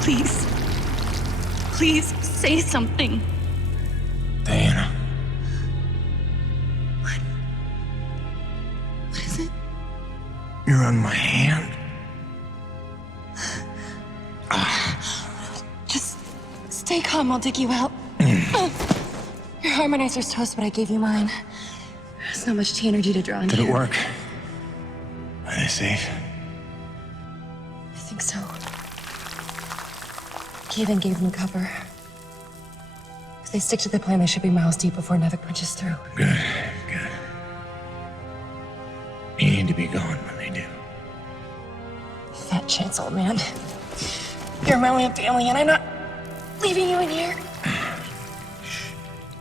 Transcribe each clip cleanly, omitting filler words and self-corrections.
Please. Please, say something. Diana. What is it? You're on my hand. Just stay calm, I'll dig you out. Your harmonizer's toast, but I gave you mine. There's not much energy to draw in Did here. it work? Are they safe? I think so. E.D.N gave them cover. If they stick to the plan, they should be miles deep before Nevik punches through. Good, good. You need to be gone when they do. Fat chance, old man. You're my only family, and I'm not leaving you in here.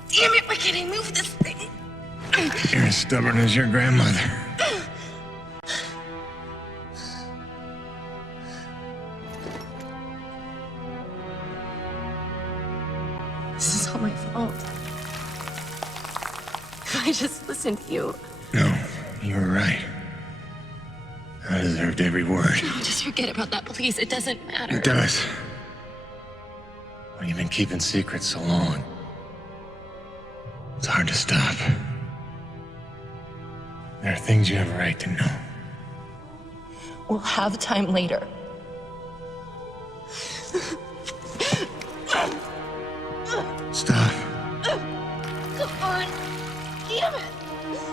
Damn it, why can't I move this thing? You're as stubborn as your grandmother. This is all my fault. If I just listened to you. No, you were right. I deserved every word. No, just forget about that, please. It doesn't matter. It does. When you've been keeping secrets so long, it's hard to stop. There are things you have a right to know. We'll have time later. Stop. Come on. Damn it.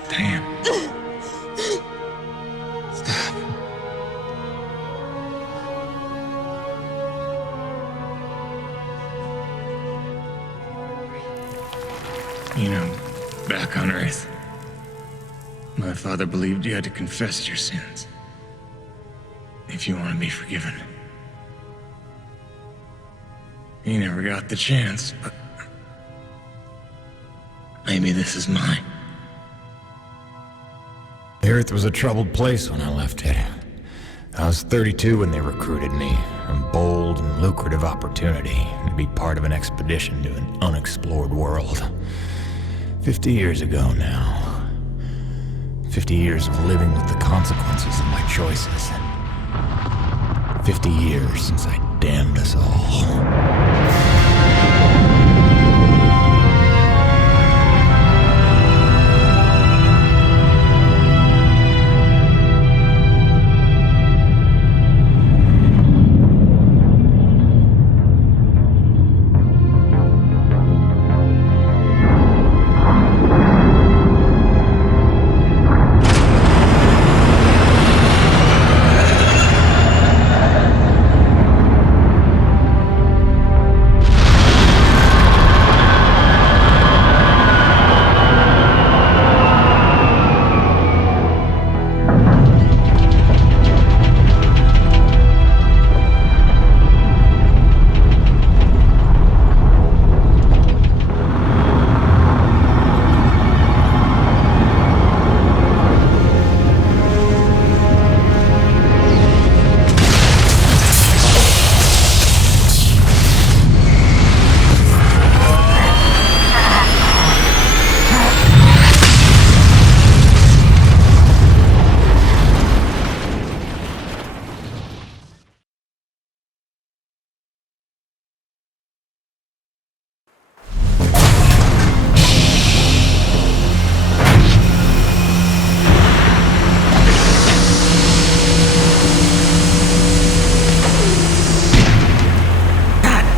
Damn. Stop. You know, back on Earth, my father believed you had to confess your sins if you want to be forgiven. He never got the chance, but maybe this is mine. The Earth was a troubled place when I left it. I was 32 when they recruited me. A bold and lucrative opportunity to be part of an expedition to an unexplored world. 50 years ago now. 50 years of living with the consequences of my choices. 50 years since I damned us all.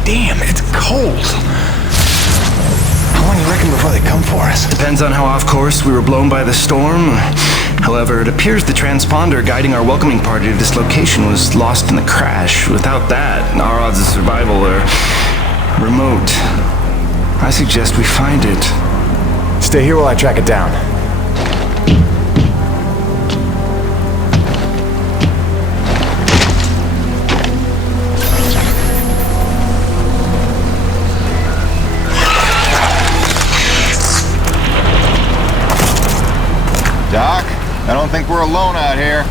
Damn, it's cold. How long you reckon before they come for us? Depends on how off course we were blown by the storm. However, it appears the transponder guiding our welcoming party to this location was lost in the crash. Without that, our odds of survival are remote. I suggest we find it. Stay here while I track it down. Doc, I don't think we're alone out here.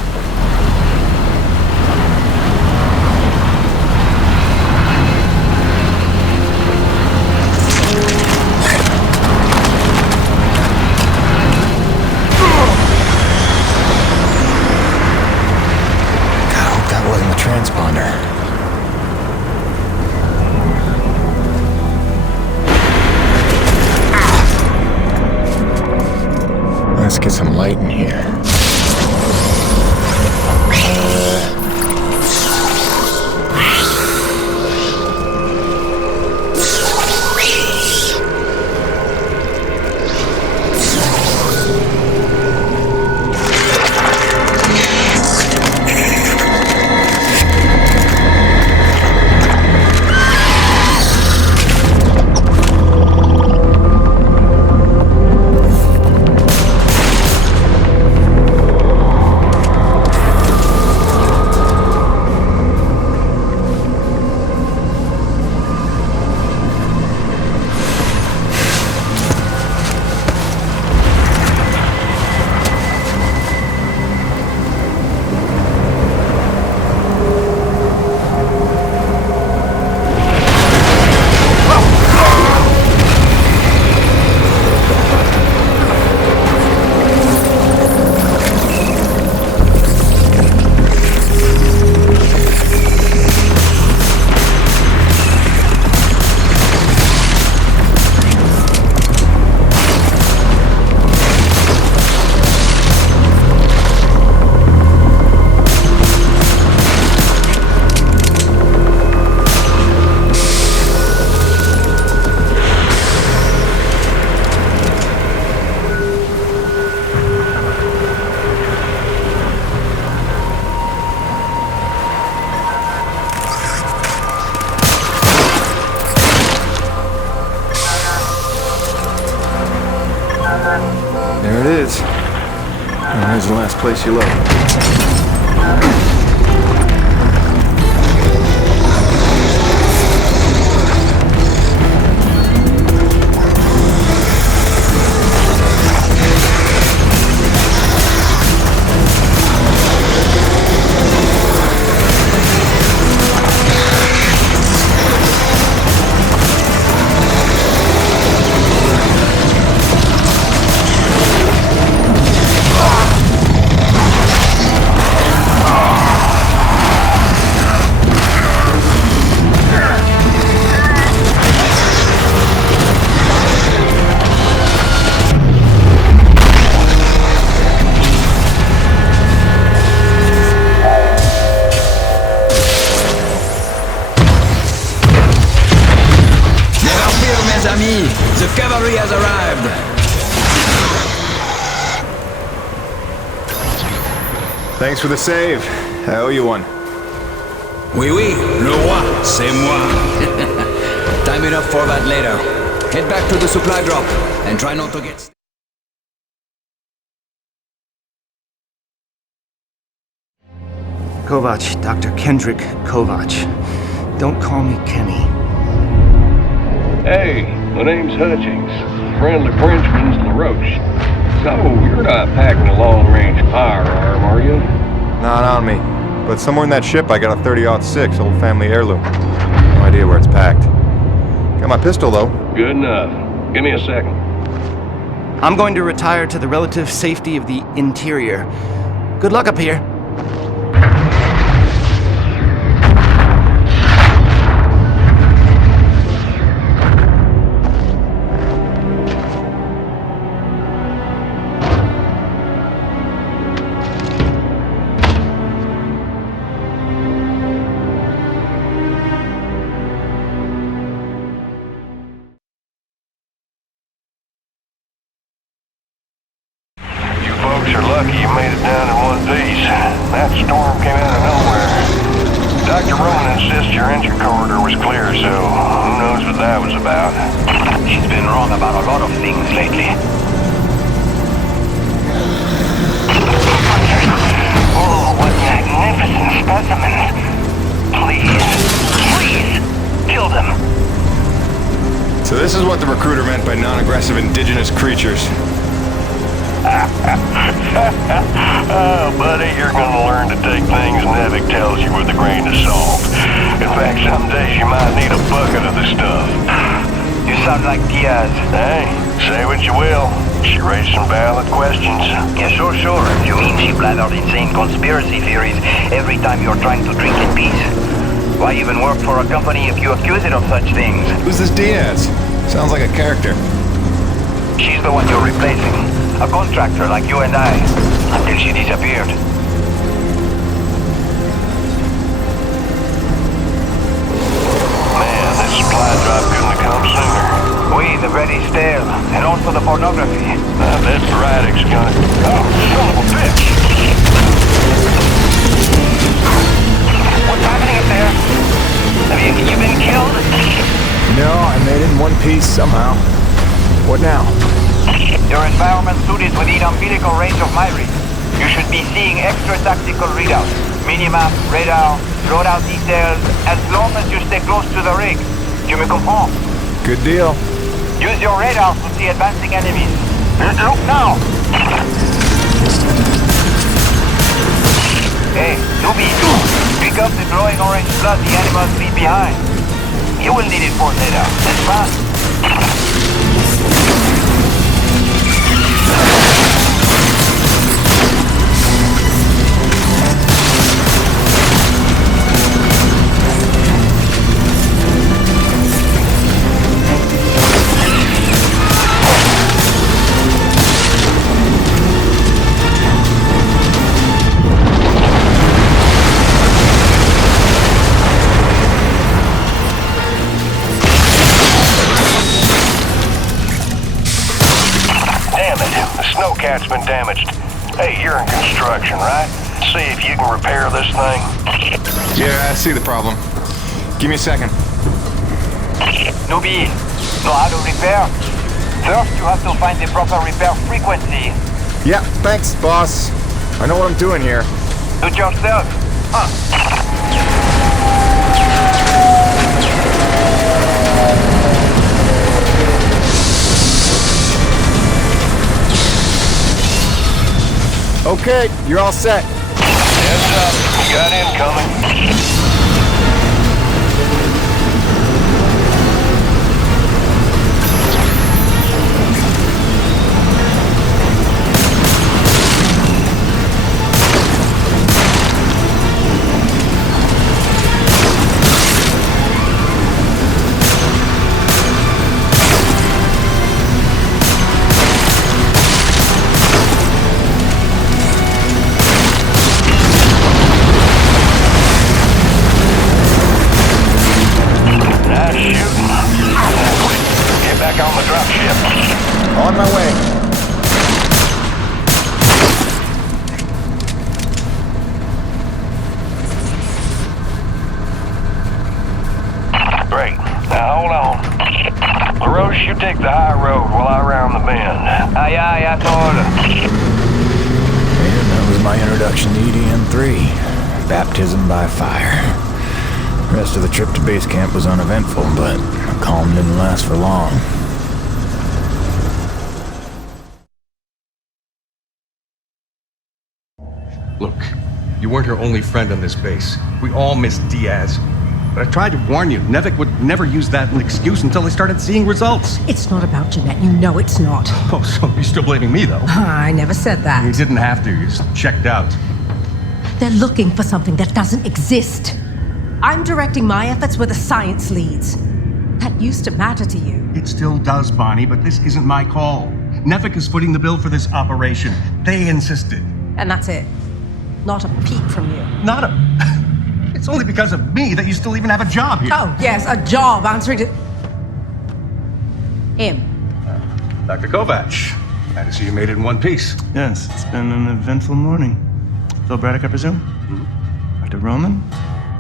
God, I hope that wasn't the transponder. Let's get some light in here. There it is. And there's the last place you look. The cavalry has arrived! Thanks for the save. I owe you one. Oui, oui, le roi, c'est moi. Time enough for that later. Head back to the supply drop, and try not to get... Kovac, Dr. Kendrick Kovac. Don't call me Kenny. Hey, my name's Hutchings. Friendly Frenchman's LaRoche. So, you're not packing a long-range firearm, are you? Not on me. But somewhere in that ship I got a 30-06 old family heirloom. No idea where it's packed. Got my pistol, though. Good enough. Give me a second. I'm going to retire to the relative safety of the interior. Good luck up here. Folks are lucky you made it down in one piece. That storm came out of nowhere. Dr. Roman insists your entry corridor was clear, so who knows what that was about. She's been wrong about a lot of things lately. Oh, what magnificent specimens. Please, kill them. So this is what the recruiter meant by non-aggressive indigenous creatures. Oh, buddy, you're gonna learn to take things Nevik tells you with a grain of salt. In fact, some days you might need a bucket of the stuff. You sound like Diaz. Hey, say what you will. She raised some valid questions. Yeah, sure. You mean she blathered insane conspiracy theories every time you're trying to drink in peace? Why even work for a company if you accuse it of such things? Who's this Diaz? Sounds like a character. She's the one you're replacing. A contractor like you and I. Until she disappeared. Man, that supply drop couldn't have come sooner. We, the ready stale, and also the pornography. I bet Braddock's gonna... Oh, son of a bitch! What's happening up there? Have you been killed? No, I made it in one piece somehow. What now? Your environment suit is within umbilical range of my read. You should be seeing extra tactical readouts. Minimap, radar, loadout details, as long as you stay close to the rig. Tu me comprends? Good deal. Use your radar to see advancing enemies. Look now! Hey, Nubi, pick up the glowing orange blood the animals leave behind. You will need it for later. That's fast. Snowcat's been damaged. Hey, you're in construction, right? See if you can repair this thing. Yeah, I see the problem. Give me a second. Nubi, know how to repair? First, you have to find the proper repair frequency. Yeah, thanks, boss. I know what I'm doing here. Do it yourself. Okay, you're all set. Heads up, you got incoming. On my way. Great. Now hold on. LaRoche, you take the high road while I round the bend. Aye, aye, asshole. And that was my introduction to E.D.N. 3. Baptism by fire. The rest of the trip to base camp was uneventful, but the calm didn't last for long. Look, you weren't her only friend on this base. We all miss Diaz. But I tried to warn you, Nevik would never use that as an excuse until they started seeing results. It's not about Jeanette. You know it's not. Oh, so you're still blaming me, though? I never said that. You didn't have to. You just checked out. They're looking for something that doesn't exist. I'm directing my efforts where the science leads. That used to matter to you. It still does, Bonnie, but this isn't my call. Nevik is footing the bill for this operation. They insisted. And that's it. Not a peep from you. Not a... It's only because of me that you still even have a job here. Oh, yes, a job answering to... him. Dr. Kovac, glad to see you made it in one piece. Yes, it's been an eventful morning. Phil Braddock, I presume? Mm-hmm. Dr. Roman?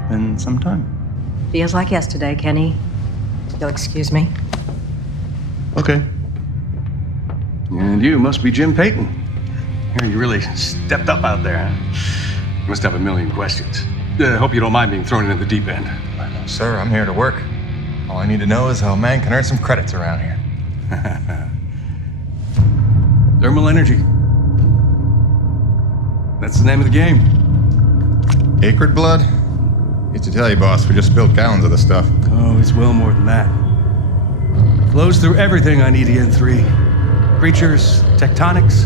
Been some time. Feels like yesterday, Kenny. You'll excuse me. Okay. And you must be Jim Peyton. You really stepped up out there, huh? You must have a million questions. Hope you don't mind being thrown into the deep end. Sir, I'm here to work. All I need to know is how a man can earn some credits around here. Thermal energy. That's the name of the game. Acrid blood? Hate to tell you, boss, we just spilled gallons of the stuff. Oh, it's well more than that. Flows through everything on E.D.N. 3. Creatures, tectonics,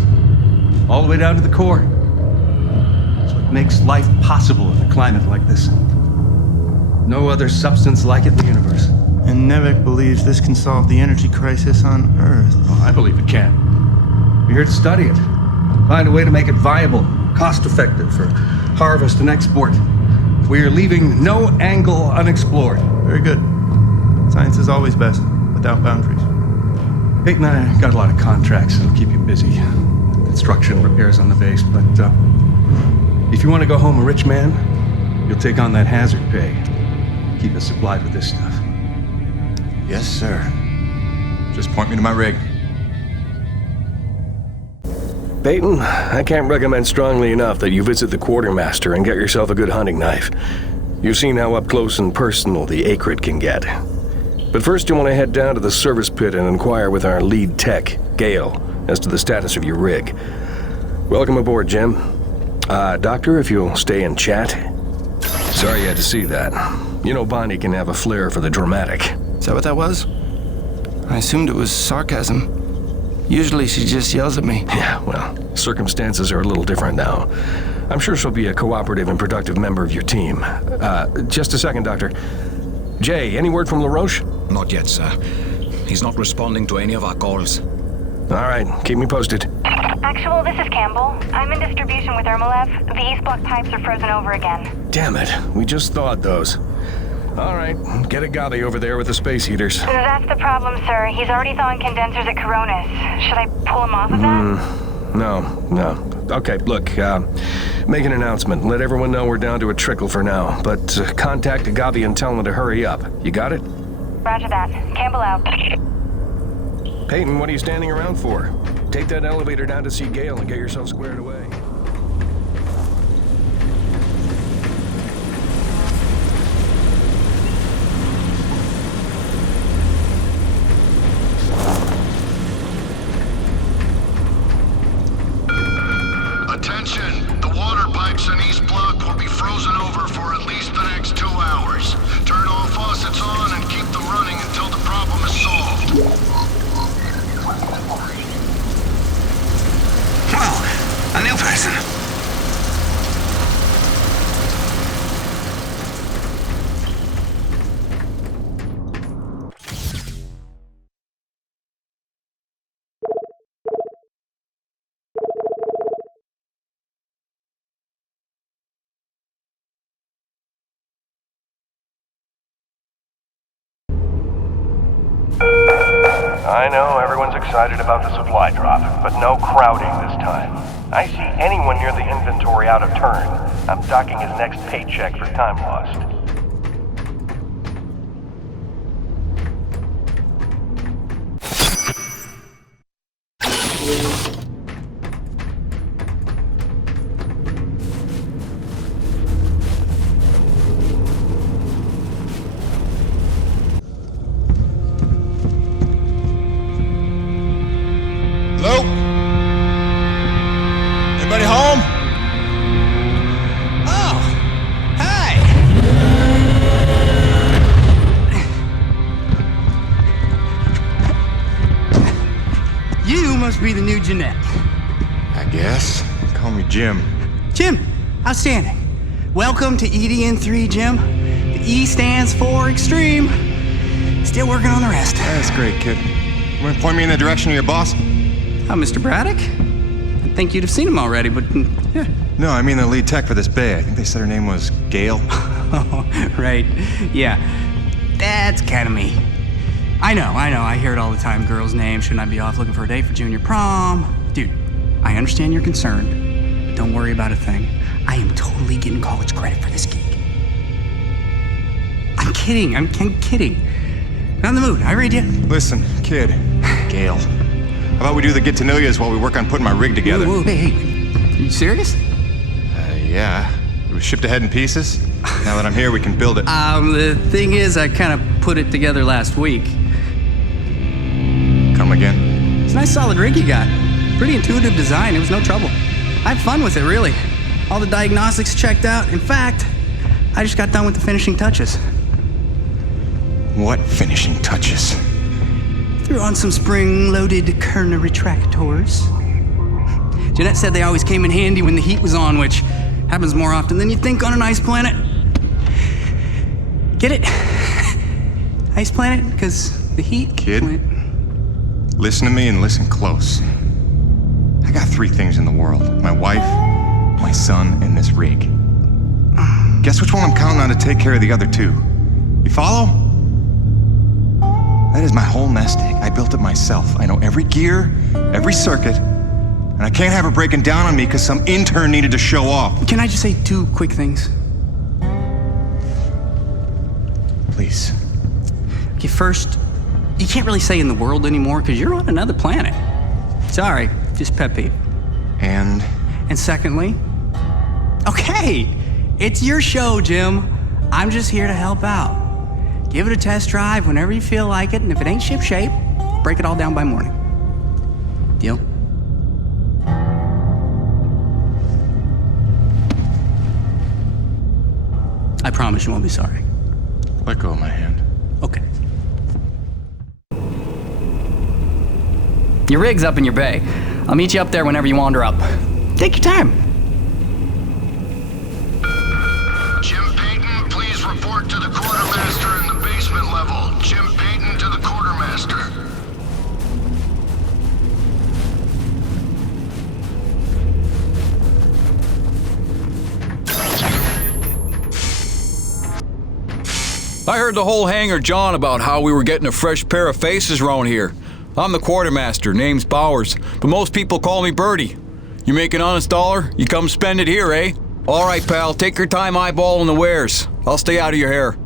all the way down to the core. It's what makes life possible in a climate like this. No other substance like it in the universe. And Nevik believes this can solve the energy crisis on Earth. Oh, I believe it can. We're here to study it. Find a way to make it viable, cost-effective for harvest and export. We are leaving no angle unexplored. Very good. Science is always best, without boundaries. Peyton and I got a lot of contracts that'll keep you busy. Construction, repairs on the base, but if you want to go home a rich man, you'll take on that hazard pay. Keep us supplied with this stuff. Yes, sir. Just point me to my rig. Peyton, I can't recommend strongly enough that you visit the quartermaster and get yourself a good hunting knife. You've seen how up close and personal the acrid can get. But first you want to head down to the service pit and inquire with our lead tech, Gale, as to the status of your rig. Welcome aboard, Jim. Doctor, if you'll stay and chat. Sorry you had to see that. You know Bonnie can have a flair for the dramatic. Is that what that was? I assumed it was sarcasm. Usually she just yells at me. Yeah, well, circumstances are a little different now. I'm sure she'll be a cooperative and productive member of your team. Just a second, Doctor. Jay, any word from LaRoche? Not yet, sir. He's not responding to any of our calls. All right, keep me posted. Actual, this is Campbell. I'm in distribution with Ermolev. The east block pipes are frozen over again. Damn it, we just thawed those. All right, get a Gabi over there with the space heaters. That's the problem, sir. He's already thawing condensers at Coronis. Should I pull him off of that? No. Okay, look, make an announcement. Let everyone know we're down to a trickle for now. But contact Gabi and tell them to hurry up. You got it? Roger that. Campbell out. Peyton, what are you standing around for? Take that elevator down to see Gale and get yourself squared away. Attention! The water pipes in East Block will be frozen over for at least the next 2 hours. Turn all faucets on and keep them running until the problem is solved. Wow, a new person. I know everyone's excited about the supply drop, but no crowding this time. I see anyone near the inventory out of turn. I'm docking his next paycheck for time lost. Hello? Anybody home? Oh, hi. You must be the new Jeanette. I guess. Call me Jim. Jim, outstanding. Welcome to E.D.N 3, Jim. The E stands for extreme. Still working on the rest. That's great, kid. You want to point me in the direction of your boss? Oh, Mr. Braddock? I think you'd have seen him already, but yeah. No, I mean the lead tech for this bay. I think they said her name was Gale. Oh, right. Yeah. That's kind of me. I know. I hear it all the time. Girl's name. Shouldn't I be off looking for a date for junior prom? Dude, I understand you're concerned, but don't worry about a thing. I am totally getting college credit for this gig. I'm kidding. I'm kidding. Not in the mood. I read you. Listen, kid. Gale. How about we do the get-to-know-yous while we work on putting my rig together? Whoa, hey. Are you serious? Yeah. It was shipped ahead in pieces. Now that I'm here, we can build it. The thing is, I kind of put it together last week. Come again? It's a nice solid rig you got. Pretty intuitive design. It was no trouble. I had fun with it, really. All the diagnostics checked out. In fact, I just got done with the finishing touches. What finishing touches? Threw on some spring-loaded Kerner retractors. Jeanette said they always came in handy when the heat was on, which happens more often than you think on an ice planet. Get it? Ice planet? Because the heat... Kid, listen to me and listen close. I got 3 things in the world. My wife, my son, and this rig. Guess which one I'm counting on to take care of the other 2? You follow? That is my whole nest egg. I built it myself. I know every gear, every circuit, and I can't have her breaking down on me because some intern needed to show off. Can I just say 2 quick things? Please. Okay, first, you can't really say in the world anymore because you're on another planet. Sorry, just pet peeve. And secondly, okay, it's your show, Jim. I'm just here to help out. Give it a test drive whenever you feel like it, and if it ain't ship-shape, break it all down by morning. Deal? I promise you won't be sorry. Let go of my hand. Okay. Your rig's up in your bay. I'll meet you up there whenever you wander up. Take your time. Jim Peyton, please report to the quartermaster in the basement level. Jim Peyton to the quartermaster. I heard the whole hangar John about how we were getting a fresh pair of faces around here. I'm the quartermaster, name's Bowers, but most people call me Birdie. You make an honest dollar, you come spend it here, eh? All right, pal, take your time eyeballing the wares. I'll stay out of your hair.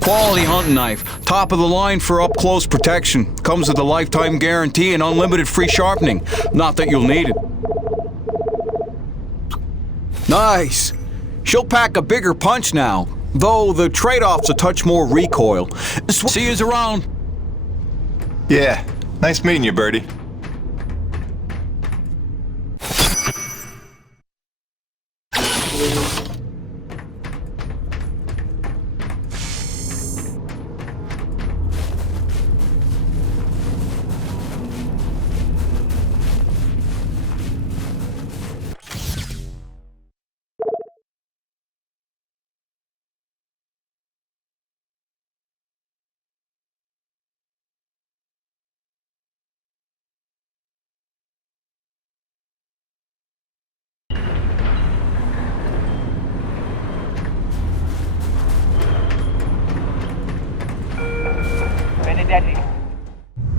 Quality hunting knife, top of the line for up-close protection. Comes with a lifetime guarantee and unlimited free sharpening. Not that you'll need it. Nice. She'll pack a bigger punch now, though the trade-off's a touch more recoil. See yous around. Yeah, nice meeting you, Birdie.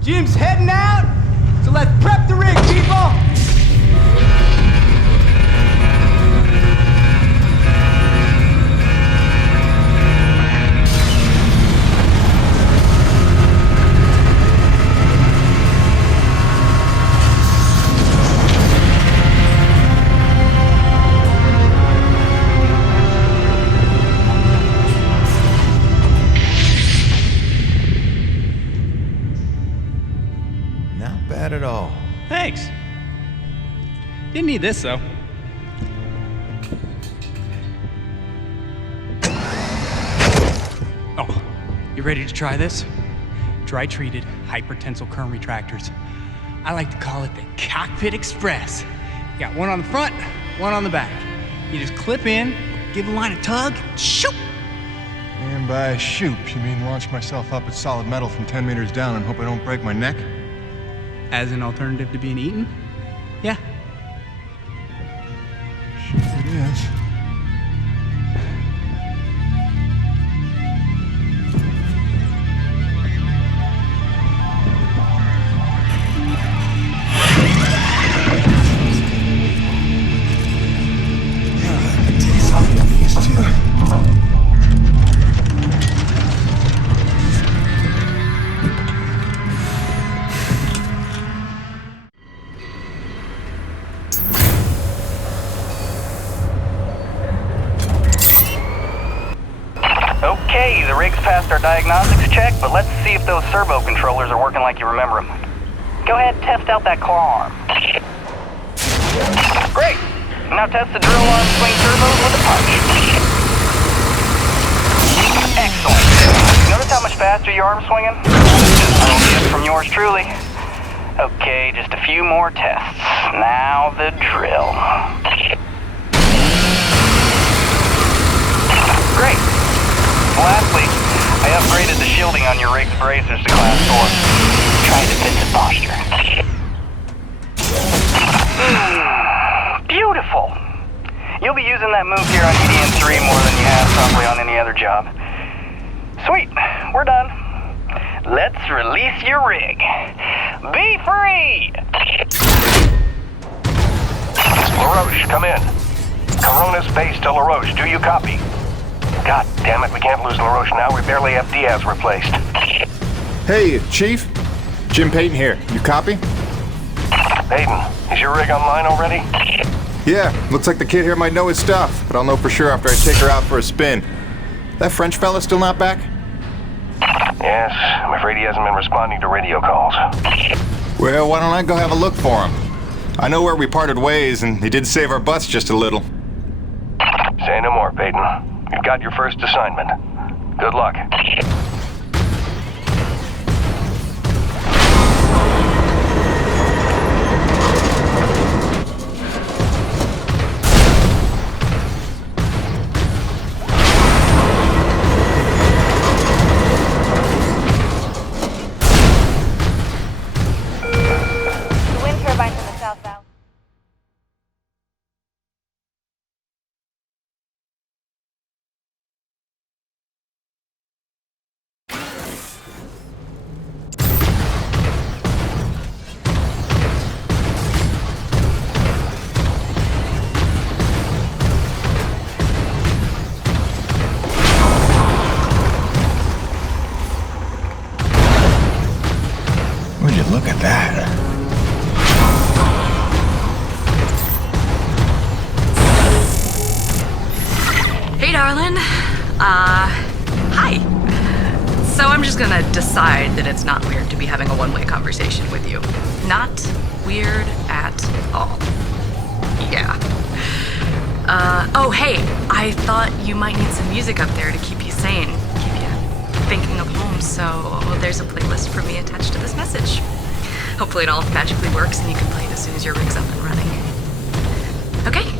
Jim's heading out, so let's prep the rig, people! Bad at all. Thanks. Didn't need this, though. Oh, you ready to try this? Dry-treated hypertensile current retractors. I like to call it the Cockpit Express. You got one on the front, one on the back. You just clip in, give the line a tug, shoot! And by shoot, you mean launch myself up at solid metal from 10 meters down and hope I don't break my neck? As an alternative to being eaten? Yeah. Sure it is. Okay, the rig's passed our diagnostics check, but let's see if those servo controllers are working like you remember them. Go ahead and test out that claw arm. Great! Now test the drill arm swing servos with a punch. Excellent. Notice how much faster your arm's swinging? Little gift from yours truly. Okay, just a few more tests. Now the drill. Great. Lastly, I upgraded the shielding on your rig's bracers to Class 4. try defensive posture. Beautiful. You'll be using that move here on E.D.N 3 more than you have probably on any other job. Sweet, we're done. Let's release your rig. Be free! LaRoche, come in. Corona's base to LaRoche. Do you copy? God damn it, we can't lose LaRoche now. We barely have Diaz replaced. Hey, Chief. Jim Peyton here. You copy? Peyton, is your rig online already? Yeah, looks like the kid here might know his stuff, but I'll know for sure after I take her out for a spin. That French fella still not back? Yes, I'm afraid he hasn't been responding to radio calls. Well, why don't I go have a look for him? I know where we parted ways, and he did save our butts just a little. Say no more, Peyton. You've got your first assignment. Good luck. The wind turbines in the south valley. Would you look at that? Hey, darling. Hi. So I'm just gonna decide that it's not weird to be having a one-way conversation with you. Not weird at all. Yeah. Oh, hey, I thought you might need some music up there to keep you sane, keep you thinking of home, so there's a playlist for me attached to this message. Hopefully it all magically works and you can play it as soon as your rig's up and running. Okay,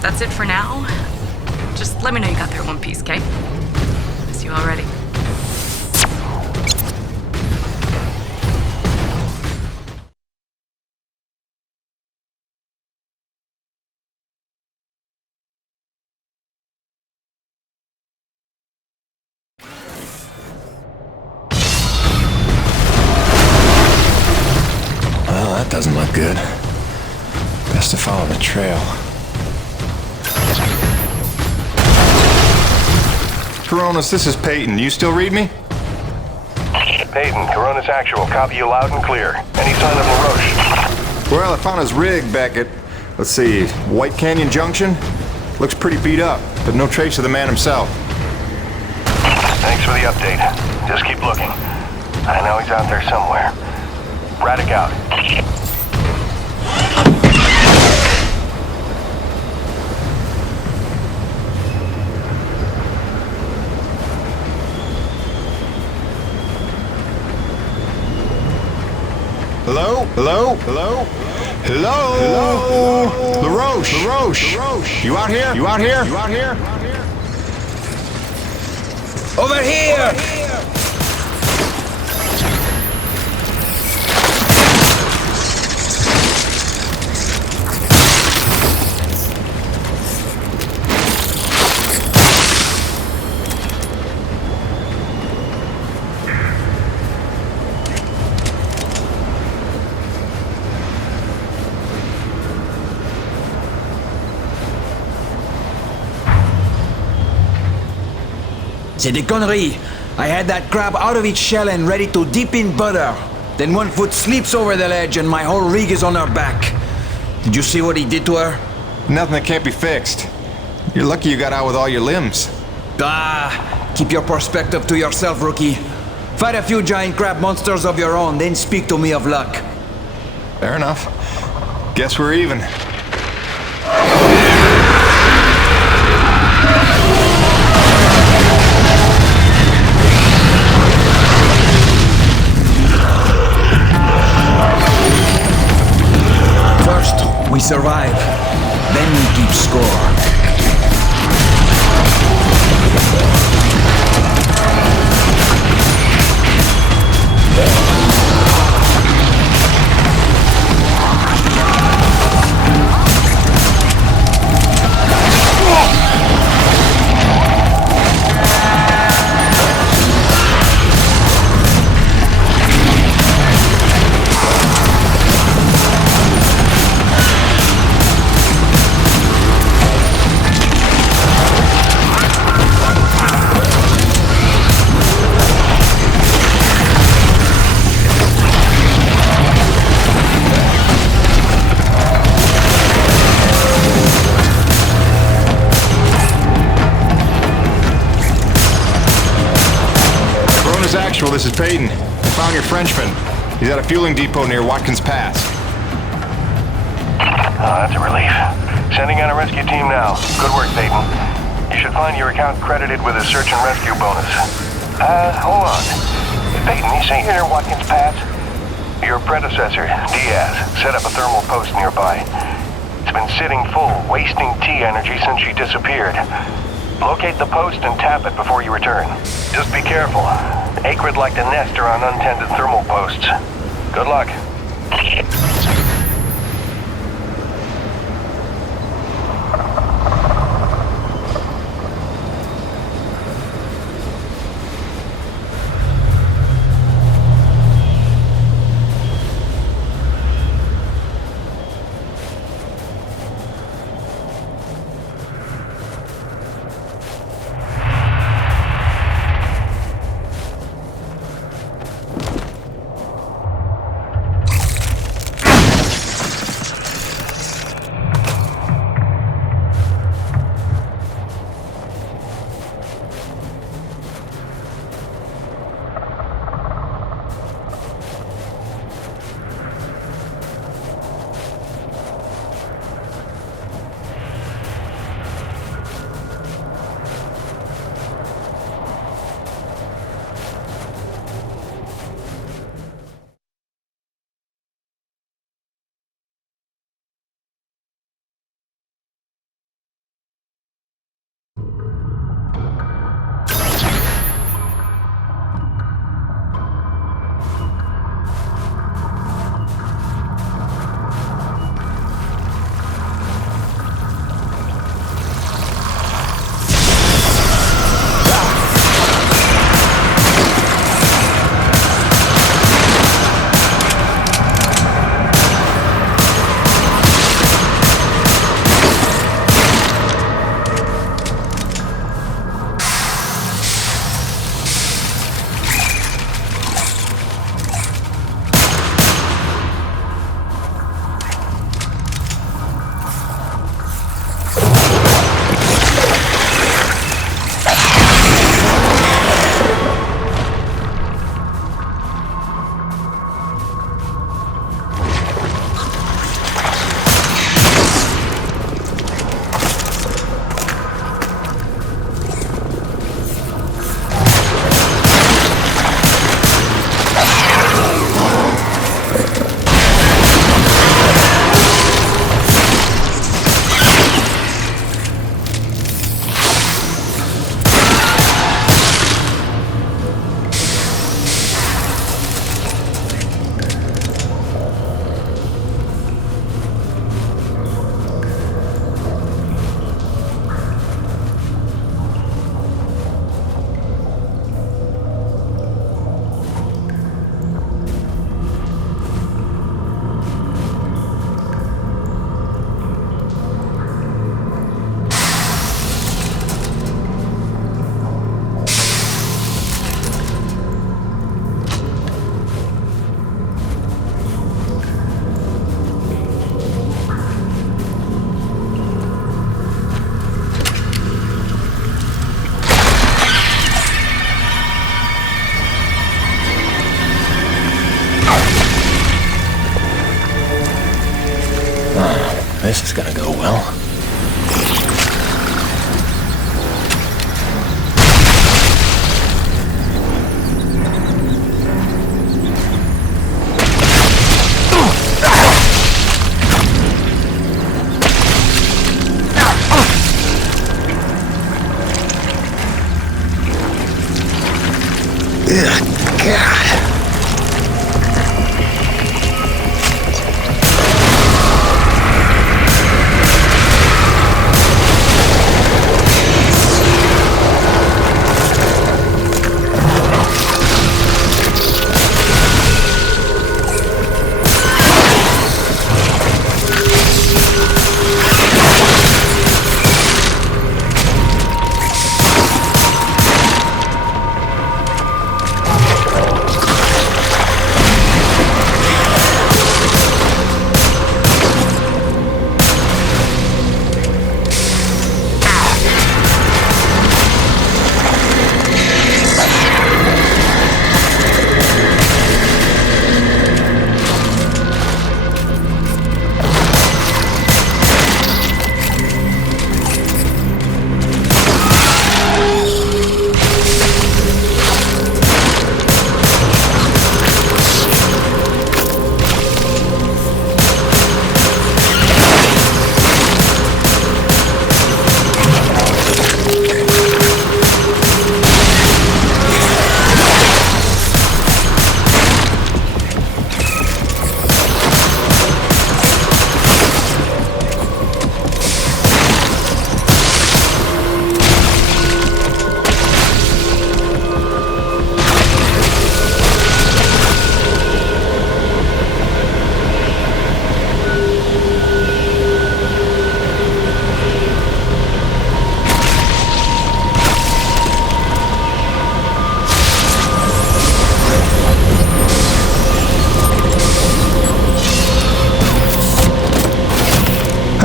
that's it for now. Just let me know you got there in one piece, okay? Miss you already. Well, that doesn't look good. Best to follow the trail. Coronas, this is Peyton. You still read me? Peyton, Corona's actual. Copy you loud and clear. Any sign of LaRoche? Well, I found his rig back at, let's see, White Canyon Junction. Looks pretty beat up, but no trace of the man himself. Thanks for the update. Just keep looking. I know he's out there somewhere. Braddock out. Hello? Hello? Hello? Hello? Hello? LaRoche? LaRoche? LaRoche? You out here? You out here? You out here? Over here! C'est des conneries. I had that crab out of its shell and ready to dip in butter. Then one foot slips over the ledge and my whole rig is on her back. Did you see what he did to her? Nothing that can't be fixed. You're lucky you got out with all your limbs. Ah, keep your perspective to yourself, rookie. Fight a few giant crab monsters of your own, then speak to me of luck. Fair enough. Guess we're even. First, we survive. Then we keep score. this is Peyton. Found your Frenchman. He's at a fueling depot near Watkins Pass. Oh, that's a relief. Sending out a rescue team now. Good work, Peyton. You should find your account credited with a search and rescue bonus. Hold on. Peyton, you say you're near Watkins Pass? Your predecessor, Diaz, set up a thermal post nearby. It's been sitting full, wasting T energy since she disappeared. Locate the post and tap it before you return. Just be careful. Acrid like to nest around untended thermal posts. Good luck.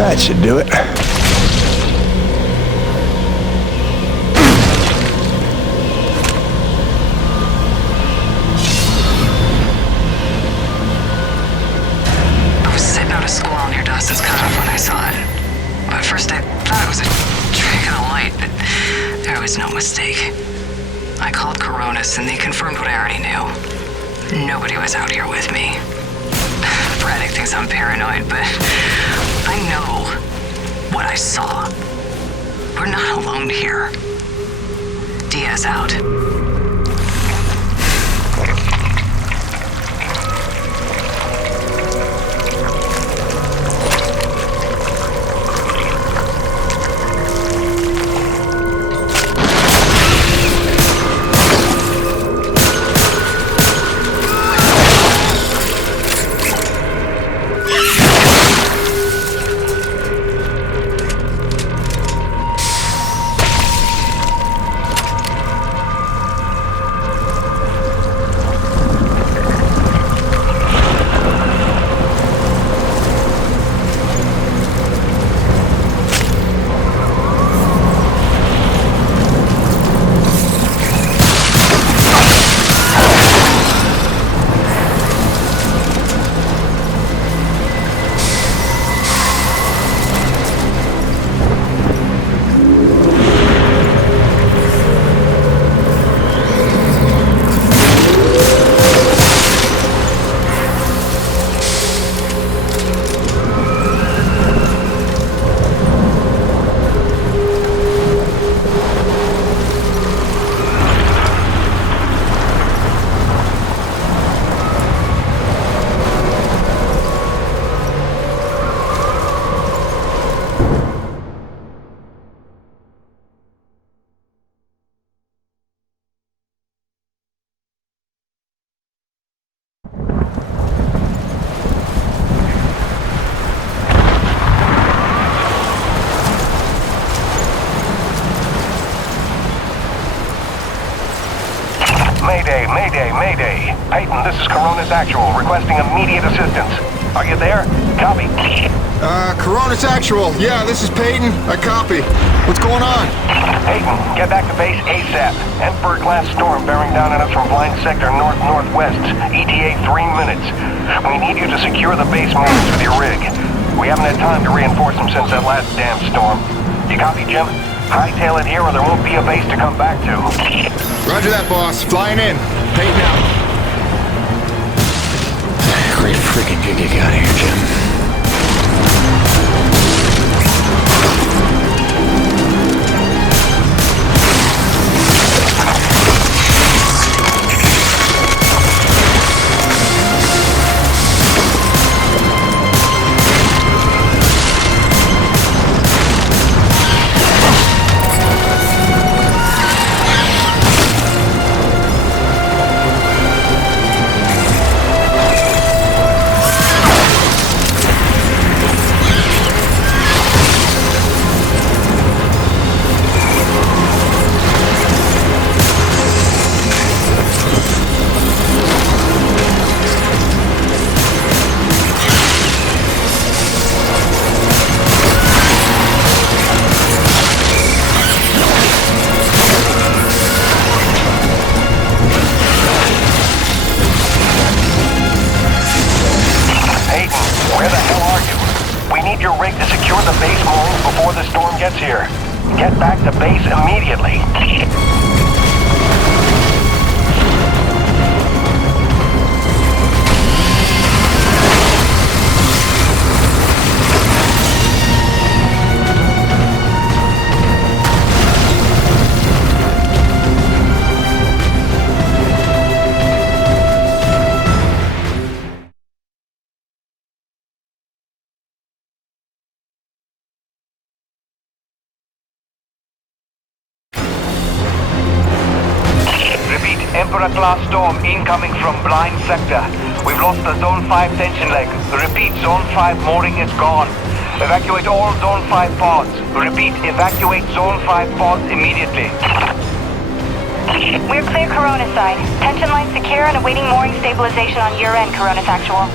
That should do it. I was sitting out a squall near Dawson's cutoff when I saw it. At first I thought it was a trick of the light, but there was no mistake. I called Coronis and they confirmed what I already knew. Nobody was out here with me. Braddock thinks I'm paranoid, but I know what I saw. We're not alone here. Diaz out. Mayday. Peyton, this is Coronis Actual, requesting immediate assistance. Are you there? Copy. Coronis Actual. Yeah, this is Peyton. I copy. What's going on? Peyton, get back to base ASAP. Emperor-class storm bearing down on us from blind sector north-northwest. ETA 3 minutes. We need you to secure the base moves with your rig. We haven't had time to reinforce them since that last damn storm. You copy, Jim? Hightail it here or there won't be a base to come back to. Roger that, boss. Flying in. Peyton out. Great freaking gig you got here, Jim. Here. Get back to base immediately. Emperor-class storm incoming from blind sector. We've lost the Zone 5 tension leg. Repeat, Zone 5 mooring is gone. Evacuate all Zone 5 pods. Repeat, evacuate Zone 5 pods immediately. We're clear Coronis side. Tension line secure and awaiting mooring stabilization on your end, Coronis Actual.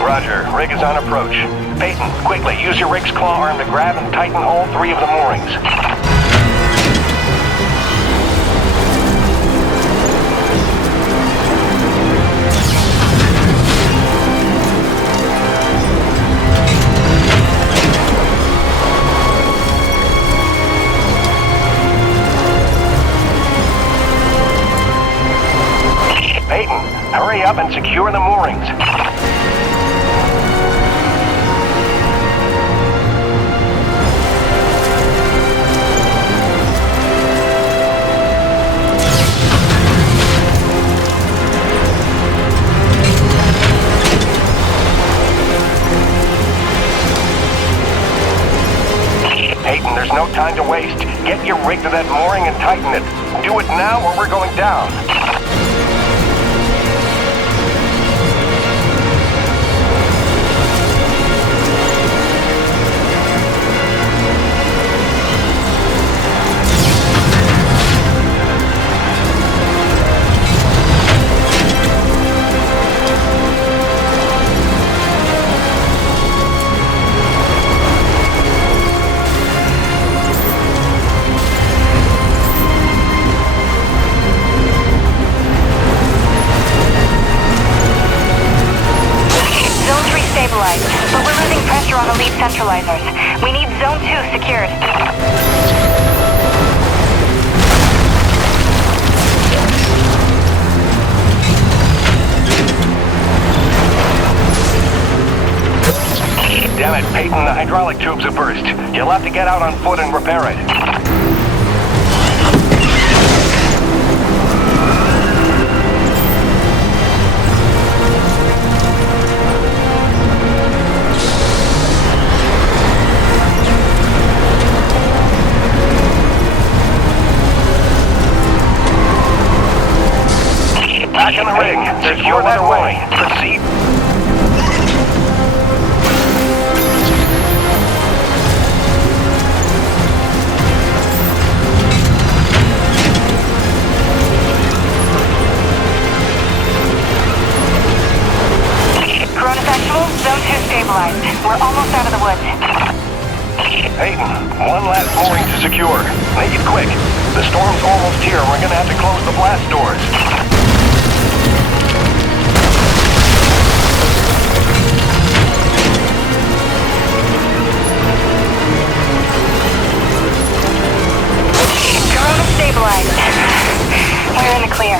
Roger. Rig is on approach. Peyton, quickly, use your rig's claw arm to grab and tighten all 3 of the moorings. Peyton, hurry up and secure the moorings. Peyton, there's no time to waste. Get your rig to that mooring and tighten it. Do it now or we're going down. But we're losing pressure on the lead centralizers. We need Zone 2 secured. Damn it, Peyton, the hydraulic tubes have burst. You'll have to get out on foot and repair it. Back in the rig. Secure that way. Proceed. Corona's actual, Zone 2 stabilized. We're almost out of the woods. Peyton, one last mooring to secure. Make it quick. The storm's almost here. We're gonna have to close the blast doors. Corona stabilized. We're in the clear.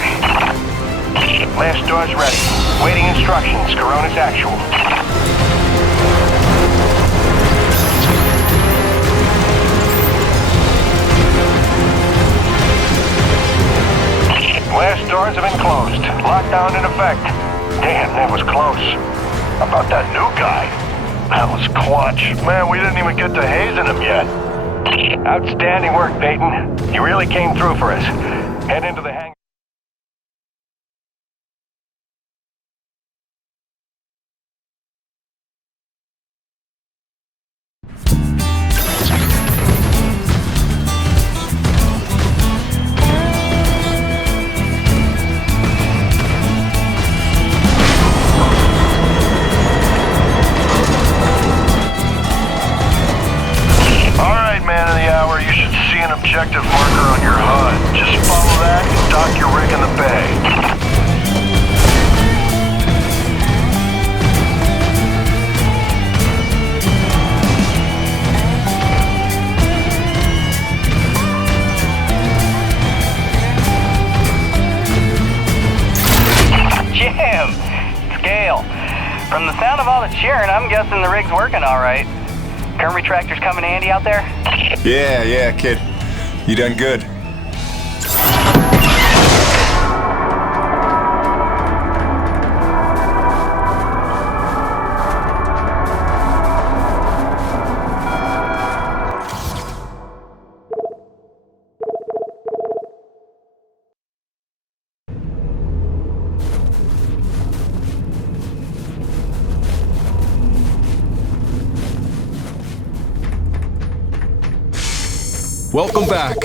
Blast doors ready. Waiting instructions. Corona's actual. Blast doors have been closed. Lockdown in effect. Damn, that was close. How about that new guy? That was clutch. Man, we didn't even get to hazing him yet. Outstanding work, Peyton. You really came through for us. Head into the hangar. Objective marker on your HUD. Just follow that and dock your rig in the bay. Jim! Scale. From the sound of all the cheering, I'm guessing the rig's working all right. Current retractors coming handy out there? Yeah, kid. You done good. Welcome back.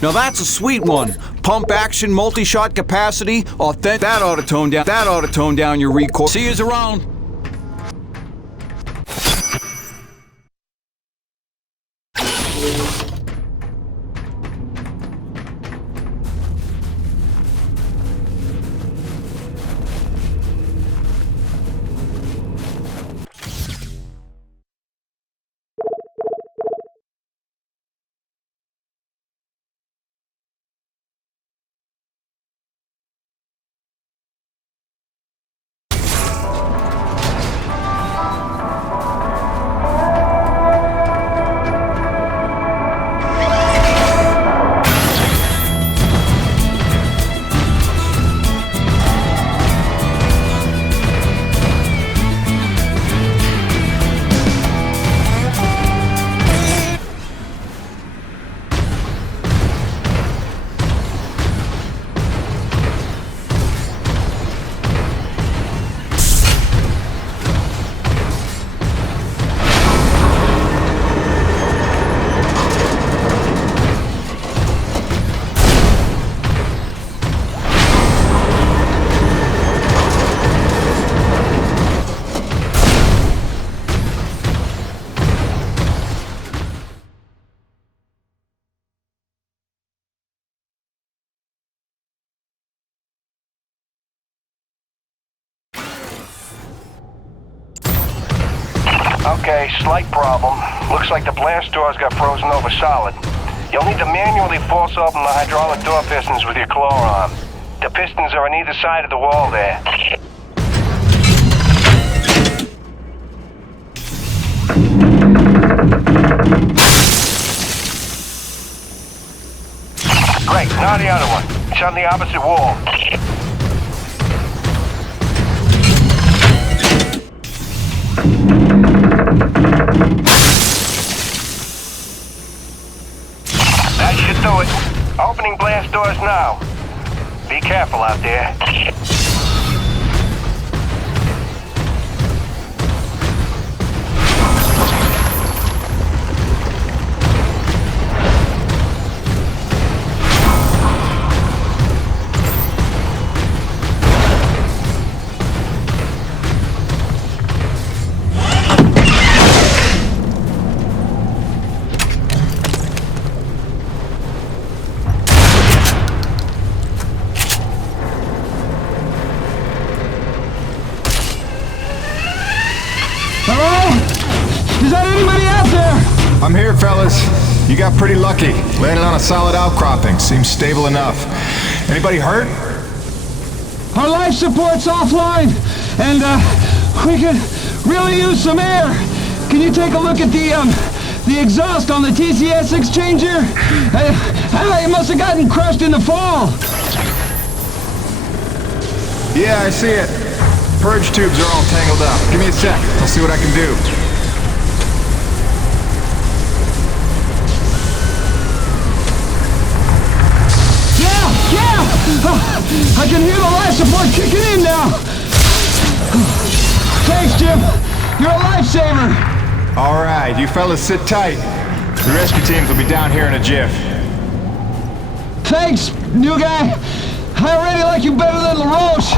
Now that's a sweet one. Pump action, multi-shot capacity, authentic. That ought to tone down your recoil. See yous around. Okay, slight problem. Looks like the blast doors got frozen over solid. You'll need to manually force open the hydraulic door pistons with your claw arm. The pistons are on either side of the wall there. Great, now the other one. It's on the opposite wall. That should do it. Opening blast doors now. Be careful out there. I'm here, fellas. You got pretty lucky. Landed on a solid outcropping. Seems stable enough. Anybody hurt? Our life support's offline, and we could really use some air. Can you take a look at the exhaust on the TCS exchanger? It must have gotten crushed in the fall. Yeah, I see it. Purge tubes are all tangled up. Give me a sec. I'll see what I can do. I can hear the life support kicking in now! Thanks, Jim! You're a lifesaver! Alright, you fellas sit tight. The rescue teams will be down here in a jiff. Thanks, new guy! I already like you better than LaRoche!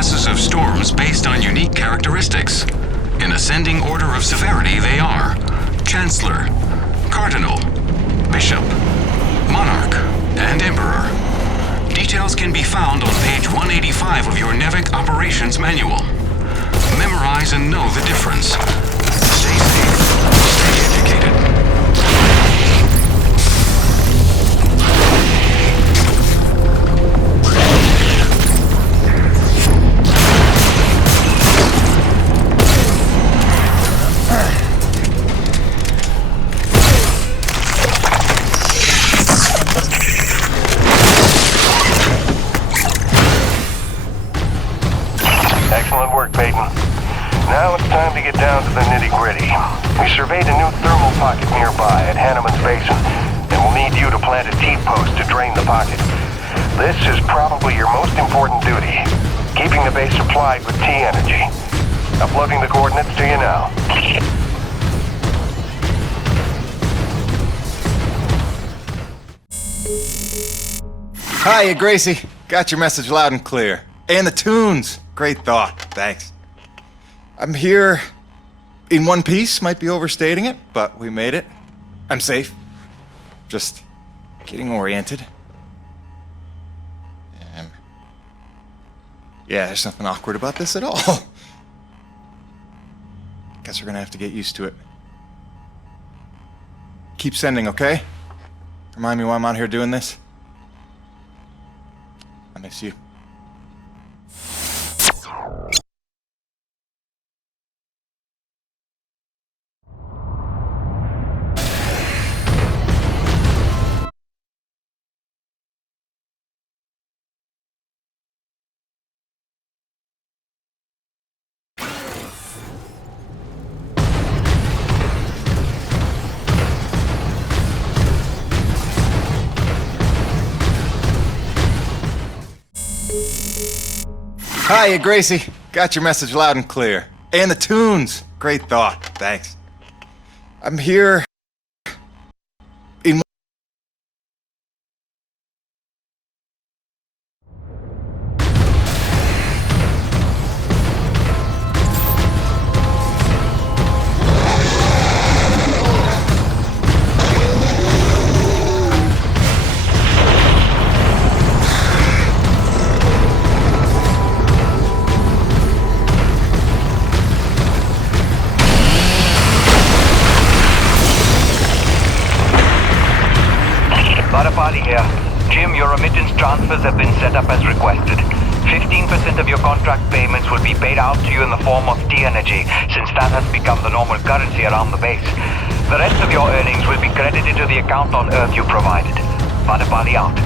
classes of storms based on unique characteristics. In ascending order of severity, they are Chancellor, Cardinal, Bishop, Monarch, and Emperor. Details can be found on page 185 of your NEVIC Operations Manual. Memorize and know the difference. Stay safe, stay educated. Excellent work, Peyton. Now it's time to get down to the nitty-gritty. We surveyed a new thermal pocket nearby at Hanneman's Basin, and we'll need you to plant a T-post to drain the pocket. This is probably your most important duty, keeping the base supplied with T-energy. Uploading the coordinates to you now. Hiya, Gracie. Got your message loud and clear. And the tunes. Great thought. Thanks. I'm here in one piece. Might be overstating it, but we made it. I'm safe. Just getting oriented. Yeah, there's nothing awkward about this at all. Guess we're gonna have to get used to it. Keep sending, okay? Remind me why I'm out here doing this. I miss you. Hiya, Gracie. Got your message loud and clear. And the tunes. Great thought. Thanks. I'm here in... Here. Jim, your remittance transfers have been set up as requested. 15% of your contract payments will be paid out to you in the form of T-energy, since that has become the normal currency around the base. The rest of your earnings will be credited to the account on Earth you provided. Badapali out.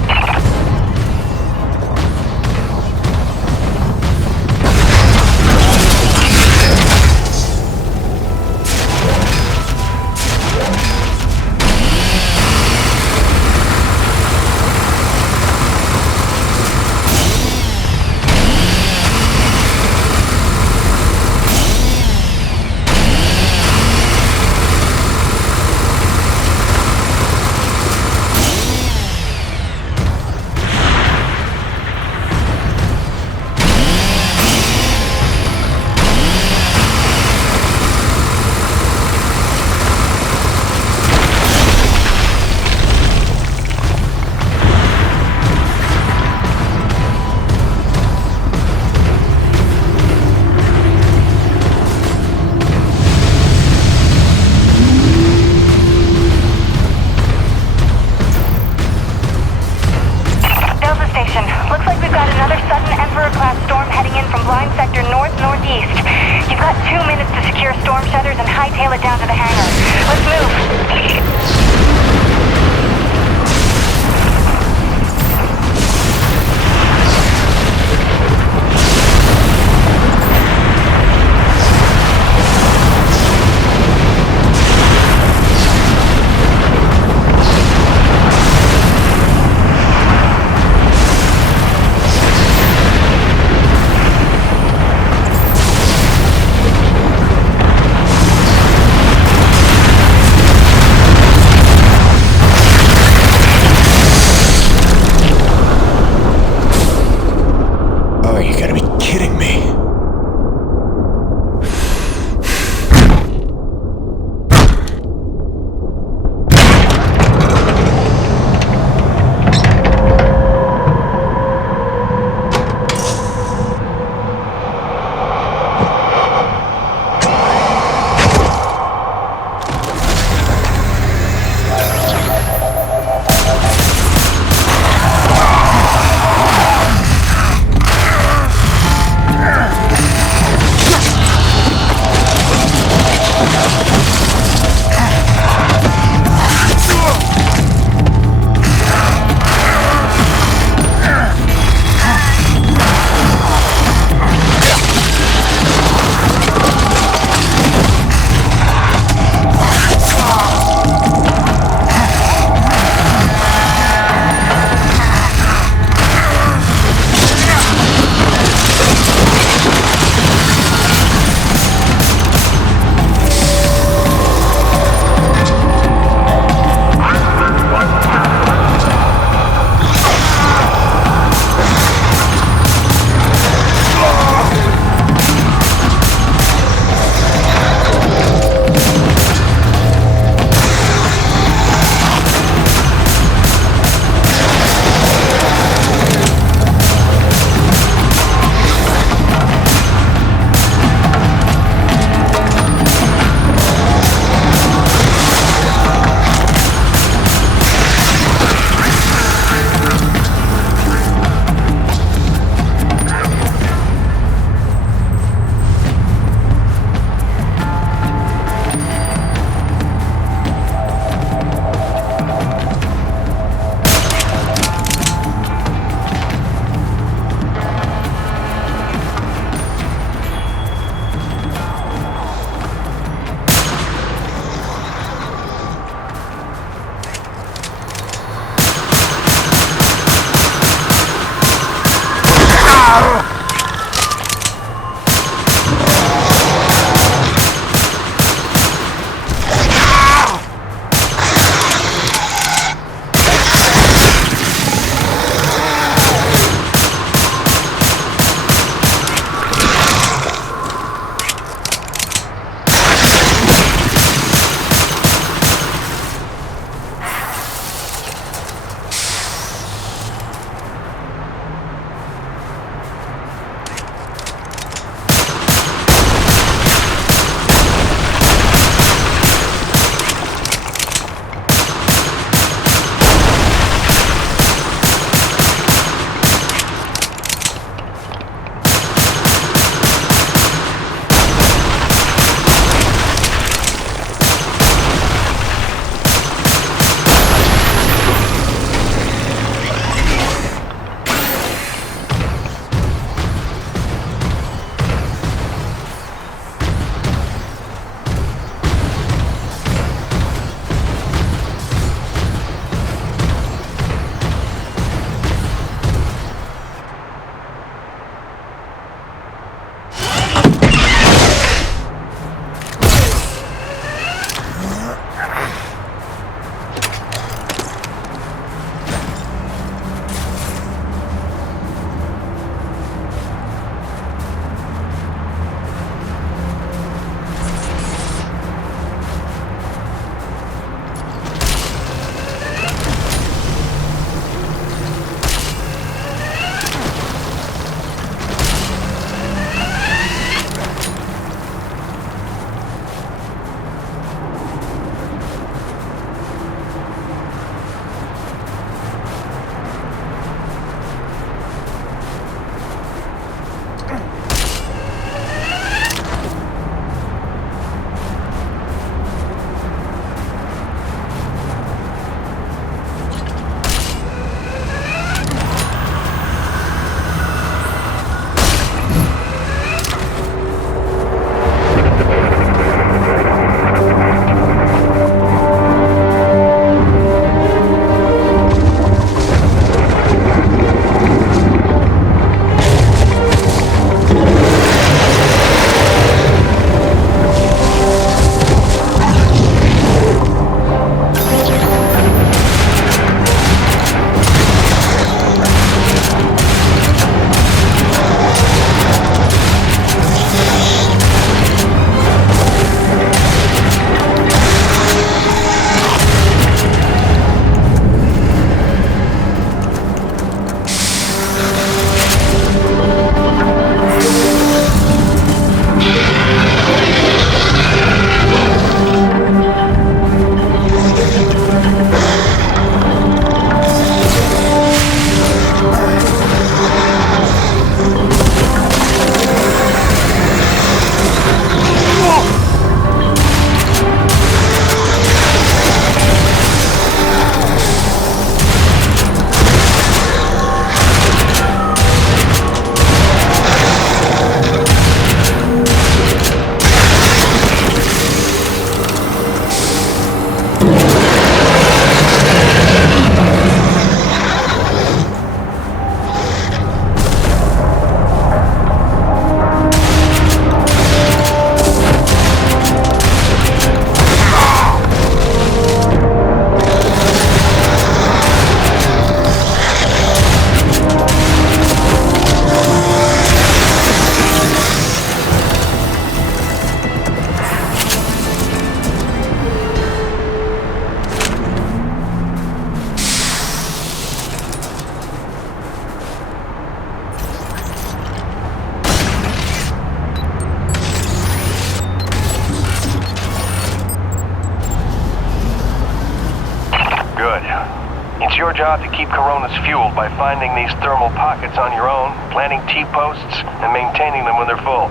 job to keep Coronas fueled by finding these thermal pockets on your own, planting T-posts, and maintaining them when they're full.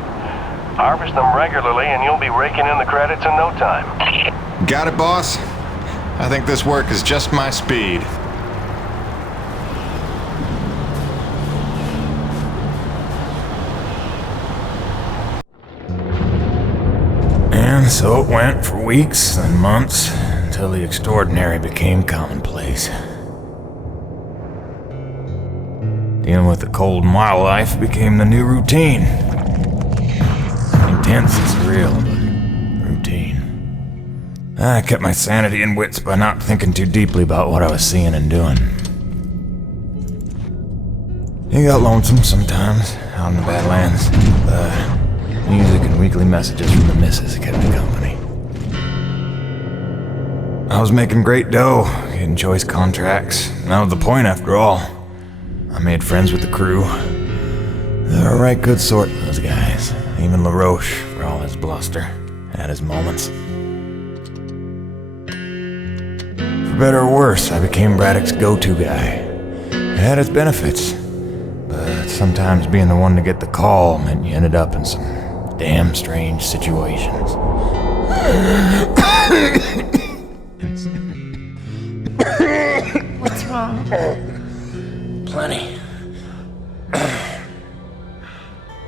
Harvest them regularly and you'll be raking in the credits in no time. Got it, boss? I think this work is just my speed. And so it went for weeks and months until the extraordinary became commonplace. Dealing with the cold and wild life became the new routine. Intense and surreal, but routine. I kept my sanity and wits by not thinking too deeply about what I was seeing and doing. It got lonesome sometimes, out in the Badlands. Music and weekly messages from the missus kept me company. I was making great dough, getting choice contracts. That was the point after all. I made friends with the crew. They're a right good sort, those guys. Even LaRoche, for all his bluster, had his moments. For better or worse, I became Braddock's go-to guy. It had its benefits, but sometimes being the one to get the call meant you ended up in some damn strange situations. What's wrong? Plenty.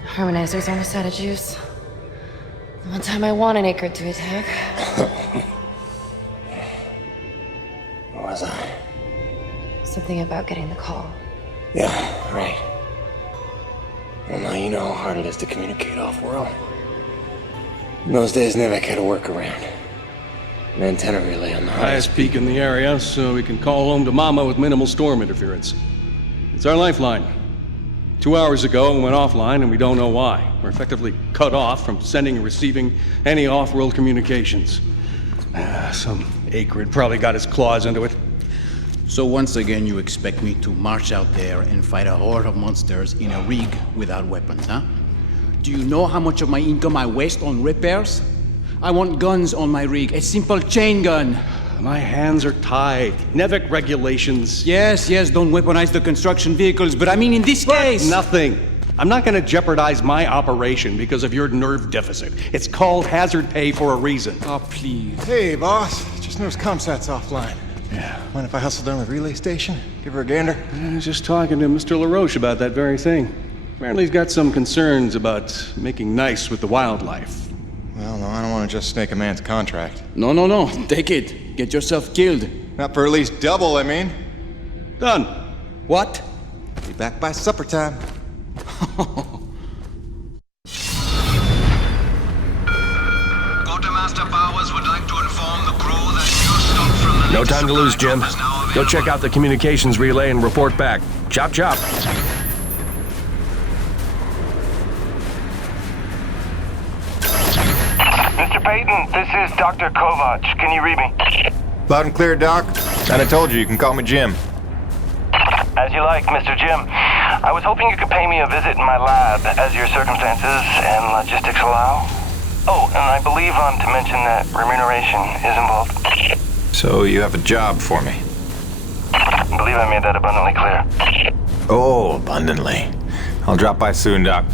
Harmonizers aren't a side of juice. The one time I want an acre to attack. Where was I? Something about getting the call. Yeah, right. Well, now you know how hard it is to communicate off-world. In those days, Nivek had a workaround. An antenna relay on the highest peak in the area, so we can call home to Mama with minimal storm interference. It's our lifeline. 2 hours ago, we went offline, and we don't know why. We're effectively cut off from sending and receiving any off-world communications. Some acrid probably got his claws into it. So once again, you expect me to march out there and fight a horde of monsters in a rig without weapons, huh? Do you know how much of my income I waste on repairs? I want guns on my rig, a simple chain gun. My hands are tied. Nevik regulations. Yes, don't weaponize the construction vehicles, but I mean in this case... Nothing. I'm not gonna jeopardize my operation because of your nerve deficit. It's called hazard pay for a reason. Oh, please. Hey, boss. Just noticed ComSat's offline. Yeah. Mind if I hustle down to the relay station? Give her a gander? I was just talking to Mr. LaRoche about that very thing. Apparently he's got some concerns about making nice with the wildlife. Well, no, I don't want to just snake a man's contract. No. Take it. Get yourself killed. Not for at least double, I mean. Done. What? Be back by supper time. Quartermaster Powers would like to inform the crew that your stop from the No time to lose, Jim. Go check out the communications relay and report back. Chop, chop. Mr. Peyton, this is Dr. Kovac. Can you read me? Loud and clear, Doc. And I told you can call me Jim. As you like, Mr. Jim. I was hoping you could pay me a visit in my lab as your circumstances and logistics allow. Oh, and I believe I'm to mention that remuneration is involved. So you have a job for me? I believe I made that abundantly clear. Oh, abundantly. I'll drop by soon, Doc.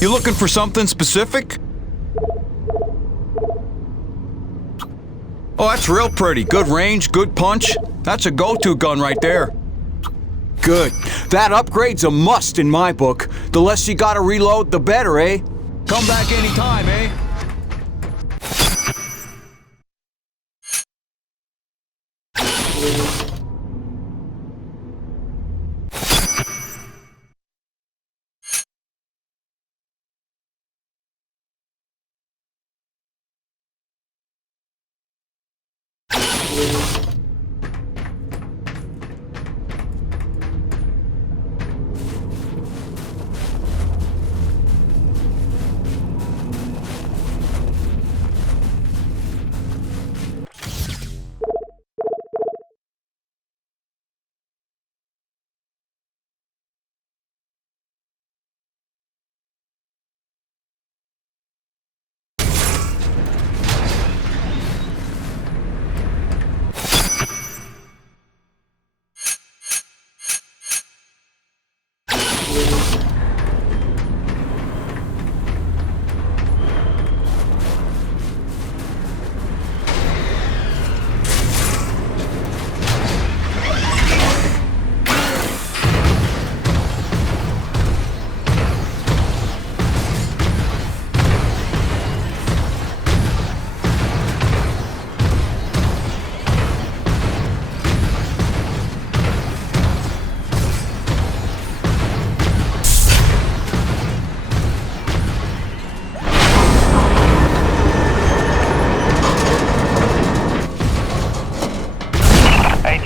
You looking for something specific? Oh, that's real pretty. Good range, good punch. That's a go-to gun right there. Good. That upgrade's a must in my book. The less you gotta reload, the better, eh? Come back anytime, eh?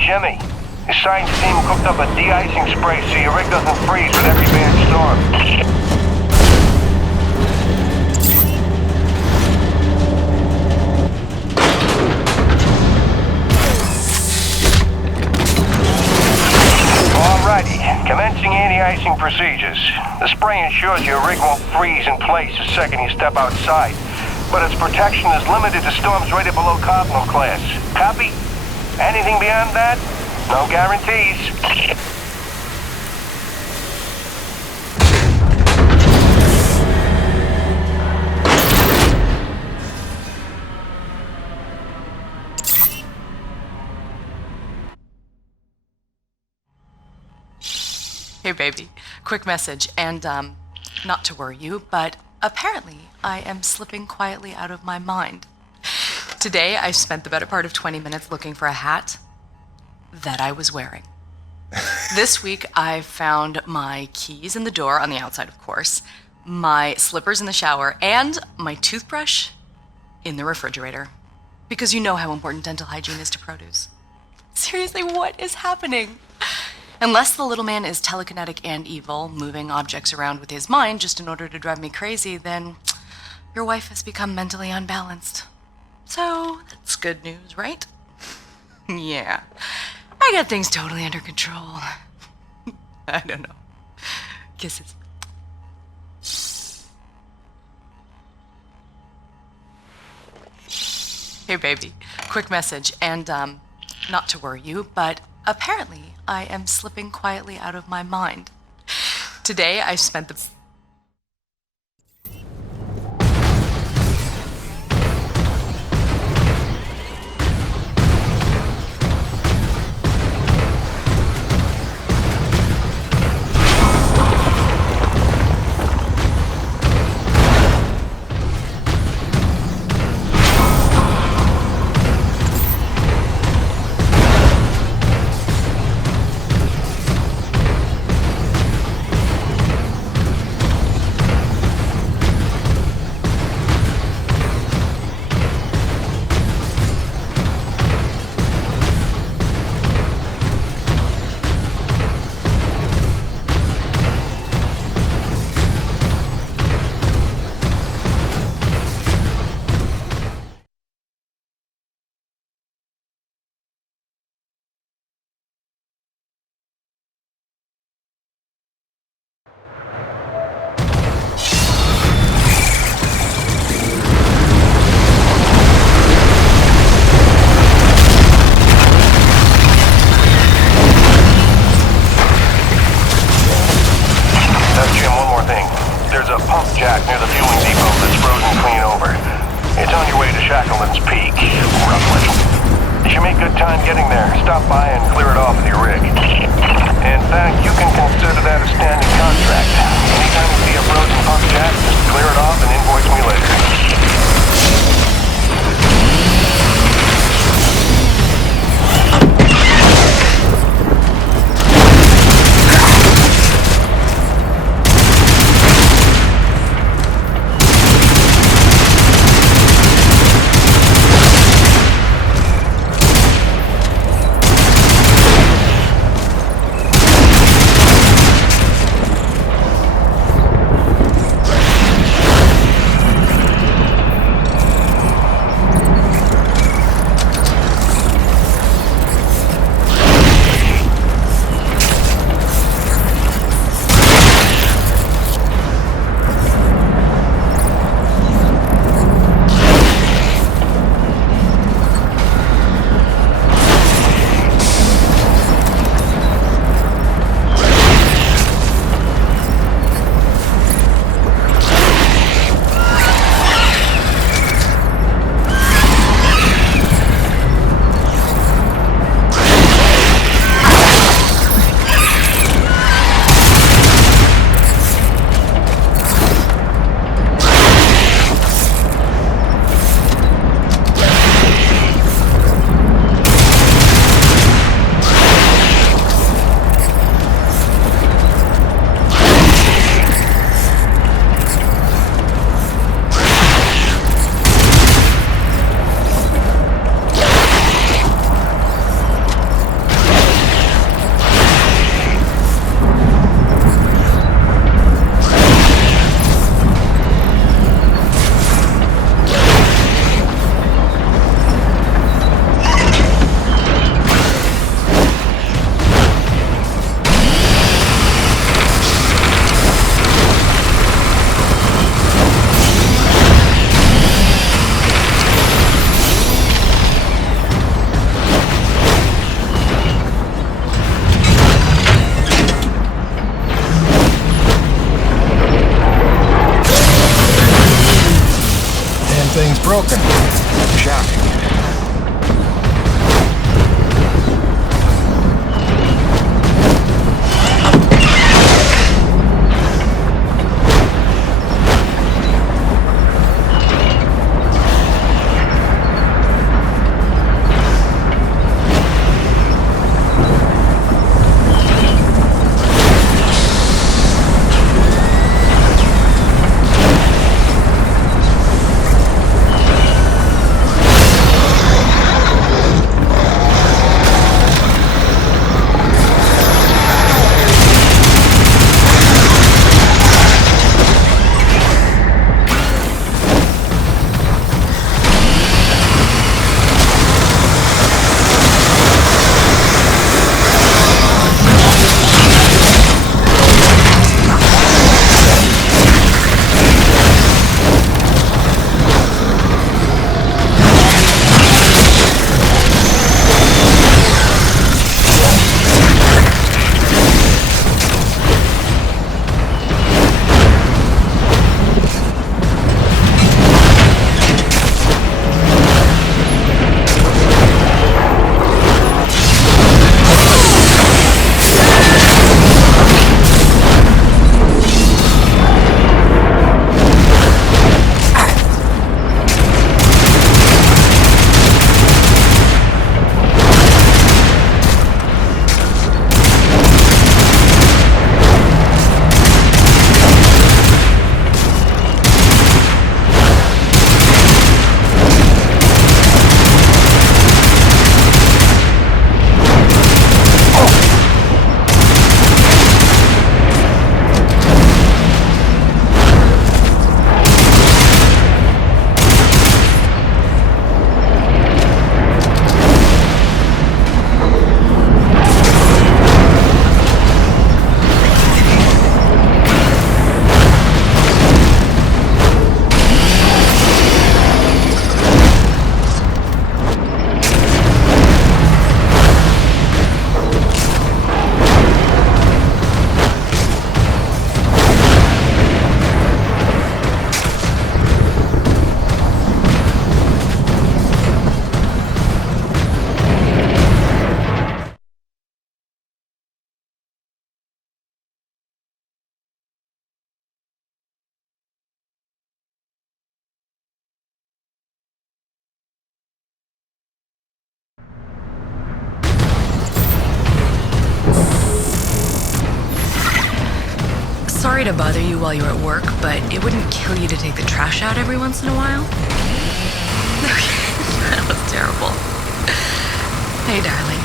Jimmy. The science team cooked up a de-icing spray so your rig doesn't freeze with every bad storm. Alrighty, commencing anti-icing procedures. The spray ensures your rig won't freeze in place the second you step outside, but its protection is limited to storms rated below Cardinal class. Copy? Anything beyond that? No guarantees. Hey baby, quick message, and not to worry you, but apparently I am slipping quietly out of my mind. Today I spent the better part of 20 minutes looking for a hat that I was wearing. This week I found my keys in the door, on the outside of course, my slippers in the shower, and my toothbrush in the refrigerator. Because you know how important dental hygiene is to produce. Seriously, what is happening? Unless the little man is telekinetic and evil, moving objects around with his mind just in order to drive me crazy, then your wife has become mentally unbalanced. So, that's good news, right? Yeah. I got things totally under control. I don't know. Kisses. Hey baby, quick message, and not to worry you, but apparently I am slipping quietly out of my mind. Today I spent the... Something's broken. Shocking. Sorry to bother you while you're at work, but it wouldn't kill you to take the trash out every once in a while? That was terrible. Hey, darling.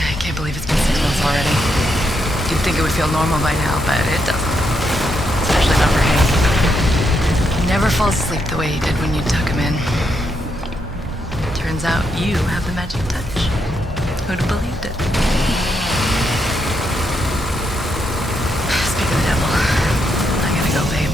I can't believe it's been 6 months already. You'd think it would feel normal by now, but it doesn't. Especially not for Hank. He never falls asleep the way he did when you tuck him in. Turns out you have the magic touch. Who'd have believed it? Speak of the devil. I gotta go, babe.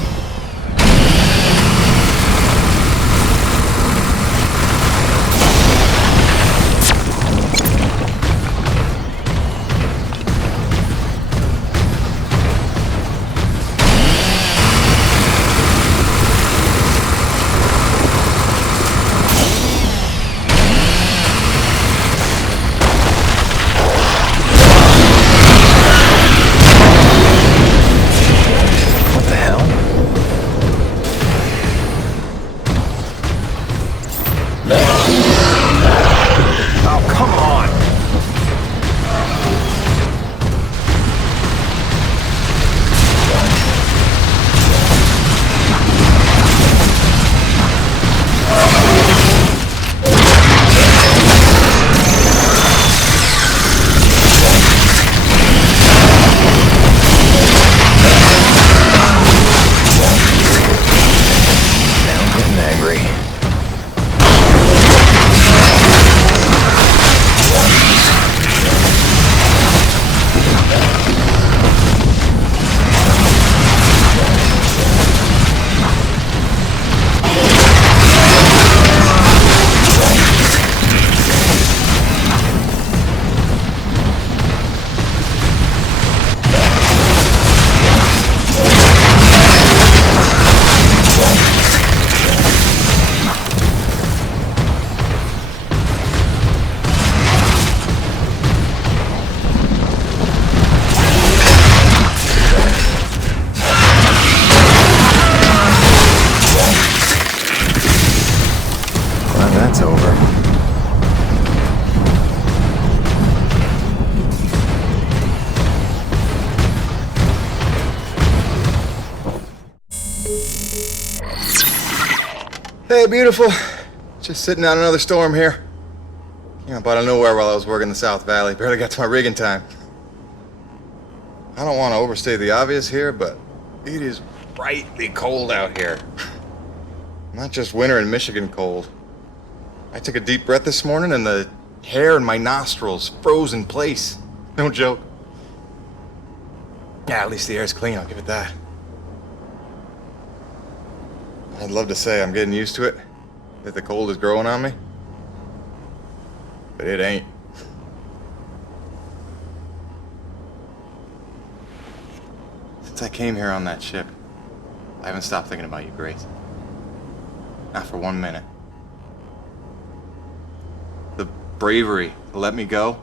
Hey, beautiful. Just sitting out another storm here. Came up out of nowhere while I was working the South Valley. Barely got to my rig in time. I don't want to overstate the obvious here, but it is frightfully cold out here. Not just winter in Michigan cold. I took a deep breath this morning and the hair in my nostrils froze in place. No joke. Yeah, at least the air's clean, I'll give it that. I'd love to say I'm getting used to it, that the cold is growing on me, but it ain't. Since I came here on that ship, I haven't stopped thinking about you, Grace. Not for 1 minute. The bravery to let me go,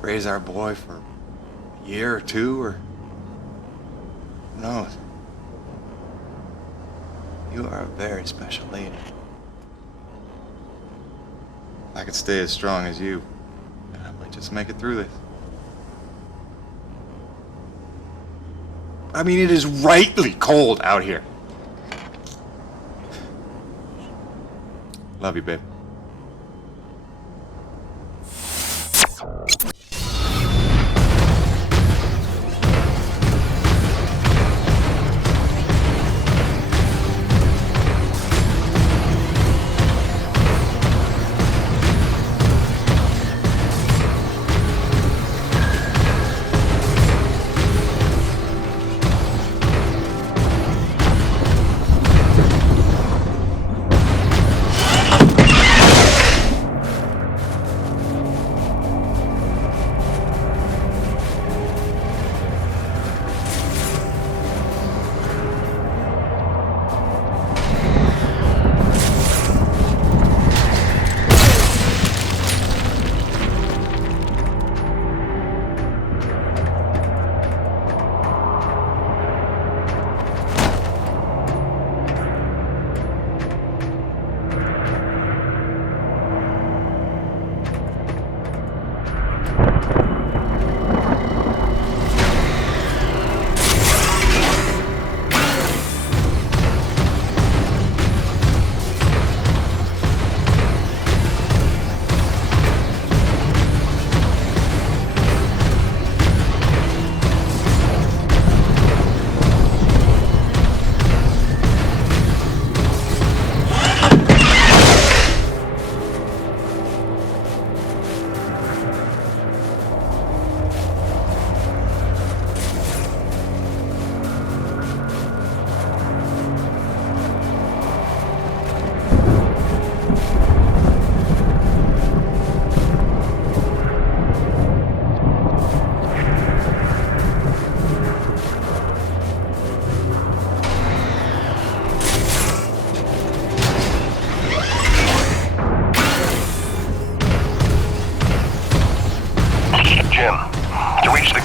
raise our boy for a year or two, or who knows? You are a very special lady. If I could stay as strong as you, I might just make it through this. I mean, it is rightly cold out here. Love you, babe.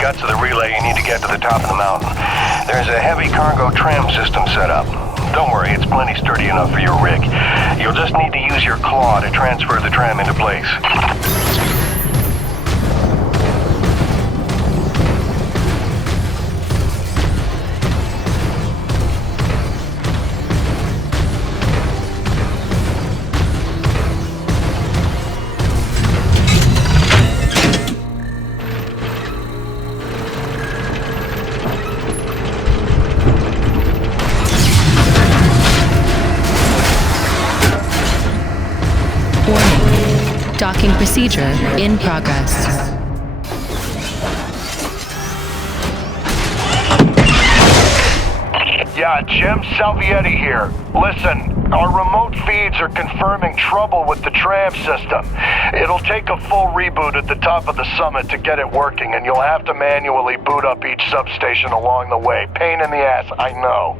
guts of the relay, you need to get to the top of the mountain. There's a heavy cargo tram system set up. Don't worry, it's plenty sturdy enough for your rig. You'll just need to use your claw to transfer the tram into place. Docking procedure in progress. Yeah, Jim Salvietti here. Listen, our remote feeds are confirming trouble with the tram system. It'll take a full reboot at the top of the summit to get it working, and you'll have to manually boot up each substation along the way. Pain in the ass, I know.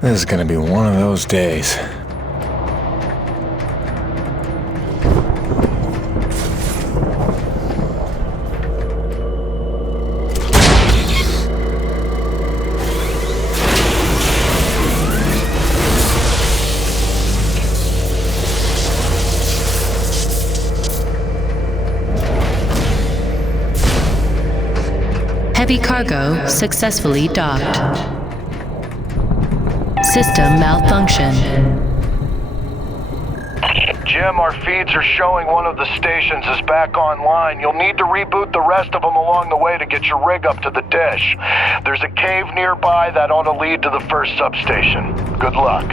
This is gonna be one of those days. Heavy cargo successfully docked. System malfunction. Jim, our feeds are showing one of the stations is back online. You'll need to reboot the rest of them along the way to get your rig up to the dish. There's a cave nearby that ought to lead to the first substation. Good luck.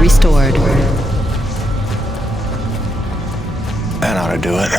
Restored. That ought to do it.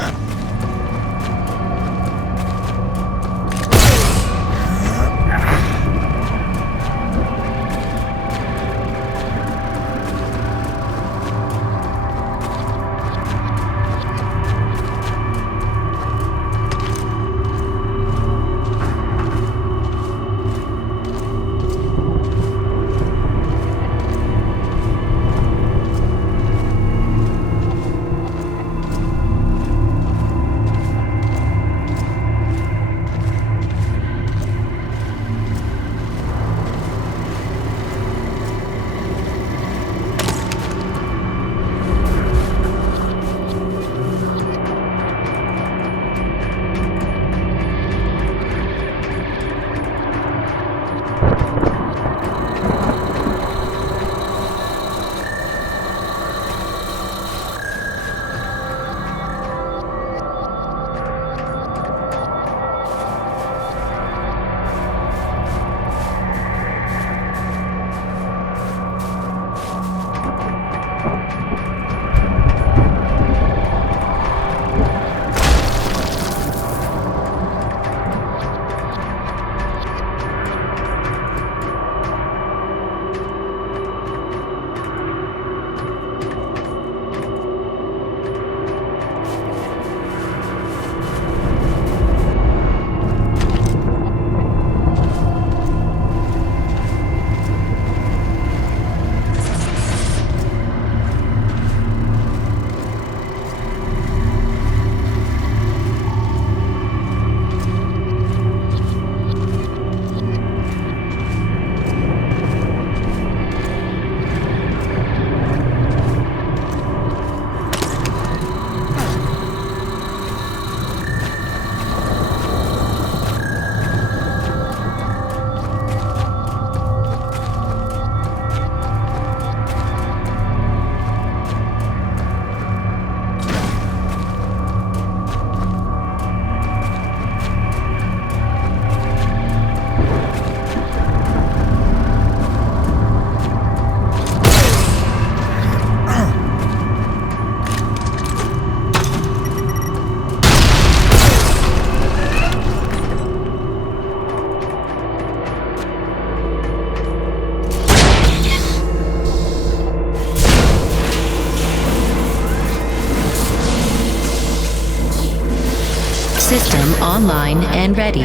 System online and ready.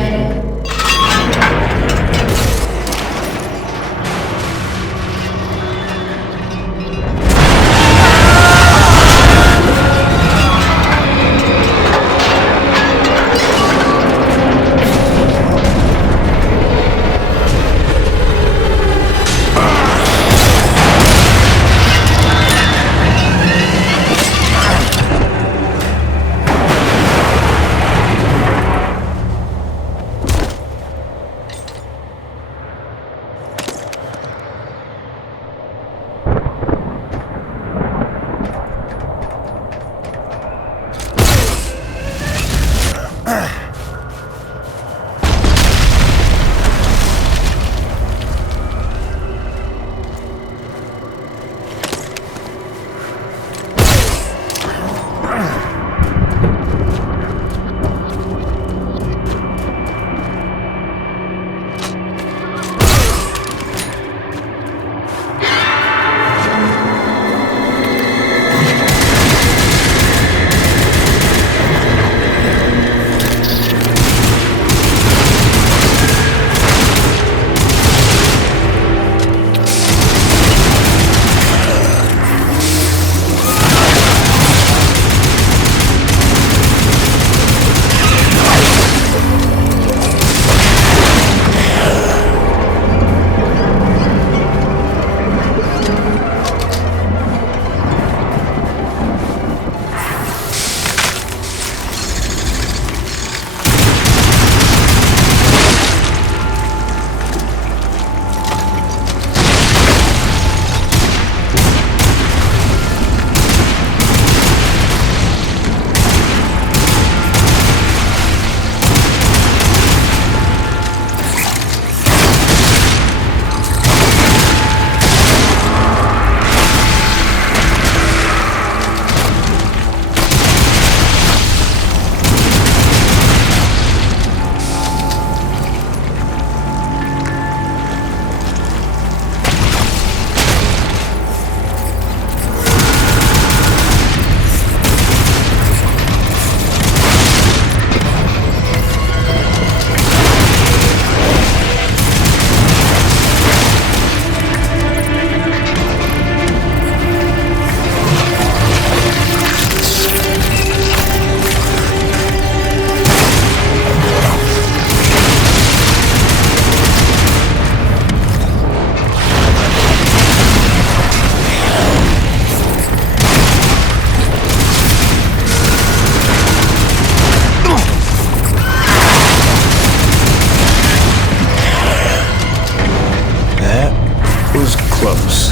close.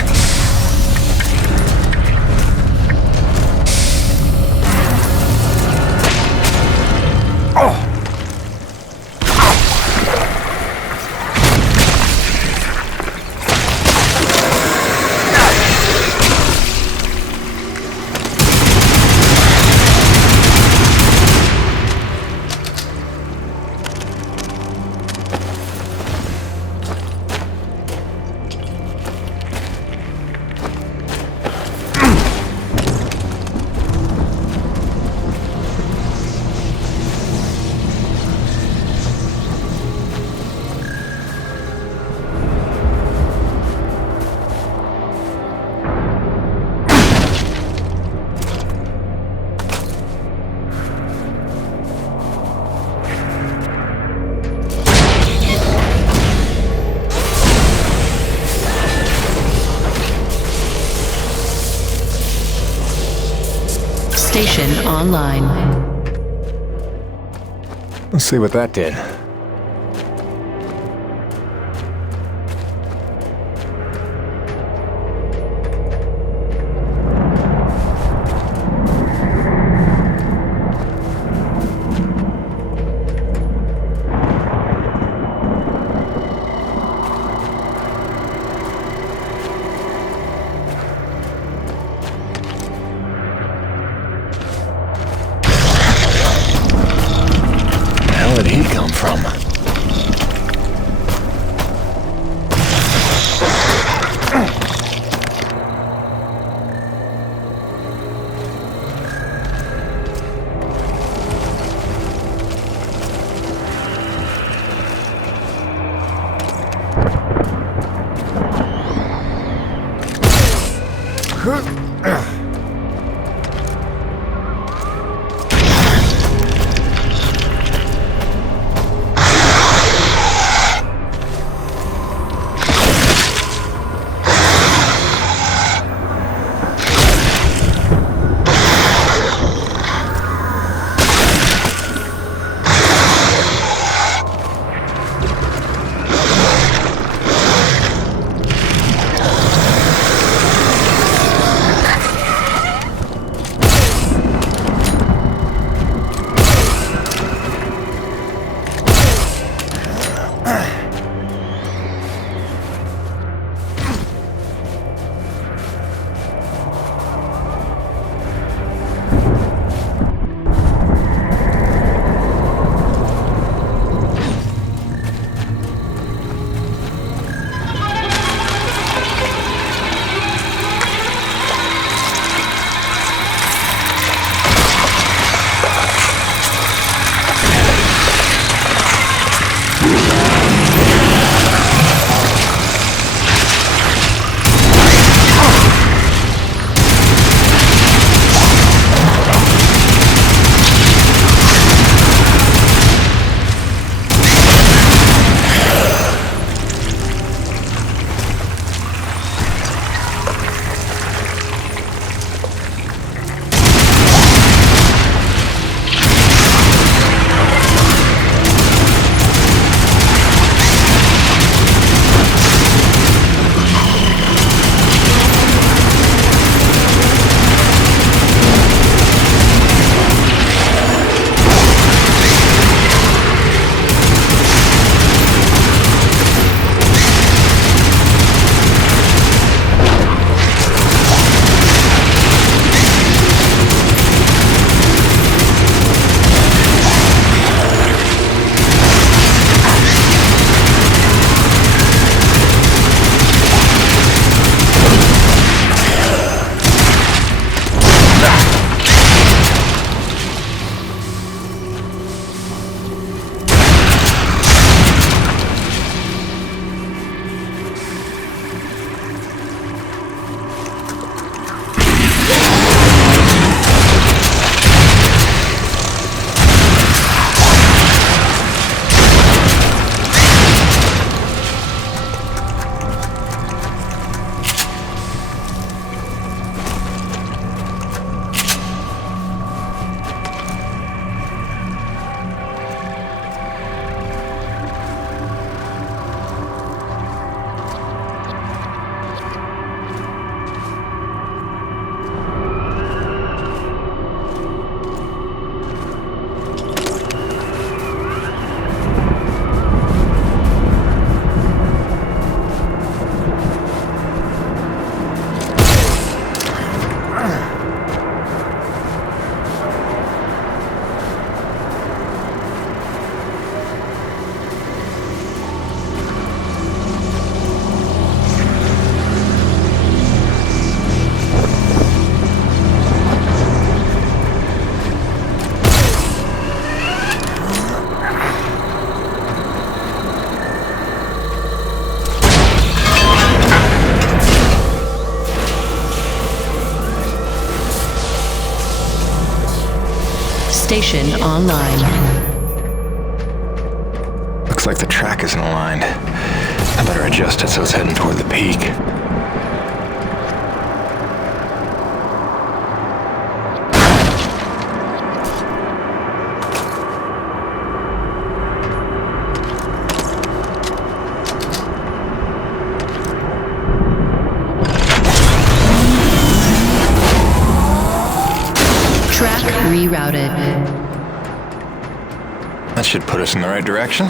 Station online. Let's see what that did. Where did he come from? Station online. Looks like the track isn't aligned. I better adjust it so it's heading toward the peak. Track rerouted. That should put us in the right direction.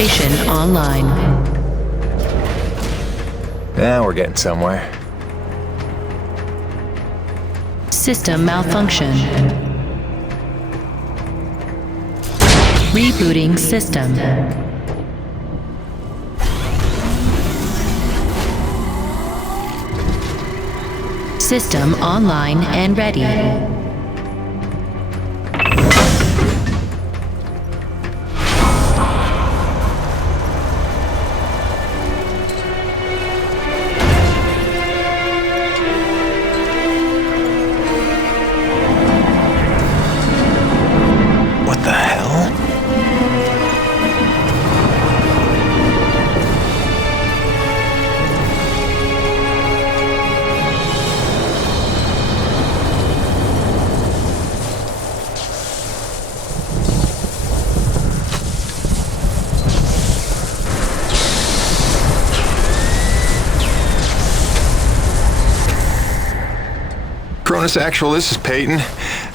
Station online. Yeah, we're getting somewhere. System malfunction. Rebooting system. System online and ready. Cronus Actual, this is Peyton.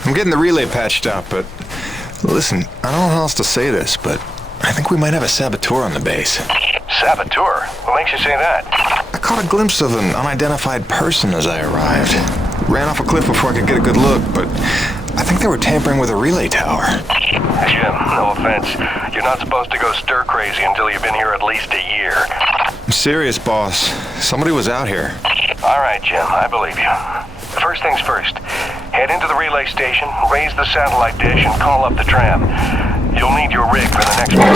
I'm getting the relay patched up, but listen, I don't know how else to say this, but I think we might have a saboteur on the base. Saboteur? What makes you say that? I caught a glimpse of an unidentified person as I arrived. Ran off a cliff before I could get a good look, but I think they were tampering with a relay tower. Jim, no offense. You're not supposed to go stir-crazy until you've been here at least a year. I'm serious, boss. Somebody was out here. All right, Jim, I believe you. First things first. Head into the relay station, raise the satellite dish, and call up the tram. You'll need your rig for the next one.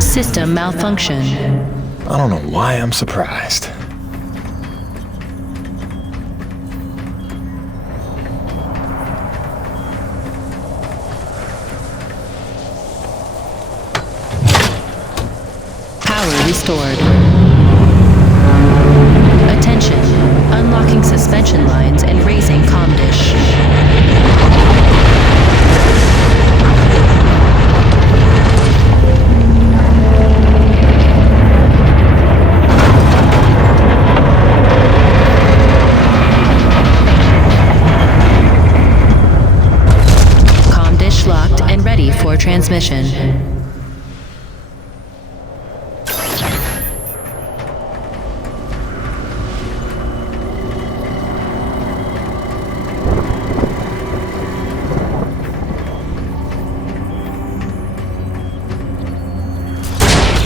System malfunction. I don't know why I'm surprised. Power restored. Attention. Unlocking suspension lines and raising comm dish. Locked and ready for transmission.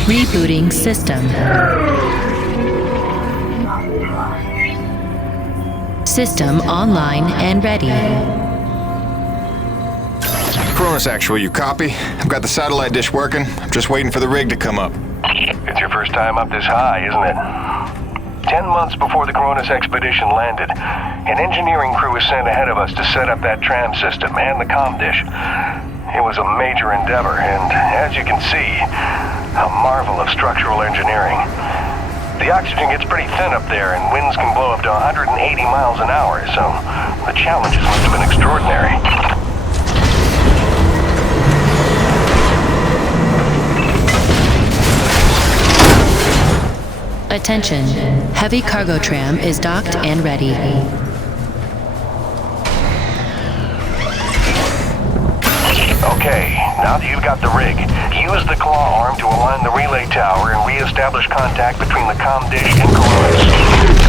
Rebooting system. System online and ready. Cronus Actual, you copy? I've got the satellite dish working. I'm just waiting for the rig to come up. It's your first time up this high, isn't it? 10 months before the Cronus expedition landed, an engineering crew was sent ahead of us to set up that tram system and the comm dish. It was a major endeavor, and as you can see, a marvel of structural engineering. The oxygen gets pretty thin up there, and winds can blow up to 180 miles an hour, so the challenges must have been extraordinary. Attention. Heavy cargo tram is docked and ready. Okay, Now that you've got the rig, use the claw arm to align the relay tower and re-establish contact between the comm dish and Coronas.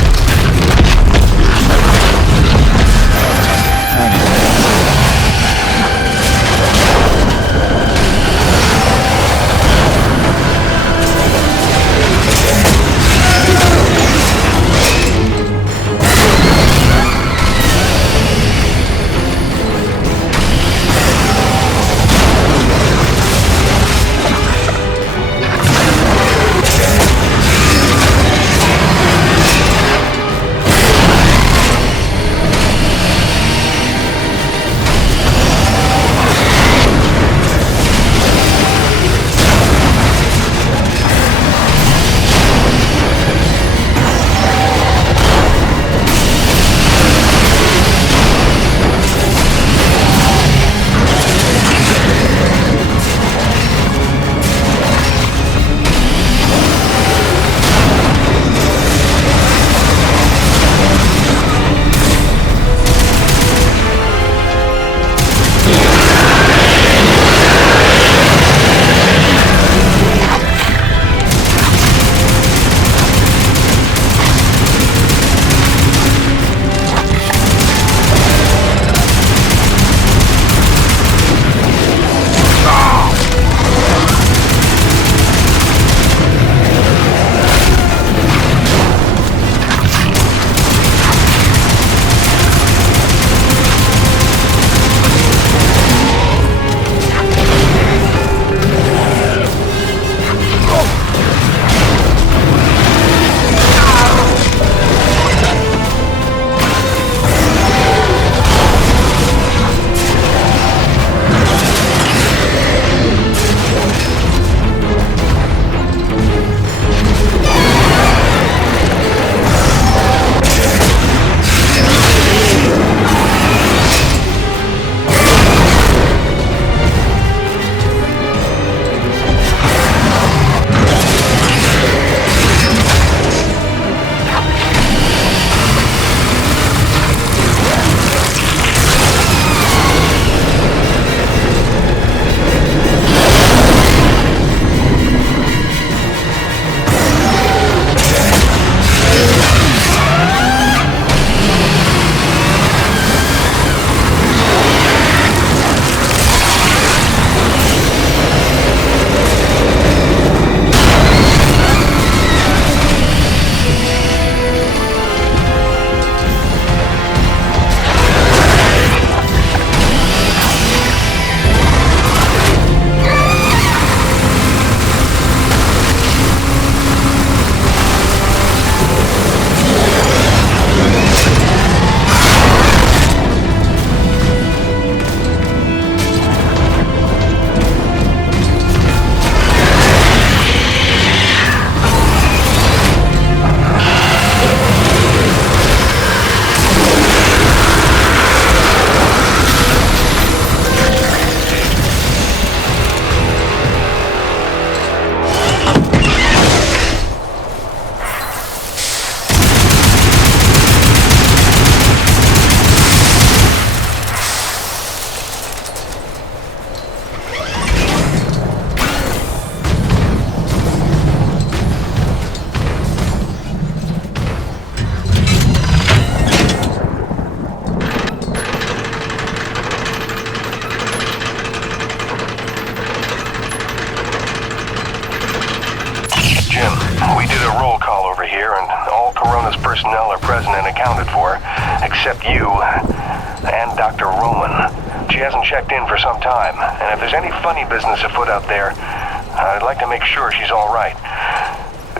personnel are present and accounted for, except you and Dr. Roman. She hasn't checked in for some time, and if there's any funny business afoot out there, I'd like to make sure she's all right.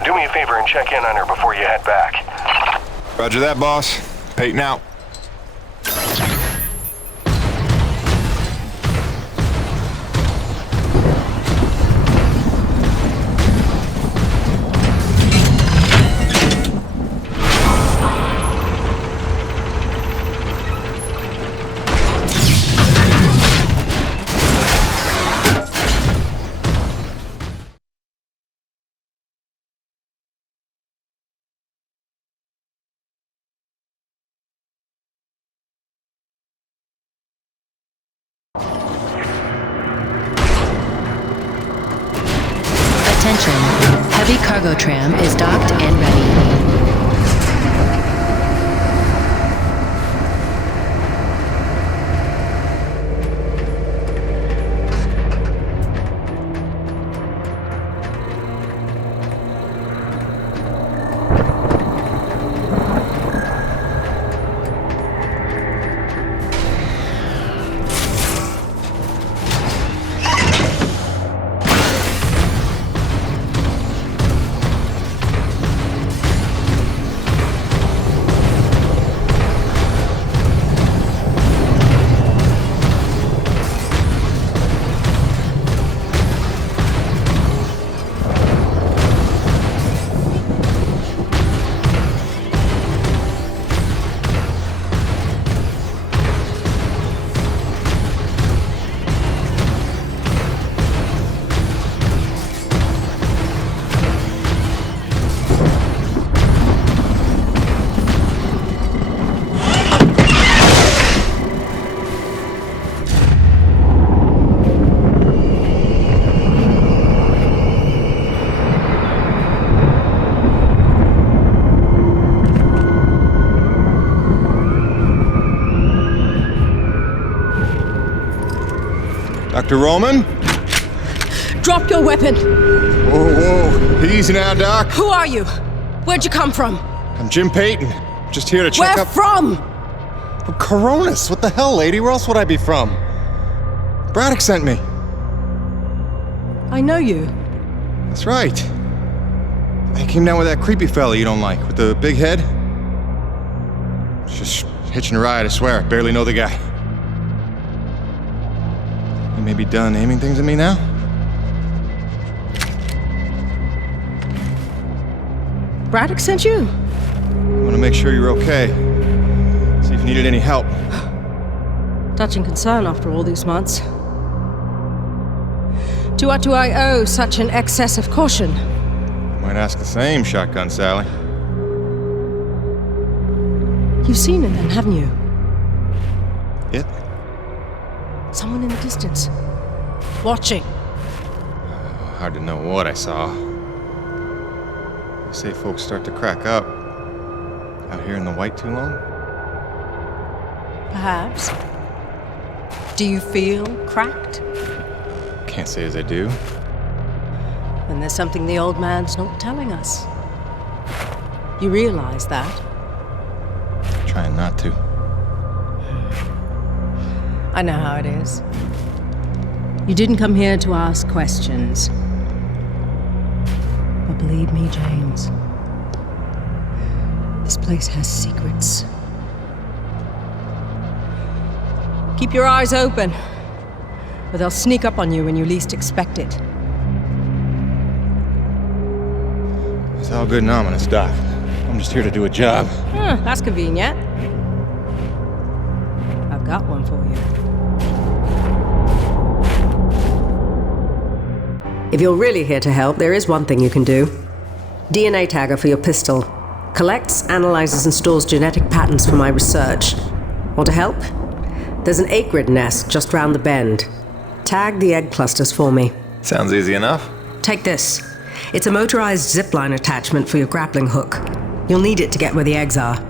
Do me a favor and check in on her before you head back. Roger that, boss. Peyton out. Attention, heavy cargo tram is docked and ready. Dr. Roman? Drop your weapon! Whoa. Easy now, Doc. Who are you? Where'd you come from? I'm Jim Peyton. Just here to check Where up... from? From Coronis. What the hell, lady? Where else would I be from? Braddock sent me. I know you. That's right. I came down with that creepy fella you don't like, with the big head. Just hitching a ride, I swear. Barely know the guy. You may be done aiming things at me now? Braddock sent you? I want to make sure you're okay. See if you needed any help. Touching concern after all these months. To what do I owe such an excess of caution? Might ask the same, Shotgun Sally. You've seen it then, haven't you? It? Someone in the distance. Watching. Hard to know what I saw. They say folks start to crack up. Out here in the white too long? Perhaps. Do you feel cracked? Can't say as I do. Then there's something the old man's not telling us. You realize that? Trying not to. I know how it is. You didn't come here to ask questions. But believe me, James, this place has secrets. Keep your eyes open, or they'll sneak up on you when you least expect it. It's all good and ominous, Doc. I'm just here to do a job. That's convenient. I've got one for you. If you're really here to help, there is one thing you can do. DNA tagger for your pistol. Collects, analyzes, and stores genetic patterns for my research. Want to help? There's an egg-grid nest just round the bend. Tag the egg clusters for me. Sounds easy enough. Take this. It's a motorized zipline attachment for your grappling hook. You'll need it to get where the eggs are.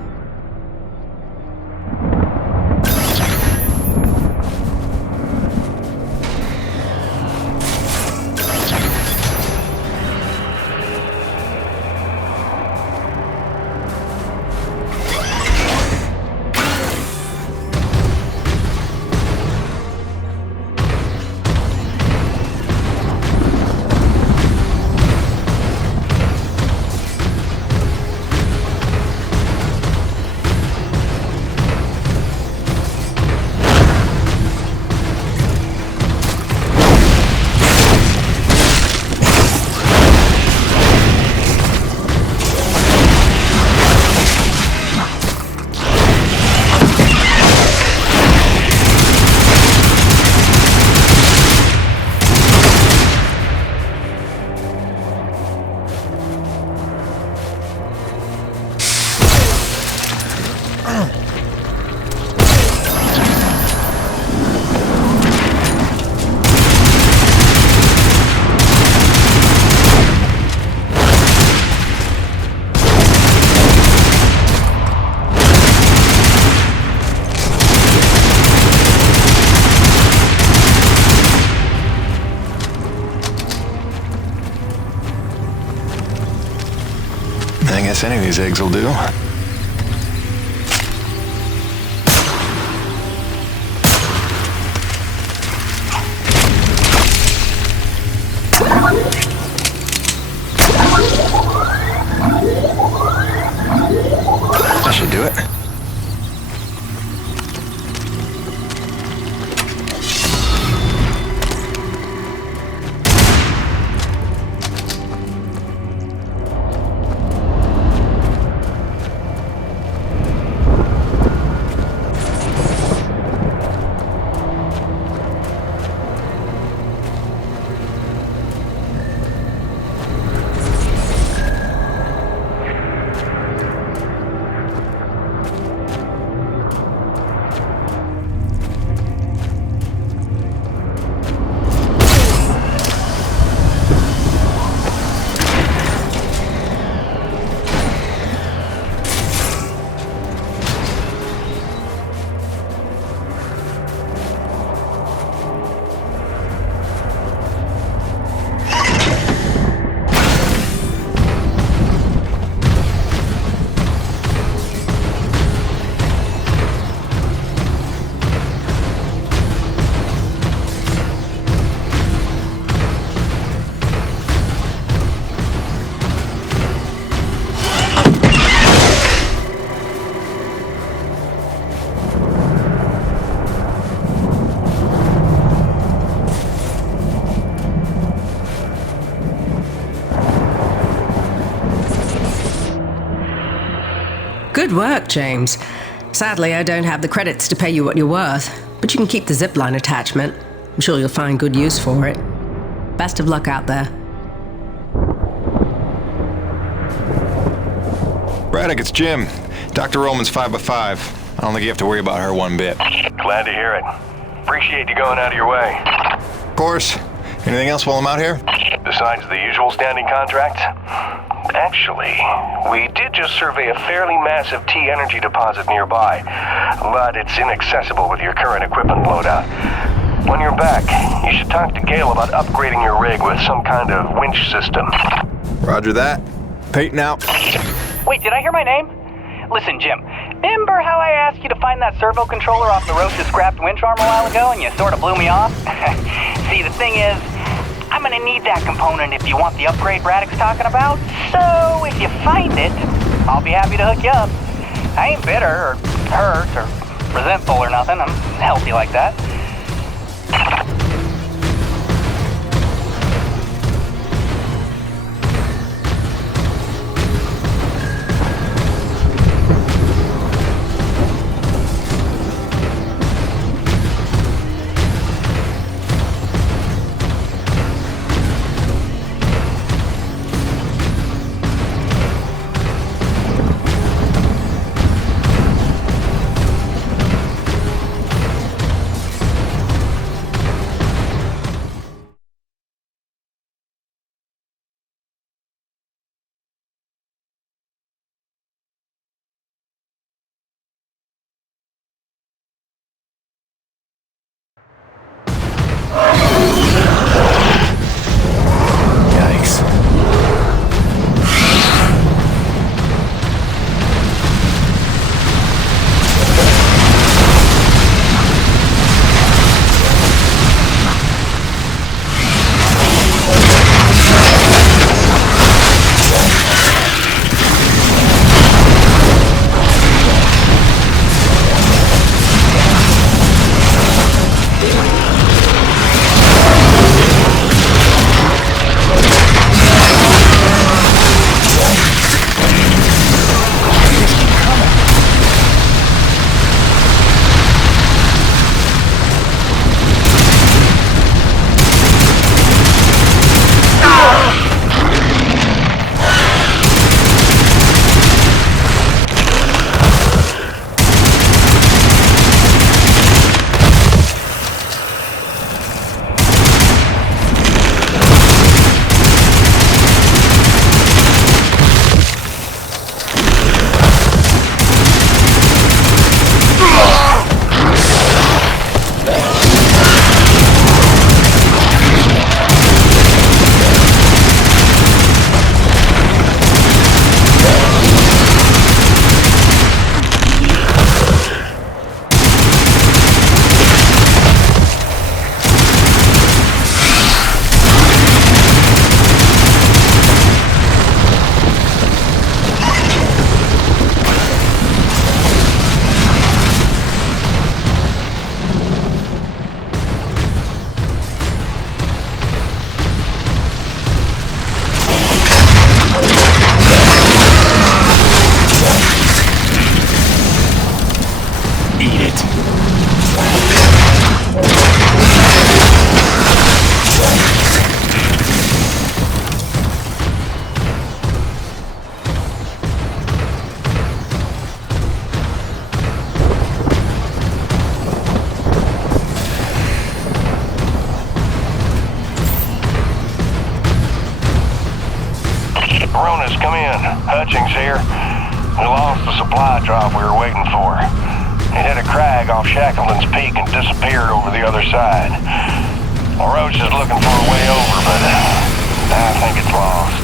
Guess any of these eggs will do. That should do it. Good work, James. Sadly, I don't have the credits to pay you what you're worth, but you can keep the zipline attachment. I'm sure you'll find good use for it. Best of luck out there. Braddock, it's Jim. Dr. Roman's 5x5. I don't think you have to worry about her one bit. Glad to hear it. Appreciate you going out of your way. Of course. Anything else while I'm out here? Besides the usual standing contracts? Actually, we did just survey a fairly massive T-energy deposit nearby, but it's inaccessible with your current equipment loadout. When you're back, you should talk to Gale about upgrading your rig with some kind of winch system. Roger that. Peyton out. Wait, did I hear my name? Listen, Jim, remember how I asked you to find that servo controller off the roasted scrapped winch arm a while ago and you sort of blew me off? See, the thing is, I'm gonna need that component if you want the upgrade Braddock's talking about. So, if you find it, I'll be happy to hook you up. I ain't bitter or hurt or resentful or nothing. I'm healthy like that. morning. Hutchings here. We lost the supply drop we were waiting for. It hit a crag off Shackleton's Peak and disappeared over the other side. Roach is looking for a way over, but I think it's lost.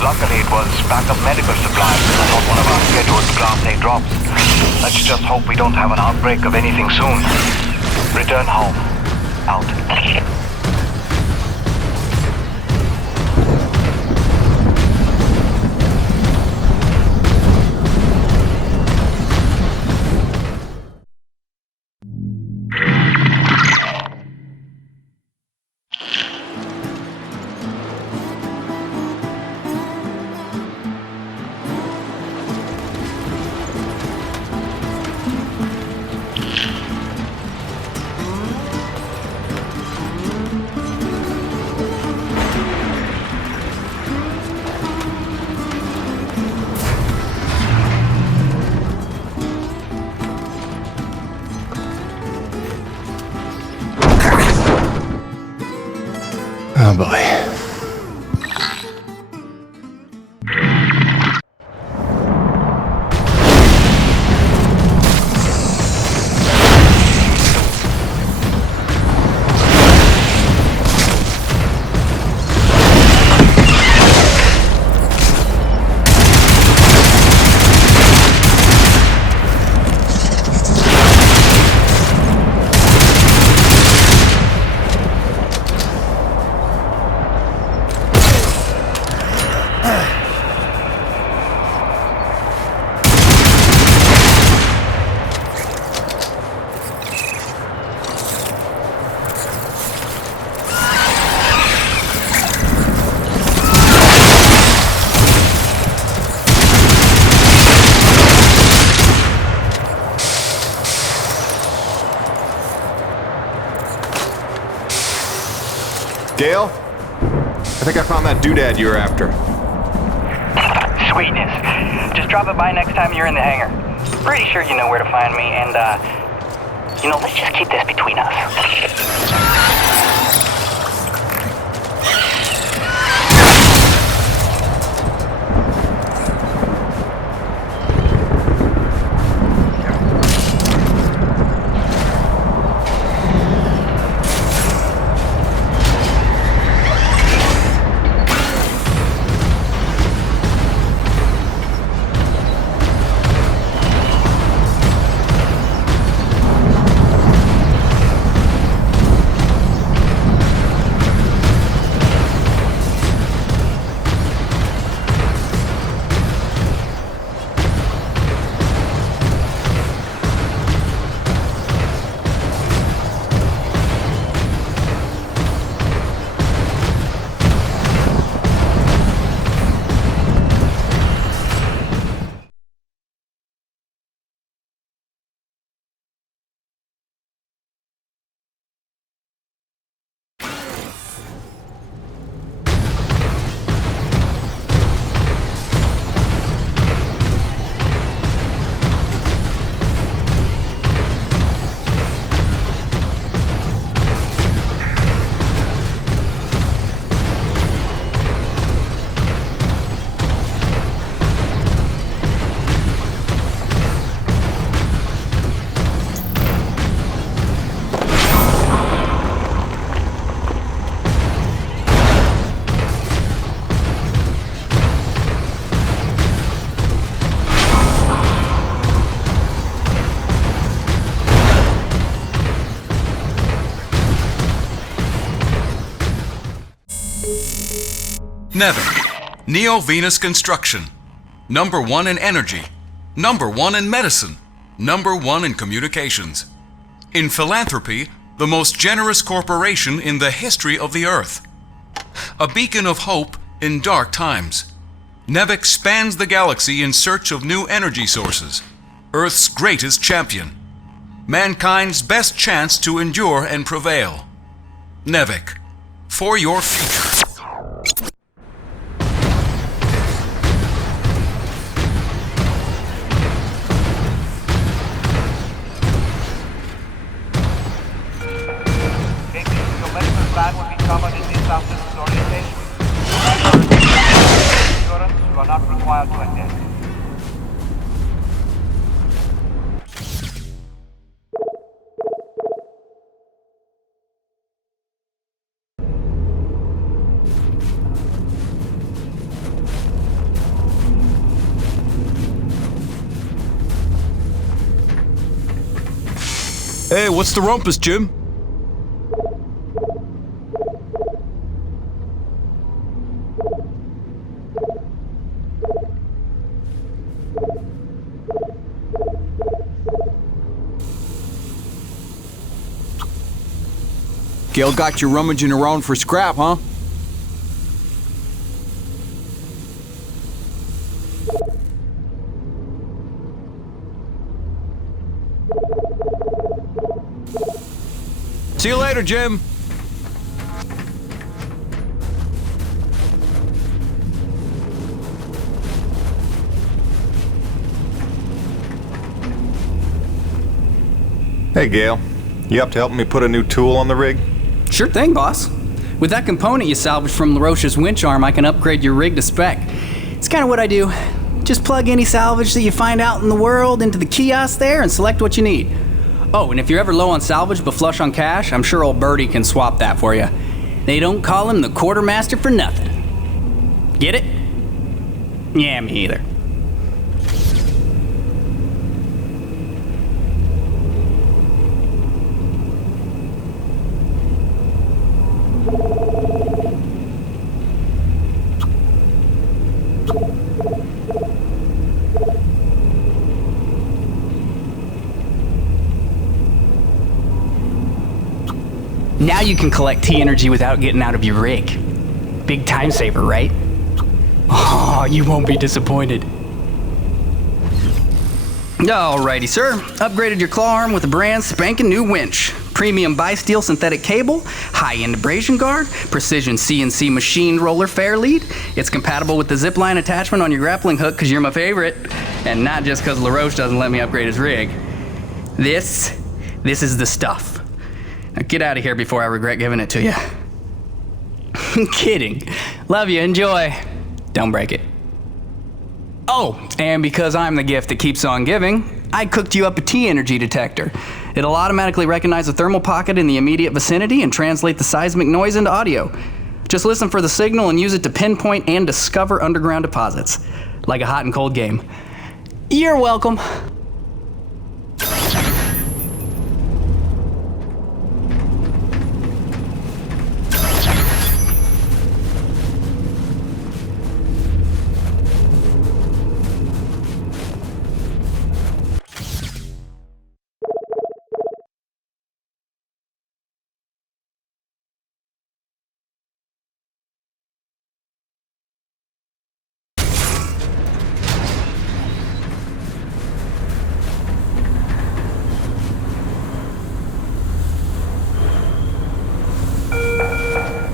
Luckily, it was backup medical supplies, not one of our scheduled Class A drops. Let's just hope we don't have an outbreak of anything soon. Return home. Out. Oh boy. Gale? I think I found that doodad you were after. Sweetness. Just drop it by next time you're in the hangar. Pretty sure you know where to find me, and, let's just keep this between us. Nevik, Neo-Venus Construction. #1 in energy. #1 in medicine. #1 in communications. In philanthropy, the most generous corporation in the history of the Earth. A beacon of hope in dark times. Nevik spans the galaxy in search of new energy sources. Earth's greatest champion. Mankind's best chance to endure and prevail. Nevik, for your future. Plan will be covered in this afternoon's orientation. You are not required Hey, what's the rumpus, Jim? Gail got you rummaging around for scrap, huh? See you later, Jim. Hey, Gail. You up to helping me put a new tool on the rig? Sure thing, boss. With that component you salvaged from LaRoche's winch arm, I can upgrade your rig to spec. It's kind of what I do. Just plug any salvage that you find out in the world into the kiosk there and select what you need. Oh, and if you're ever low on salvage but flush on cash, I'm sure old Birdie can swap that for you. They don't call him the quartermaster for nothing. Get it? Yeah, me either. Now you can collect T-energy without getting out of your rig. Big time saver, right? Oh, you won't be disappointed. Alrighty, sir. Upgraded your claw arm with a brand spanking new winch. Premium bi-steel synthetic cable, high-end abrasion guard, precision CNC machined roller fair lead. It's compatible with the zipline attachment on your grappling hook because you're my favorite. And not just because LaRoche doesn't let me upgrade his rig. This is the stuff. Now get out of here before I regret giving it to you. Kidding. Love you, enjoy. Don't break it. Oh, and because I'm the gift that keeps on giving, I cooked you up a T-energy detector. It'll automatically recognize a thermal pocket in the immediate vicinity and translate the seismic noise into audio. Just listen for the signal and use it to pinpoint and discover underground deposits. Like a hot and cold game. You're welcome.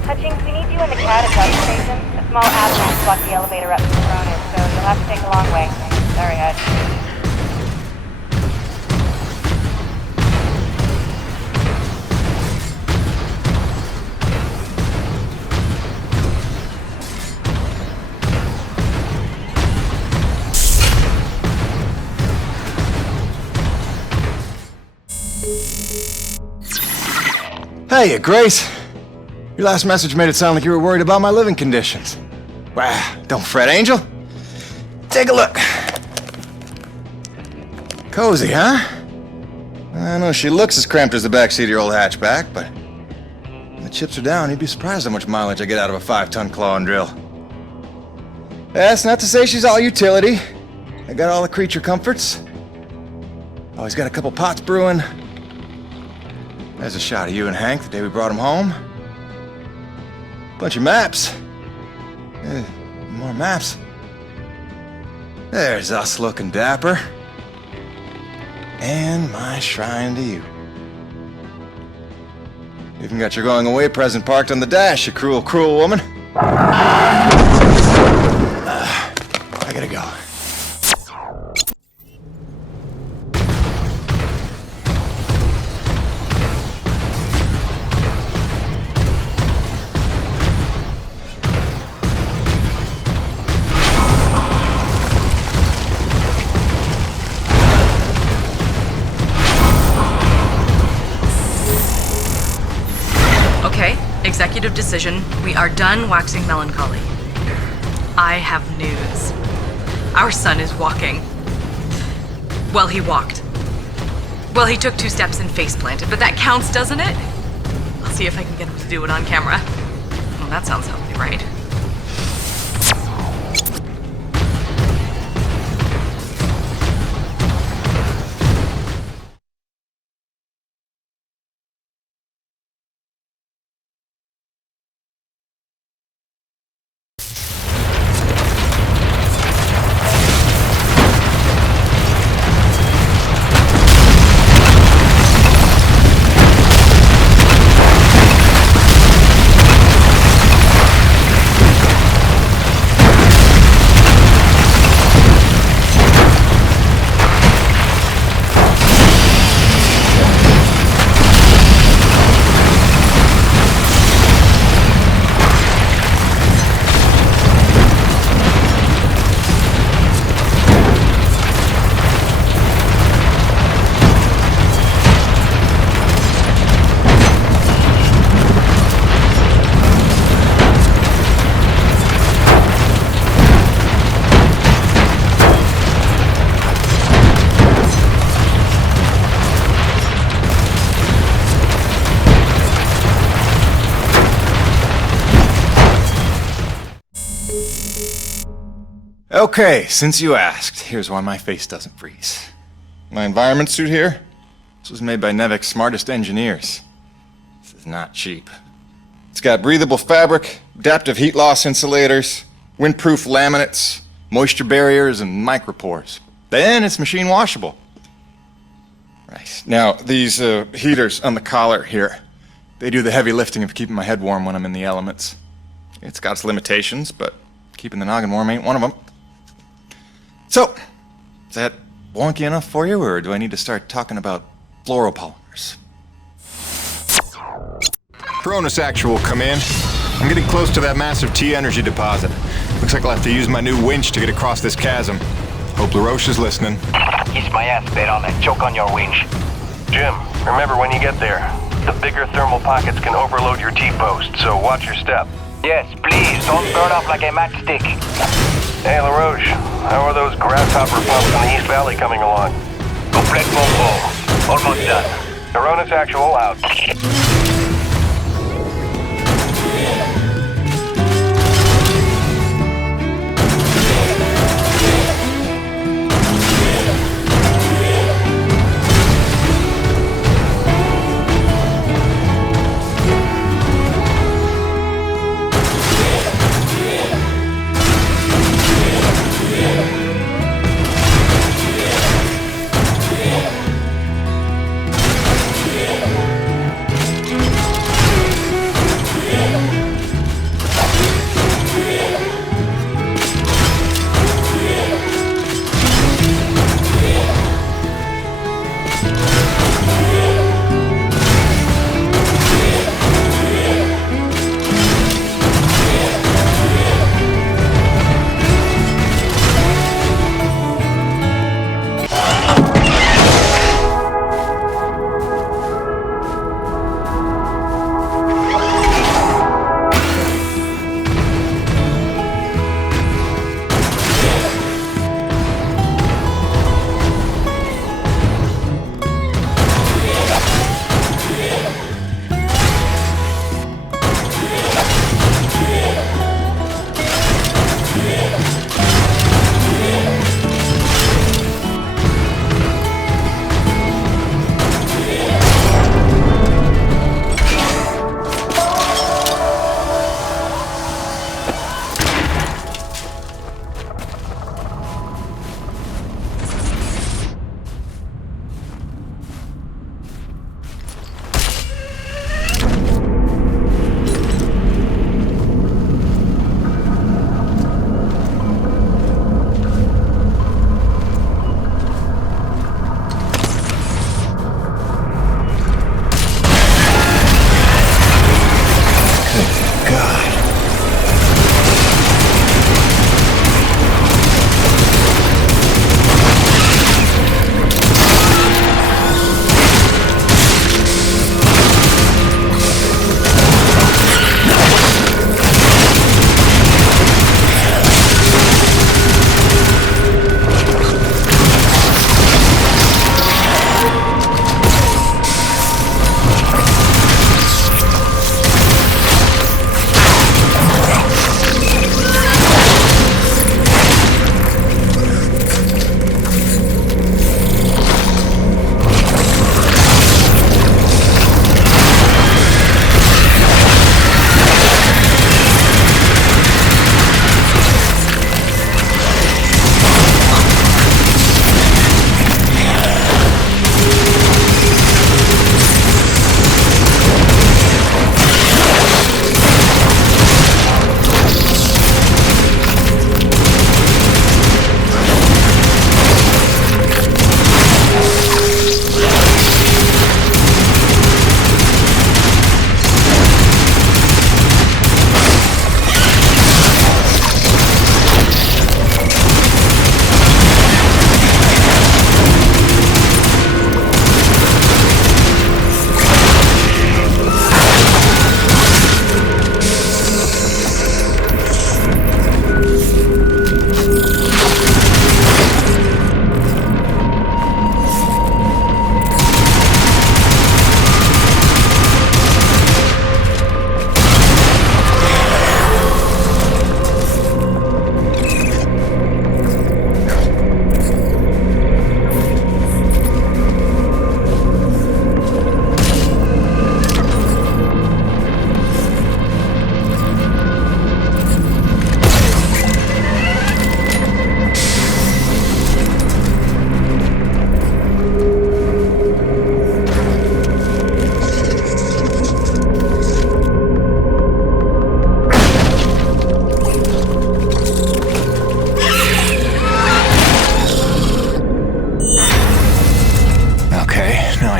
Hutchings, we need you in the CAD station. A small avalanche blocked the elevator up to Coronis, so you'll have to take a long way. Sorry, Hutch. Hey, Grace. Your last message made it sound like you were worried about my living conditions. Wow, don't fret, Angel. Take a look. Cozy, huh? I know she looks as cramped as the backseat of your old hatchback, but when the chips are down, you'd be surprised how much mileage I get out of a 5-ton claw and drill. That's not to say she's all utility. I got all the creature comforts. Always got a couple pots brewing. There's a shot of you and Hank the day we brought him home. Bunch of maps. More maps. There's us looking dapper. And my shrine to you. Even got your going away present parked on the dash, you cruel, cruel woman. I gotta go. Executive decision. We are done waxing melancholy. I have news. Our son is walking. Well, he walked. Well, he took 2 steps and face planted, but that counts, doesn't it? I'll see if I can get him to do it on camera. Well, that sounds healthy, right? Okay, since you asked, here's why my face doesn't freeze. My environment suit here, this was made by Nevic's smartest engineers. This is not cheap. It's got breathable fabric, adaptive heat loss insulators, windproof laminates, moisture barriers, and micropores. Then it's machine washable. Right. Now, these heaters on the collar here, they do the heavy lifting of keeping my head warm when I'm in the elements. It's got its limitations, but keeping the noggin warm ain't one of them. So, is that wonky enough for you, or do I need to start talking about fluoropolymers? Cronus Actual, come in. I'm getting close to that massive T-energy deposit. Looks like I'll have to use my new winch to get across this chasm. Hope LaRoche is listening. Kiss my ass, Baron, and choke on your winch. Jim, remember when you get there, the bigger thermal pockets can overload your T-post, so watch your step. Yes, please, don't burn up like a matchstick. Hey, LaRoche, how are those grasshopper pumps in the East Valley coming along? Complete combo. Almost done. Cronus Actual out.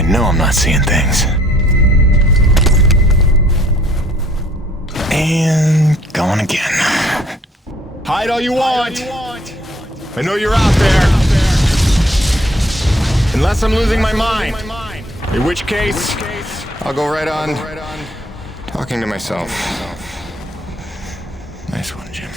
know I'm not seeing things. And going again. Hide all you want. I know you're out there. Unless I'm losing my mind. In which case, I'll go right on talking to myself. Nice one, Jim.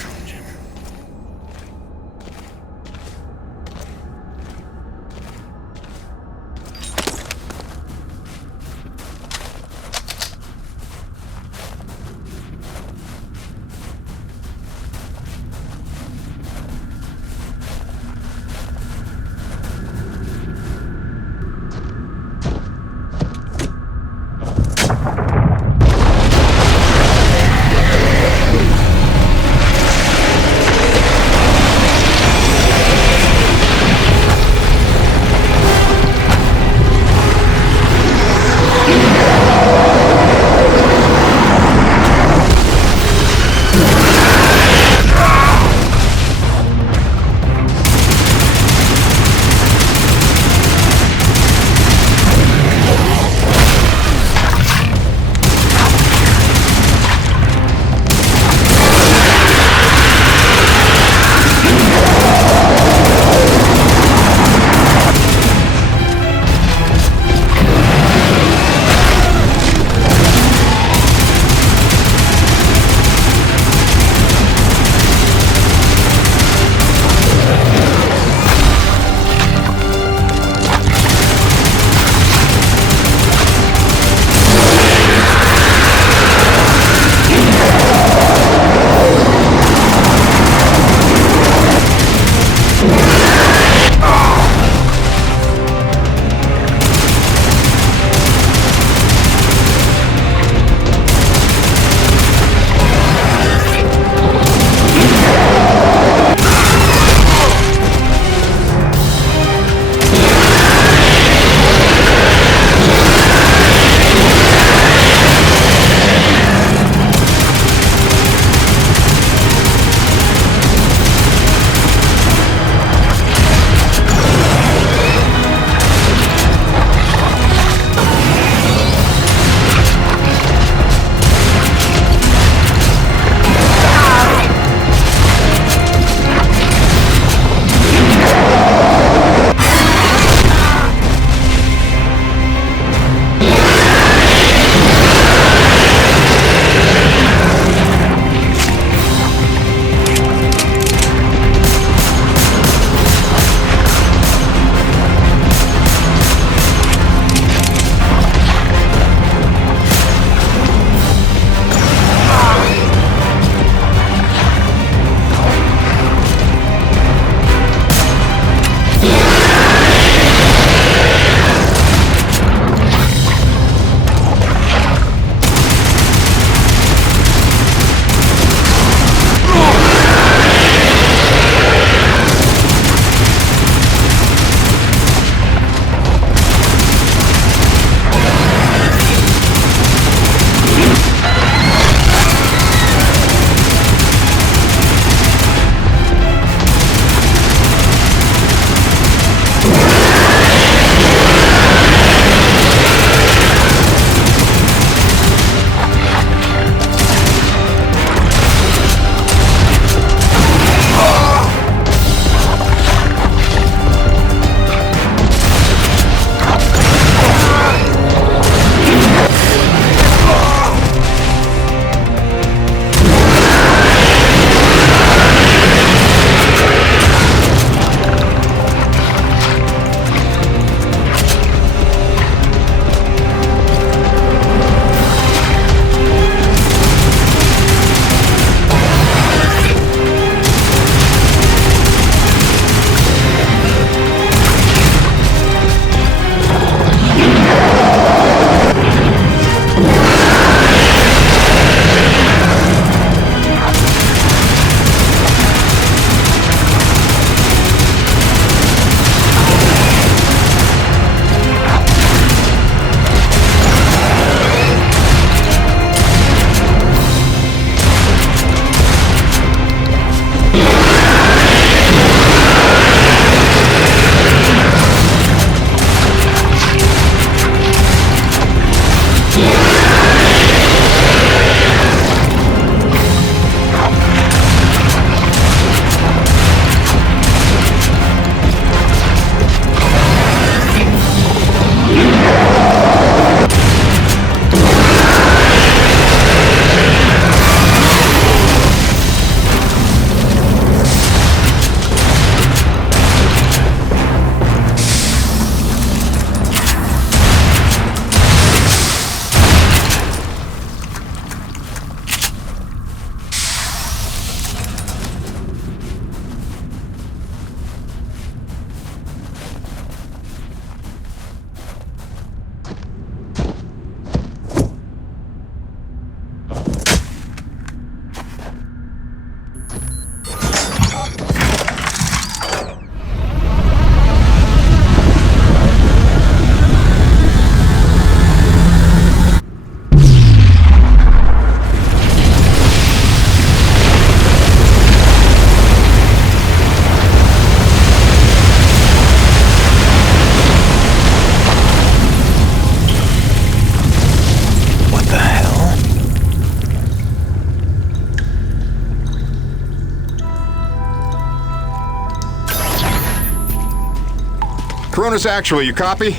Cronus Actual, you copy?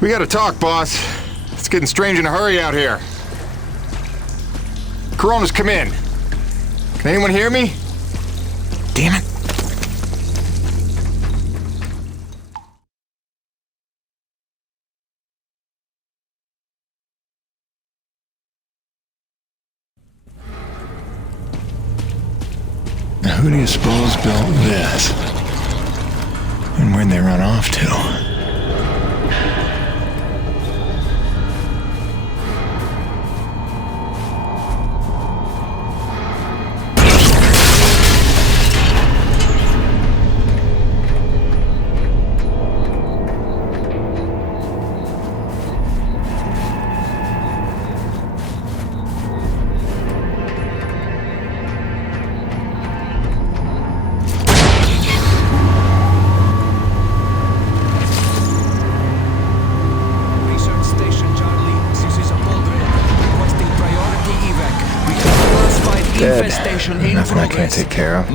We gotta talk, boss. It's getting strange in a hurry out here. Coronas, come in. Can anyone hear me? Damn it. Now, who do you suppose built this? And where'd they run off to? Dead. Nothing I can't take care of.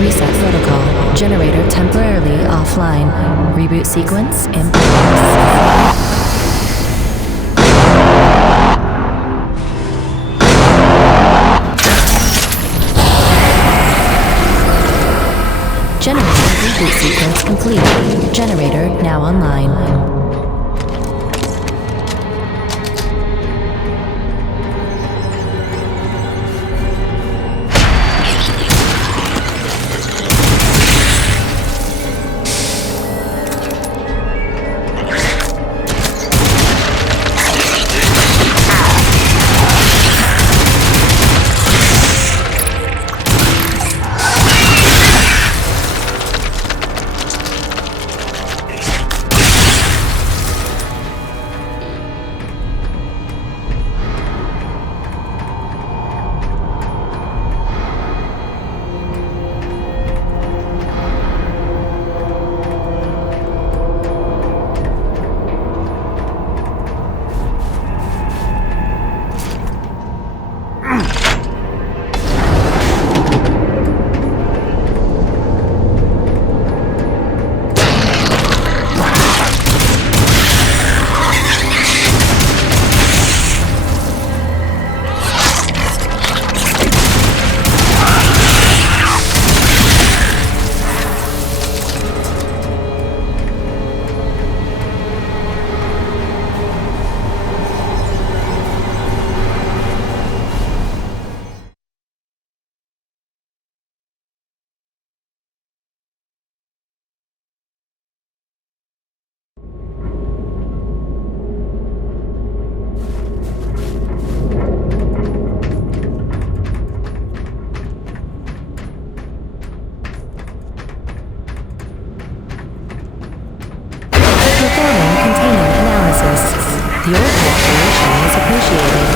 Reset protocol. Generator temporarily offline. Reboot sequence in progress. Generator reboot sequence complete. Generator now online. Your cooperation is appreciated.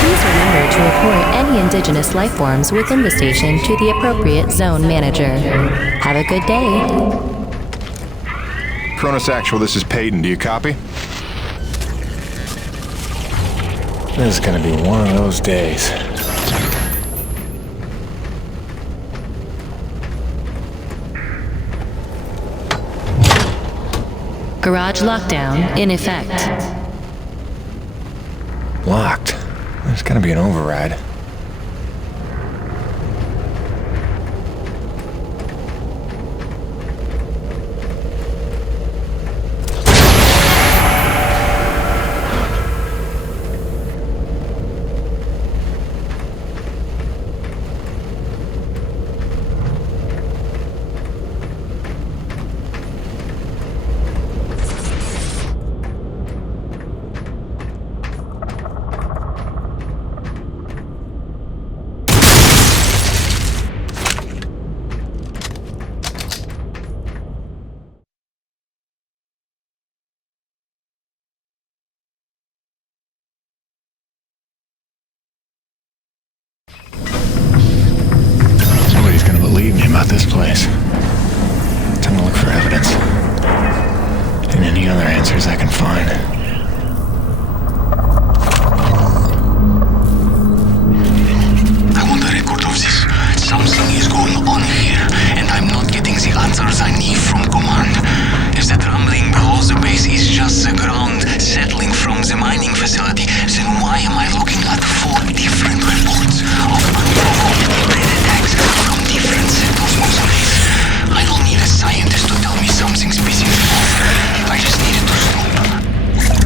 Please remember to report any indigenous life forms within the station to the appropriate zone manager. Have a good day. Cronus Actual, this is Peyton. Do you copy? This is gonna be one of those days. Garage lockdown in effect. Locked. There's gonna be an override. Nobody's gonna believe me about this place. Time to look for evidence. And any other answers I can find. I want a record of this. Something is going on here, and I'm not getting the answers I need from command. If that rumbling below the base is just the ground settling from the mining facility, then why am I looking at 4 different reports of unprovoked dead attacks from different sectors of the base? I don't need a scientist to tell me something's pissing me off. I just need it to stop.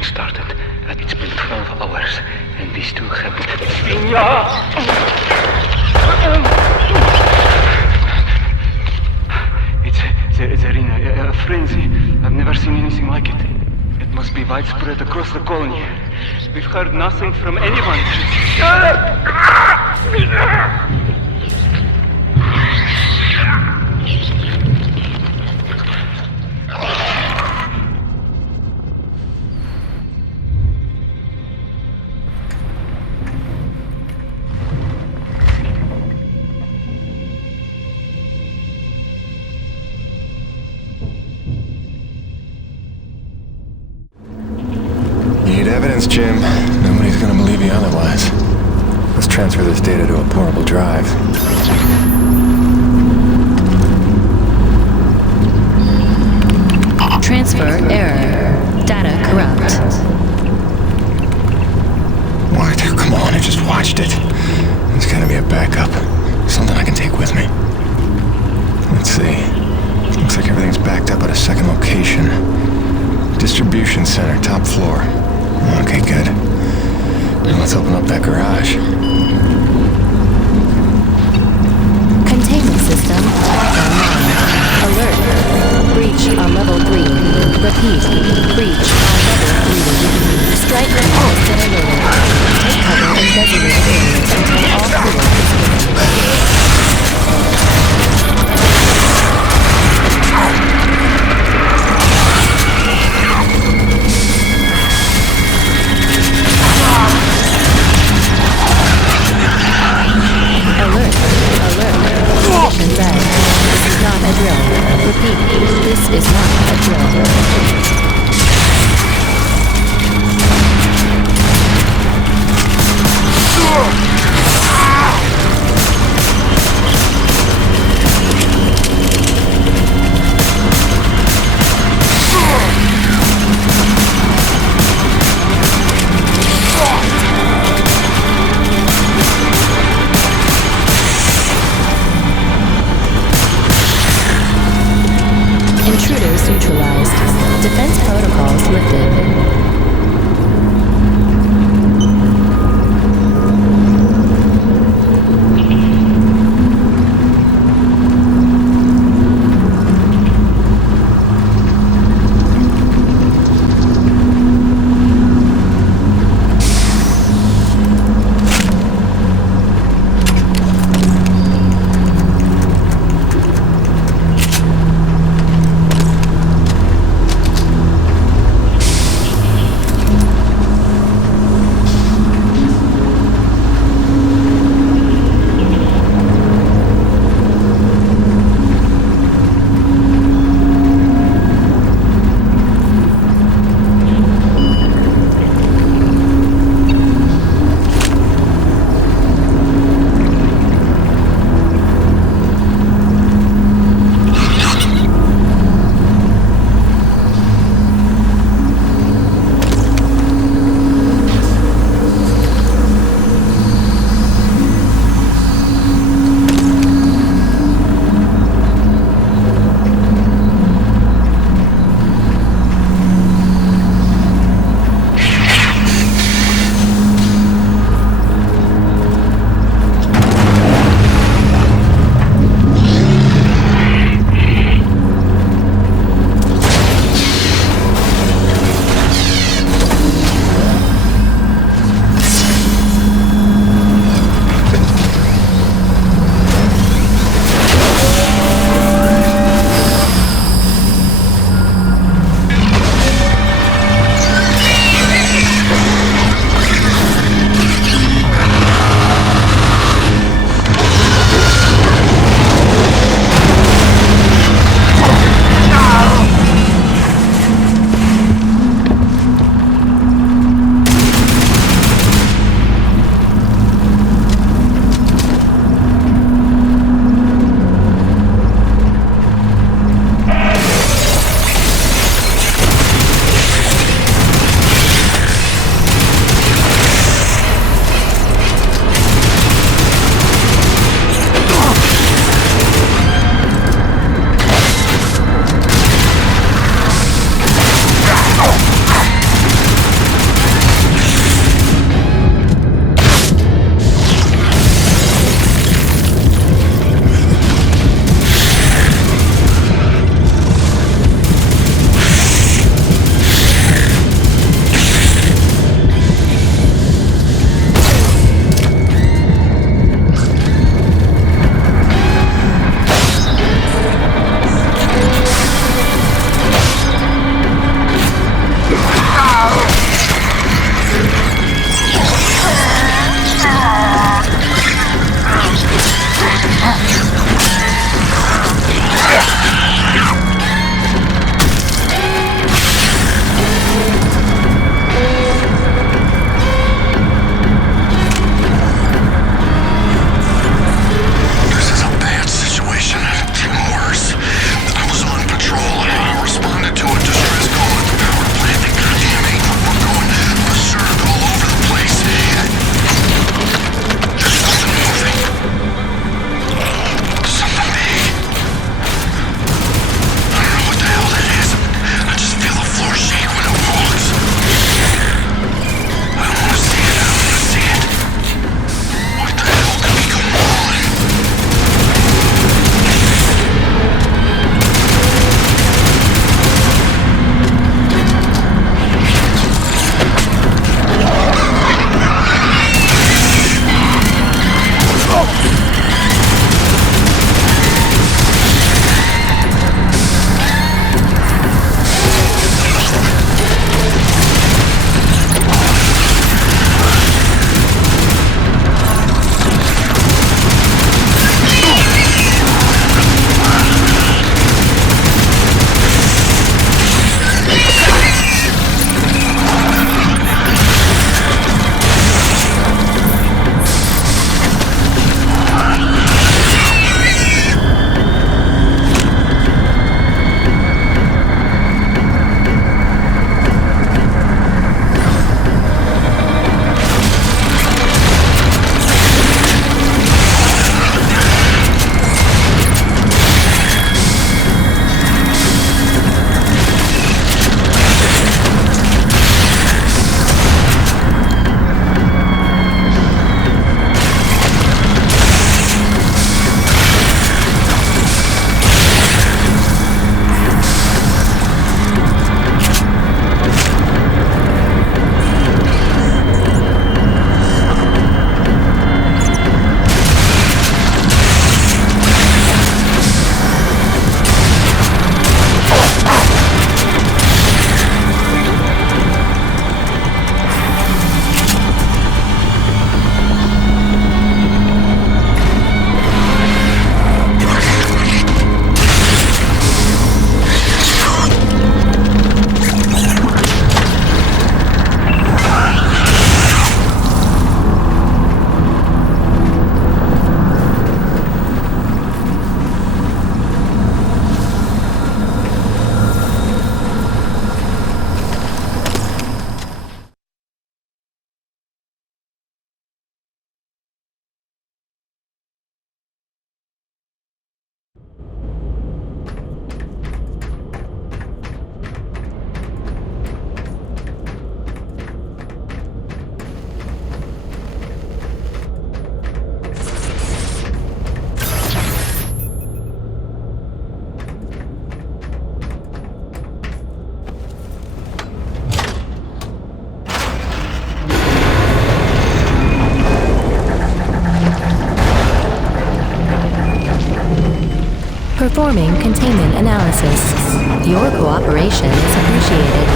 mission started. It's been 12 hours, and these two haven't. They're in a frenzy. I've never seen anything like it. It must be widespread across the colony. We've heard nothing from anyone. Need evidence, Jim. Nobody's gonna believe you otherwise. Let's transfer this data to a portable drive. Transfer error. Data corrupt. What? Come on, I just watched it. There's gotta be a backup. Something I can take with me. Let's see. Looks like everything's backed up at a second location. Distribution center, top floor. Okay, good. Now let's open up that garage. Containment system online. Alert. Breach on level 3. Repeat. Breach on level 3. Strike repulse generated. Take cover in designated areas until all fuel is cleared. Mission red. This is not a drill. Repeat, this is not a drill. Intruders neutralized. Defense protocols lifted. Performing containment analysis. Your cooperation is appreciated.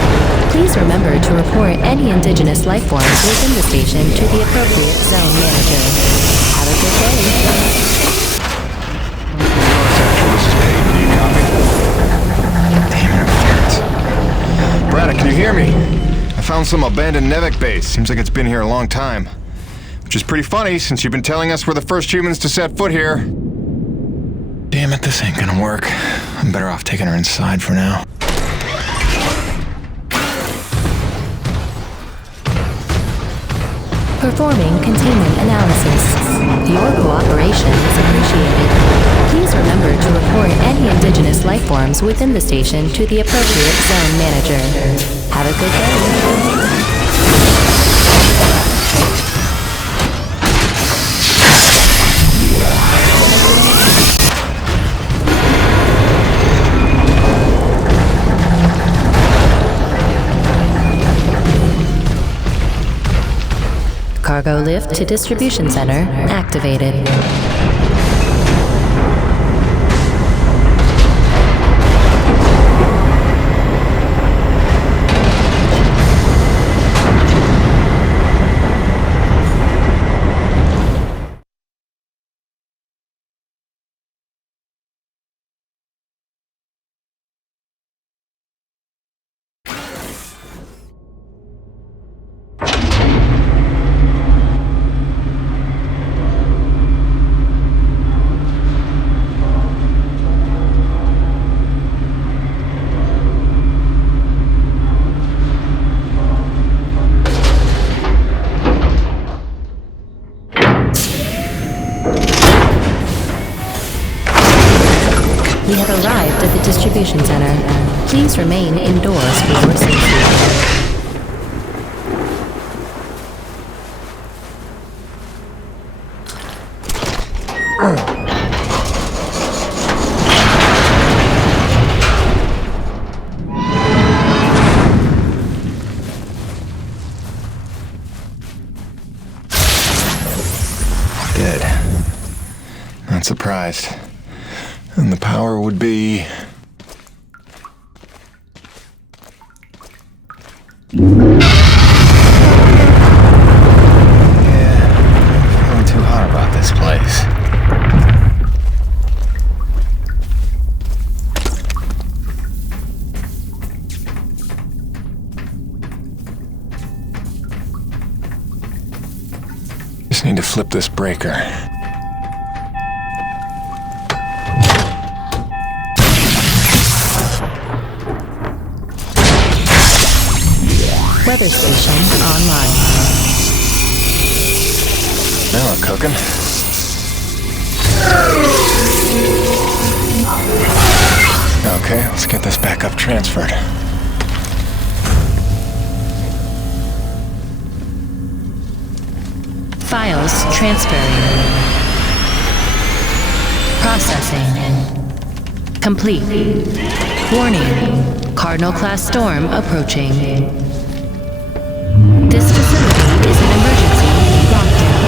Please remember to report any indigenous life forms within the station to the appropriate zone manager. Have a good day. This is Peyton. Do you copy? Damn it, Braddock, can you hear me? I found some abandoned Nevek base. Seems like it's been here a long time. Which is pretty funny, since you've been telling us we're the first humans to set foot here. Damn it, this ain't gonna work. I'm better off taking her inside for now. Performing containment analysis. Your cooperation is appreciated. Please remember to report any indigenous life forms within the station to the appropriate zone manager. Have a good day. Cargo lift to distribution center activated. We have arrived at the distribution center. Please remain indoors for your safety. Dead. Not surprised. And the power would be... Yeah, I'm feeling too hot about this place. Just need to flip this breaker. Weather station online. Now we're cooking. Okay, let's get this back up transferred. Files transferring. Processing. Complete. Warning. Cardinal-class storm approaching. This facility is an emergency lockdown.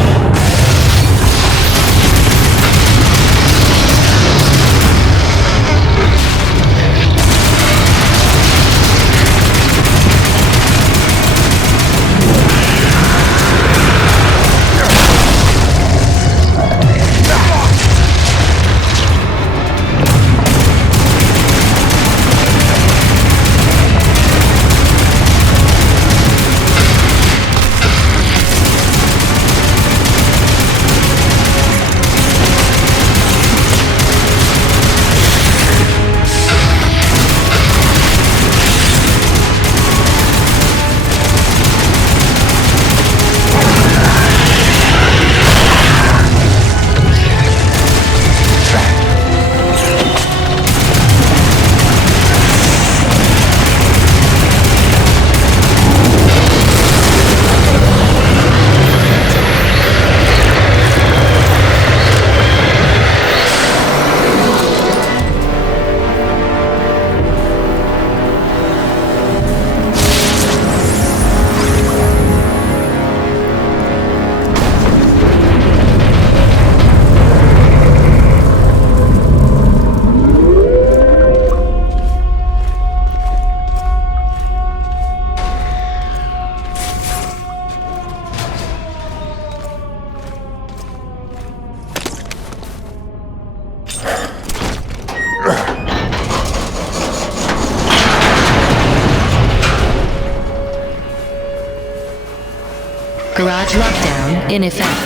Garage lockdown in effect.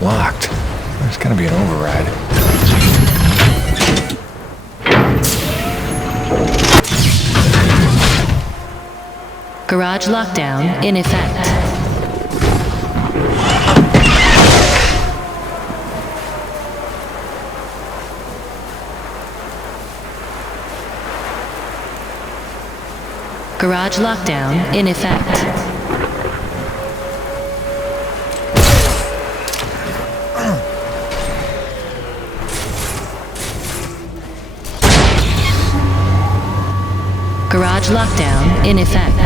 Locked. There's gonna be an override. Garage lockdown in effect. Garage lockdown in effect. Garage lockdown in effect.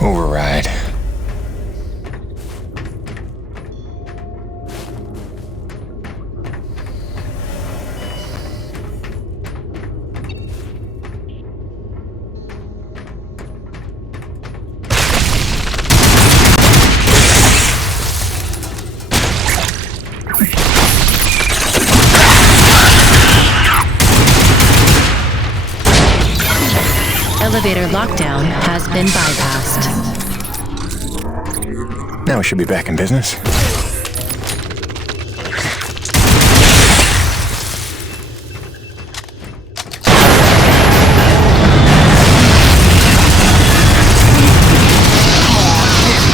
Override. Elevator lockdown has been bypassed. Now we should be back in business.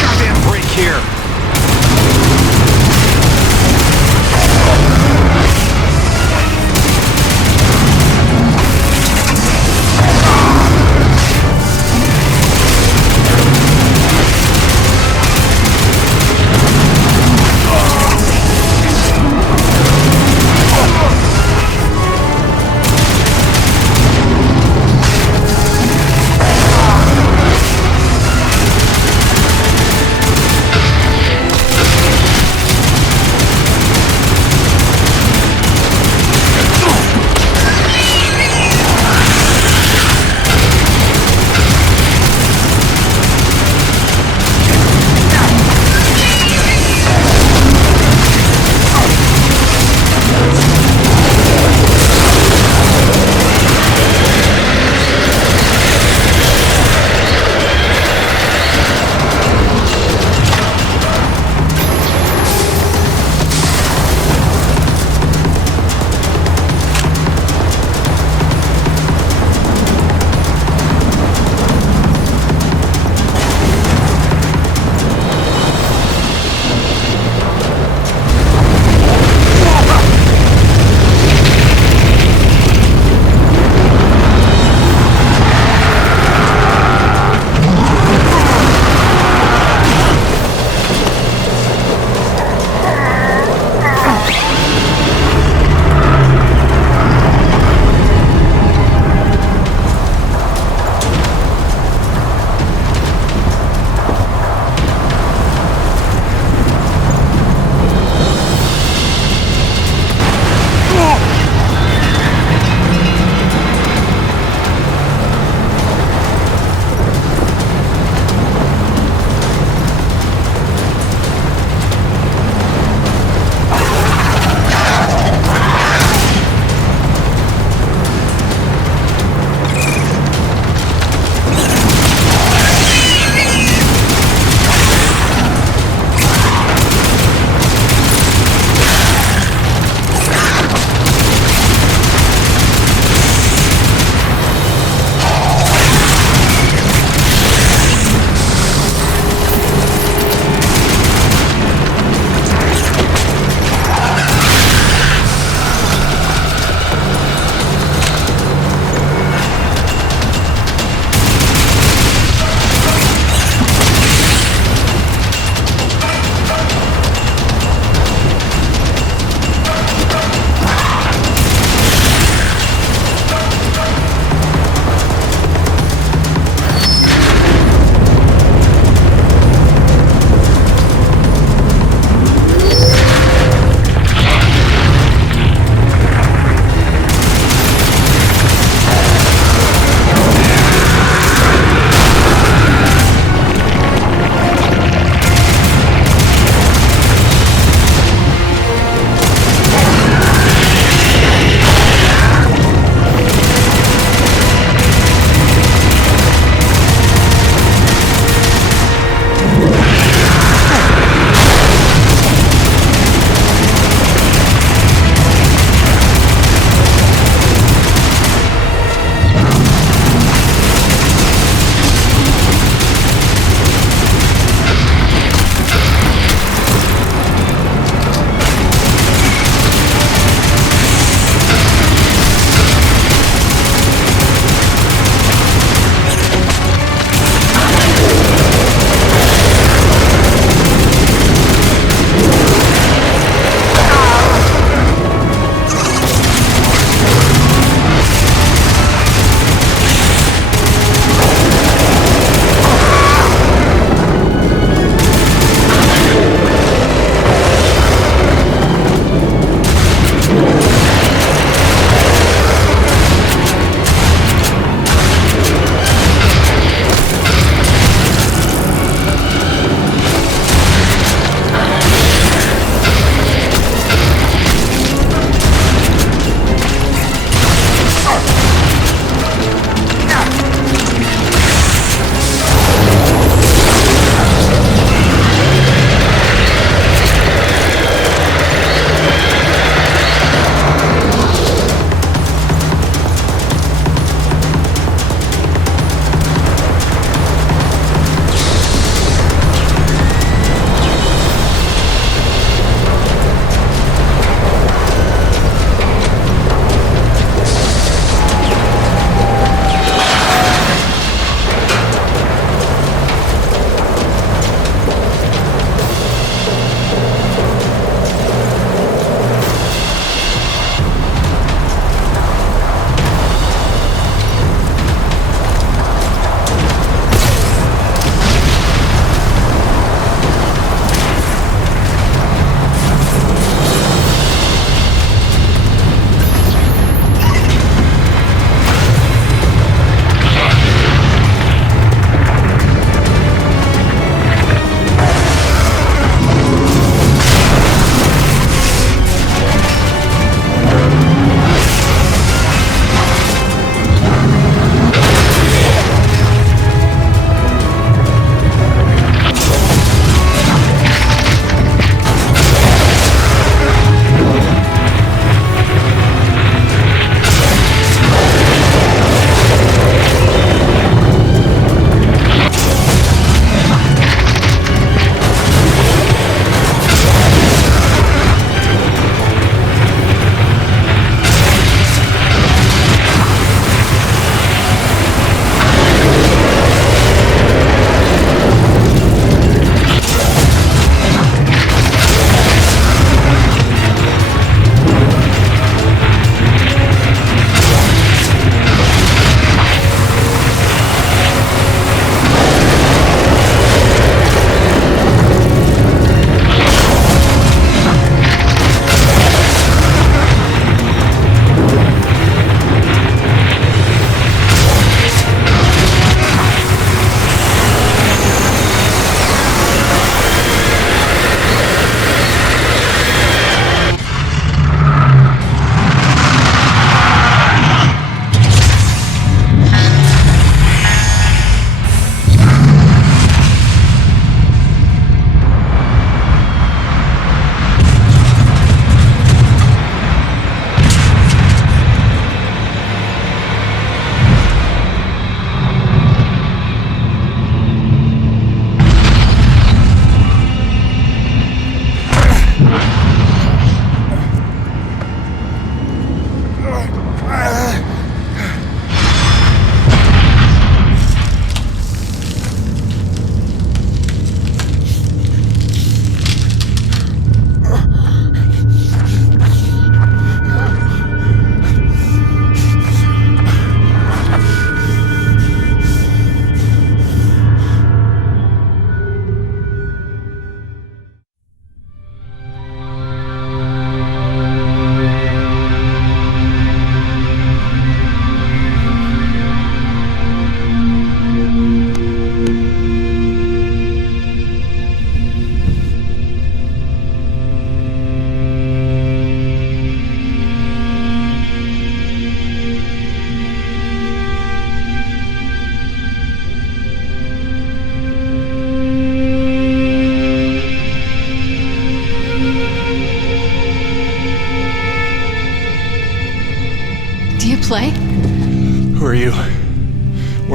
Goddamn break here!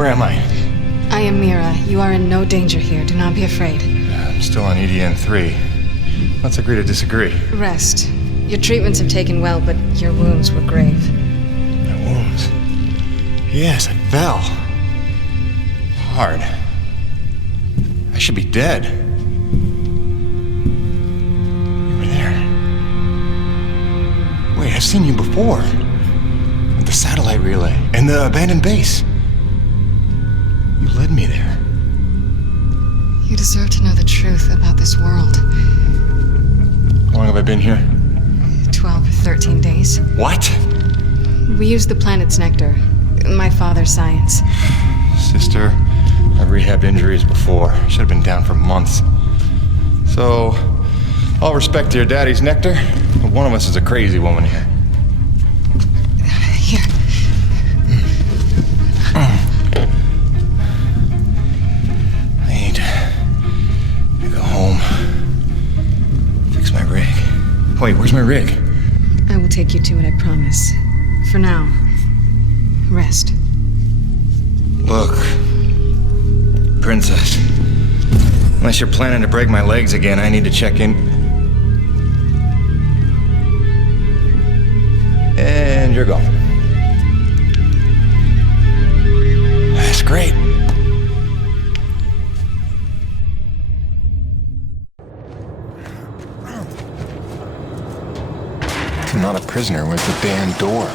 Where am I? I am Mira. You are in no danger here. Do not be afraid. I'm still on E.D.N. 3. Let's agree to disagree. Rest. Your treatments have taken well, but your wounds were grave. My wounds? Yes, I fell. Hard. I should be dead. You were there. Wait, I've seen you before. At the satellite relay and the abandoned base. You led me there. You deserve to know the truth about this world. How long have I been here? 12 or 13 days. What? We used the planet's nectar. My father's science. Sister, I've rehabbed injuries before. Should have been down for months. So, all respect to your daddy's nectar, but one of us is a crazy woman here. Here. I need to go home. Fix my rig. Wait, where's my rig? I will take you to it, I promise. For now, rest. Look, Princess. Unless you're planning to break my legs again, I need to check in. And you're gone. That's great. I'm not a prisoner with the damn door.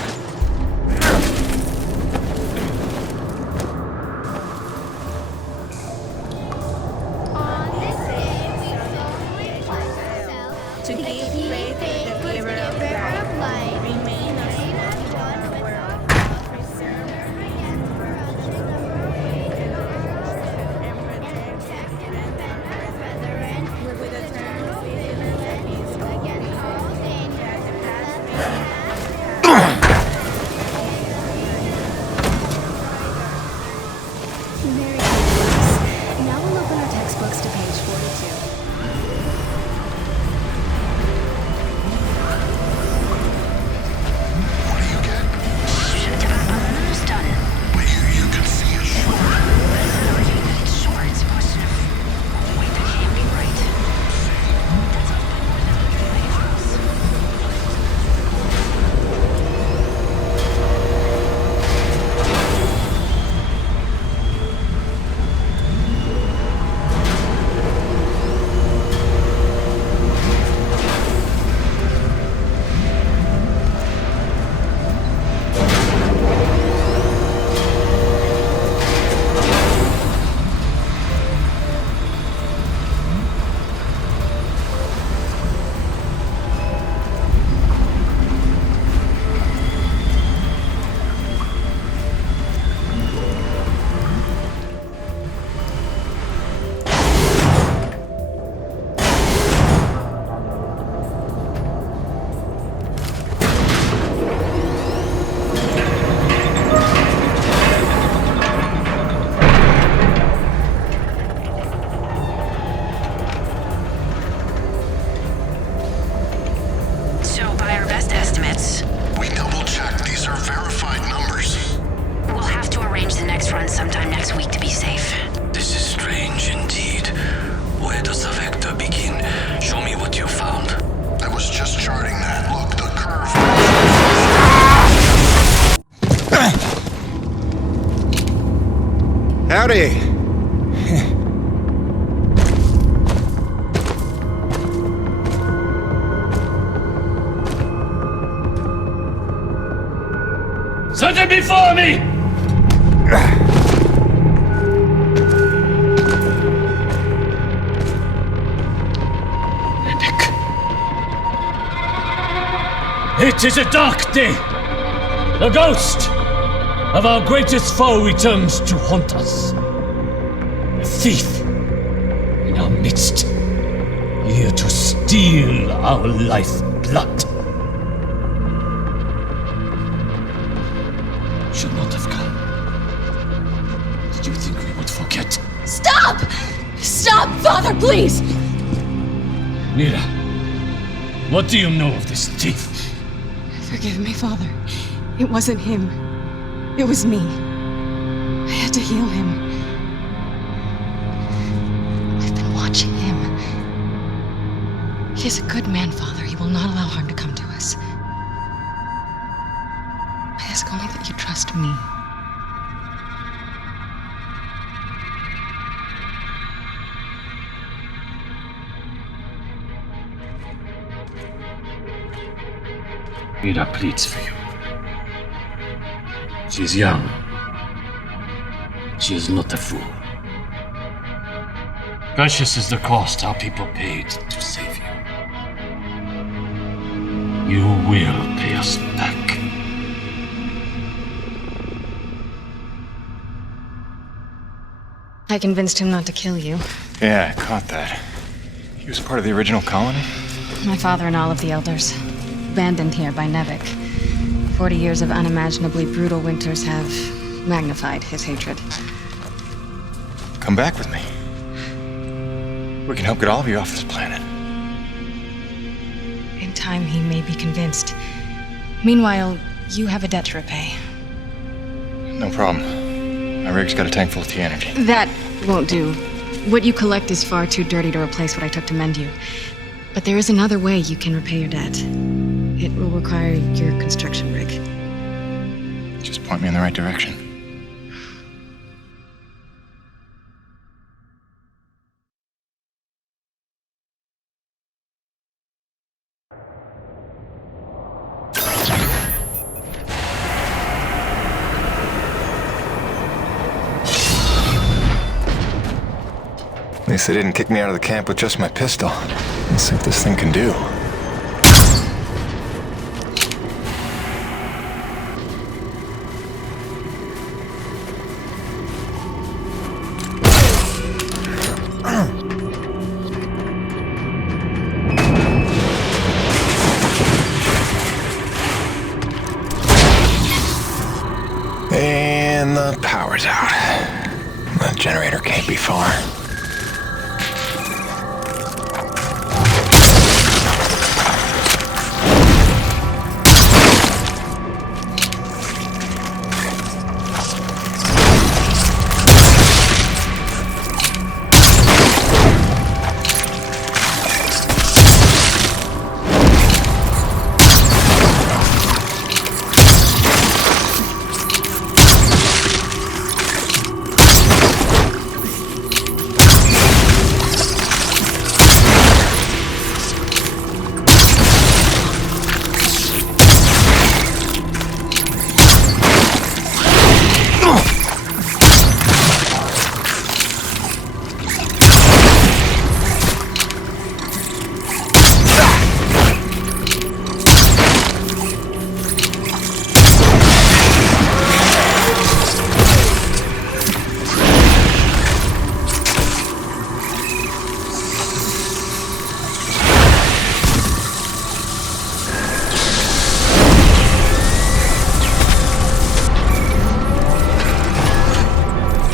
Sometime next week to be safe. This is strange indeed. Where does the vector begin? Show me what you found. I was just charting that. Look, the curve. Howdy. Set it before me! It is a dark day. The ghost of our greatest foe returns to haunt us. A thief in our midst, here to steal our lifeblood. Should not have come. Did you think we would forget? Stop! Stop, Father, please! Mira, what do you know of this thief? Forgive me, Father. It wasn't him. It was me. I had to heal him. I've been watching him. He is a good man, Father. He will not allow harm to come to us. I ask only that you trust me. Mira pleads for you. She is young. She is not a fool. Precious is the cost our people paid to save you. You will pay us back. I convinced him not to kill you. Yeah, I caught that. He was part of the original colony? My father and all of the elders. Abandoned here by Nevik. 40 years of unimaginably brutal winters have magnified his hatred. Come back with me. We can help get all of you off this planet. In time, he may be convinced. Meanwhile, you have a debt to repay. No problem. My rig's got a tank full of T-energy. That won't do. What you collect is far too dirty to replace what I took to mend you. But there is another way you can repay your debt. It will require your construction rig. Just point me in the right direction. At least they didn't kick me out of the camp with just my pistol. Let's see what this thing can do. And the power's out. The generator can't be far.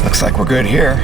Looks like we're good here.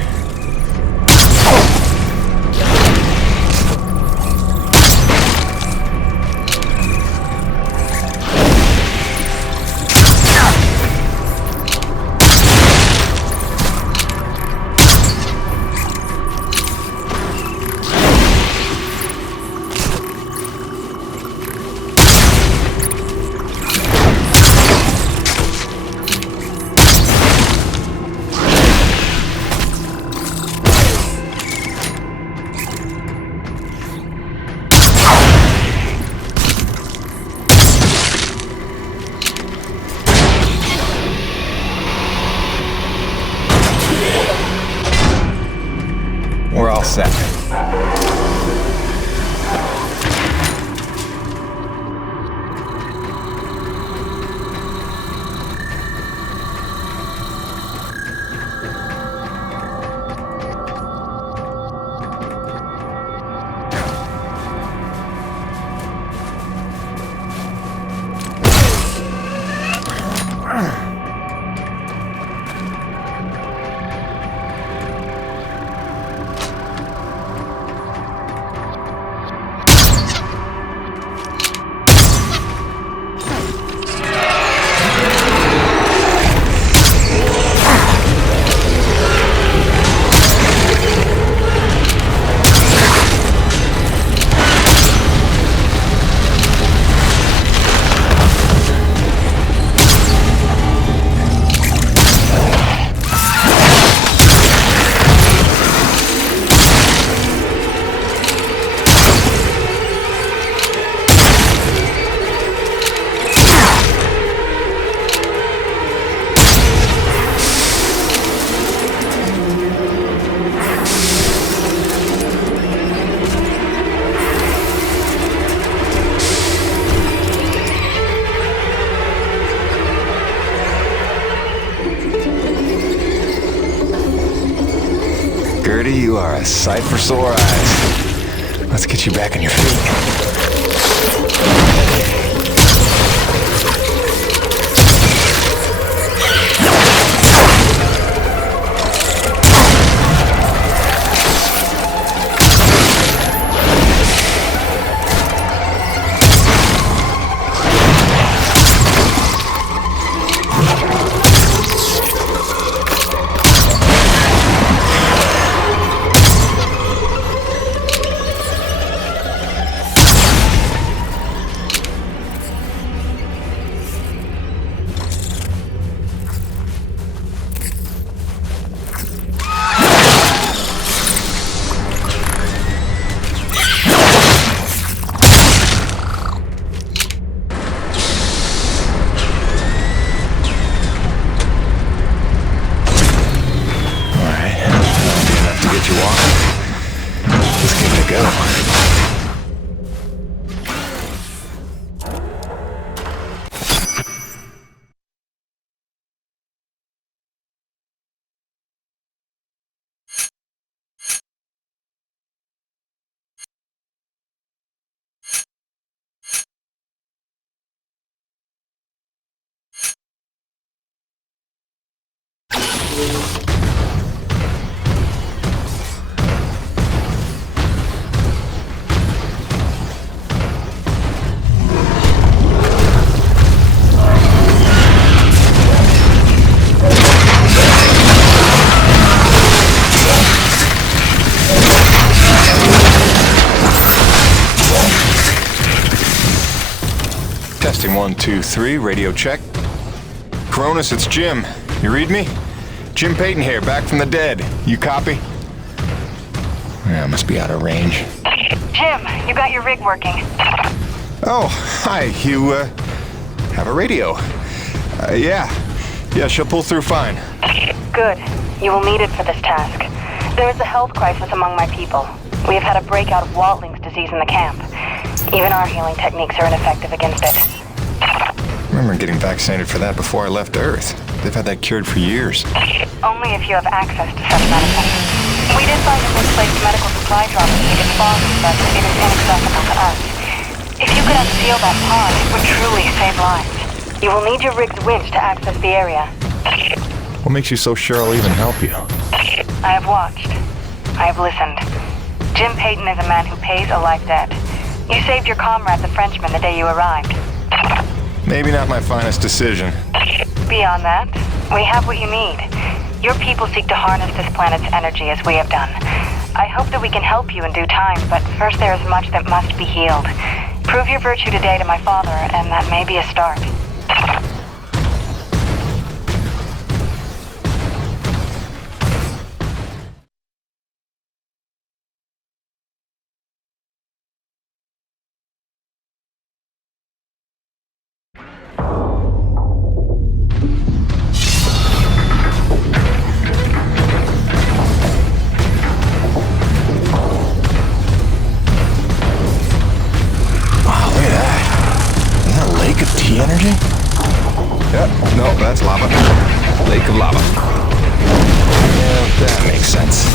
We're all set. Gertie, you are a sight for sore eyes. Let's get you back on your feet. Testing 1, 2, 3, radio check. Cronus, it's Jim. You read me? Jim Peyton here, back from the dead. You copy? Yeah, must be out of range. Jim, you got your rig working. Oh, hi. You, have a radio. Yeah, she'll pull through fine. Good. You will need it for this task. There is a health crisis among my people. We have had a breakout of Watling's disease in the camp. Even our healing techniques are ineffective against it. I remember getting vaccinated for that before I left Earth. They've had that cured for years. Only if you have access to such medicine. We did find a misplaced medical supply drop in Eden's farm, but it is inaccessible to us. If you could unseal that pod, it would truly save lives. You will need your rig's winch to access the area. What makes you so sure I'll even help you? I have watched. I have listened. Jim Peyton is a man who pays a life debt. You saved your comrade, the Frenchman, the day you arrived. Maybe not my finest decision. Beyond that, we have what you need. Your people seek to harness this planet's energy as we have done. I hope that we can help you in due time, but first there is much that must be healed. Prove your virtue today to my father, and that may be a start. Energy? Yep, no, that's lava. Lake of lava. Yeah, that makes sense.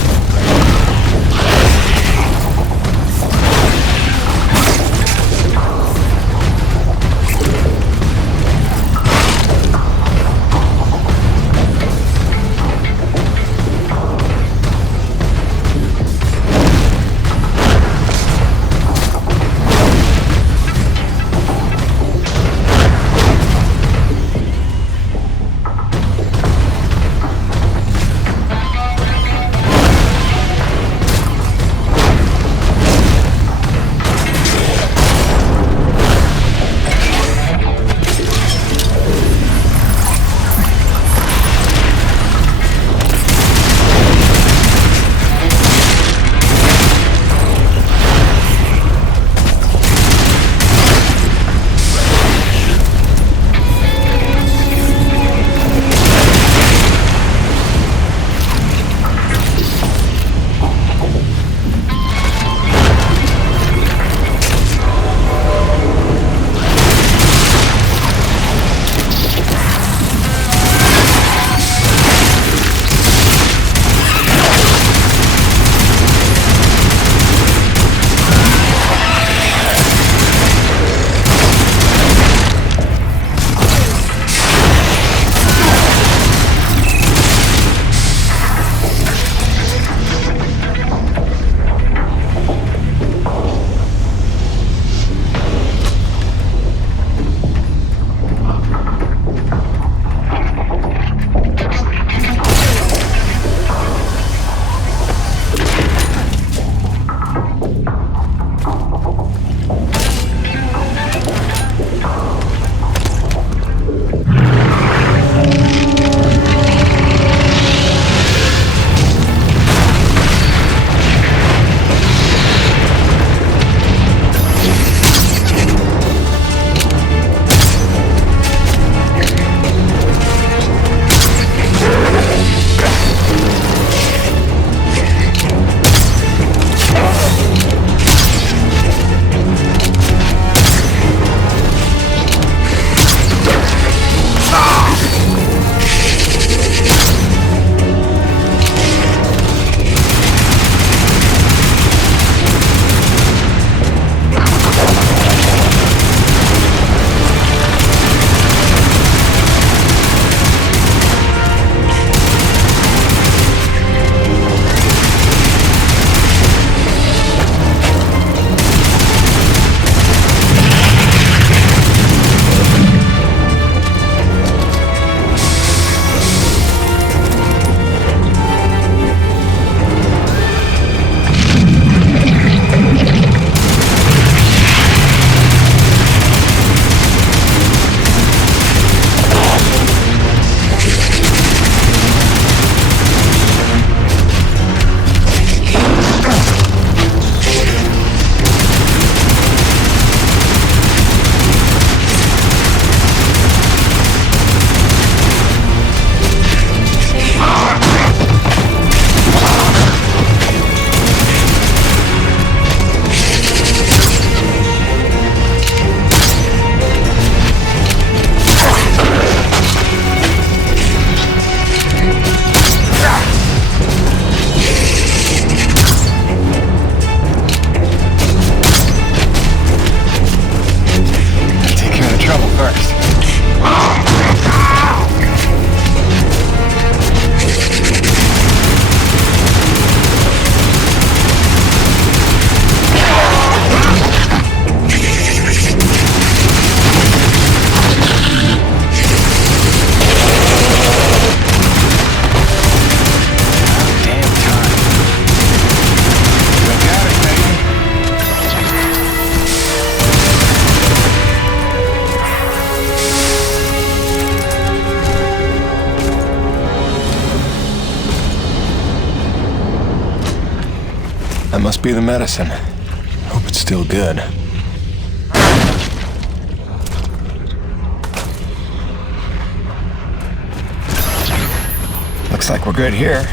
That must be the medicine. Hope it's still good. Looks like we're good here.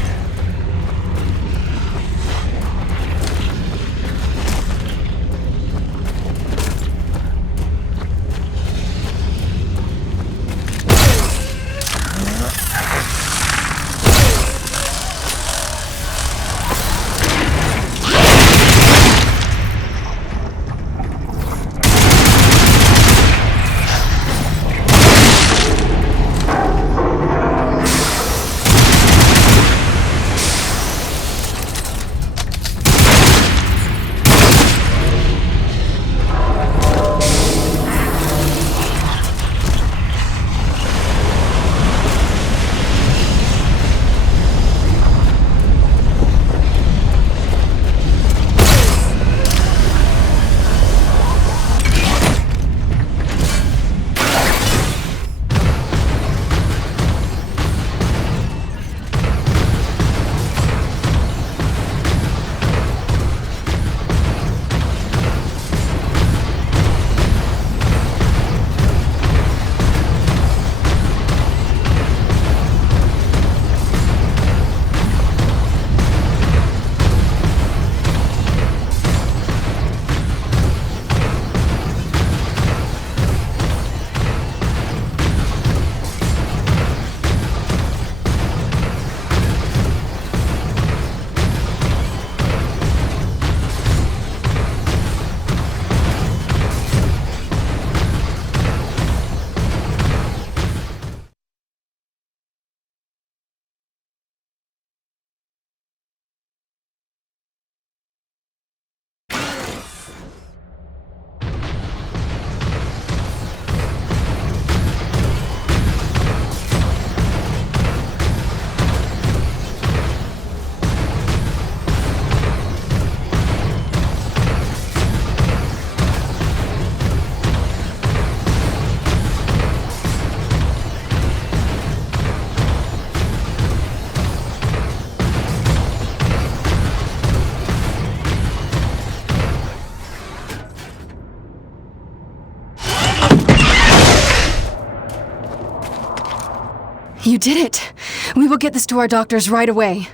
You did it! We will get this to our doctors right away.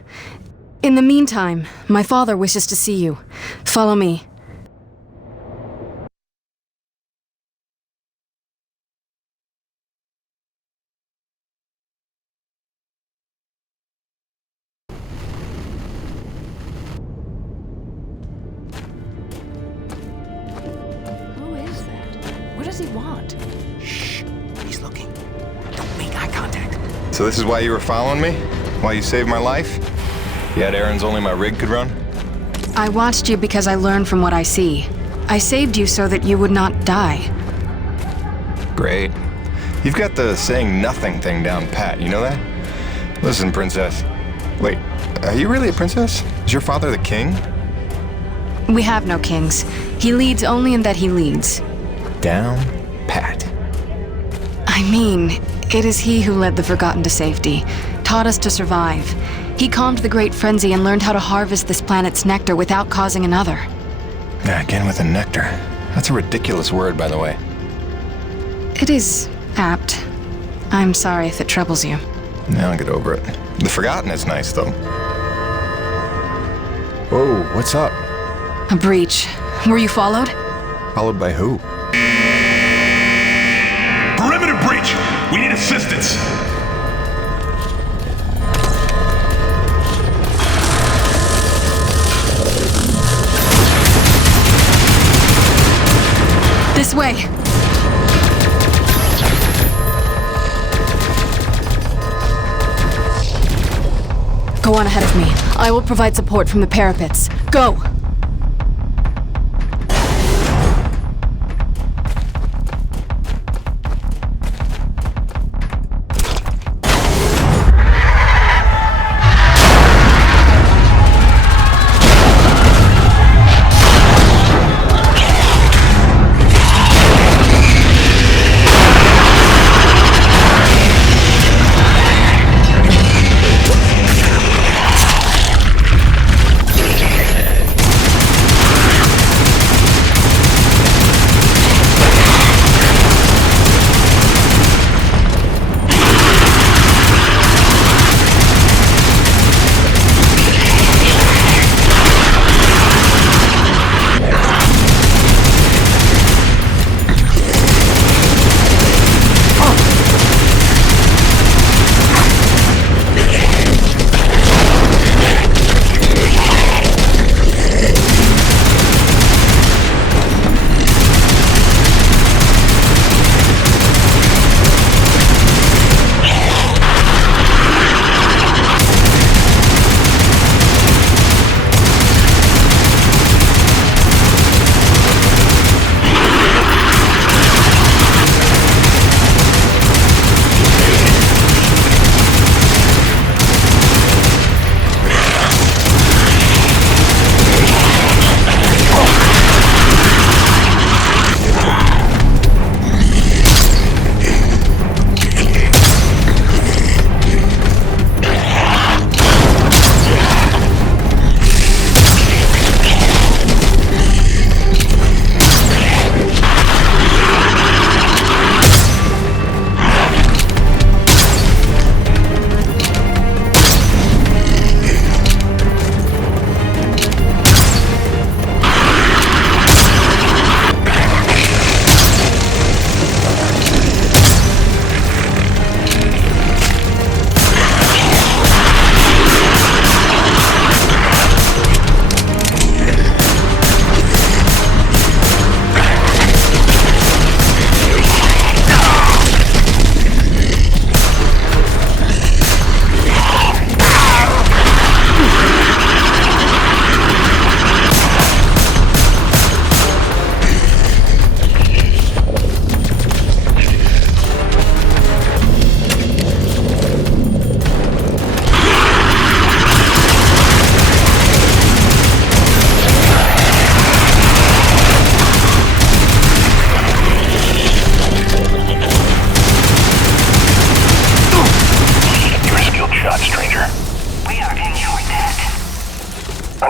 In the meantime, my father wishes to see you. Follow me. Who is that? What does he want? Shh. He's looking. Don't make eye contact. So this is why you were following me? Why you saved my life? You had errands only my rig could run? I watched you because I learned from what I see. I saved you so that you would not die. Great. You've got the saying nothing thing down pat, you know that? Listen, princess. Wait, are you really a princess? Is your father the king? We have no kings. He leads only in that he leads. Down pat. I mean, it is he who led the Forgotten to safety, taught us to survive. He calmed the Great Frenzy and learned how to harvest this planet's nectar without causing another. Yeah, again with the nectar. That's a ridiculous word, by the way. It is apt. I'm sorry if it troubles you. Now I'll get over it. The Forgotten is nice, though. Whoa, what's up? A breach. Were you followed? Followed by who? Perimeter breach! We need assistance! This way! Go on ahead of me. I will provide support from the parapets. Go!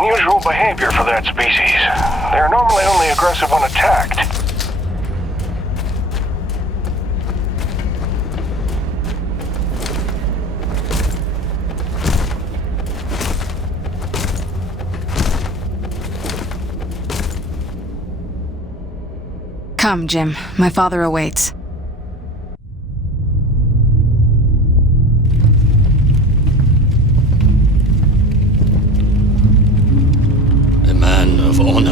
Unusual behavior for that species. They're normally only aggressive when attacked. Come, Jim. My father awaits. A man of honor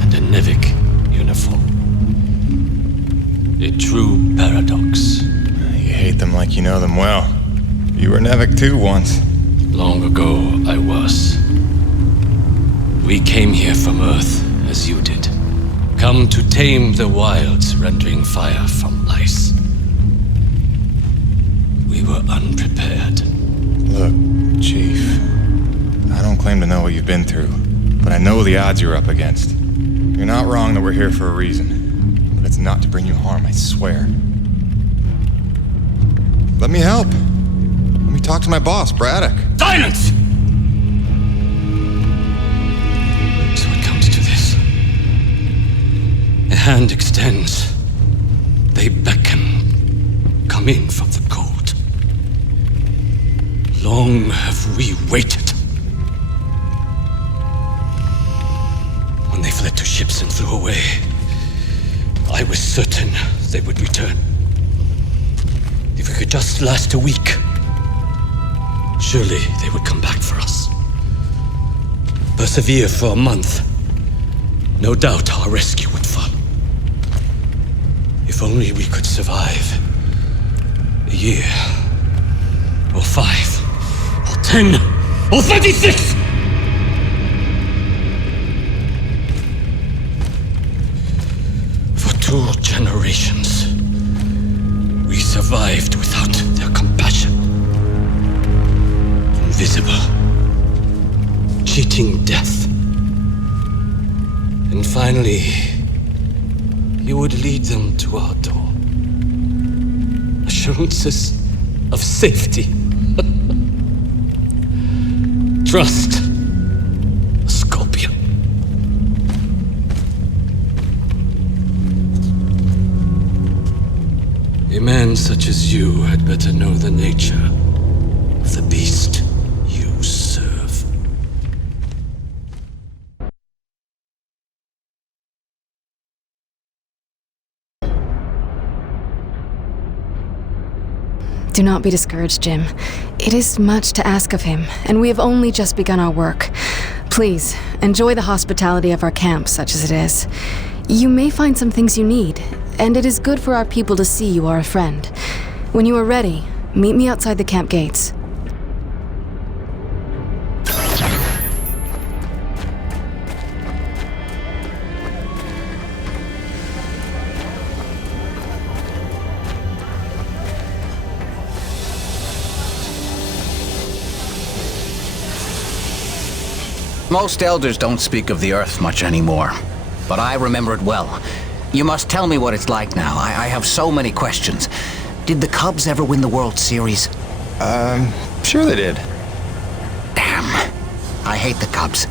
and a Nevik uniform. A true paradox. You hate them like you know them well. You were Nevik too once. Long ago, I was. We came here from Earth, as you did. Come to tame the wilds, rendering fire from ice. We were unprepared. Look, Chief, I don't claim to know what you've been through, but I know the odds you're up against. You're not wrong that we're here for a reason, but it's not to bring you harm, I swear. Let me help. Let me talk to my boss, Braddock. Silence! So it comes to this. A hand extends. They beckon. Come in from the cold. Long have we waited. When they fled to ships and flew away, I was certain they would return. If we could just last a week, surely they would come back for us. Persevere for a month. No doubt our rescue would follow. If only we could survive. A year. Or 5. Or 10. Or 36! For 2 generations, we survived without their compassion. Invisible. Cheating death. And finally, you would lead them to our door. Assurances of safety. Trust. A scorpion. A man such as you had better know the nature of the beast you serve. Do not be discouraged, Jim. It is much to ask of him, and we have only just begun our work. Please, enjoy the hospitality of our camp, such as it is. You may find some things you need, and it is good for our people to see you are a friend. When you are ready, meet me outside the camp gates. Most elders don't speak of the Earth much anymore, but I remember it well. You must tell me what it's like now. I have so many questions. Did the Cubs ever win the World Series? Sure they did. Damn. I hate the Cubs.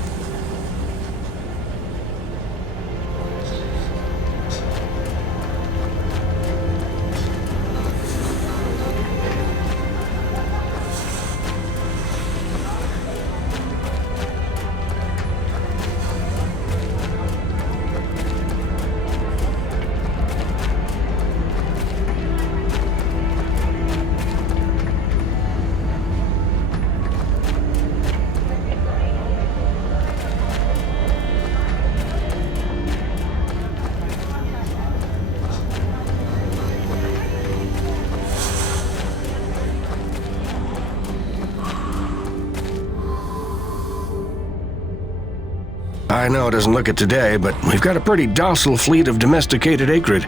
I know it doesn't look it today, but we've got a pretty docile fleet of domesticated acrid.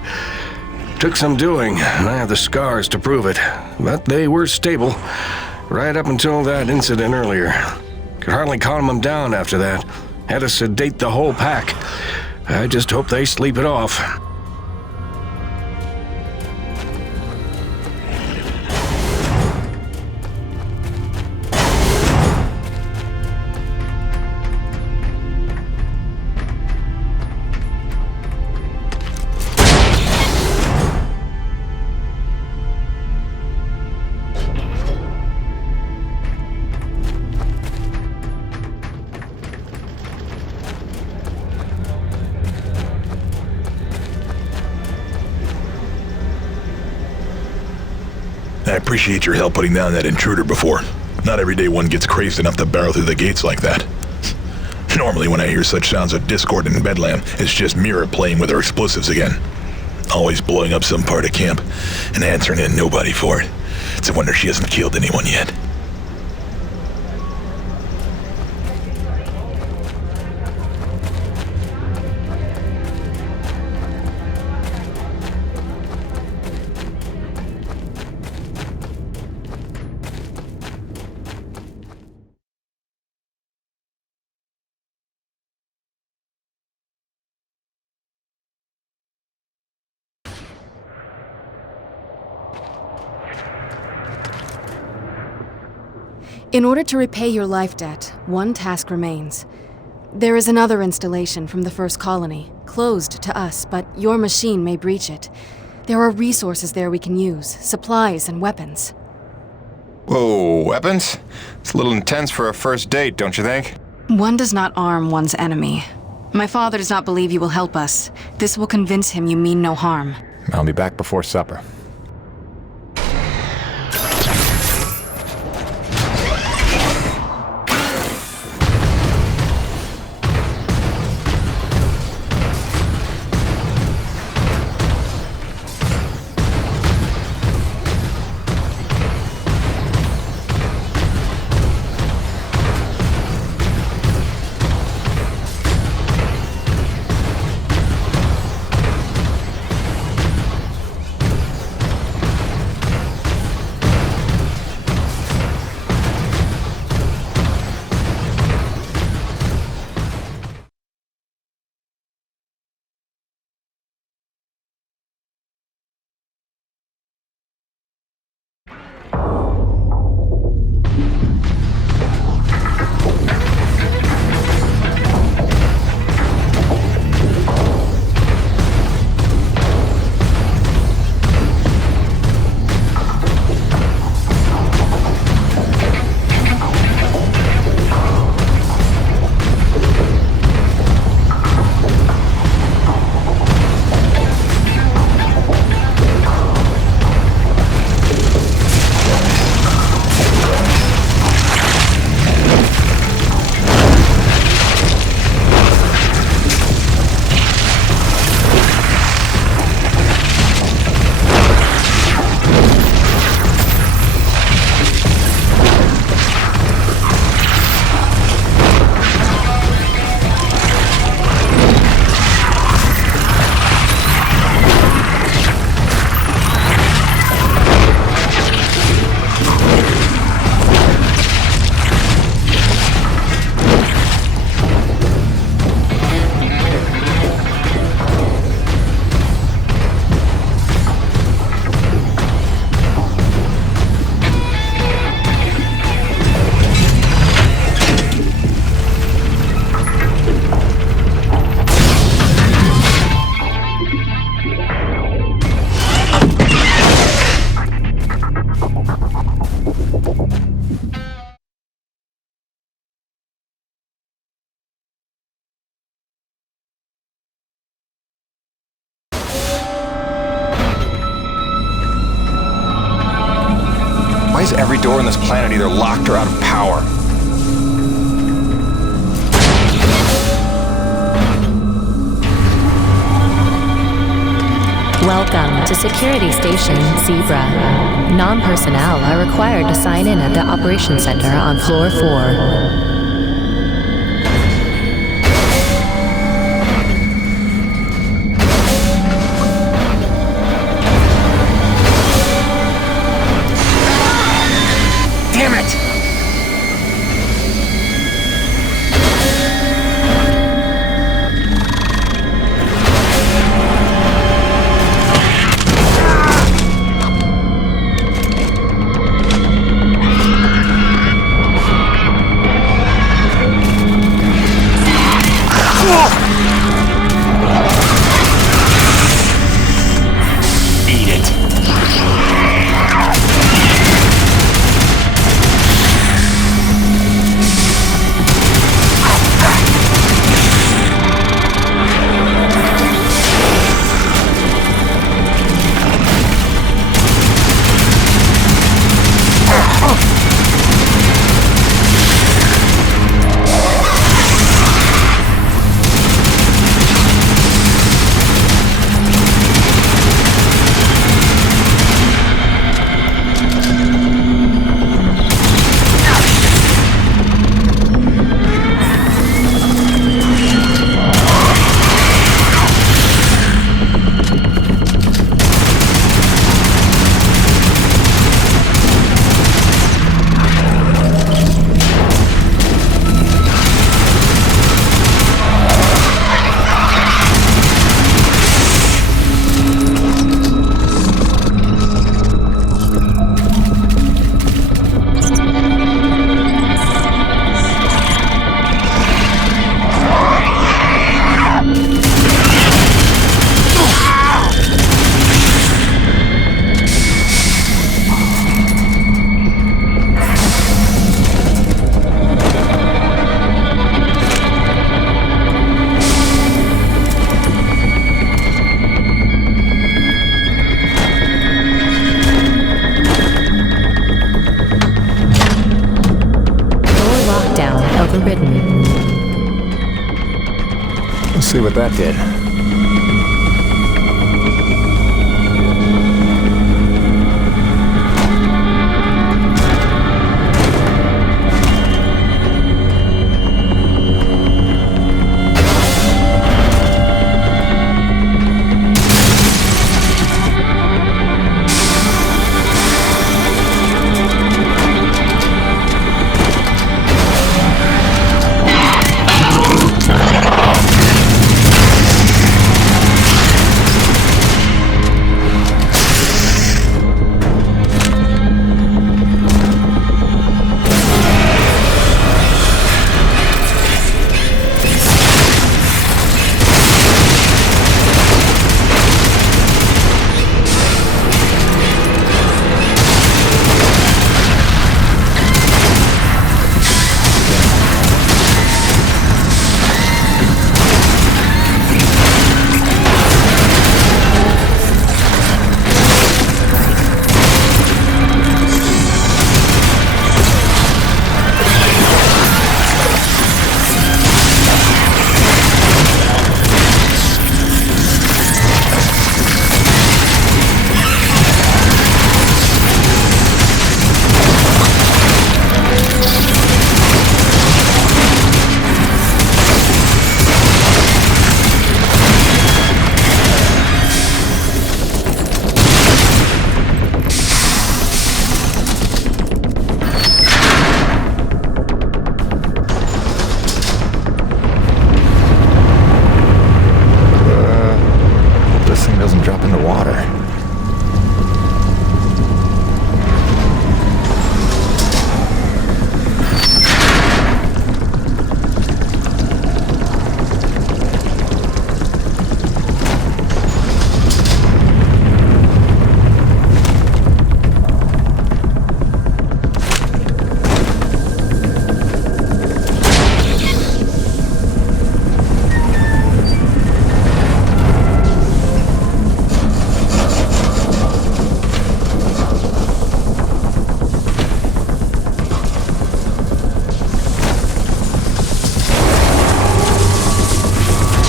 Took some doing, and I have the scars to prove it. But they were stable, right up until that incident earlier. Could hardly calm them down after that. Had to sedate the whole pack. I just hope they sleep it off. I appreciate your help putting down that intruder before. Not every day one gets crazed enough to barrel through the gates like that. Normally when I hear such sounds of discord in Bedlam, it's just Mira playing with her explosives again. Always blowing up some part of camp and answering to nobody for it. It's a wonder she hasn't killed anyone yet. In order to repay your life debt, one task remains. There is another installation from the first colony, closed to us, but your machine may breach it. There are resources there we can use, supplies and weapons. Whoa, weapons? It's a little intense for a first date, don't you think? One does not arm one's enemy. My father does not believe you will help us. This will convince him you mean no harm. I'll be back before supper. Why is every door on this planet either locked or out of power? Welcome to Security Station Zebra. Non-personnel are required to sign in at the Operations Center on Floor 4. Let's see what that did.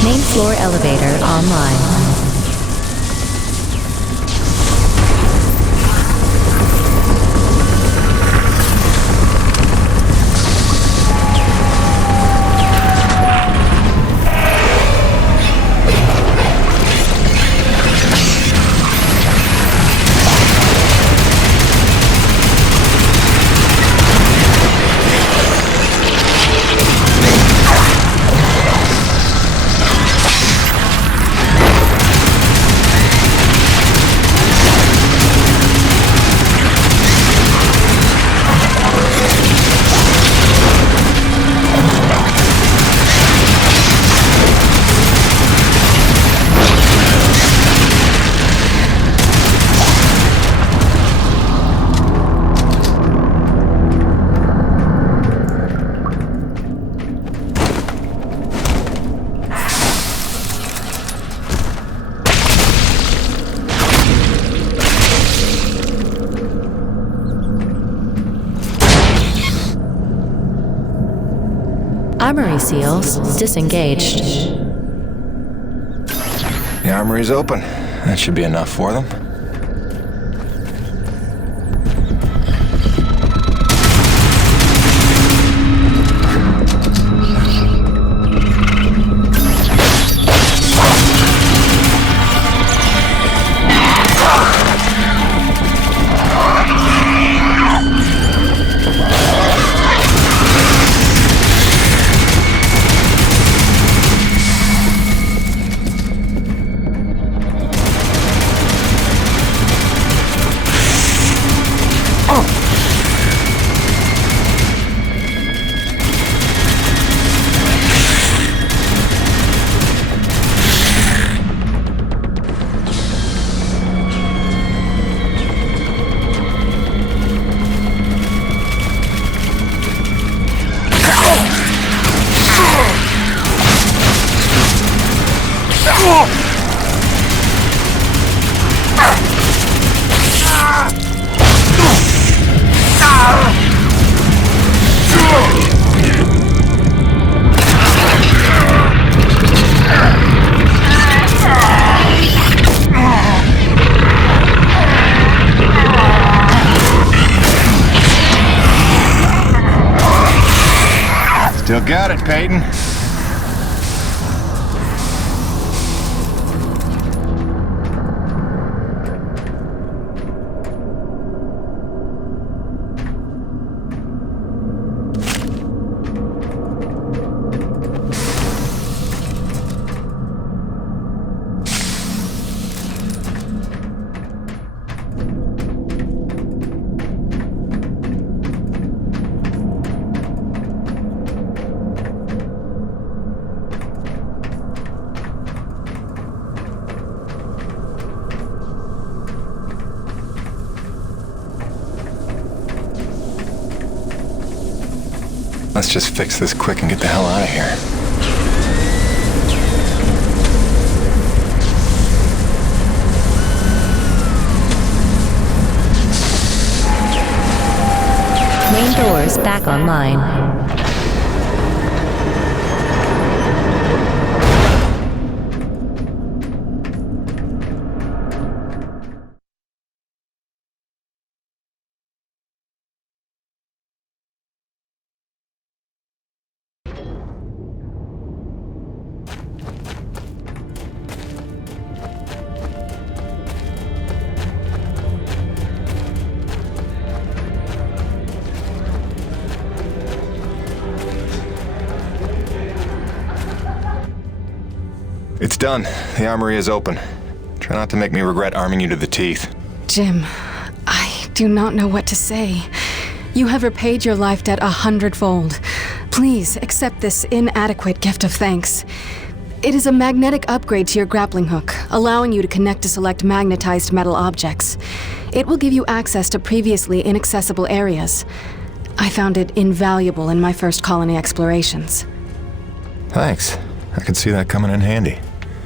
Main floor elevator online. Armory seals disengaged. The armory's open. That should be enough for them. Still got it, Peyton. Let's just fix this quick and get the hell out of here. Main doors back online. It's done. The armory is open. Try not to make me regret arming you to the teeth. Jim, I do not know what to say. You have repaid your life debt 100-fold. Please accept this inadequate gift of thanks. It is a magnetic upgrade to your grappling hook, allowing you to connect to select magnetized metal objects. It will give you access to previously inaccessible areas. I found it invaluable in my first colony explorations. Thanks. I could see that coming in handy.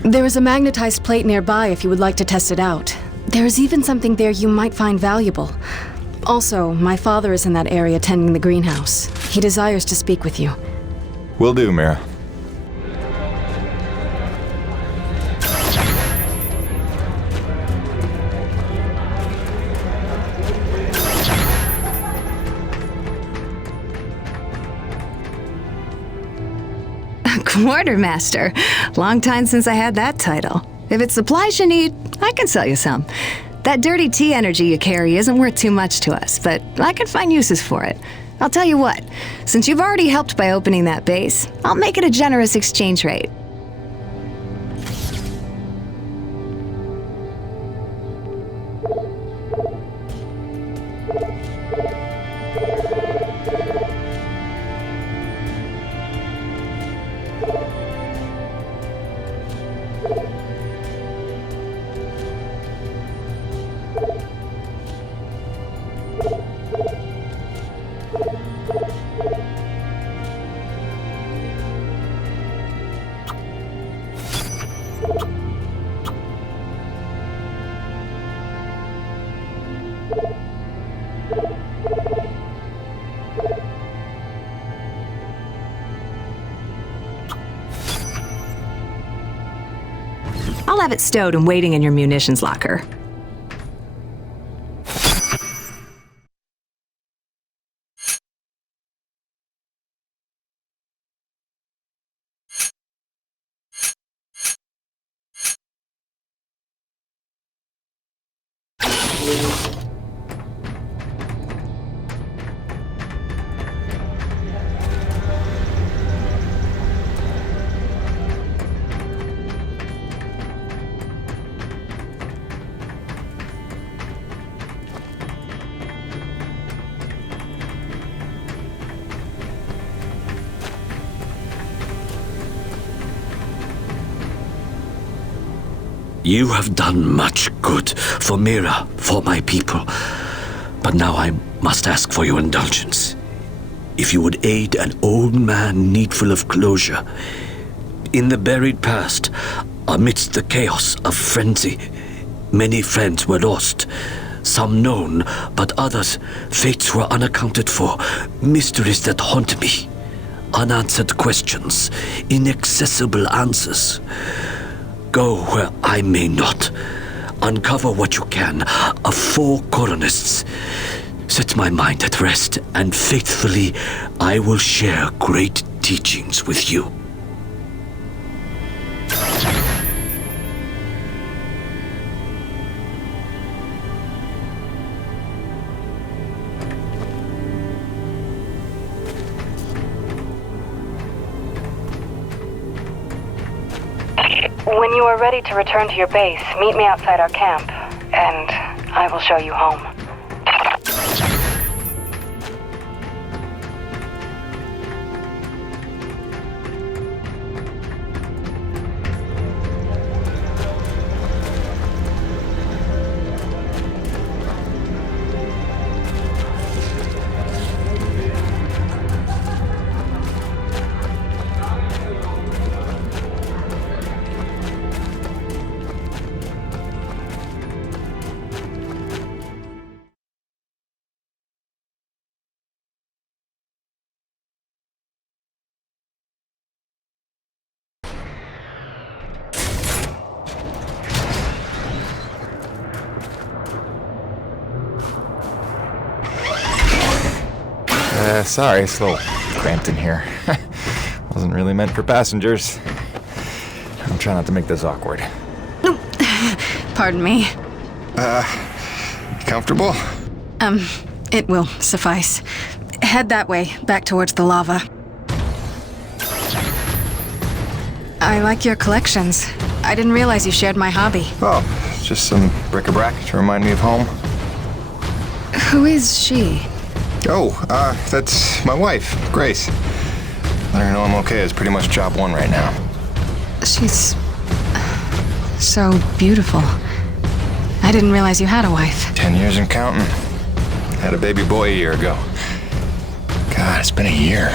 There is a magnetized plate nearby if you would like to test it out. There is even something there you might find valuable. Also, my father is in that area tending the greenhouse. He desires to speak with you. Will do, Mira. Quartermaster. Long time since I had that title. If it's supplies you need, I can sell you some. That dirty tea energy you carry isn't worth too much to us, but I can find uses for it. I'll tell you what, since you've already helped by opening that base, I'll make it a generous exchange rate. I'll have it stowed and waiting in your munitions locker. You have done much good for Mira, for my people. But now I must ask for your indulgence. If you would aid an old man needful of closure. In the buried past, amidst the chaos of frenzy, many friends were lost. Some known, but others, fates were unaccounted for. Mysteries that haunt me. Unanswered questions, inaccessible answers. Go where I may not. Uncover what you can of 4 colonists. Set my mind at rest, and faithfully I will share great teachings with you. When you are ready to return to your base, meet me outside our camp, and I will show you home. Sorry, it's a little cramped in here. Wasn't really meant for passengers. I'm trying not to make this awkward. Pardon me. Comfortable? It will suffice. Head that way, back towards the lava. I like your collections. I didn't realize you shared my hobby. Oh, just some bric-a-brac to remind me of home. Who is she? Oh, that's my wife, Grace. Let her know I'm okay. It's pretty much job one right now. She's so beautiful. I didn't realize you had a wife. 10 years and counting. Had a baby boy a year ago. God, it's been a year.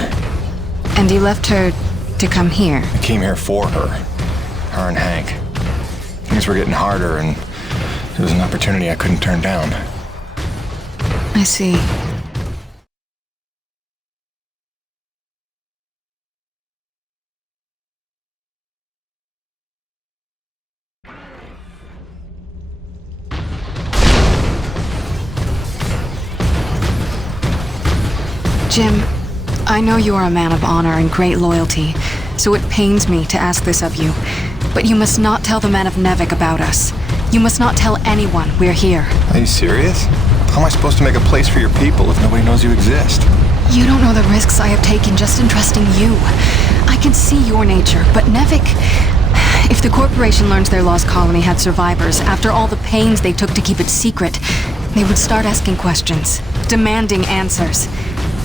And you left her to come here? I came here for her. Her and Hank. Things were getting harder, and it was an opportunity I couldn't turn down. I see. Jim, I know you are a man of honor and great loyalty, so it pains me to ask this of you. But you must not tell the men of Nevik about us. You must not tell anyone we're here. Are you serious? How am I supposed to make a place for your people if nobody knows you exist? You don't know the risks I have taken just in trusting you. I can see your nature, but Nevik... If the corporation learns their lost colony had survivors, after all the pains they took to keep it secret, they would start asking questions, demanding answers.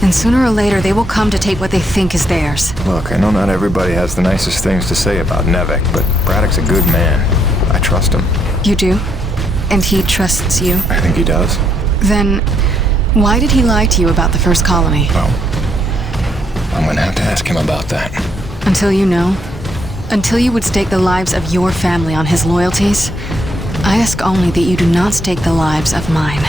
And sooner or later, they will come to take what they think is theirs. Look, I know not everybody has the nicest things to say about Nevik, but Braddock's a good man. I trust him. You do? And he trusts you? I think he does. Then, why did he lie to you about the first colony? Well, I'm gonna have to ask him about that. Until you know? Until you would stake the lives of your family on his loyalties? I ask only that you do not stake the lives of mine.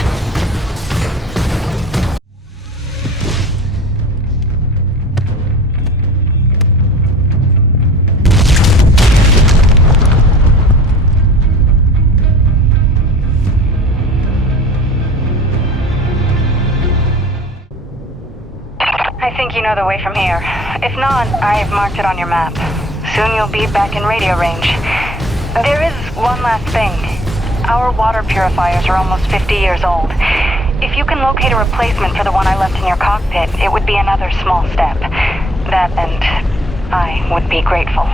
I think you know the way from here. If not, I have marked it on your map. Soon you'll be back in radio range. There is one last thing. Our water purifiers are almost 50 years old. If you can locate a replacement for the one I left in your cockpit, it would be another small step. That and I would be grateful.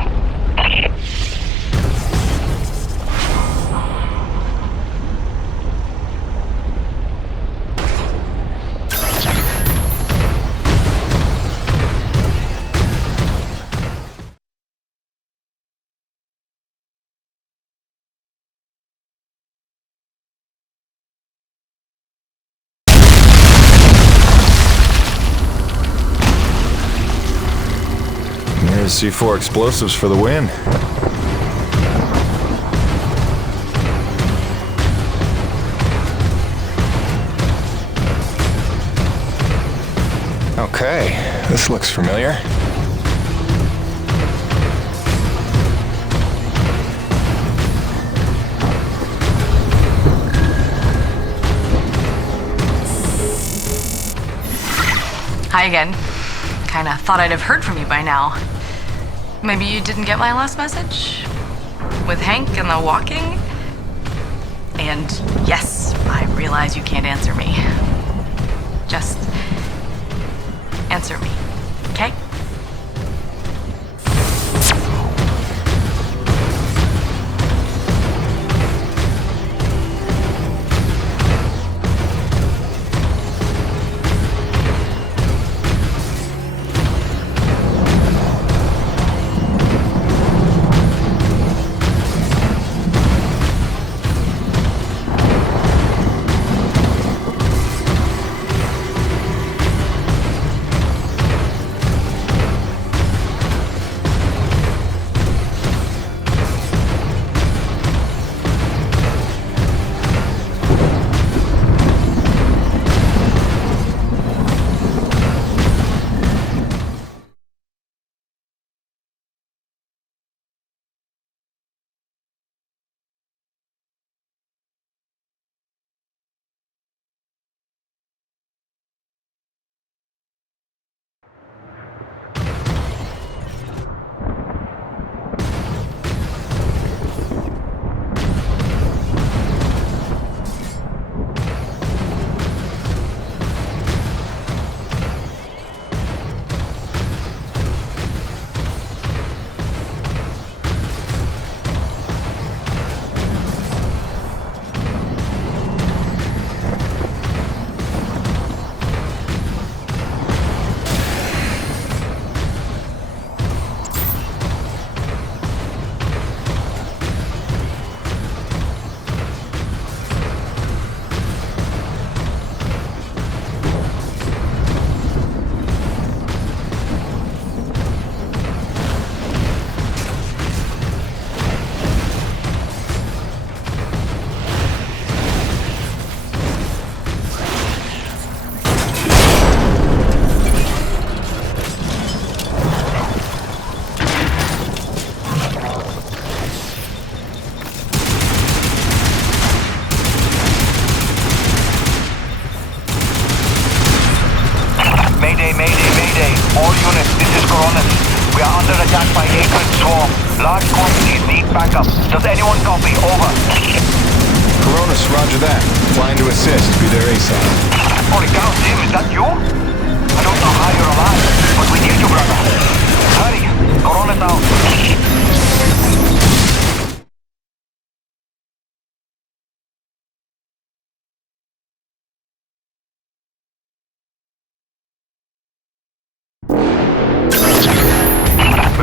There's C4 explosives for the win. Okay, this looks familiar. Hi again. kinda thought I'd have heard from you by now. Maybe you didn't get my last message? With Hank and the walking? And yes, I realize you can't answer me. Just answer me, okay?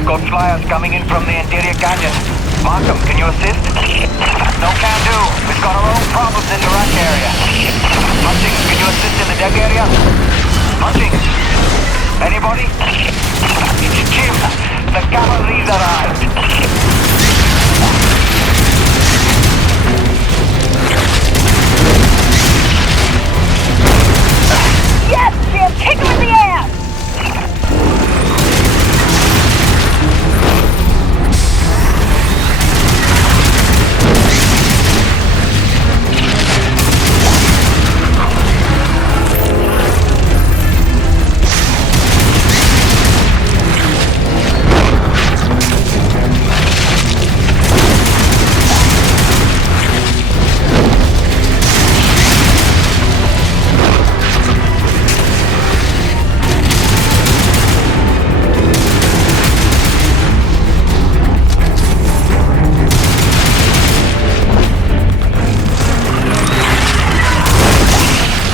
Got flyers coming in from the interior canyon. Markham, can you assist? No can do. We've got our own problems in the rack area. Munching, can you assist in the deck area? Munching? Anybody? It's Jim. The cavalry's arrived. Yes, Jim! Kick him in the ass!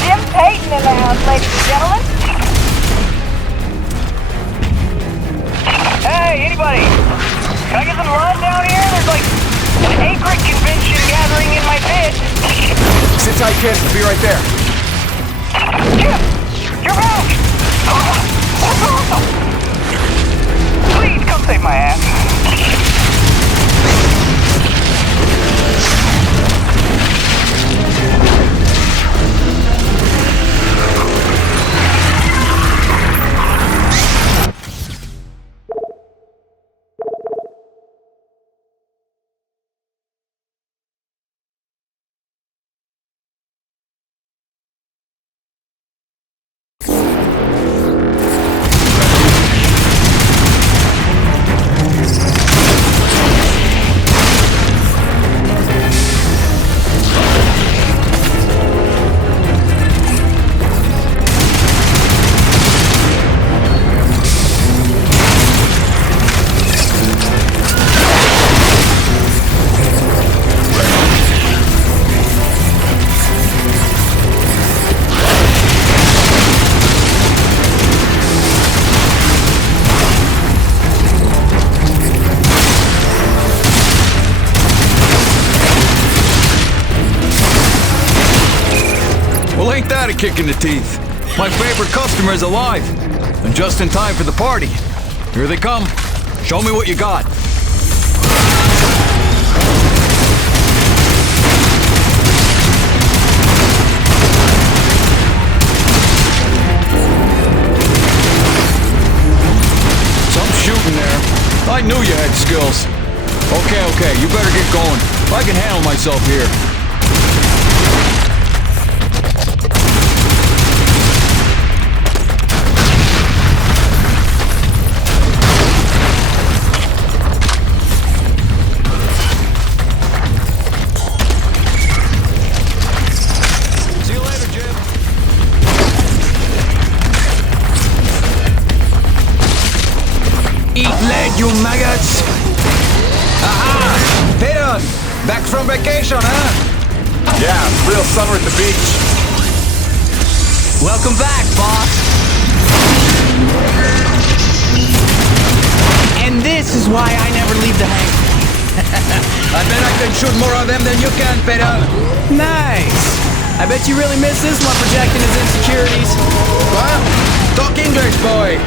Jim Peyton in the house, ladies and gentlemen. Hey, anybody? Can I get some love down here? There's like an acreage convention gathering in my pit. Sit tight, kid. I'll be right there. Jim! You're back! That's awesome! Please come save my ass. that a kick in the teeth? My favorite customer is alive. And just in time for the party. Here they come. Show me what you got. Some shooting there. I knew you had skills. Okay, you better get going. I can handle myself here. See you later, Jim. Eat lead, you maggots! Aha! Peyton! Back from vacation, huh? Yeah, real summer at the beach. Welcome back, boss! And this is why I never leave the hangar. I bet I can shoot more of them than you can, Peyton. Nice! I bet you really miss this one projecting his insecurities. What? Talk English, boy!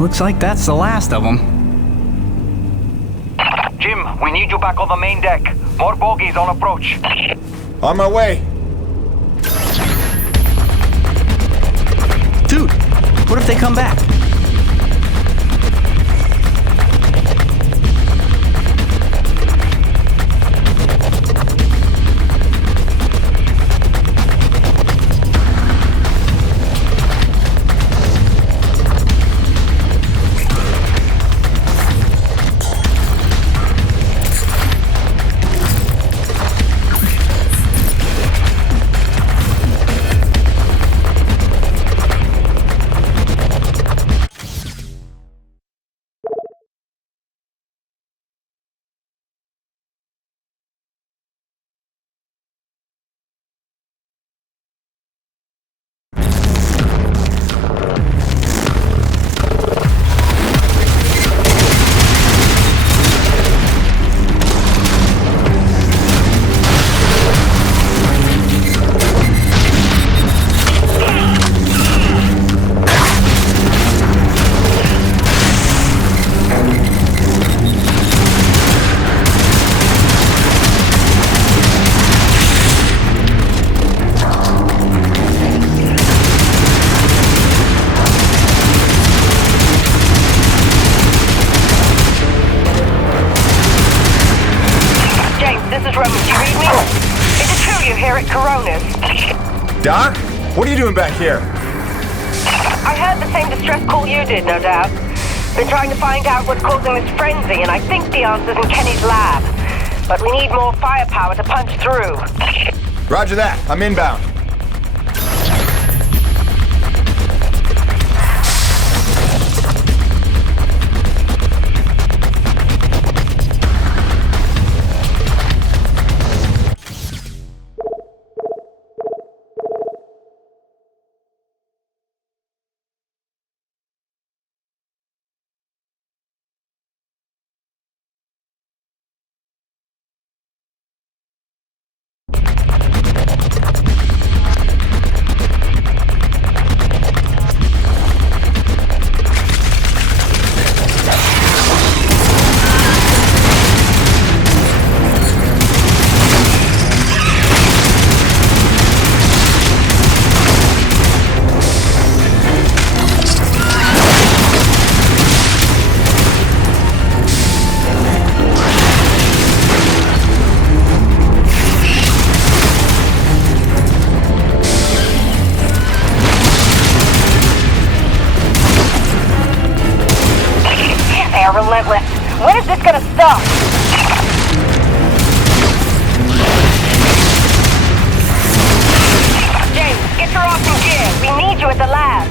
Looks like that's the last of them. Jim, we need you back on the main deck. More bogies on approach. On my way. Dude, what if they come back? Doc? What are you doing back here? I heard the same distress call you did, no doubt. Been trying to find out what's causing this frenzy, and I think the answer's in Kenny's lab. But we need more firepower to punch through. Roger that. I'm inbound. Relentless. When is this gonna stop? James, get your awesome gear. We need you at the lab.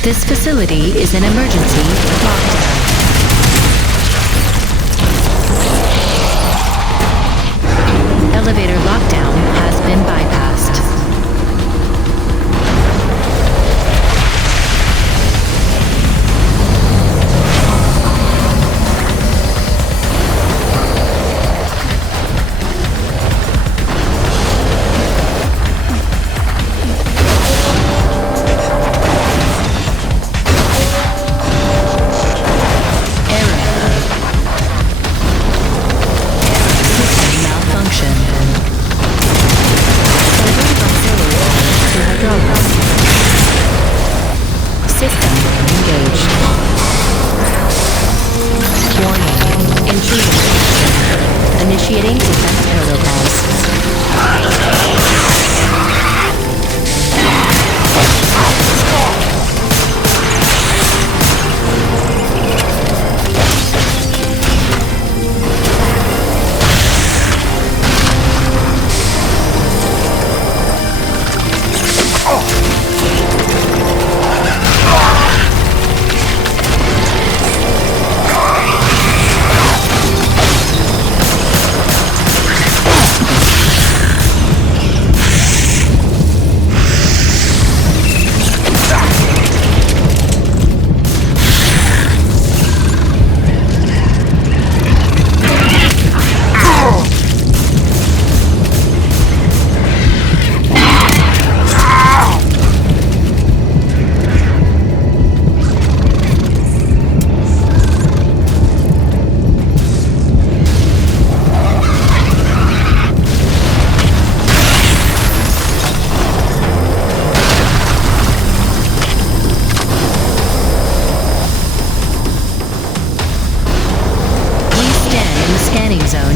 This facility is an emergency lockdown. Elevator lockdown has been bypassed. System engaged. Warning. Intrusion detection. Initiating defense protocols.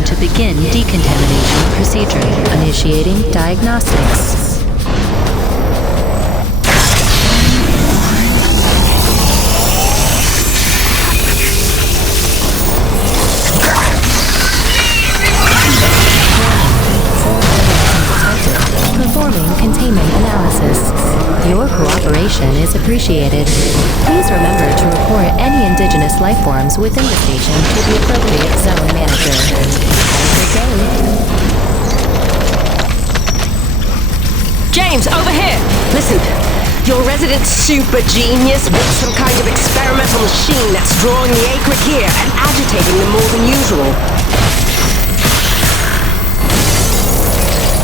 To begin decontamination procedure. Initiating diagnostics. Performing containment analysis. Your cooperation is appreciated. Please remember to report any indigenous life forms within the station to the appropriate zone manager. James, over here! Listen, your resident super genius built some kind of experimental machine that's drawing the Acrid here and agitating them more than usual.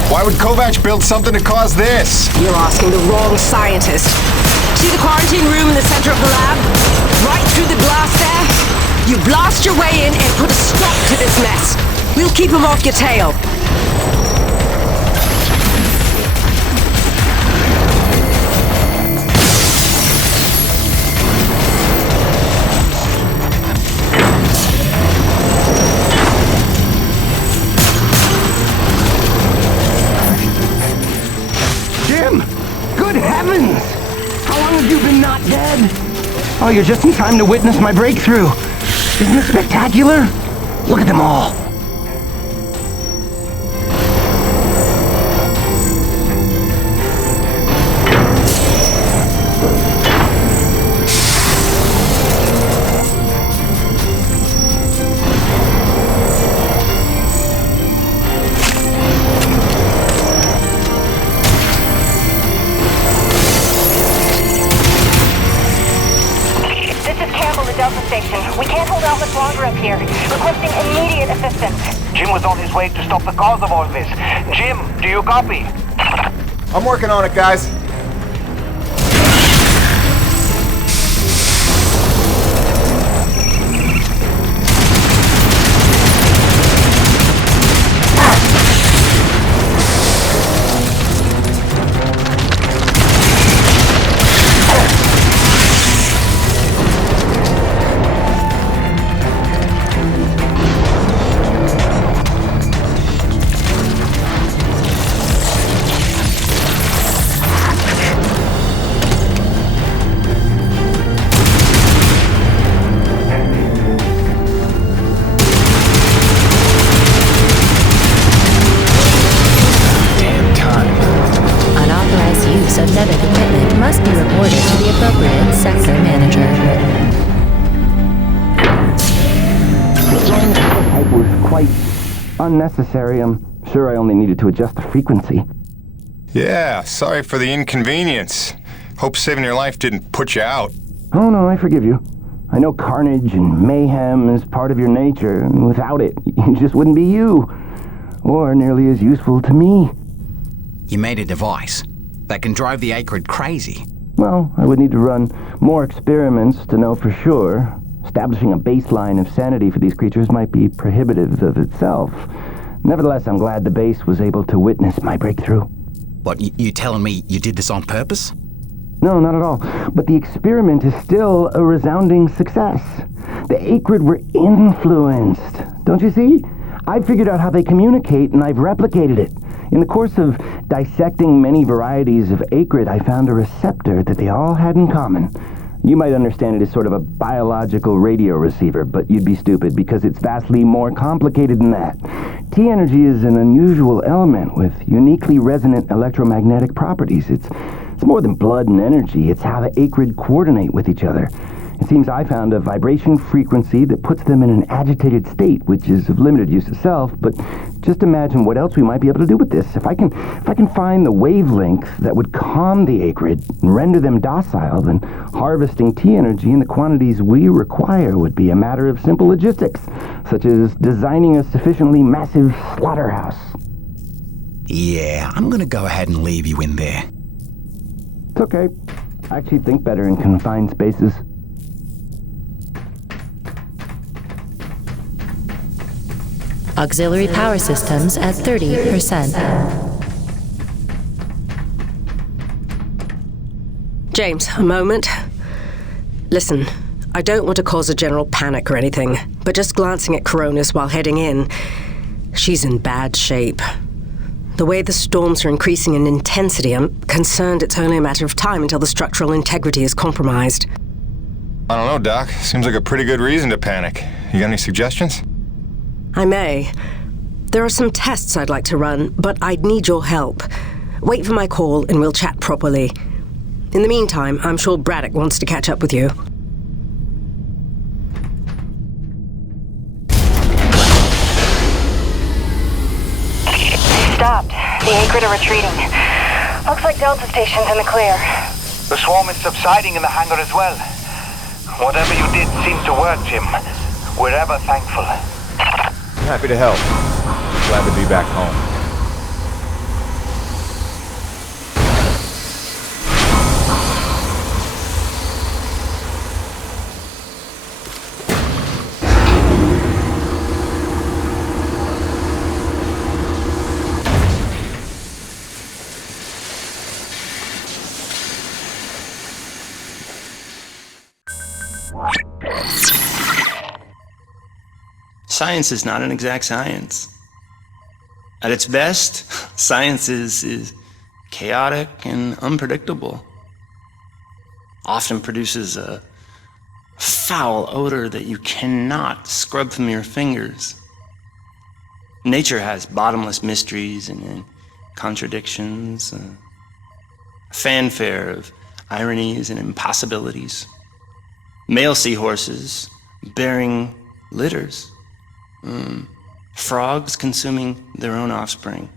Why would Kovac build something to cause this? You're asking the wrong scientist. See the quarantine room in the center of the lab? Right through the blast there? You blast your way in and put a stop to this mess. We'll keep him off your tail. Jim! Good heavens! How long have you been not dead? Oh, you're just in time to witness my breakthrough. Isn't it spectacular? Look at them all. We can't hold out much longer up here. Requesting immediate assistance. Jim was on his way to stop the cause of all this. Jim, do you copy? I'm working on it, guys. Sector Manager. Destroying the pipe was quite unnecessary. I'm sure I only needed to adjust the frequency. Yeah, sorry for the inconvenience. Hope saving your life didn't put you out. Oh no, I forgive you. I know carnage and mayhem is part of your nature, and without it, you just wouldn't be you. Or nearly as useful to me. You made a device that can drive the Acrid crazy. Well, I would need to run more experiments to know for sure. Establishing a baseline of sanity for these creatures might be prohibitive of itself. Nevertheless, I'm glad the base was able to witness my breakthrough. What, you telling me you did this on purpose? No, not at all. But the experiment is still a resounding success. The Acrid were influenced. Don't you see? I've figured out how they communicate, and I've replicated it. In the course of dissecting many varieties of Acrid, I found a receptor that they all had in common. You might understand it as sort of a biological radio receiver, but you'd be stupid because it's vastly more complicated than that. T-energy is an unusual element with uniquely resonant electromagnetic properties. It's more than blood and energy. It's how the Acrid coordinate with each other. It seems I found a vibration frequency that puts them in an agitated state, which is of limited use itself, but just imagine what else we might be able to do with this. If I can find the wavelength that would calm the Acrid and render them docile, then harvesting T-energy in the quantities we require would be a matter of simple logistics, such as designing a sufficiently massive slaughterhouse. Yeah, I'm gonna go ahead and leave you in there. It's okay. I actually think better in confined spaces. Auxiliary power systems at 30%. James, a moment. Listen, I don't want to cause a general panic or anything, but just glancing at Coronis while heading in, she's in bad shape. The way the storms are increasing in intensity, I'm concerned it's only a matter of time until the structural integrity is compromised. I don't know, Doc. Seems like a pretty good reason to panic. You got any suggestions? I may. There are some tests I'd like to run, but I'd need your help. Wait for my call and we'll chat properly. In the meantime, I'm sure Braddock wants to catch up with you. They stopped. The Acrid are retreating. Looks like Delta Station's in the clear. The swarm is subsiding in the hangar as well. Whatever you did seemed to work, Jim. We're ever thankful. Happy to help. Glad to be back home. Science is not an exact science. At its best, science is chaotic and unpredictable. Often produces a foul odor that you cannot scrub from your fingers. Nature has bottomless mysteries and contradictions, a fanfare of ironies and impossibilities. Male seahorses bearing litters. Frogs consuming their own offspring.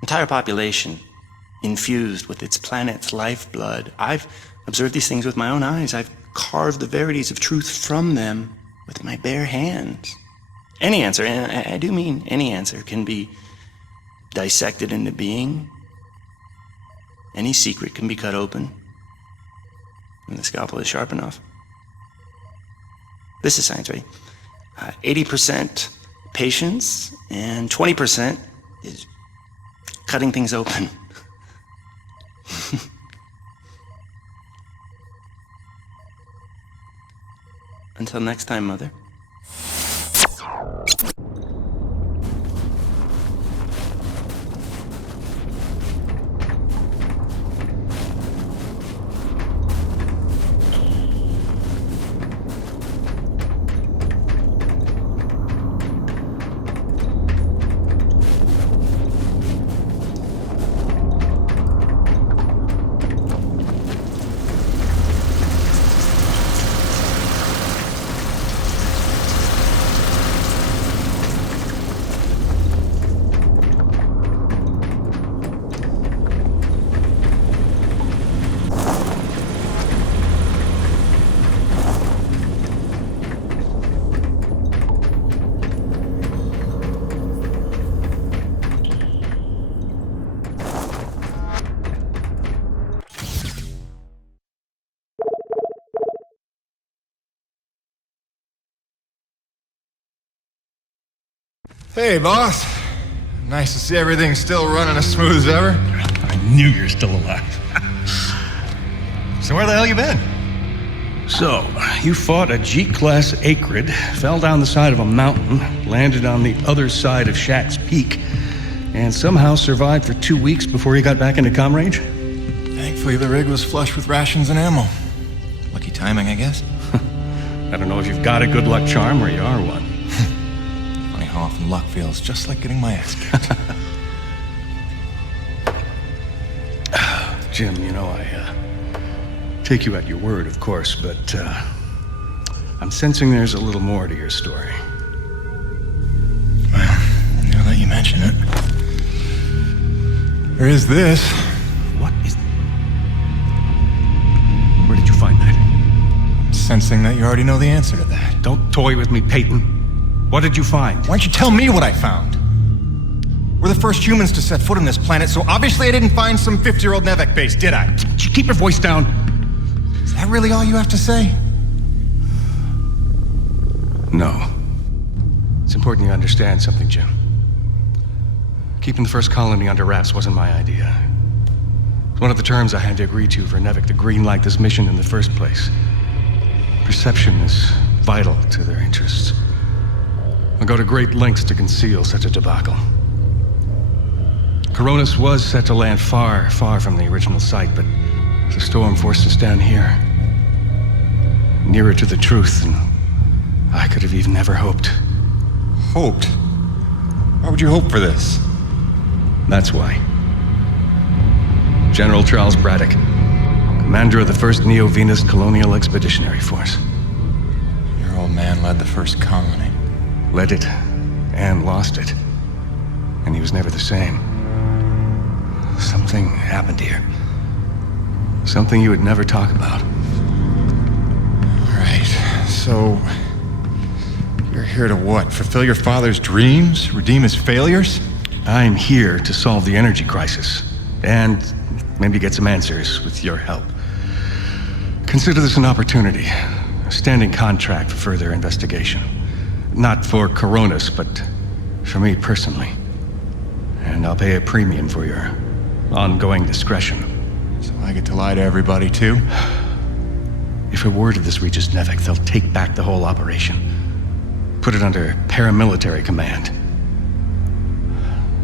Entire population infused with its planet's lifeblood. I've observed these things with my own eyes. I've carved the verities of truth from them with my bare hands. Any answer, and I do mean any answer, can be dissected into being. Any secret can be cut open when the scalpel is sharp enough. This is science, right? 80% patience and 20% is cutting things open. Until next time, Mother. Hey, boss. Nice to see everything still running as smooth as ever. I knew you're still alive. So where the hell you been? So, you fought a G-class acrid, fell down the side of a mountain, landed on the other side of Shack's Peak, and somehow survived for 2 weeks before you got back into comm range? Thankfully, the rig was flush with rations and ammo. Lucky timing, I guess. I don't know if you've got a good luck charm or you are one. Funny how often luck feels just like getting my ass kicked. Jim, you know, I take you at your word, of course, but I'm sensing there's a little more to your story. Well, now that you mention it, there is this. What is... Where did you find that? I'm sensing that you already know the answer to that. Don't toy with me, Peyton. What did you find? Why don't you tell me what I found? We're the first humans to set foot on this planet, so obviously I didn't find some 50-year-old Nevek base, did I? Keep your voice down. Is that really all you have to say? No. It's important you understand something, Jim. Keeping the first colony under wraps wasn't my idea. It's one of the terms I had to agree to for Nevek to greenlight this mission in the first place. Perception is vital to their interests. I'll go to great lengths to conceal such a debacle. Coronis was set to land far, far from the original site, but the storm forced us down here. Nearer to the truth than I could have even ever hoped. Hoped? Why would you hope for this? That's why. General Charles Braddock, commander of the 1st Neo-Venus Colonial Expeditionary Force. Your old man led the first colony. Led it, and lost it. And he was never the same. Something happened here. Something you would never talk about. All right, so... you're here to what? Fulfill your father's dreams? Redeem his failures? I'm here to solve the energy crisis. And maybe get some answers with your help. Consider this an opportunity. A standing contract for further investigation. Not for Coronis, but for me personally. And I'll pay a premium for your ongoing discretion. So I get to lie to everybody, too? If a word of this reaches Nevek, they'll take back the whole operation. Put it under paramilitary command.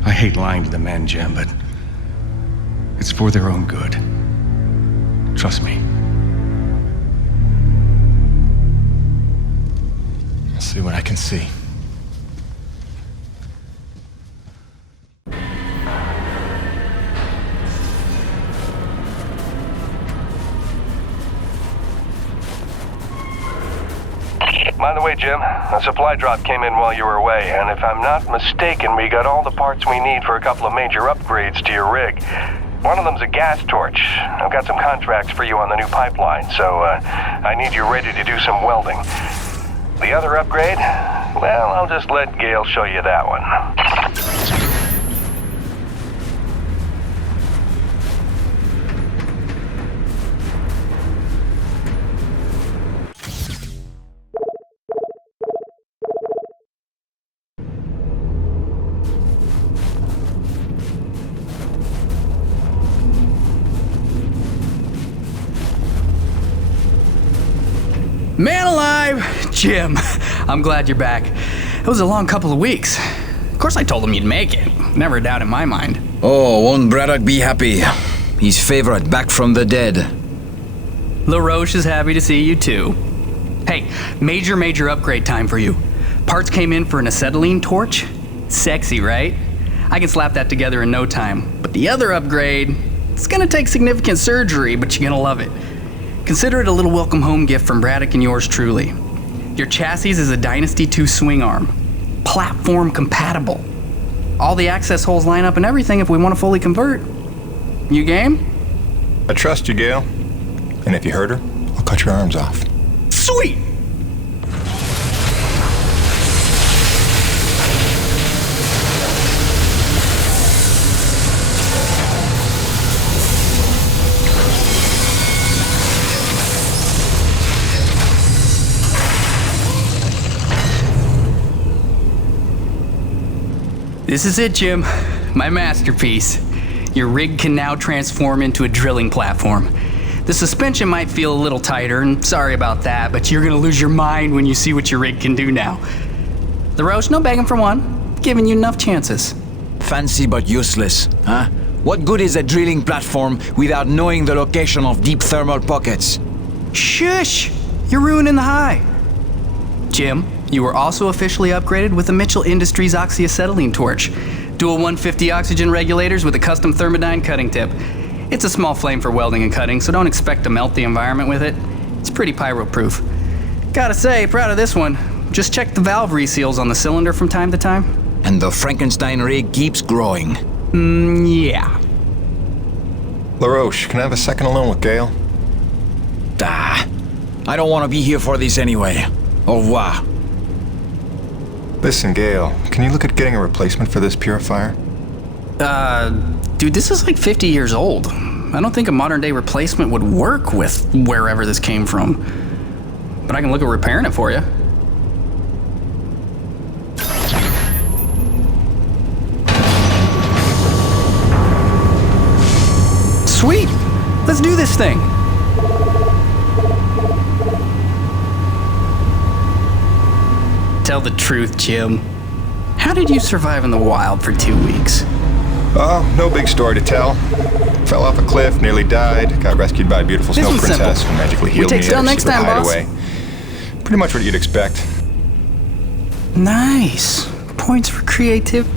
I hate lying to the men, Jim, but it's for their own good. Trust me. I'll see what I can see. By the way, Jim, a supply drop came in while you were away, and if I'm not mistaken, we got all the parts we need for a couple of major upgrades to your rig. One of them's a gas torch. I've got some contracts for you on the new pipeline, so I need you ready to do some welding. The other upgrade? Well, I'll just let Gale show you that one. Man alive! Jim, I'm glad you're back. It was a long couple of weeks. Of course I told him you'd make it. Never a doubt in my mind. Oh, won't Braddock be happy? His favorite back from the dead. LaRoche is happy to see you too. Hey, major upgrade time for you. Parts came in for an acetylene torch. Sexy, right? I can slap that together in no time. But the other upgrade, it's gonna take significant surgery, but you're gonna love it. Consider it a little welcome home gift from Braddock and yours truly. Your chassis is a Dynasty 2 swing arm. Platform compatible. All the access holes line up and everything if we want to fully convert. You game? I trust you, Gale. And if you hurt her, I'll cut your arms off. Sweet! This is it, Jim. My masterpiece. Your rig can now transform into a drilling platform. The suspension might feel a little tighter, and sorry about that, but you're gonna lose your mind when you see what your rig can do now. LaRoche, no begging for one. Giving you enough chances. Fancy but useless, huh? What good is a drilling platform without knowing the location of deep thermal pockets? Shush! You're ruining the high. Jim, you were also officially upgraded with the Mitchell Industries oxyacetylene torch. Dual 150 oxygen regulators with a custom thermodyne cutting tip. It's a small flame for welding and cutting, so don't expect to melt the environment with it. It's pretty pyro-proof. Gotta say, proud of this one. Just check the valve reseals on the cylinder from time to time. And the Frankenstein rig keeps growing. Yeah. LaRoche, can I have a second alone with Gale? I don't want to be here for this anyway. Au revoir. Listen, Gale, can you look at getting a replacement for this purifier? Dude, this is like 50 years old. I don't think a modern-day replacement would work with wherever this came from. But I can look at repairing it for you. Sweet! Let's do this thing! Tell the truth, Jim. How did you survive in the wild for 2 weeks? Oh, no big story to tell. Fell off a cliff, nearly died, got rescued by a beautiful snow princess who magically healed me at a secret hideaway. Pretty much what you'd expect. Nice. Points for creativity.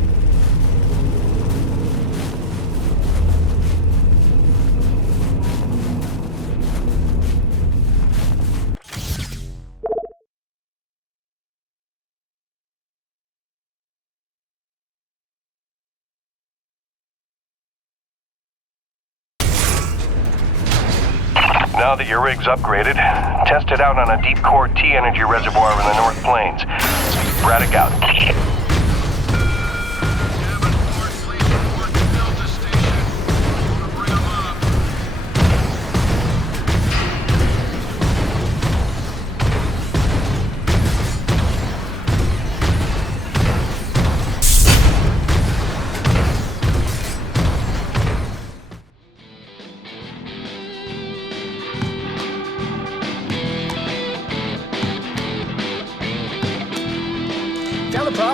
Now that your rig's upgraded, test it out on a deep core T-energy reservoir in the North Plains. Braddock out.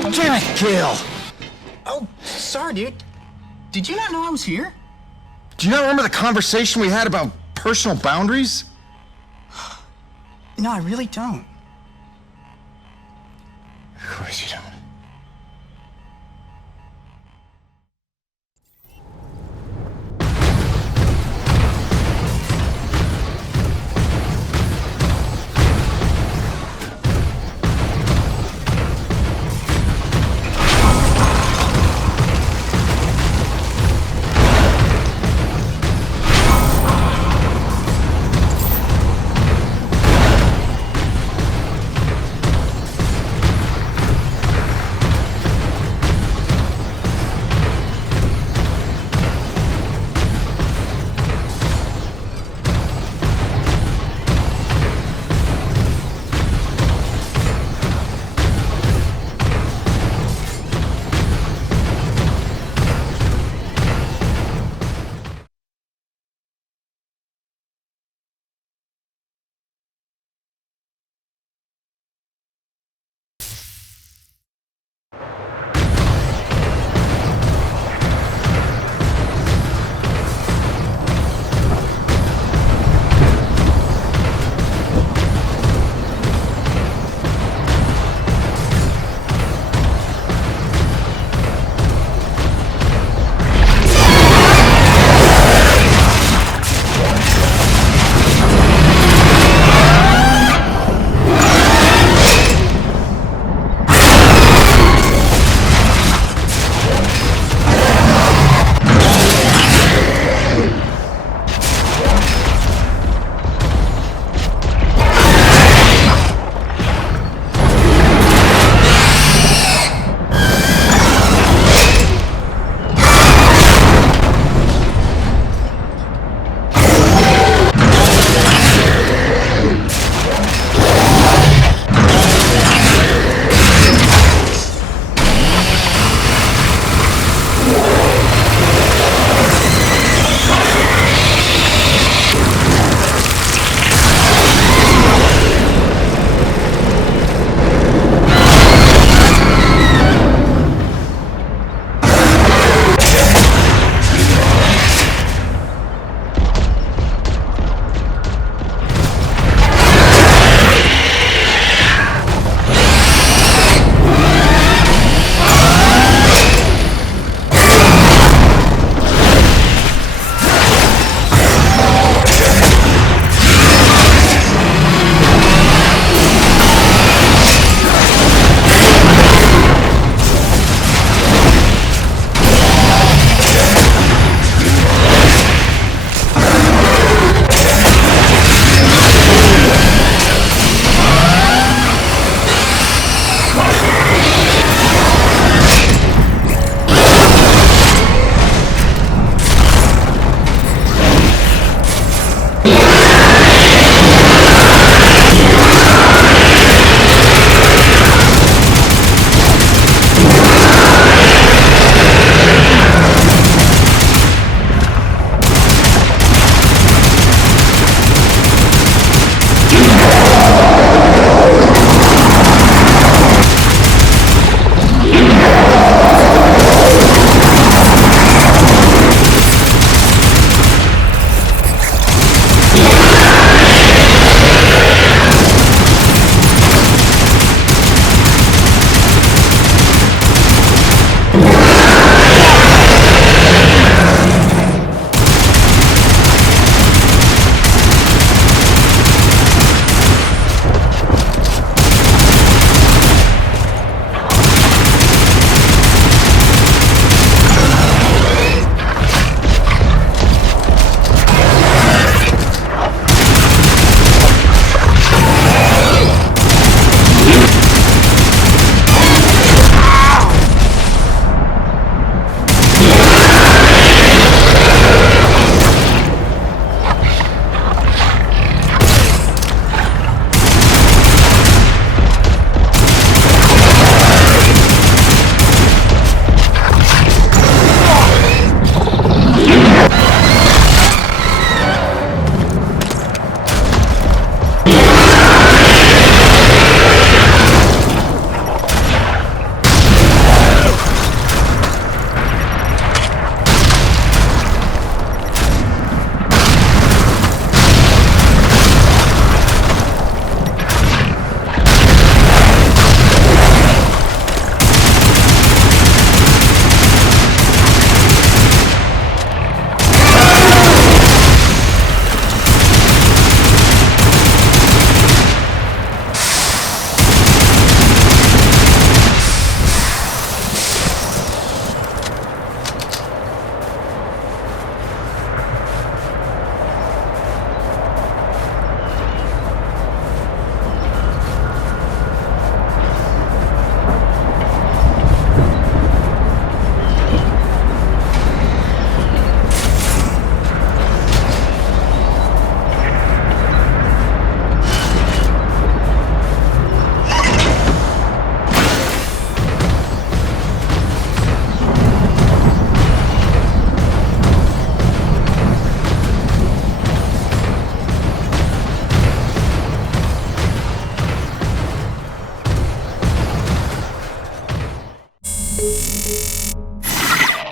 Damn it, Gale! Oh, sorry, dude. Did you not know I was here? Do you not remember the conversation we had about personal boundaries? No, I really don't. Of course you don't.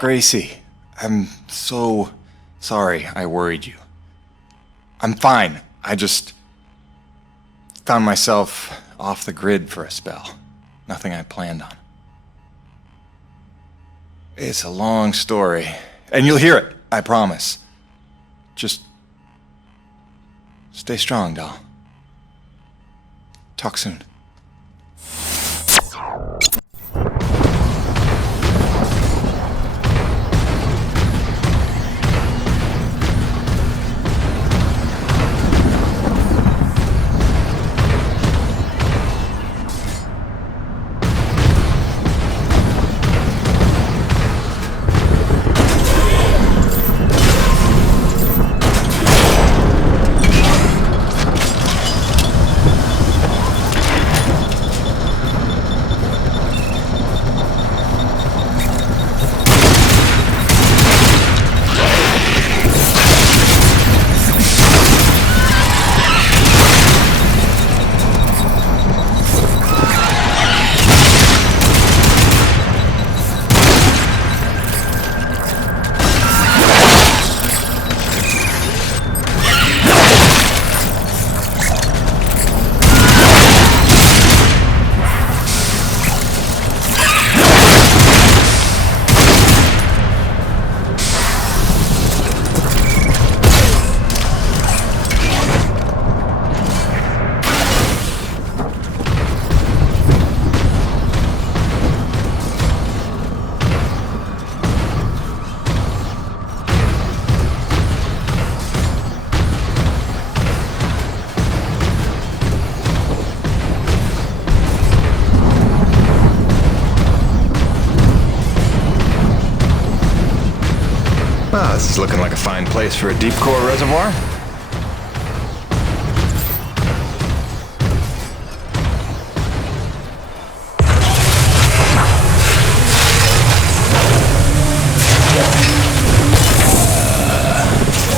Gracie, I'm so sorry I worried you. I'm fine. I just found myself off the grid for a spell. Nothing I planned on. It's a long story, and you'll hear it, I promise. Just stay strong, doll. Talk soon. This is looking like a fine place for a deep core reservoir.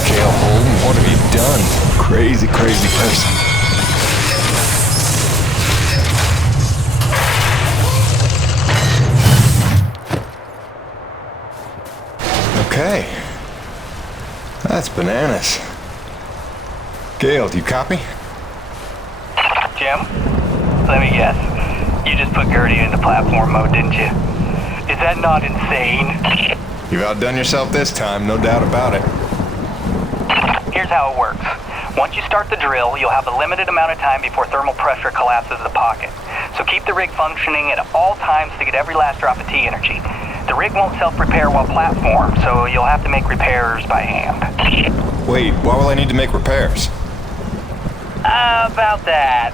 Gail Holden, what have you done? Crazy, crazy person. Okay. That's bananas. Gail, do you copy? Jim? Let me guess. You just put Gertie into platform mode, didn't you? Is that not insane? You've outdone yourself this time, no doubt about it. Here's how it works. Once you start the drill, you'll have a limited amount of time before thermal pressure collapses the pocket. So keep the rig functioning at all times to get every last drop of T energy. The rig won't self-repair while platformed, so you'll have to make repairs by hand. Wait, why will I need to make repairs? About that.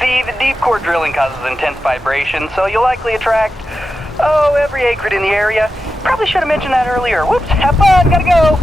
See, the deep core drilling causes intense vibration, so you'll likely attract, every acrid in the area. Probably should have mentioned that earlier. Whoops, have fun, gotta go!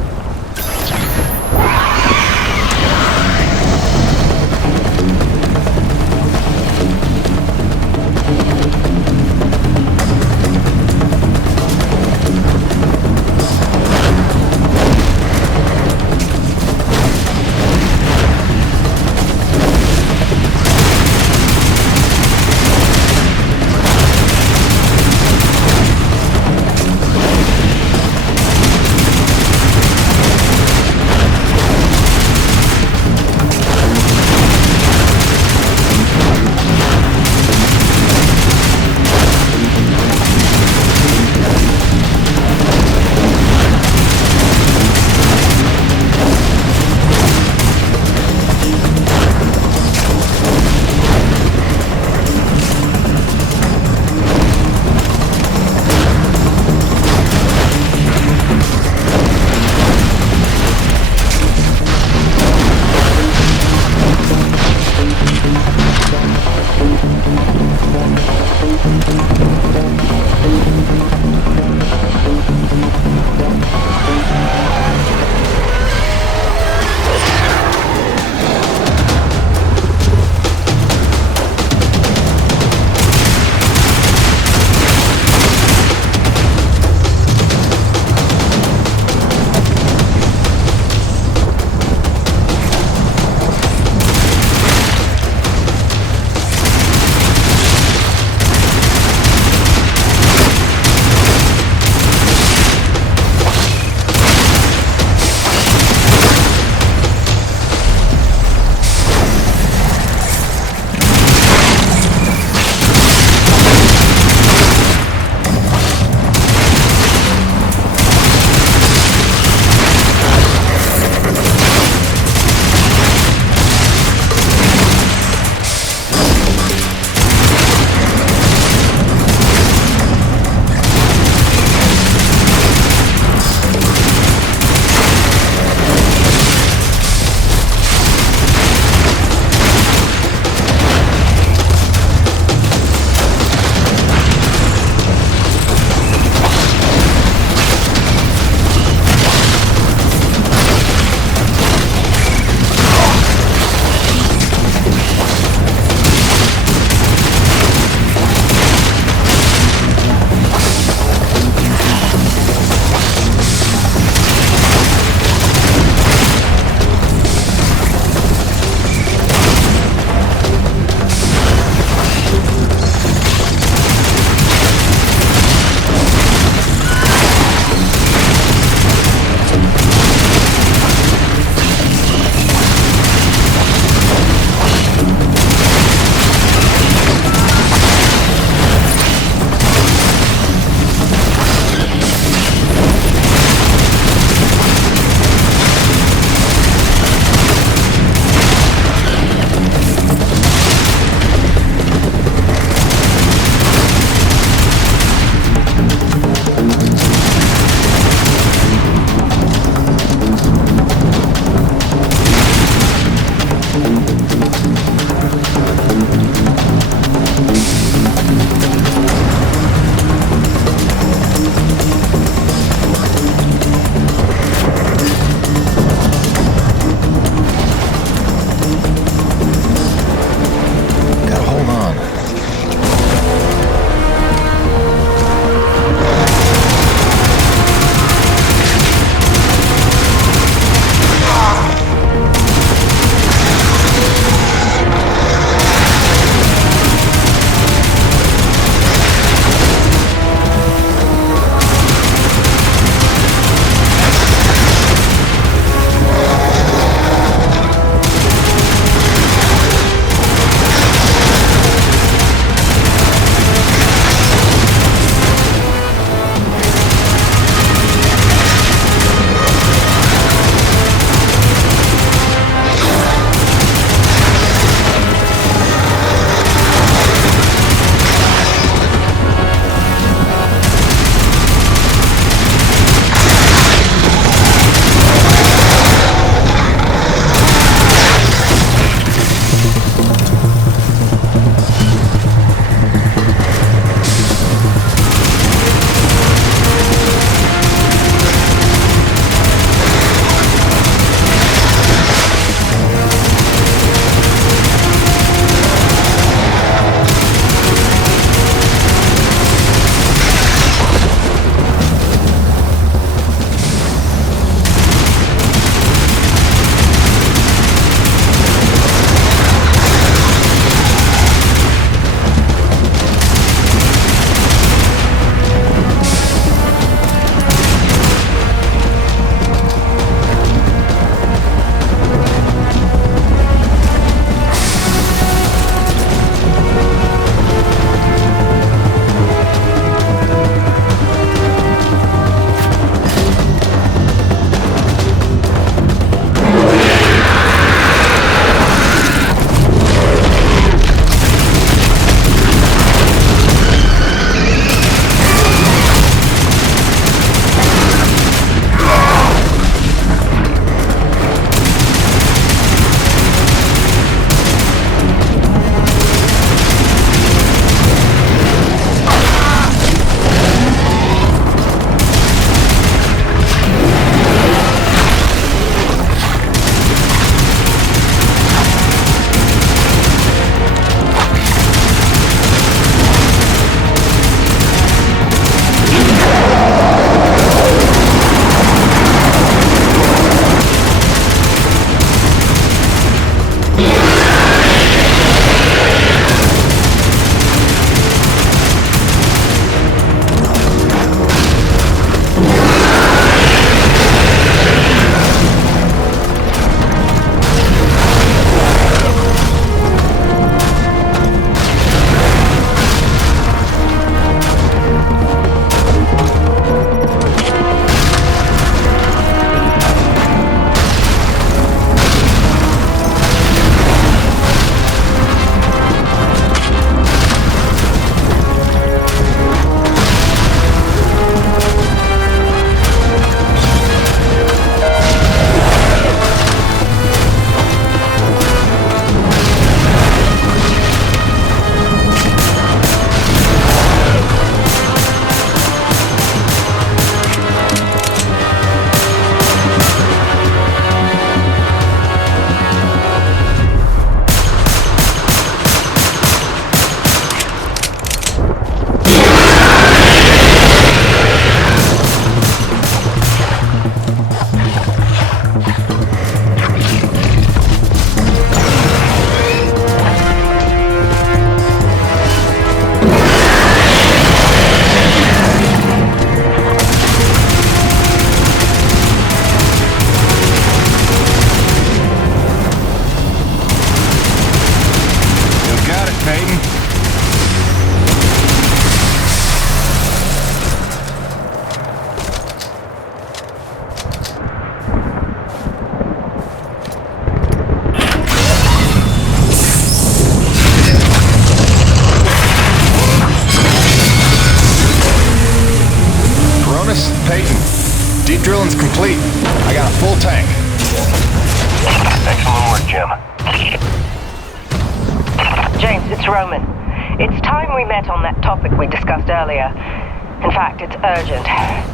Deep drilling's complete. I got a full tank. Excellent work, Jim. James, it's Roman. It's time we met on that topic we discussed earlier. In fact, it's urgent.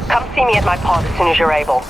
Come see me at my pod as soon as you're able.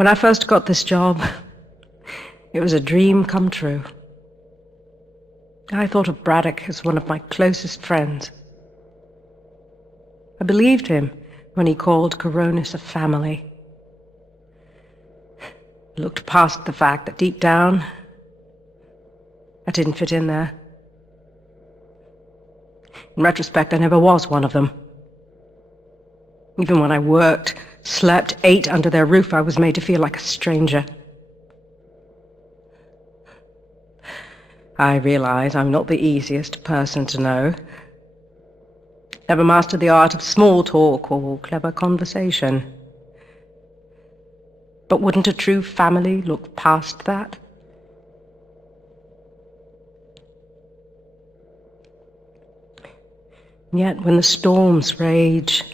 When I first got this job, it was a dream come true. I thought of Braddock as one of my closest friends. I believed him when he called Coronis a family. I looked past the fact that deep down, I didn't fit in there. In retrospect, I never was one of them. Even when I worked, slept, ate under their roof, I was made to feel like a stranger. I realize I'm not the easiest person to know. Never mastered the art of small talk or clever conversation. But wouldn't a true family look past that? Yet when the storms rage,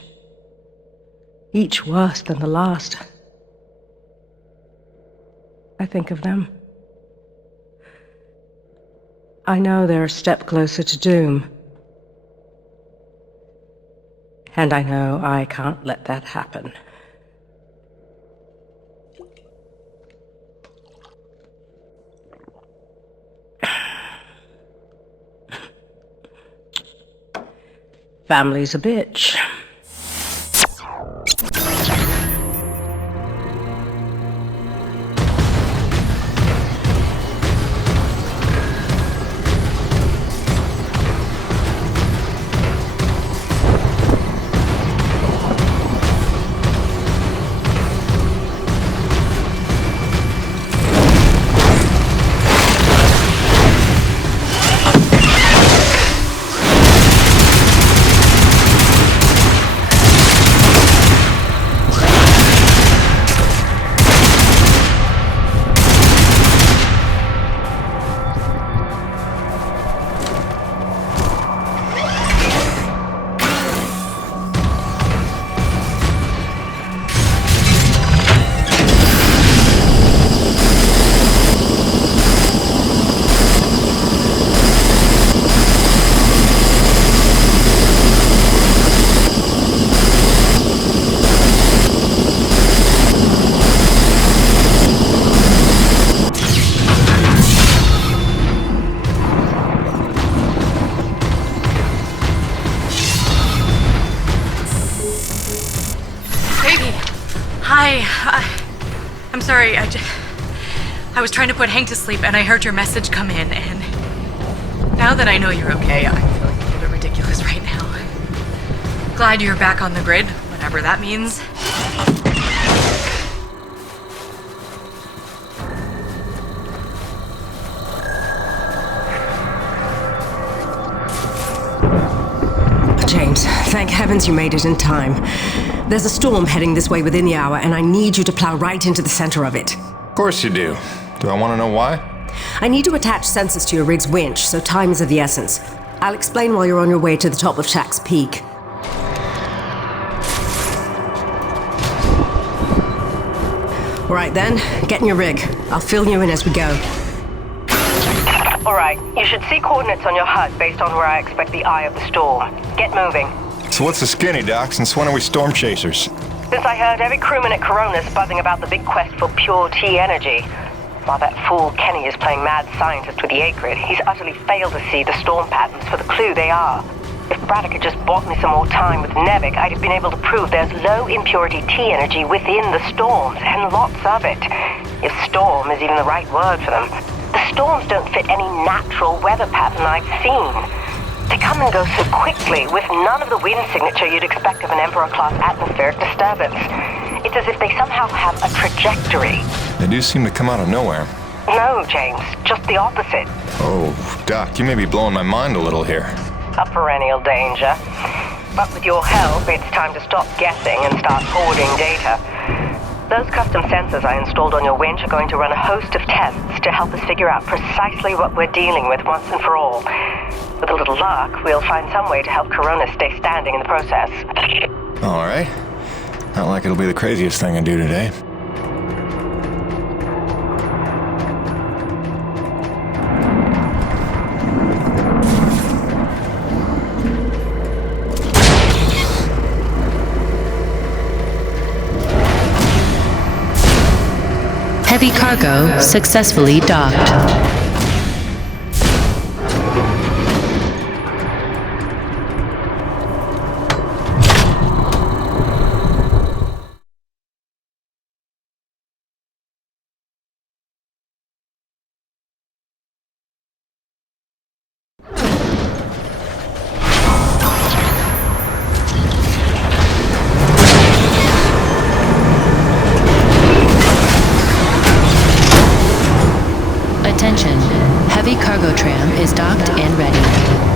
each worse than the last, I think of them. I know they're a step closer to doom. And I know I can't let that happen. Family's a bitch. I'm sorry, I was trying to put Hank to sleep and I heard your message come in, and now that I know you're okay, I'm feeling a little bit ridiculous right now. Glad you're back on the grid, whatever that means. James, thank heavens you made it in time. There's a storm heading this way within the hour, and I need you to plow right into the center of it. Of course you do. Do I want to know why? I need to attach sensors to your rig's winch, so time is of the essence. I'll explain while you're on your way to the top of Shack's Peak. All right then, get in your rig. I'll fill you in as we go. All right, you should see coordinates on your HUD based on where I expect the eye of the storm. Get moving. So what's the skinny, Doc? Since when are we storm chasers? Since I heard every crewman at Coronis buzzing about the big quest for pure T energy. While that fool Kenny is playing mad scientist with the E.D.N, he's utterly failed to see the storm patterns for the clue they are. If Braddock had just bought me some more time with Nevik, I'd have been able to prove there's low impurity T energy within the storms, and lots of it. If storm is even the right word for them. The storms don't fit any natural weather pattern I've seen. They come and go so quickly, with none of the wind signature you'd expect of an Emperor-class atmospheric disturbance. It's as if they somehow have a trajectory. They do seem to come out of nowhere. No, James, just the opposite. Oh, Doc, you may be blowing my mind a little here. A perennial danger. But with your help, it's time to stop guessing and start forwarding data. Those custom sensors I installed on your winch are going to run a host of tests to help us figure out precisely what we're dealing with once and for all. With a little luck, we'll find some way to help Coronis stay standing in the process. All right. Not like it'll be the craziest thing I do today. Heavy cargo successfully docked. Attention, heavy cargo tram is docked and ready.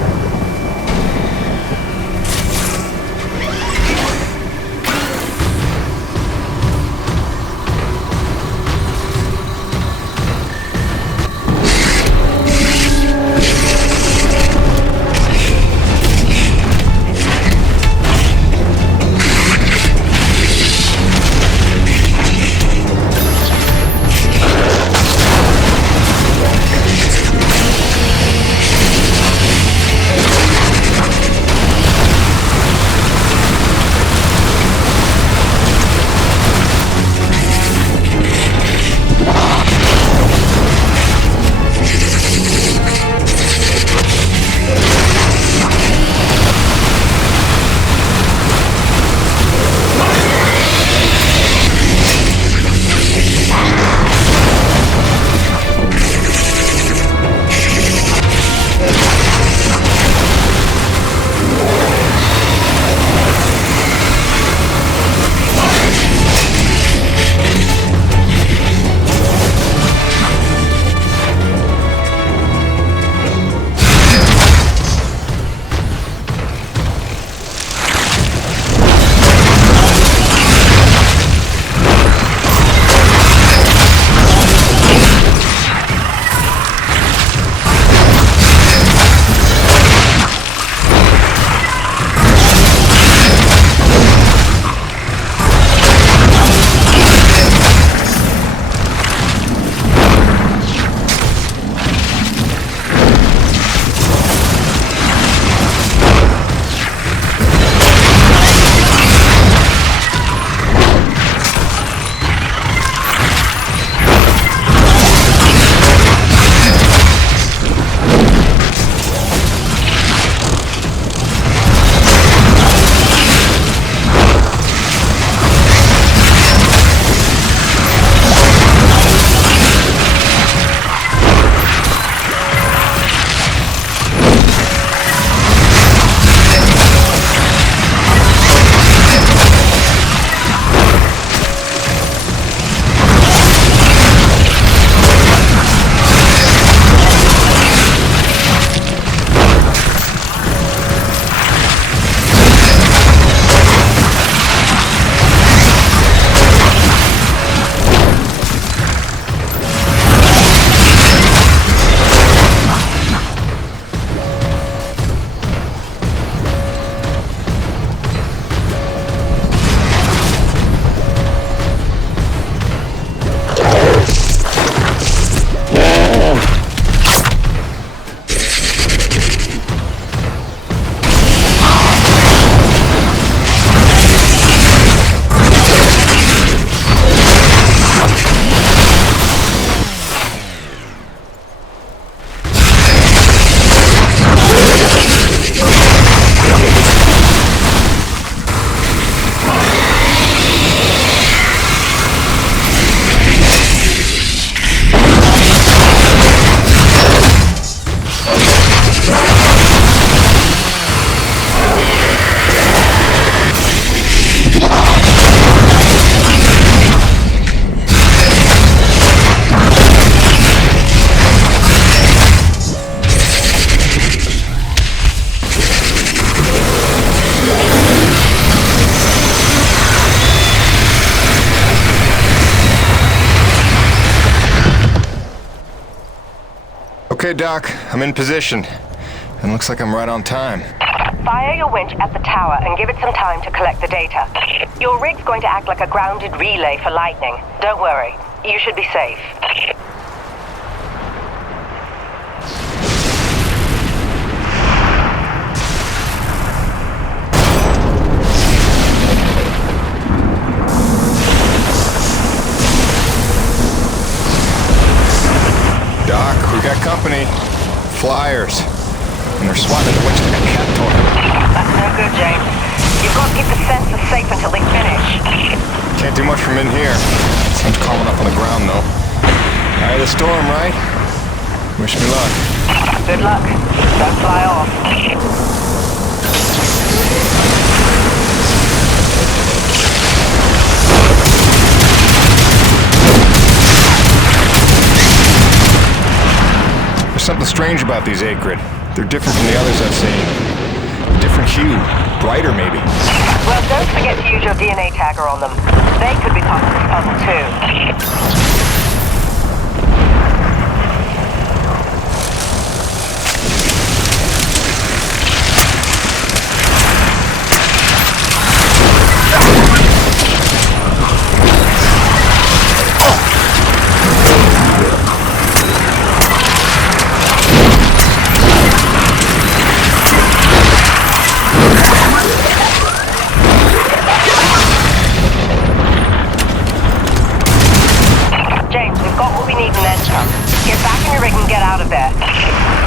Okay, Doc, I'm in position. And looks like I'm right on time. Fire your winch at the tower and give it some time to collect the data. Your rig's going to act like a grounded relay for lightning. Don't worry, you should be safe. Flyers. And they're swatting the witch like a cat toy. That's no good, James. You've got to keep the sensors safe until they finish. Can't do much from in here. Seems calm enough on the ground, though. Eye of the storm, right? Wish me luck. Good luck. Don't fly off. There's something strange about these Acrid. They're different from the others I've seen. Different hue. Brighter, maybe. Well, don't forget to use your DNA tagger on them. They could be part of this puzzle, too.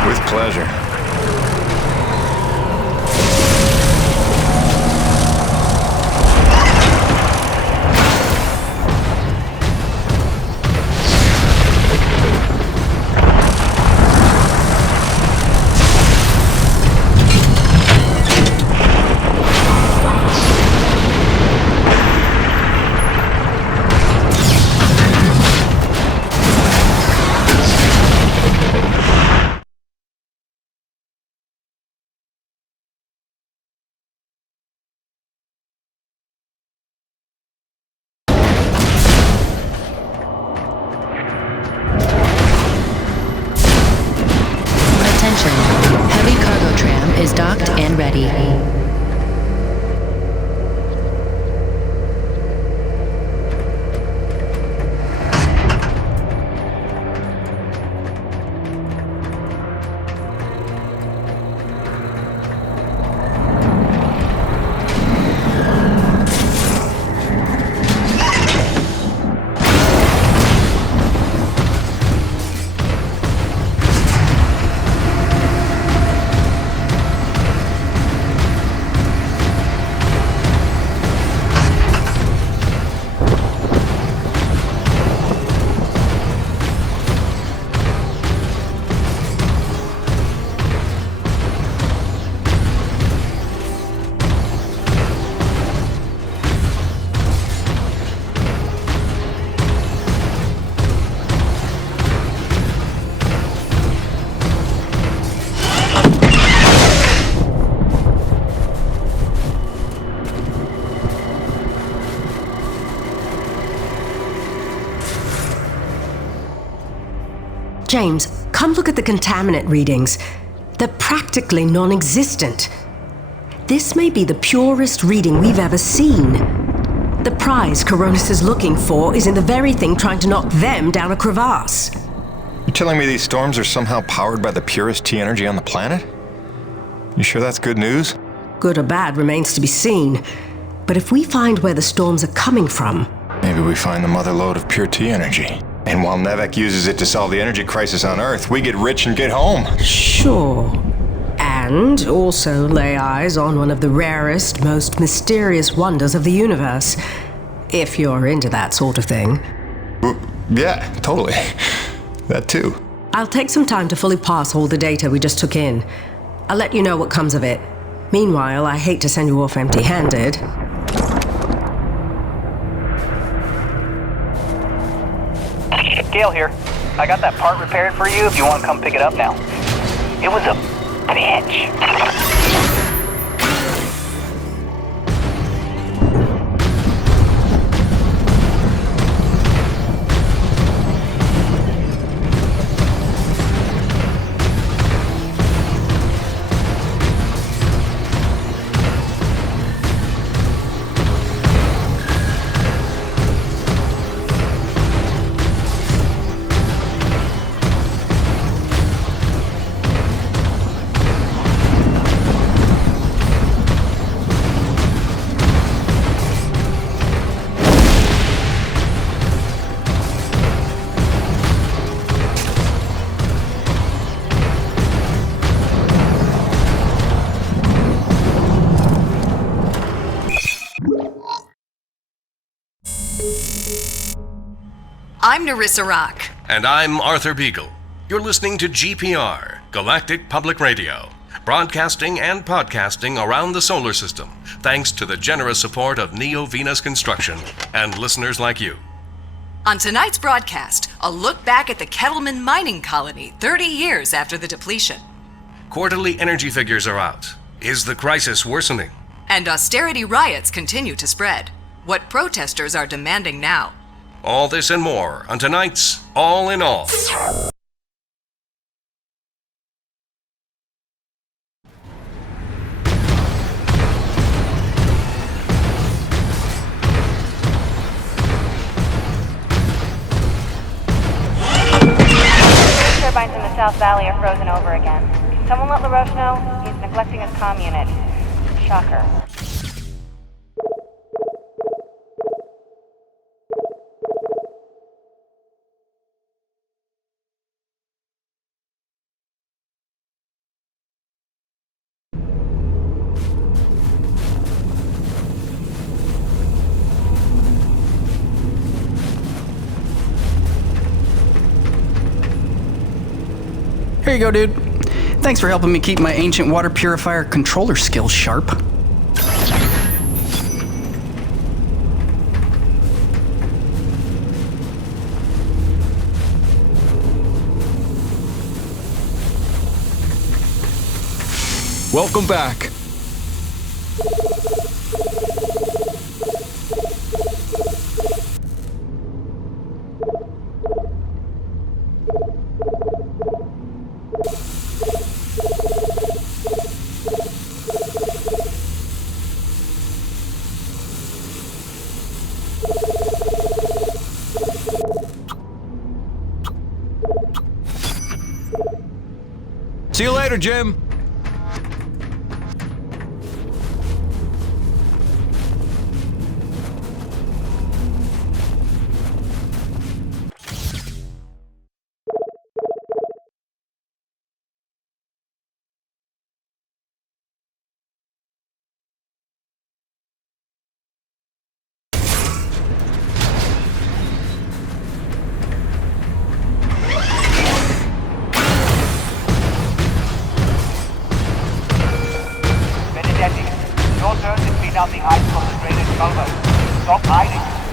With pleasure. Heavy cargo tram is docked and ready. James, come look at the contaminant readings. They're practically non-existent. This may be the purest reading we've ever seen. The prize Coronis is looking for is in the very thing trying to knock them down a crevasse. You're telling me these storms are somehow powered by the purest T energy on the planet? You sure that's good news? Good or bad remains to be seen. But if we find where the storms are coming from... Maybe we find the mother lode of pure T energy. And while Nevek uses it to solve the energy crisis on Earth, we get rich and get home. Sure. And also lay eyes on one of the rarest, most mysterious wonders of the universe. If you're into that sort of thing. Yeah, totally. That too. I'll take some time to fully parse all the data we just took in. I'll let you know what comes of it. Meanwhile, I hate to send you off empty-handed. Gale here. I got that part repaired for you if you want to come pick it up now. It was a bitch. I'm Narissa Rock. And I'm Arthur Beagle. You're listening to GPR, Galactic Public Radio, broadcasting and podcasting around the solar system, thanks to the generous support of Neo Venus Construction and listeners like you. On tonight's broadcast, a look back at the Kettleman mining colony 30 years after the depletion. Quarterly energy figures are out. Is the crisis worsening? And austerity riots continue to spread. What protesters are demanding now. All this and more on tonight's All in All. Turbines in the South Valley are frozen over again. Can someone let LaRoche know? He's neglecting his comm unit. Shocker. Here you go, dude. Thanks for helping me keep my ancient water purifier controller skills sharp. Welcome back. See you later, Jim. Your turn to clean out the ice from the drainage culvert. Stop hiding.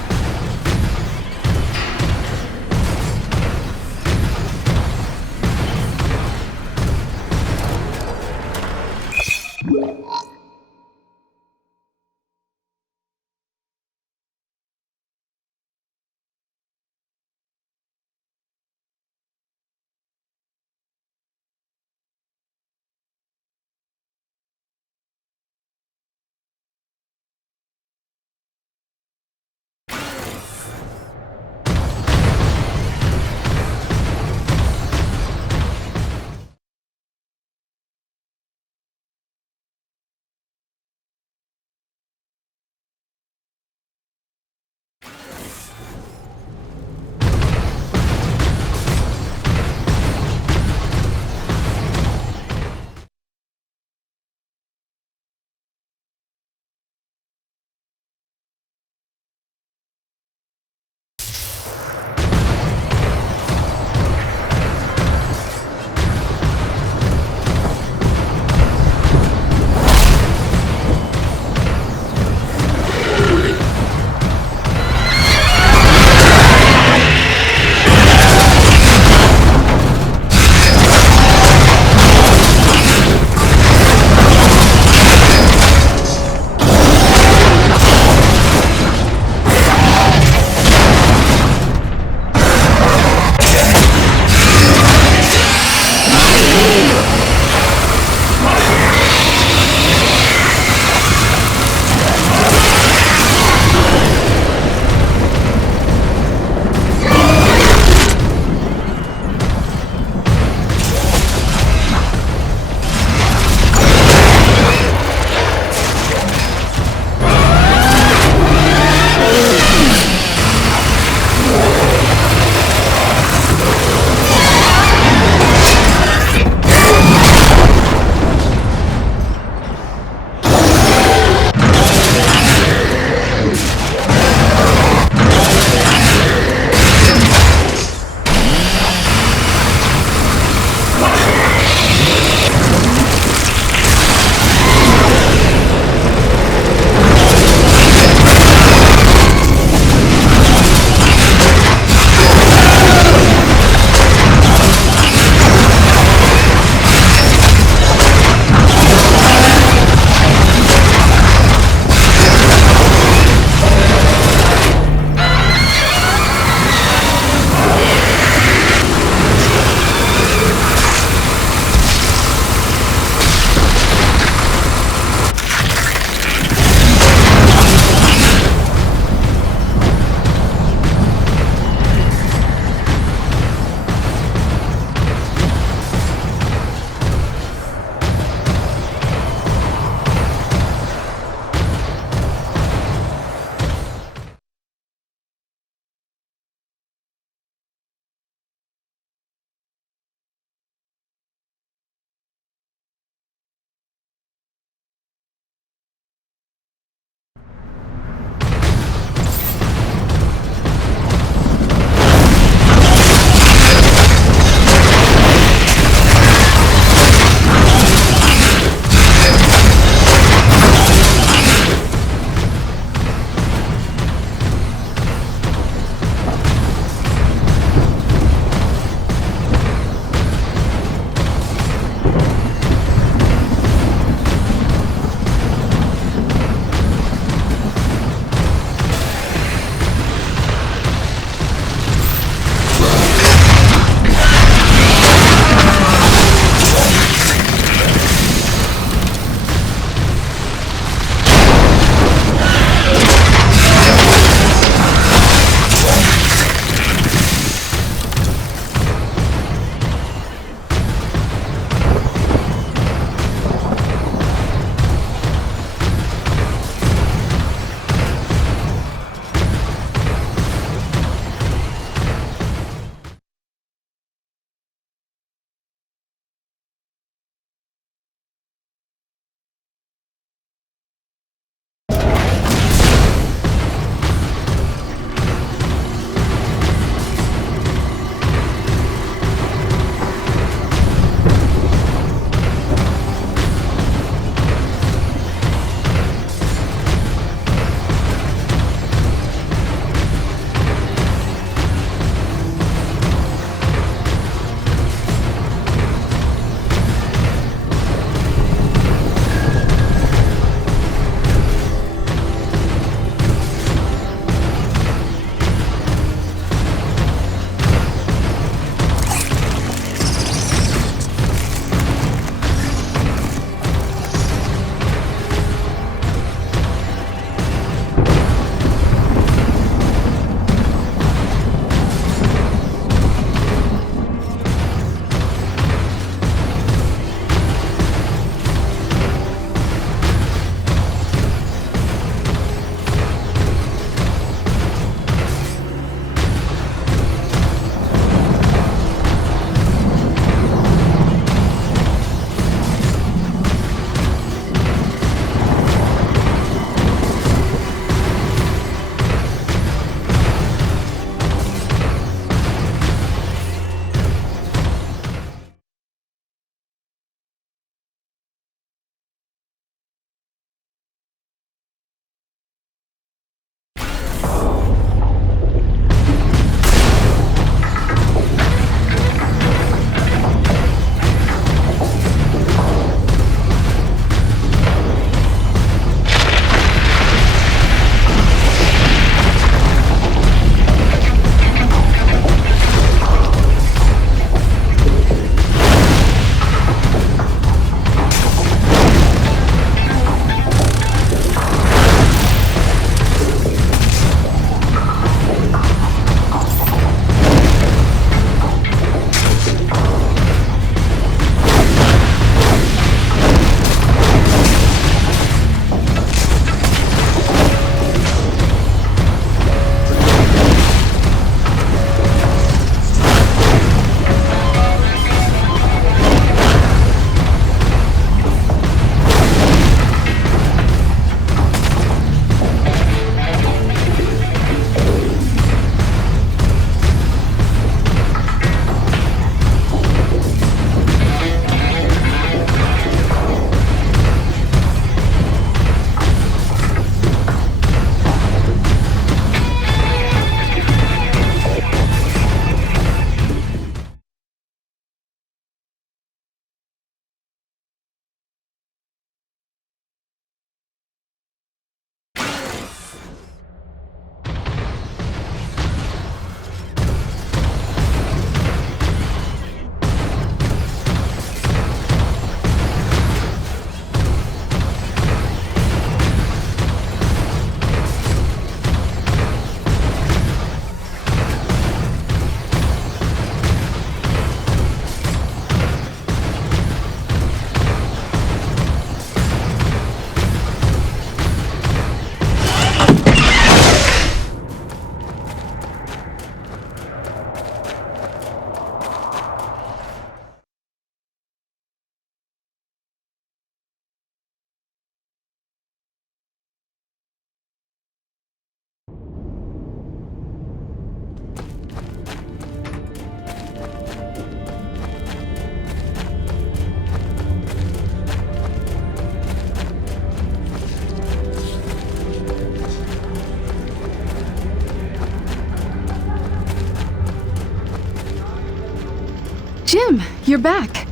you're back.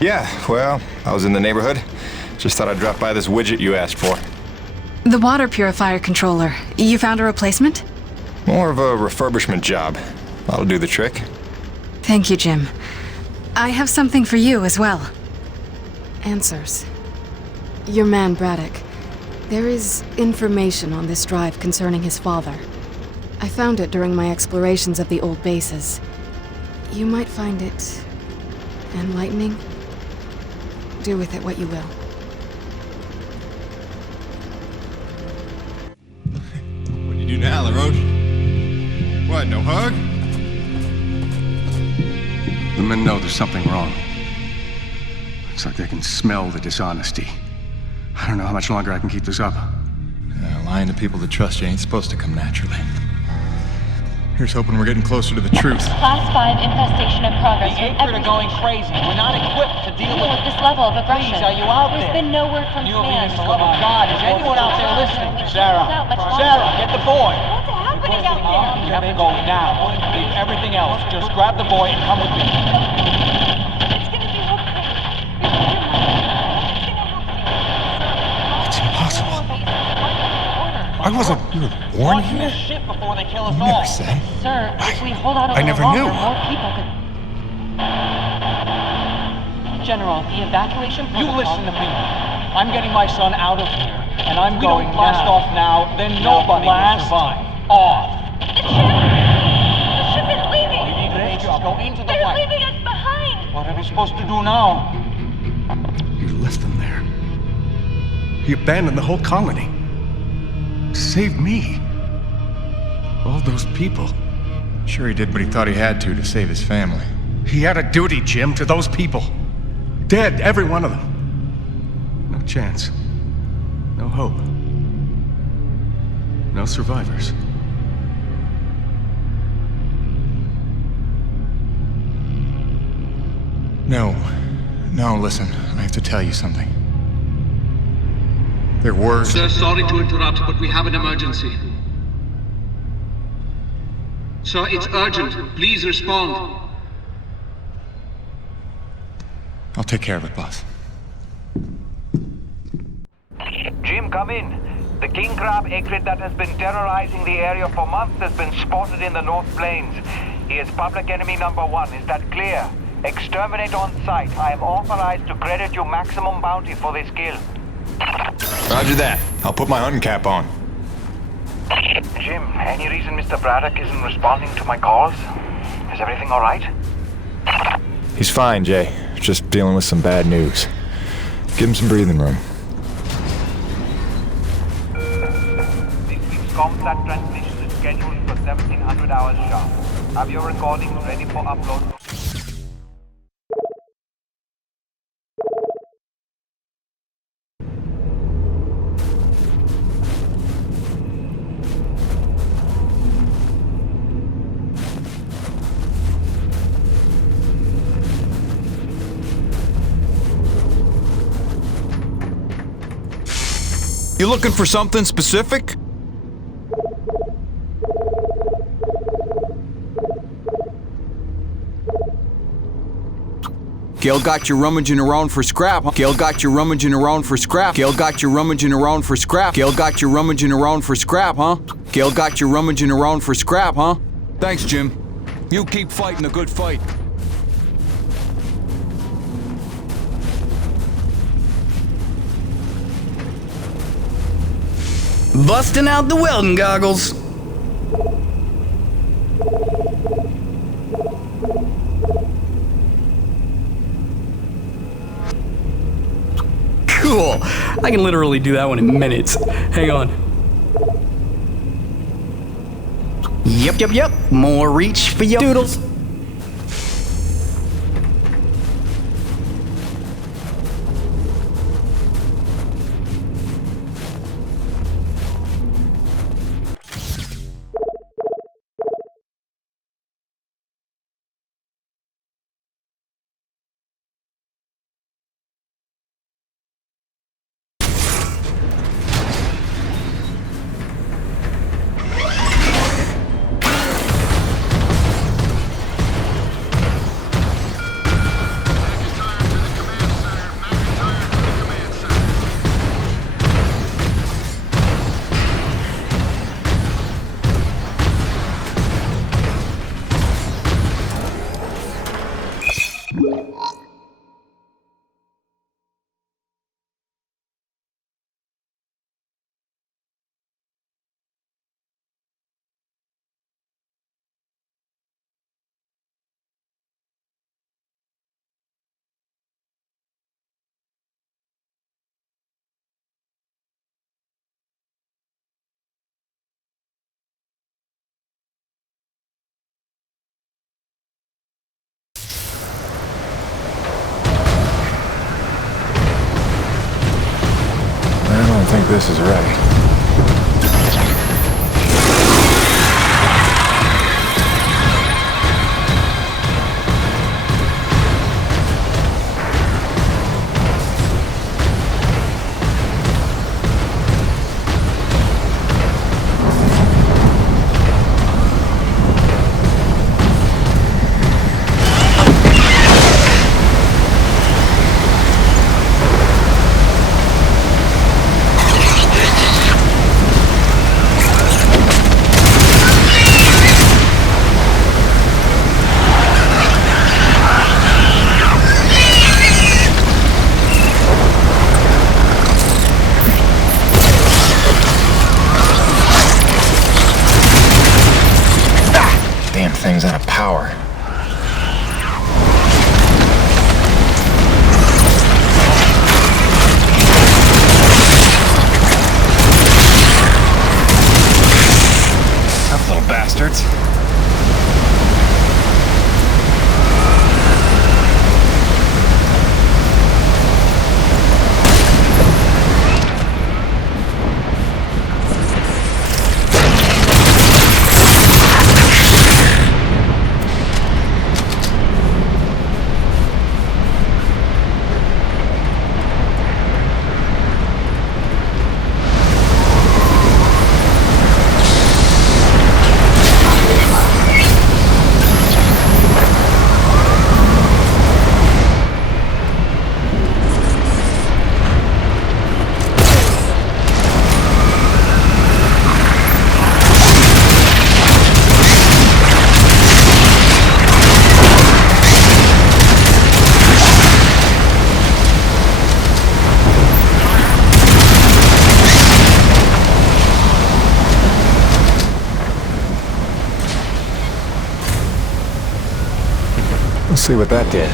Yeah, well, I was in the neighborhood. Just thought I'd drop by this widget you asked for. The water purifier controller. You found a replacement? More of a refurbishment job. That'll do the trick. Thank you, Jim. I have something for you as well. Answers. Your man, Braddock. There is information on this drive concerning his father. I found it during my explorations of the old bases. You might find it enlightening. Do with it what you will. What do you do now, LaRoche? What, no hug? The men know there's something wrong. It's like they can smell the dishonesty. I don't know how much longer I can keep this up. Lying to people that trust you ain't supposed to come naturally. Here's hoping we're getting closer to the truth. Class 5 infestation in progress. The Acrid are going crazy. We're not equipped to deal with this level of aggression. Please, are you out There's there? been no word from command. For the love of God, is anyone out there listening? Sarah, get the boy. What's happening out there? You have to go now. Leave everything else. Just grab the boy and come with me. It's impossible. I wasn't born here? Shit before they kill us You all. never said. Sir, if we hold out a I little never longer, knew. more people could... General, the evacuation You protocol... listen to me. I'm getting my son out of here, and I'm going to blast off now, then nobody will survive. Off. The ship is leaving! Go into the They're light. leaving us behind! What are we supposed to do now? He left them there. He abandoned the whole colony. Saved me. All those people. Sure he did what he thought he had to save his family. He had a duty, Jim, to those people. Dead, every one of them. No chance. No hope. No survivors. No, listen. I have to tell you something. There were... Sir, sorry to interrupt, but we have an emergency. Sir, it's urgent. Please respond. I'll take care of it, boss. Jim, come in. The king crab acrid that has been terrorizing the area for months has been spotted in the North Plains. He is public enemy number 1. Is that clear? Exterminate on sight. I am authorized to credit you maximum bounty for this kill. Roger that. I'll put my hunting cap on. Jim, any reason Mr. Braddock isn't responding to my calls? Is everything all right? He's fine, Jay. Just dealing with some bad news. Give him some breathing room. This week's ComSat transmission is scheduled for 1700 hours sharp. Have your recordings ready for upload. You looking for something specific? Gil got you rummaging around for scrap. Gil got you rummaging around for scrap. Gil got you rummaging around for scrap. Gil got you rummaging around for scrap, huh? Gil got you rummaging around for scrap, huh? Thanks, Jim. You keep fighting a good fight. Busting out the welding goggles. Cool. I can literally do that one in minutes. Hang on. Yep. More reach for your doodles. this is ready. Thing's out of power. Tough little bastards. Let's see what that did.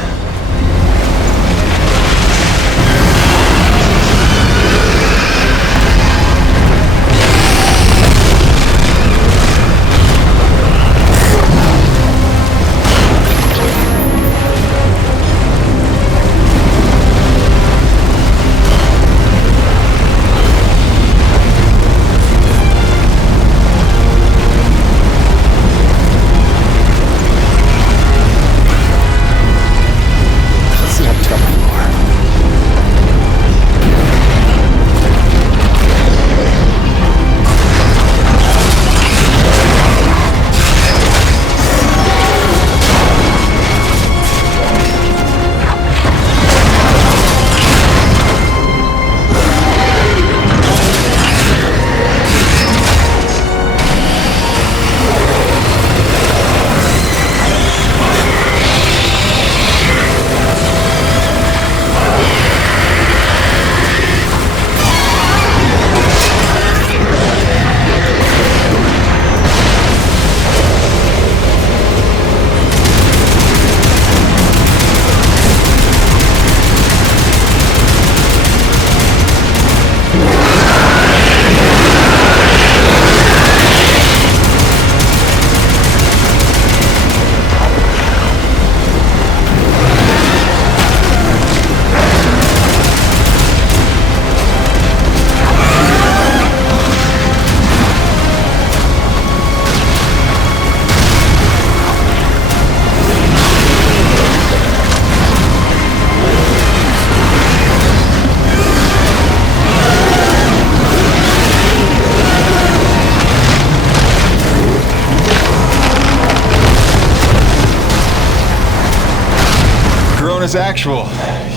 Actual.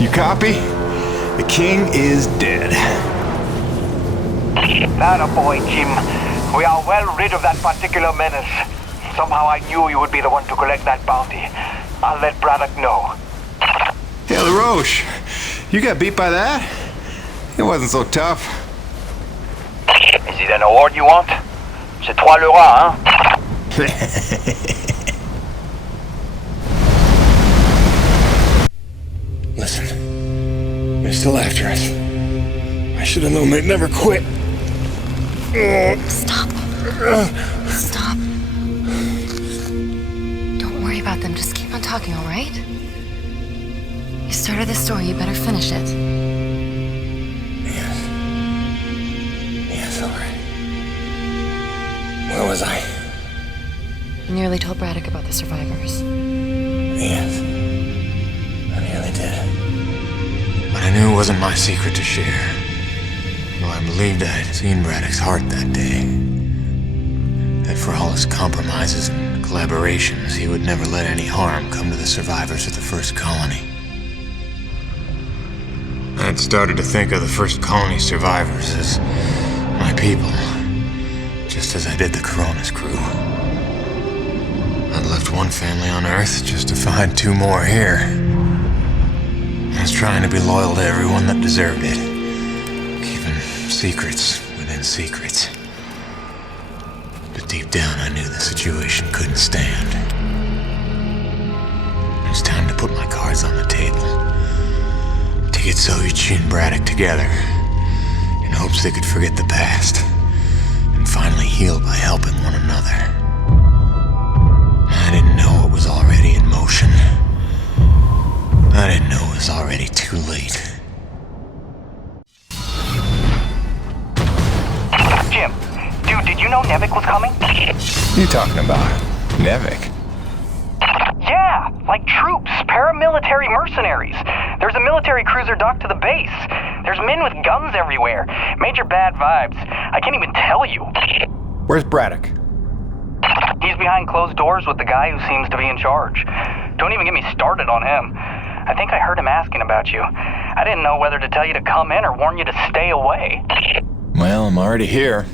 You copy? The king is dead. That boy, Jim. We are well rid of that particular menace. Somehow I knew you would be the one to collect that bounty. I'll let Braddock know. Hey, LaRoche, you got beat by that? It wasn't so tough. Is it an award you want? C'est toi le roi, hein? Listen, they're still after us. I should have known they'd never quit. Stop. Stop. Don't worry about them. Just keep on talking, all right? You started this story. You better finish it. Yes. Where was I? You nearly told Braddock about the survivors. Yes. I nearly did. But I knew it wasn't my secret to share. Though I believed I had seen Braddock's heart that day. That for all his compromises and collaborations, he would never let any harm come to the survivors of the first colony. I had started to think of the first colony survivors as my people, just as I did the Corona's crew. I'd left one family on Earth just to find two more here. I was trying to be loyal to everyone that deserved it, keeping secrets within secrets. But deep down, I knew the situation couldn't stand. It was time to put my cards on the table. To get Soichi and Braddock together, in hopes they could forget the past, and finally heal by helping one another. I didn't know it was already in motion. I didn't know it was already too late. Jim, dude, did you know Nevik was coming? What are you talking about? Nevik? Yeah, like troops, paramilitary mercenaries. There's a military cruiser docked to the base. There's men with guns everywhere. Major bad vibes. I can't even tell you. Where's Braddock? He's behind closed doors with the guy who seems to be in charge. Don't even get me started on him. I think I heard him asking about you. I didn't know whether to tell you to come in or warn you to stay away. Well, I'm already here.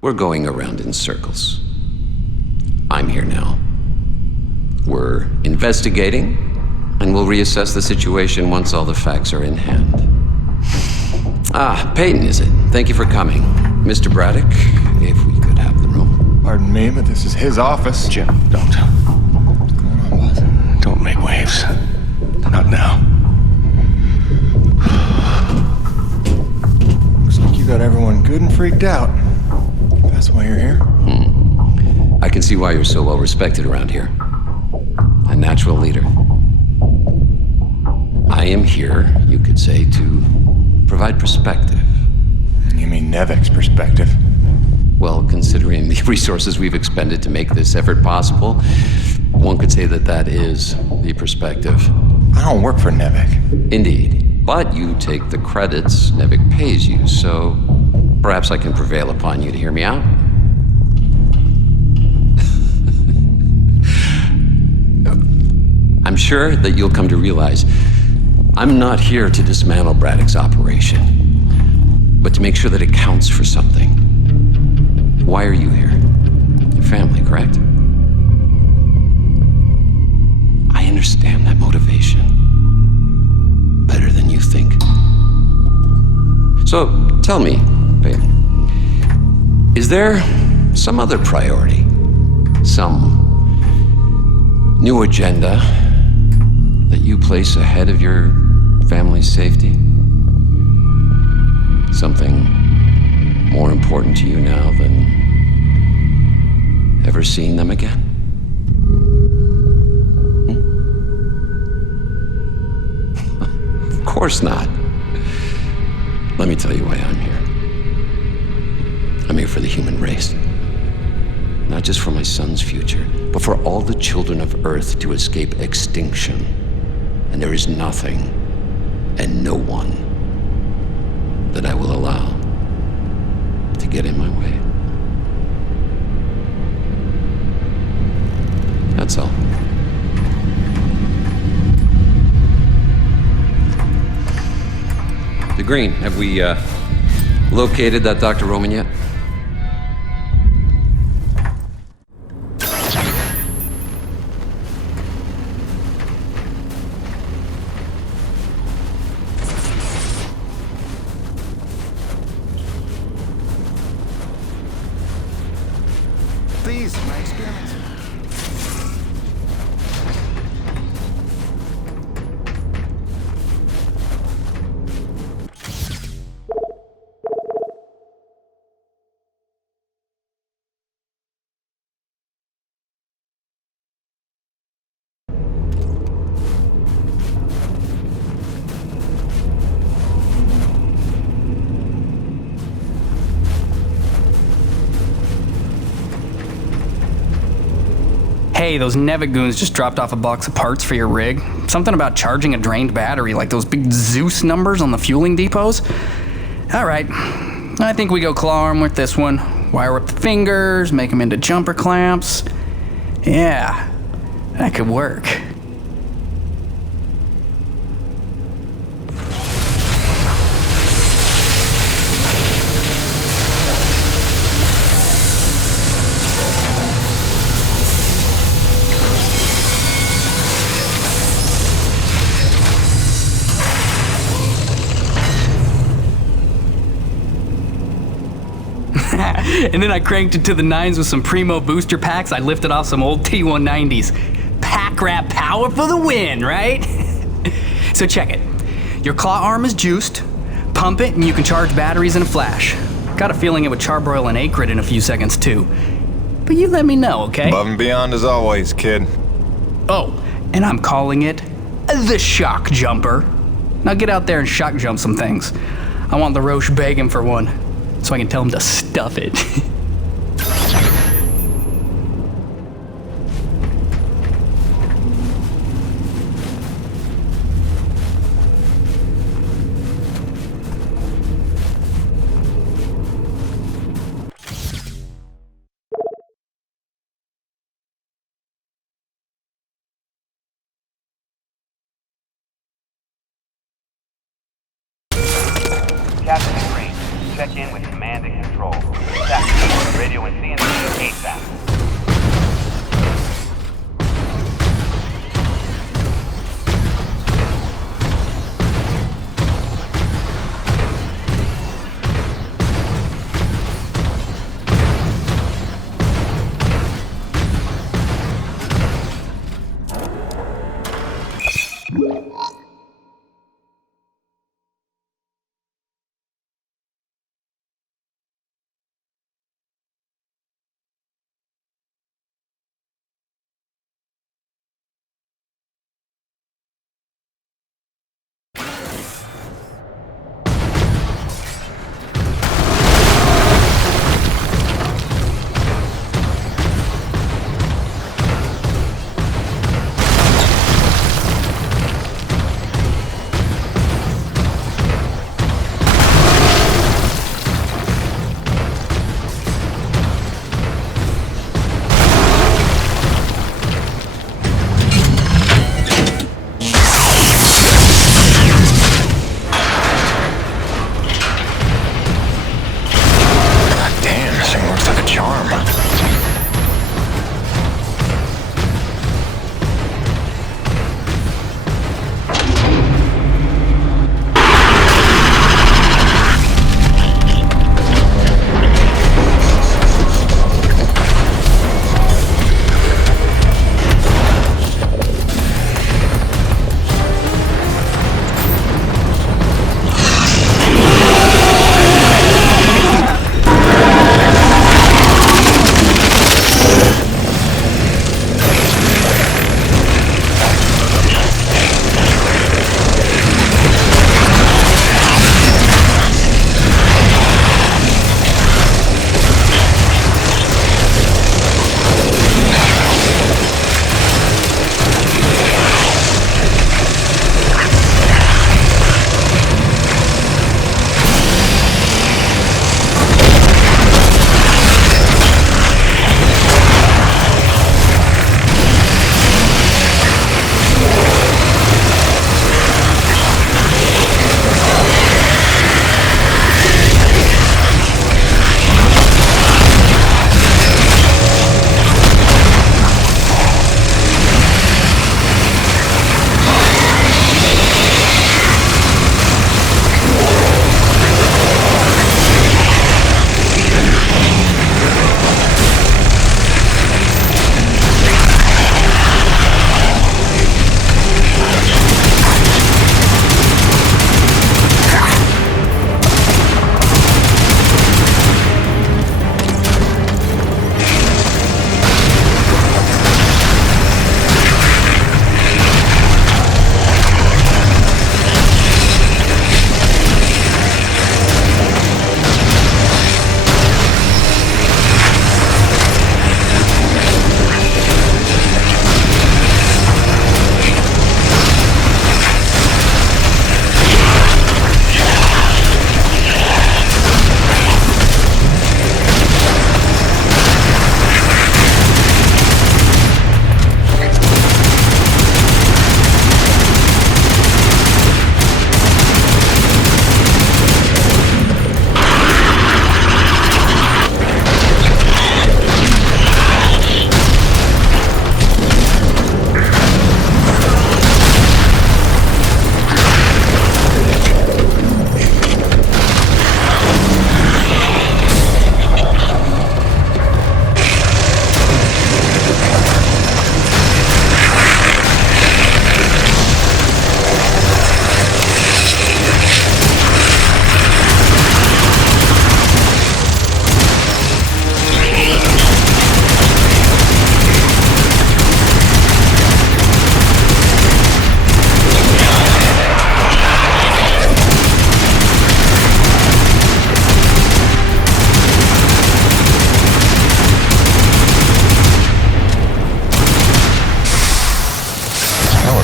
We're going around in circles. I'm here now. We're investigating, and we'll reassess the situation once all the facts are in hand. Ah, Peyton, is it? Thank you for coming. Mr. Braddock, if we could have the room. Pardon me, but this is his office. Jim, don't. What's going on, boss? Don't make waves. Not now. Looks like you got everyone good and freaked out. That's why you're here? I can see why you're so well respected around here. A natural leader. I am here, you could say, to provide perspective. You mean Nevik's perspective? Well, considering the resources we've expended to make this effort possible, one could say that that is the perspective. I don't work for Nevik. Indeed. But you take the credits Nevik pays you, so perhaps I can prevail upon you to hear me out. I'm sure that you'll come to realize I'm not here to dismantle Braddock's operation, but to make sure that it counts for something. Why are you here? Your family, correct? I understand that motivation better than you think. So, tell me, Peyton, is there some other priority? Some new agenda that you place ahead of your family's safety? Something more important to you now than ever seeing them again? Of course not. Let me tell you why I'm here. I'm here for the human race. Not just for my son's future, but for all the children of Earth to escape extinction. And there is nothing and no one that I will allow to get in my way. That's all. The Green, have we located that Dr. Roman yet? Please, my experiments. Hey, those Nevigoons just dropped off a box of parts for your rig. Something about charging a drained battery, like those big Zeus numbers on the fueling depots. Alright, I think we go claw arm with this one. Wire up the fingers, make them into jumper clamps. Yeah, that could work. And then I cranked it to the nines with some primo booster packs I lifted off some old T190s. Pack rat power for the win, right? So check it. Your claw arm is juiced, pump it, and you can charge batteries in a flash. Got a feeling it would charbroil an acrid in a few seconds too. But you let me know, okay? Above and beyond as always, kid. Oh, and I'm calling it the shock jumper. Now get out there and shock jump some things. I want the Roche begging for one, so I can tell him to stuff it. Captain Green, check in with command and control. Tap radio and CNC ASAP.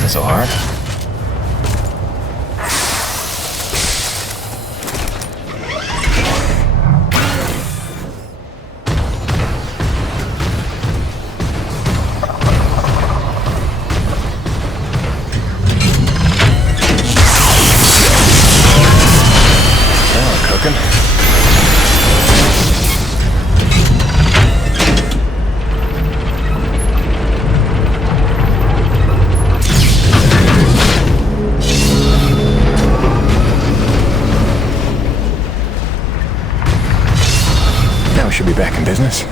wasn't so hard. Should be back in business.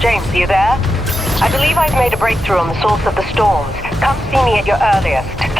James, are you there? I believe I've made a breakthrough on the source of the storms. Come see me at your earliest.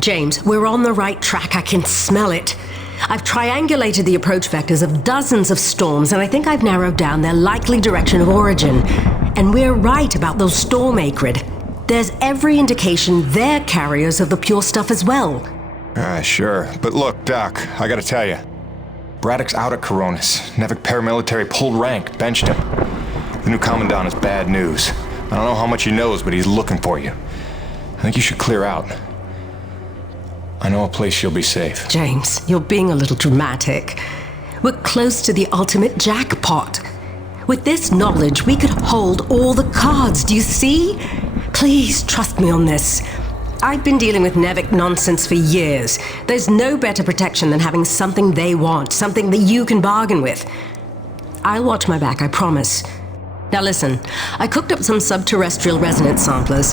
James, we're on the right track. I can smell it. I've triangulated the approach vectors of dozens of storms, and I think I've narrowed down their likely direction of origin. And we're right about those storm acrid. There's every indication they're carriers of the pure stuff as well. Sure. But look, Doc, I gotta tell you. Braddock's out at Coronis. Nevik paramilitary pulled rank, benched him. The new commandant is bad news. I don't know how much he knows, but he's looking for you. I think you should clear out. I know a place you'll be safe. James, you're being a little dramatic. We're close to the ultimate jackpot. With this knowledge, we could hold all the cards, do you see? Please trust me on this. I've been dealing with Nevik nonsense for years. There's no better protection than having something they want, something that you can bargain with. I'll watch my back, I promise. Now listen, I cooked up some subterrestrial resonance samplers.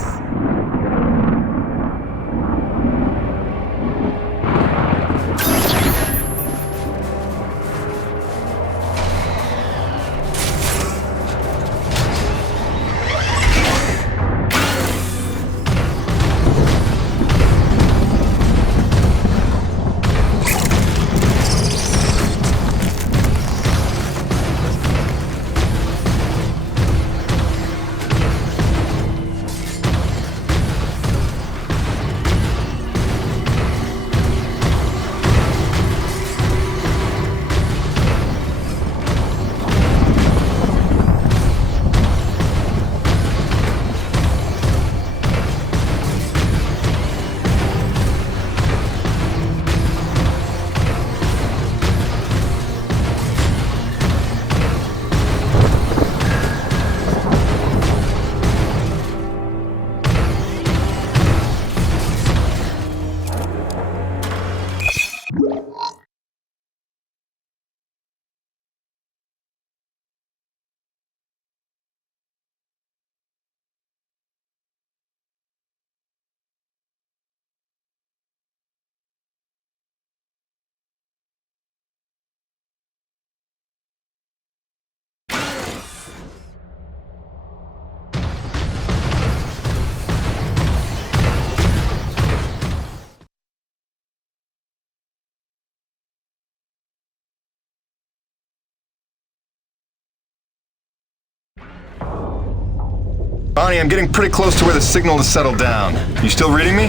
Bonnie, I'm getting pretty close to where the signal has settled down. You still reading me?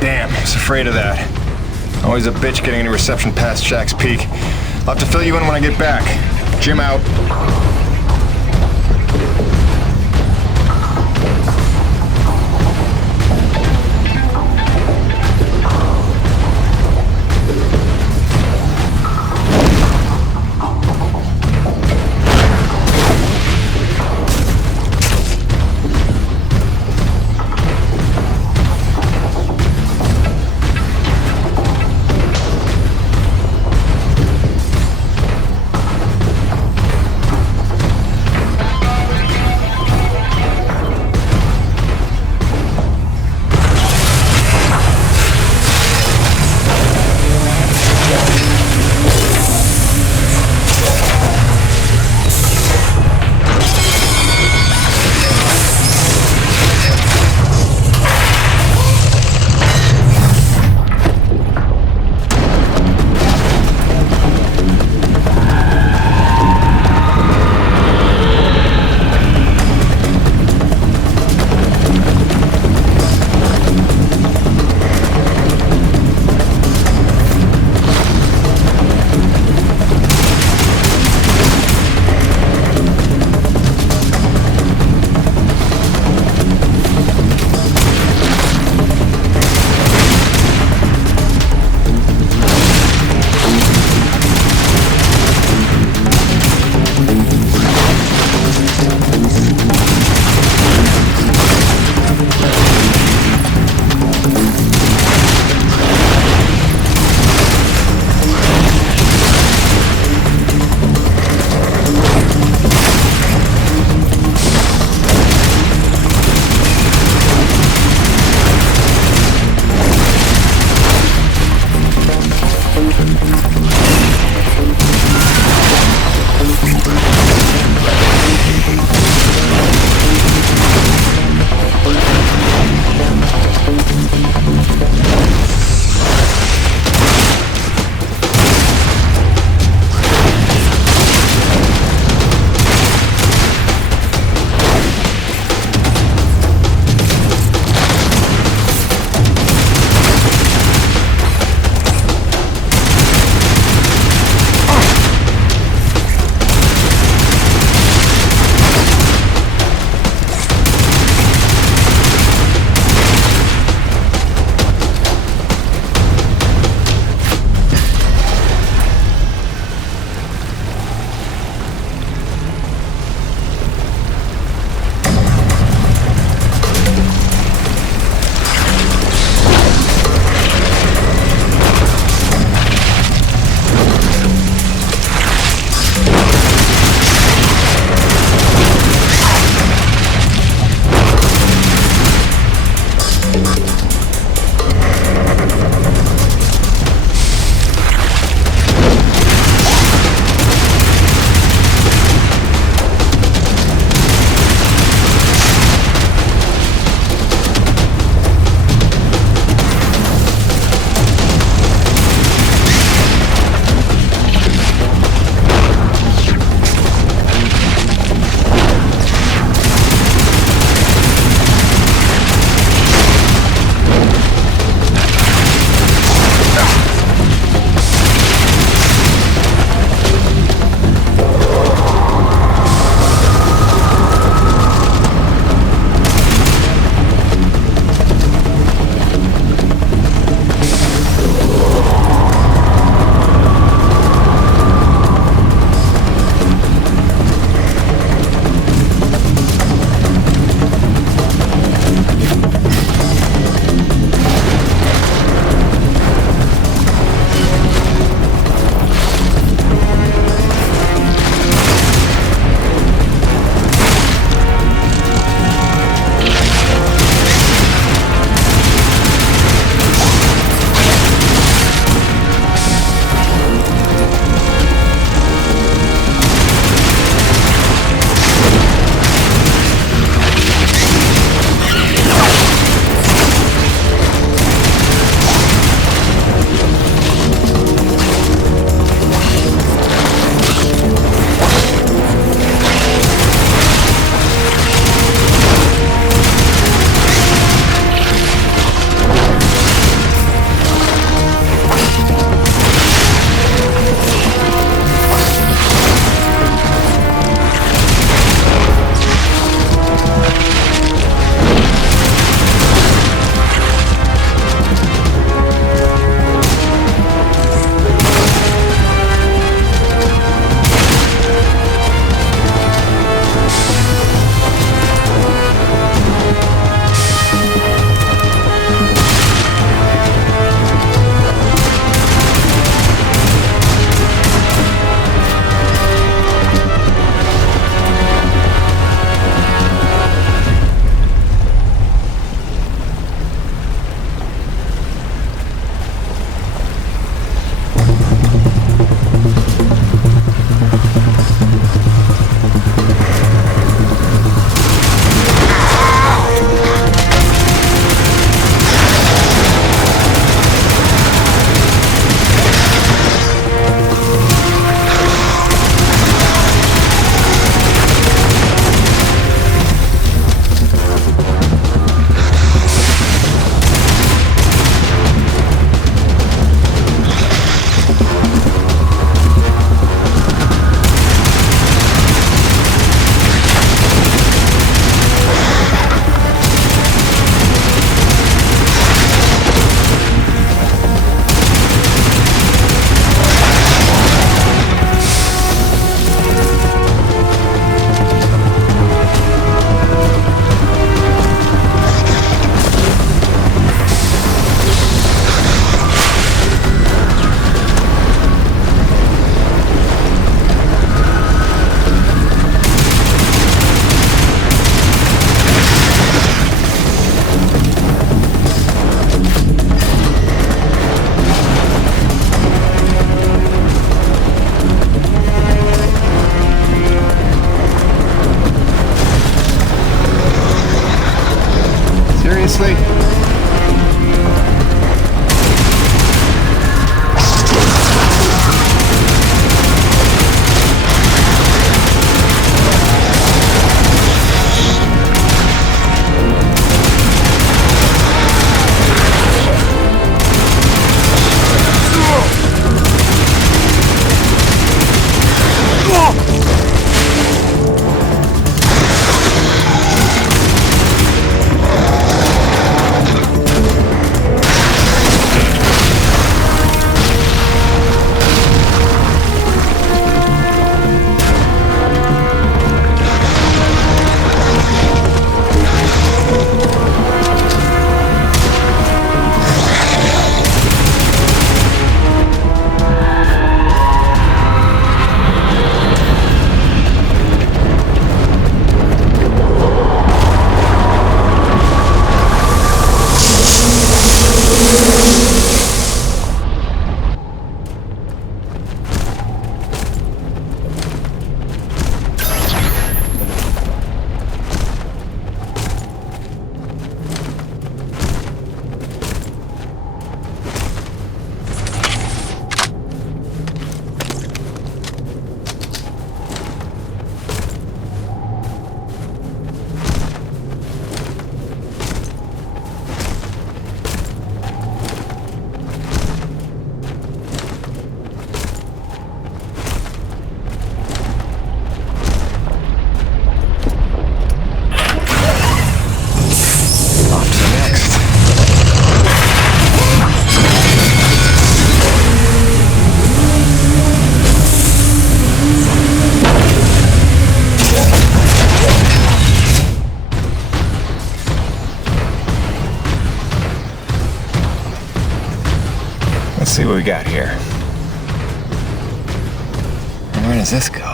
Damn, I was afraid of that. Always a bitch getting any reception past Shack's Peak. I'll have to fill you in when I get back. Jim out. nicely. Let's see what we got here. And where does this go?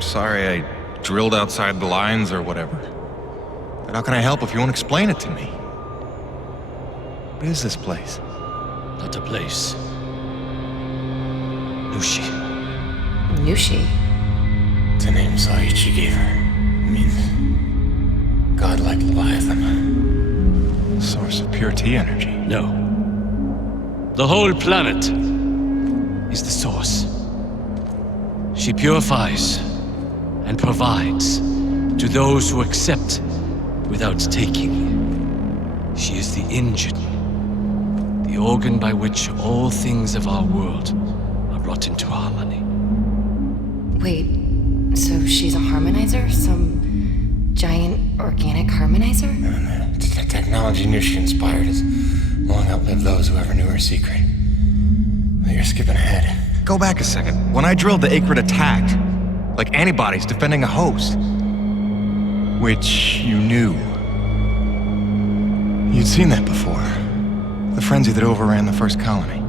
Sorry I drilled outside the lines or whatever. But how can I help if you won't explain it to me? What is this place? Not a place. Nushi. Nushi? It's a name Saichi gave her. It means godlike Leviathan. Source of pure T energy. No. The whole planet is the source. She purifies and provides to those who accept without taking. She is the engine, the organ by which all things of our world are brought into harmony. Wait, so she's a harmonizer? Some giant organic harmonizer? No. The technology Nushi inspired has long outlived those who ever knew her secret. But you're skipping ahead. Go back a second. When I drilled, the Acrid attacked. Like antibodies defending a host. Which you knew. You'd seen that before. The frenzy that overran the first colony.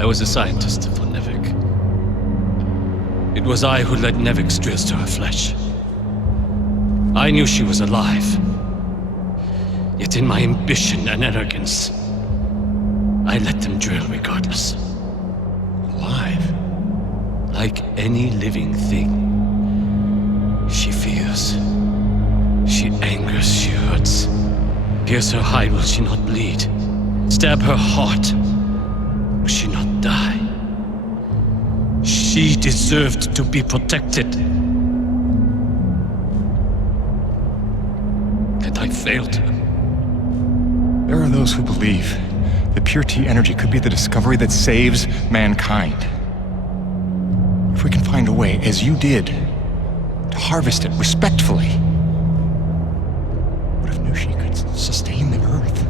I was a scientist for Nevik. It was I who led Nevik Strills to her flesh. I knew she was alive. Yet in my ambition and arrogance, I let them drill regardless. Alive? Like any living thing. She fears. She angers, she hurts. Pierce her hide, will she not bleed? Stab her heart, will she not die? She deserved to be protected. And I failed her. There are those who believe that pure T energy could be the discovery that saves mankind. If we can find a way, as you did, to harvest it respectfully. What if Nushi could sustain the Earth?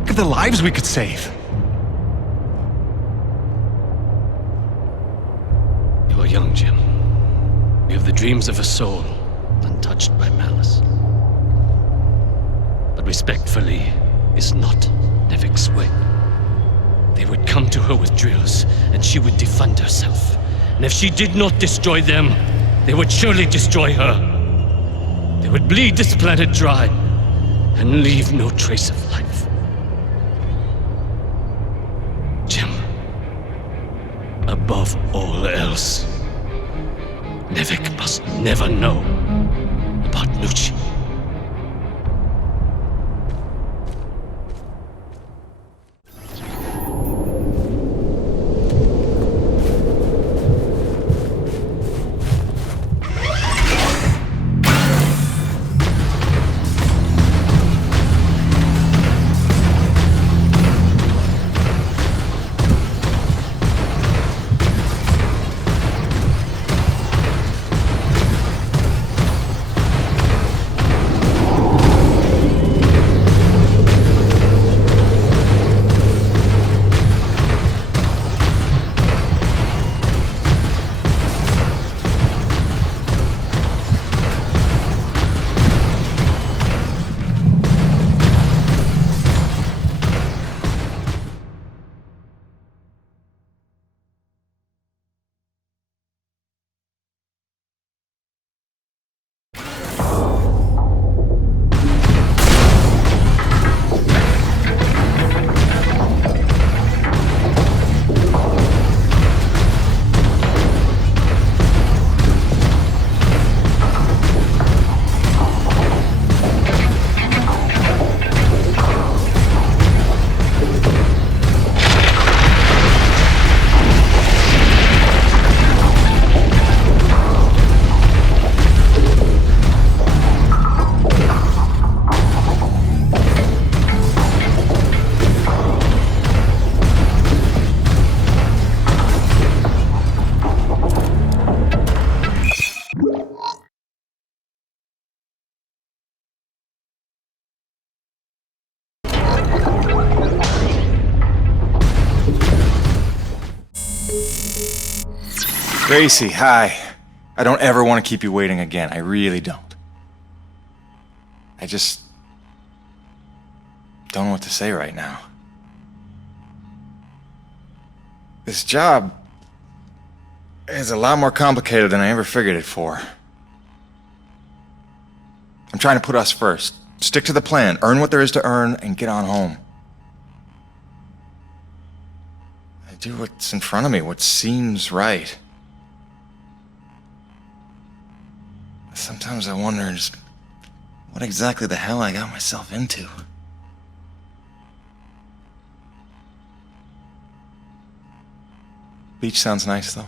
Look at the lives we could save. You are young, Jim. You have the dreams of a soul, untouched by malice. But respectfully is not Nevik's way. They would come to her with drills, and she would defend herself. And if she did not destroy them, they would surely destroy her. They would bleed this planet dry, and leave no trace of life. Jim, above all else, Nevik must never know about Nushi. Gracie, hi. I don't ever want to keep you waiting again. I really don't. I just don't know what to say right now. This job is a lot more complicated than I ever figured it for. I'm trying to put us first. Stick to the plan, earn what there is to earn, and get on home. I do what's in front of me, what seems right. Sometimes I wonder just what exactly the hell I got myself into. Beach sounds nice, though.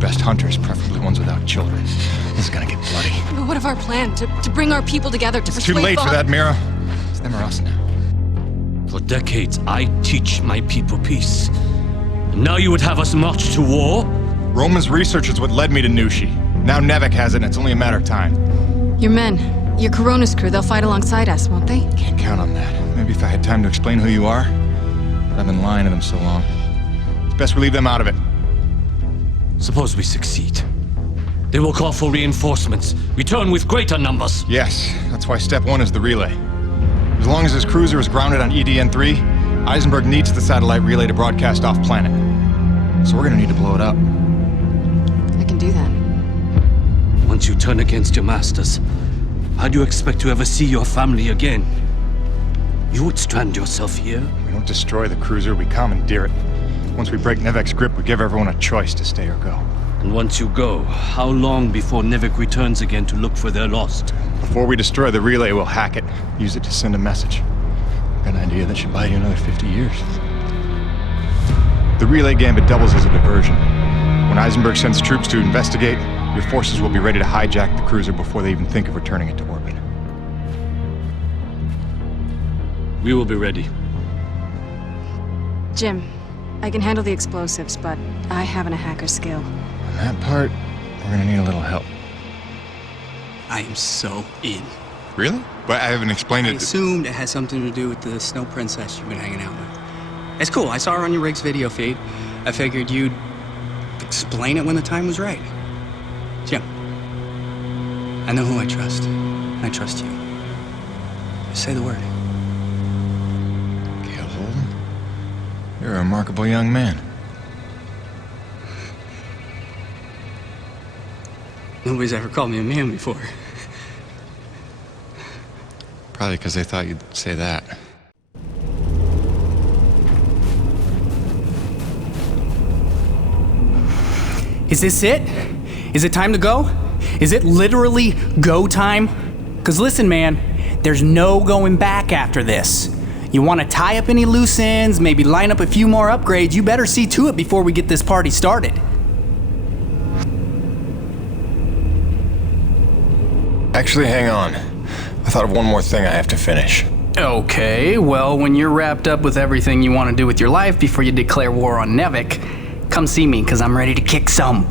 best hunters, preferably ones without children. This is gonna get bloody. But what of our plan? To bring our people together, to It's too late for that, Mira. It's them or us now. For decades, I teach my people peace. And now you would have us march to war? Roman's research is what led me to Nushi. Now Nevik has it, and it's only a matter of time. Your men, your Corona's crew, they'll fight alongside us, won't they? Can't count on that. Maybe if I had time to explain who you are. But I've been lying to them so long. It's best we leave them out of it. Suppose we succeed. They will call for reinforcements. Return with greater numbers. Yes, that's why step one is the relay. As long as his cruiser is grounded on E.D.N. 3, Eisenberg needs the satellite relay to broadcast off planet. So we're gonna need to blow it up. I can do that. Once you turn against your masters, how do you expect to ever see your family again? You would strand yourself here? We don't destroy the cruiser, we commandeer it. Once we break Nevik's grip, we give everyone a choice to stay or go. And once you go, how long before Nevik returns again to look for their lost? Before we destroy the relay, we'll hack it, use it to send a message. Got an idea that should buy you another 50 years. The relay gambit doubles as a diversion. When Eisenberg sends troops to investigate, your forces will be ready to hijack the cruiser before they even think of returning it to orbit. We will be ready. Jim, I can handle the explosives, but I haven't a hacker skill. On that part, we're gonna need a little help. I am so in. Really? But I haven't explained I it. assumed it has something to do with the snow princess you've been hanging out with. It's cool. I saw her on your rig's video feed. I figured you'd explain it when the time was right. Jim, I know who I trust. And I trust you. Just say the word. Gale Holden? You're a remarkable young man. Nobody's ever called me a man before. Probably because they thought you'd say that. Is this it? Is it time to go? Is it literally go time? Because listen, man, there's no going back after this. You want to tie up any loose ends, maybe line up a few more upgrades, you better see to it before we get this party started. Actually, hang on. I thought of one more thing I have to finish. Okay, well, when you're wrapped up with everything you want to do with your life before you declare war on Nevik, come see me, because I'm ready to kick some.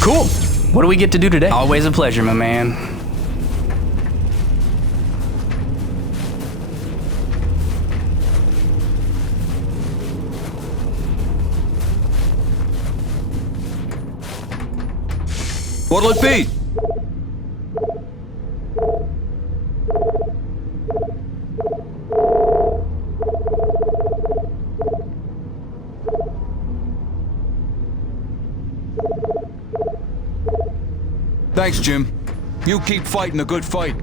Cool. What do we get to do today? Always a pleasure, my man. What'll it be? Thanks, Jim. You keep fighting the good fight.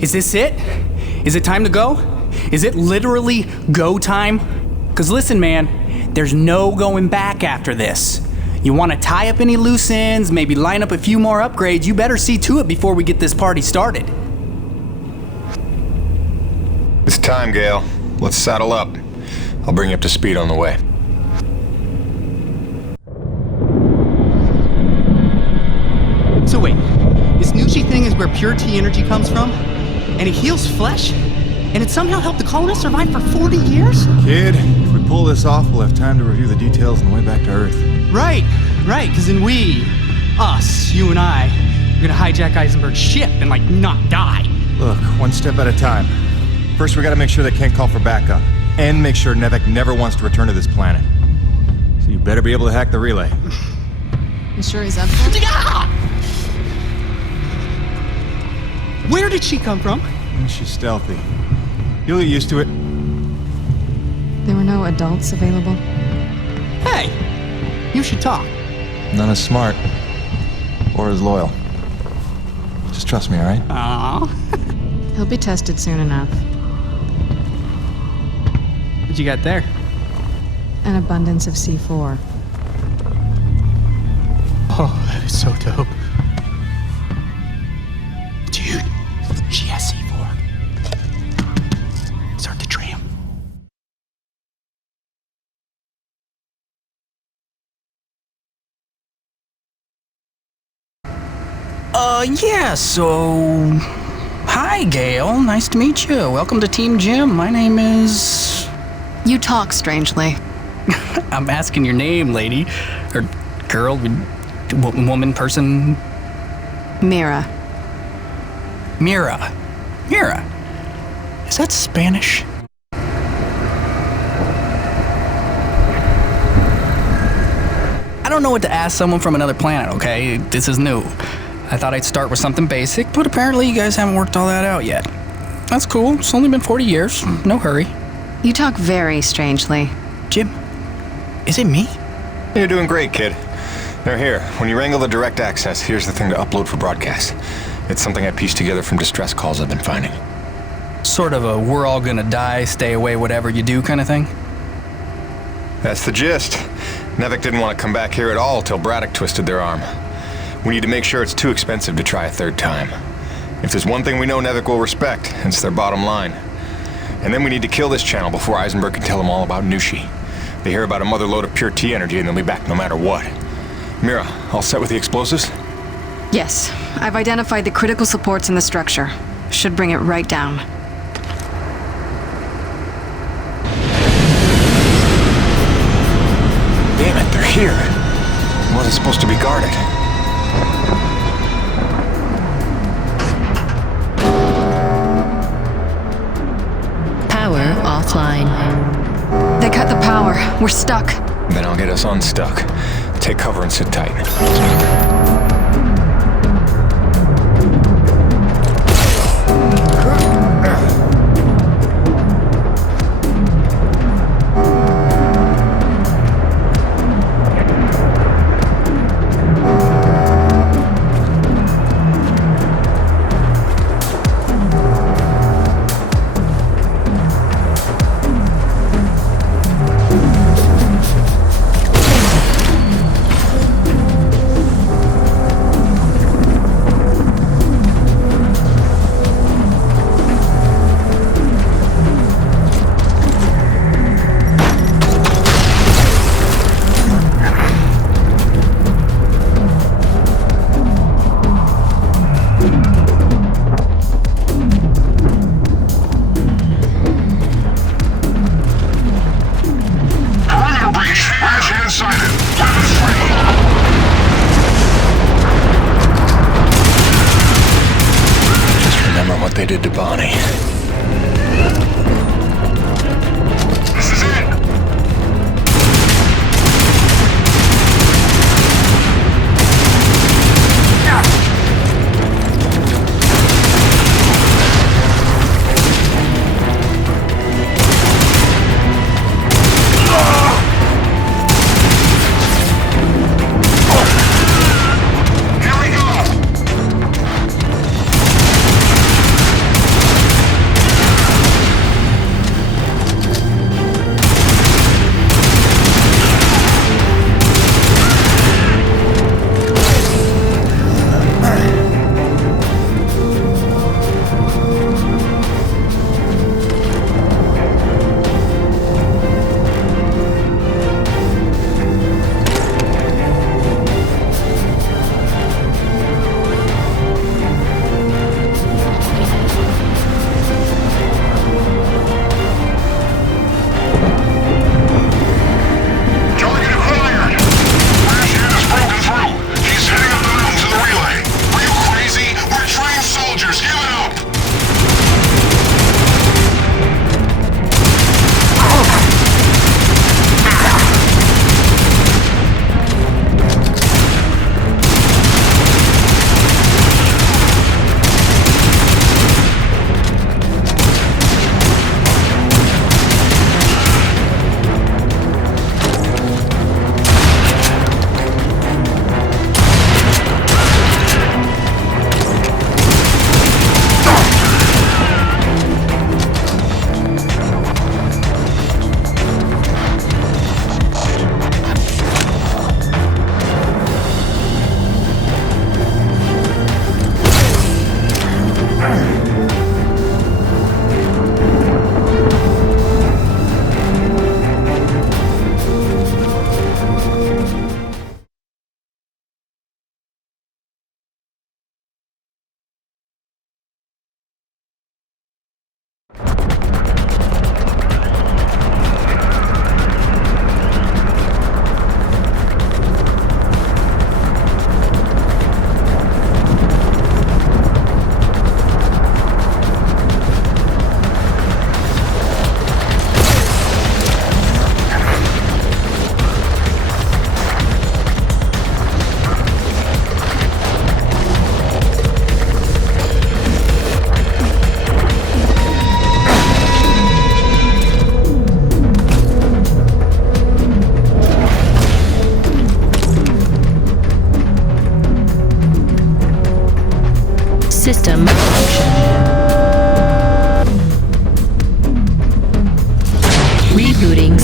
Is this it? Is it time to go? Is it literally go time? Because listen, man, there's no going back after this. You want to tie up any loose ends, maybe line up a few more upgrades, you better see to it before we get this party started. It's time, Gale. Let's saddle up. I'll bring you up to speed on the way. So wait, this Nushi thing is where pure T energy comes from? And it heals flesh? And it somehow helped the colonists survive for 40 years? Kid, if we pull this off, we'll have time to review the details on the way back to Earth. Right, because then us, you and I, we're gonna hijack Eisenberg's ship and, not die. Look, one step at a time. First, we gotta make sure they can't call for backup. And make sure Nevik never wants to return to this planet. So you better be able to hack the relay. You sure he's up for it? Where did she come from? She's stealthy. You'll get used to it. There were no adults available? Hey, you should talk. Not as smart. Or as loyal. Just trust me, alright? Aww. He'll be tested soon enough. What you got there? An abundance of C4. Oh, that is so dope. Yeah, so... Hi, Gail. Nice to meet you. Welcome to Team Jim. My name is... You talk strangely. I'm asking your name, lady. Or girl, woman, person... Mira. Mira. Mira. Is that Spanish? I don't know what to ask someone from another planet, okay? This is new. I thought I'd start with something basic, but apparently you guys haven't worked all that out yet. That's cool. It's only been 40 years. No hurry. You talk very strangely. Jim, is it me? You're doing great, kid. Now here, when you wrangle the direct access, here's the thing to upload for broadcast. It's something I pieced together from distress calls I've been finding. Sort of a we're all gonna die, stay away, whatever you do kind of thing? That's the gist. Nevik didn't want to come back here at all till Braddock twisted their arm. We need to make sure it's too expensive to try a third time. If there's one thing we know Nevik will respect, it's their bottom line. And then we need to kill this channel before Eisenberg can tell them all about Nushi. They hear about a mother load of pure T energy and they'll be back no matter what. Mira, all set with the explosives? Yes. I've identified the critical supports in the structure. Should bring it right down. Damn it, they're here. It wasn't supposed to be guarded. Power offline. They cut the power. We're stuck. Then I'll get us unstuck. Take cover and sit tight. They did to Bonnie. This is it!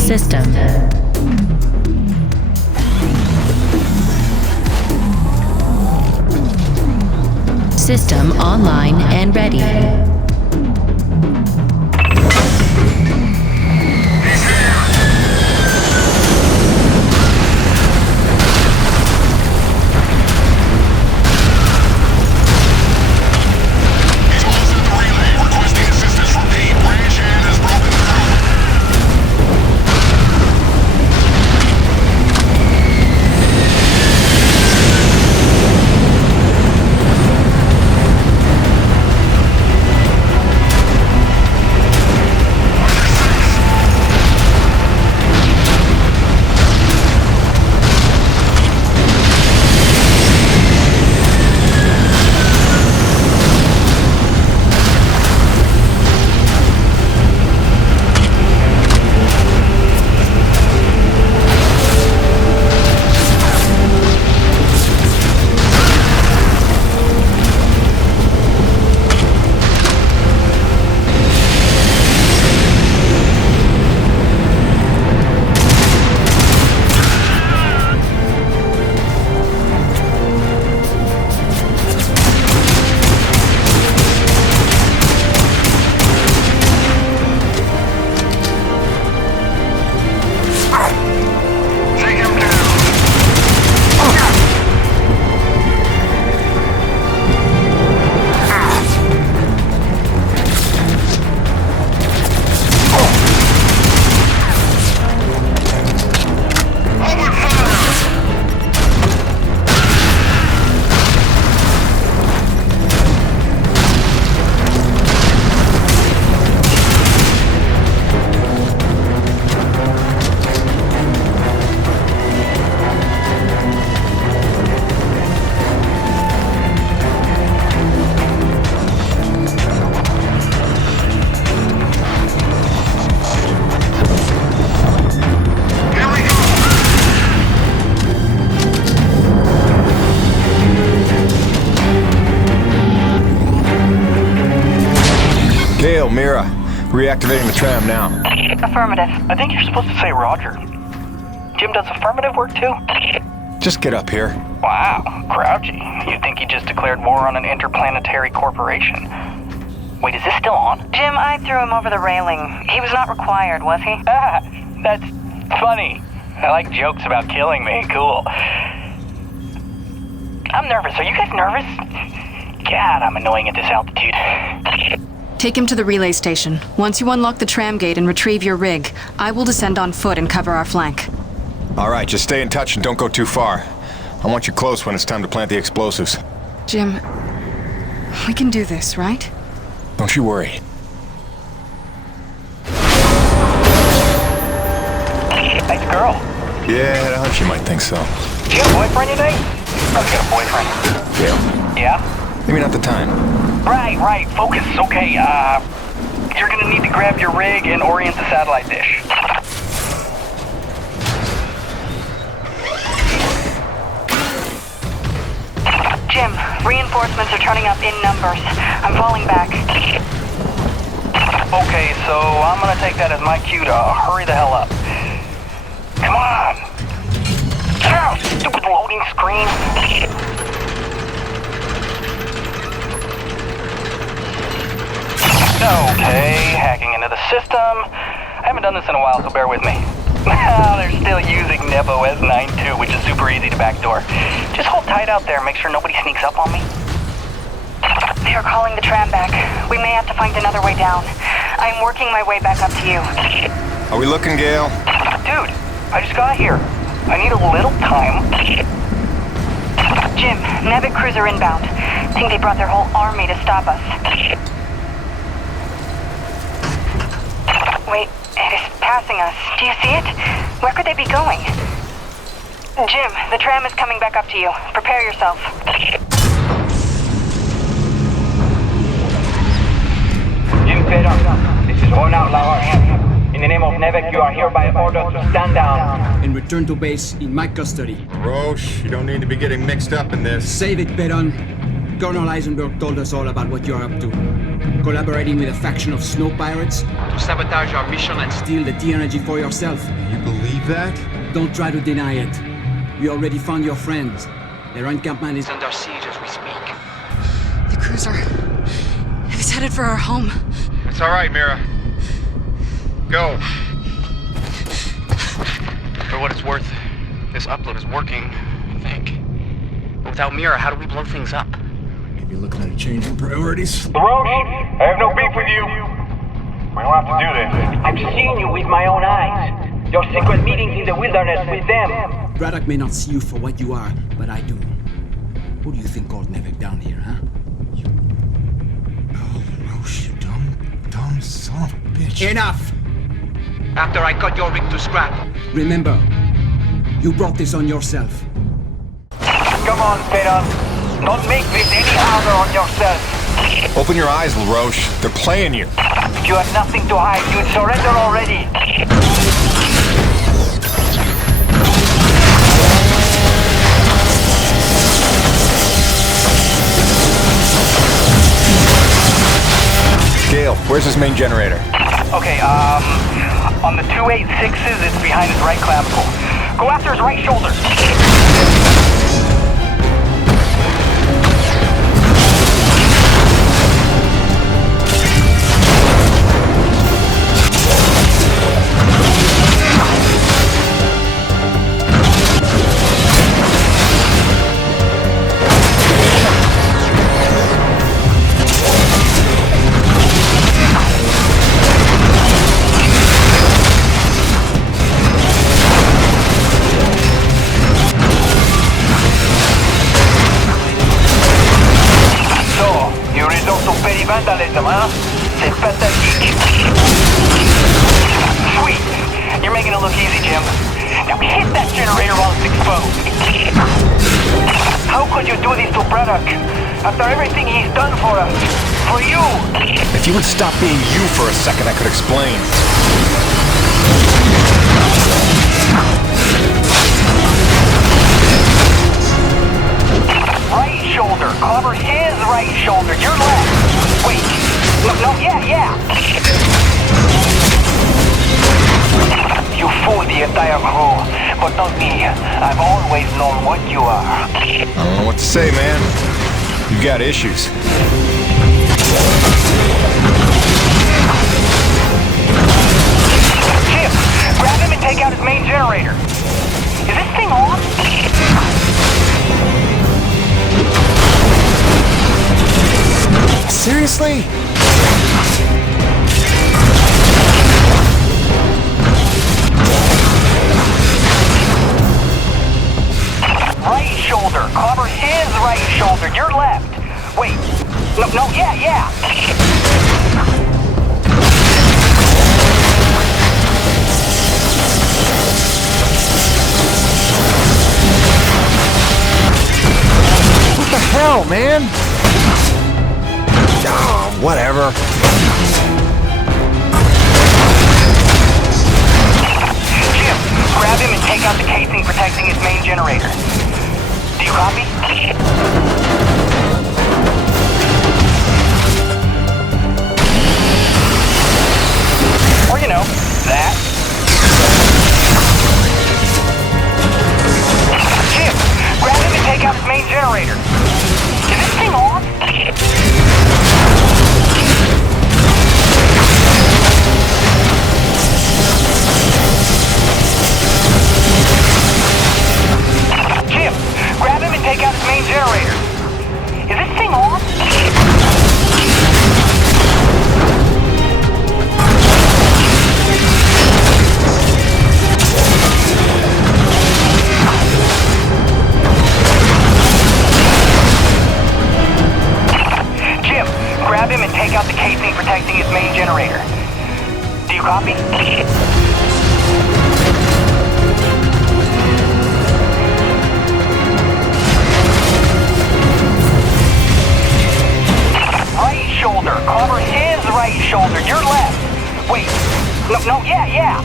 System. System online and ready. Mira, reactivating the tram now. Affirmative. I think you're supposed to say Roger. Jim does affirmative work too? Just get up here. Wow, grouchy. You'd think he just declared war on an interplanetary corporation. Wait, is this still on? Jim, I threw him over the railing. He was not required, was he? Ah, that's funny. I like jokes about killing me. Cool. I'm nervous. Are you guys nervous? God, I'm annoying at this altitude. Take him to the relay station. Once you unlock the tram gate and retrieve your rig, I will descend on foot and cover our flank. All right, just stay in touch and don't go too far. I want you close when it's time to plant the explosives. Jim, we can do this, right? Don't you worry. Nice girl. Yeah, I hunch you might think so. You got a boyfriend today? I've got a boyfriend. Yeah. Yeah? Maybe not the time. Right. Focus. Okay, you're gonna need to grab your rig and orient the satellite dish. Jim, reinforcements are turning up in numbers. I'm falling back. Okay, so I'm gonna take that as my cue to hurry the hell up. Come on! Ow, stupid loading screen! Okay, hacking into the system. I haven't done this in a while, so bear with me. They're still using NevOS 9.2, which is super easy to backdoor. Just hold tight out there, make sure nobody sneaks up on me. They are calling the tram back. We may have to find another way down. I'm working my way back up to you. Are we looking, Gale? Dude, I just got here. I need a little time. Jim, Navic cruiser inbound. Think they brought their whole army to stop us. Wait, it is passing us. Do you see it? Where could they be going? Jim, the tram is coming back up to you. Prepare yourself. Jim Peyton, this is Ronald Lahore. In the name of Nevek, you are hereby ordered to stand down. And return to base in my custody. Roche, you don't need to be getting mixed up in this. Save it, Peyton. Colonel Eisenberg told us all about what you're up to. Collaborating with a faction of snow pirates, to sabotage our mission and steal the T-energy for yourself. You believe that? Don't try to deny it. We already found your friends. Their encampment is under siege as we speak. The cruiser. It's headed for our home. It's all right, Mira. Go. For what it's worth, this upload is working, I think. But without Mira, how do we blow things up? Maybe looking at a change in priorities. LaRoche, I have no beef with you. We don't have to do this. I've seen you with my own eyes. Your secret meetings in the wilderness with them. Braddock may not see you for what you are, but I do. Who do you think called Nevik down here, huh? LaRoche, you dumb son of a bitch. Enough! After I cut your rig to scrap. Remember, you brought this on yourself. Come on, Peyton. Don't make this any harder on yourself. Open your eyes, LaRoche. They're playing you. If you had nothing to hide, you'd surrender already. Gale, where's his main generator? Okay, on the 286s, it's behind his right clavicle. Go after his right shoulder. Vandalism, huh? C'est pathetique. Sweet. You're making it look easy, Jim. Now hit that generator while it's exposed. How could you do this to Braddock? After everything he's done for us. For you. If you would stop being you for a second, I could explain. Right shoulder. Cover his right shoulder. Your left. Wait. No, yeah. You fooled the entire crew, but not me. I've always known what you are. I don't know what to say, man. You got issues. Jim, grab him and take out his main generator. Is this thing on? Seriously? Right shoulder. Cover his right shoulder. Your left. Wait. No, yeah. What the hell, man? Oh, whatever. Jim, grab him and take out the casing protecting his main generator. Do you copy? Or, that. Jim, grab him and take out his main generator. Is this thing on? Jim, grab him and take out his main generator. Is this thing on? Jim, grab him and take out the casing protecting his main generator. Do you copy? Right shoulder. Cover his right shoulder. Your left. Wait. No, yeah.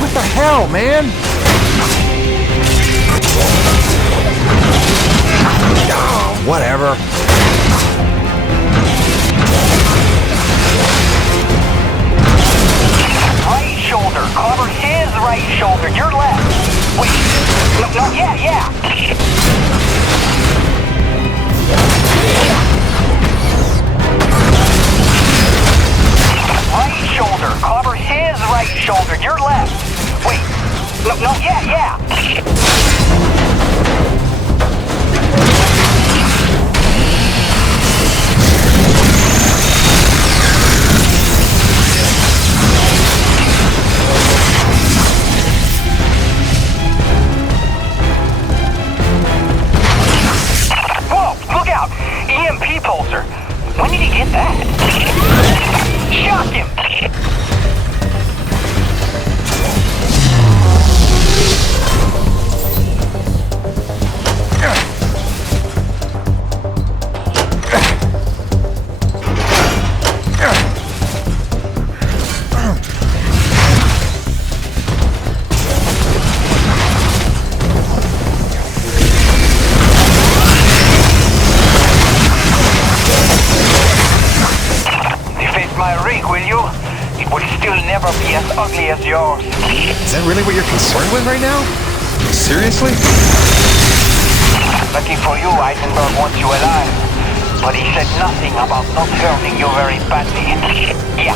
What the hell, man? Oh, whatever. shoulder, your left. Wait. No, yeah. Whoa, look out! EMP pulsar. When did he get that? Shock him! Be as ugly as yours. Is that really what you're concerned with right now? Seriously? Lucky for you, Eisenberg wants you alive. But he said nothing about not hurting you very badly. Yeah,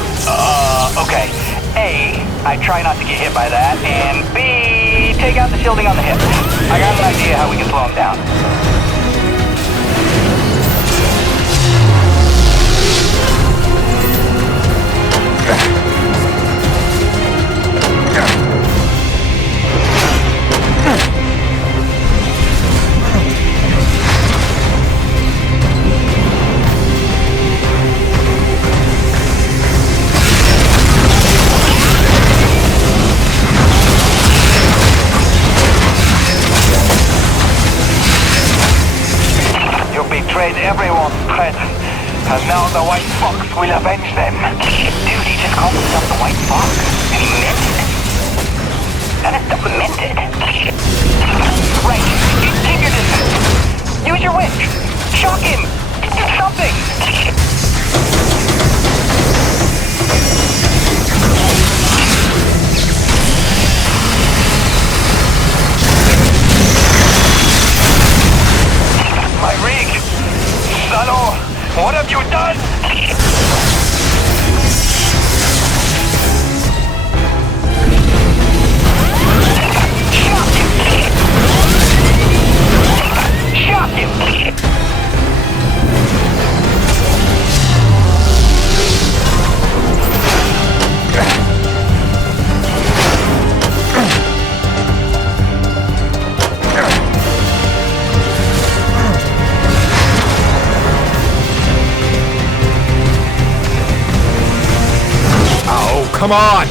okay. A, I try not to get hit by that, and B, take out the shielding on the hip. I got an idea how we can slow him down. Everyone, Fred. And now the White Fox will avenge them. Dude, he just called himself the White Fox. And he meant it. That is documented. Right. Take your distance. Use your witch. Shock him. Do something. My rig. Salo, what have you done? Shock him! Come on!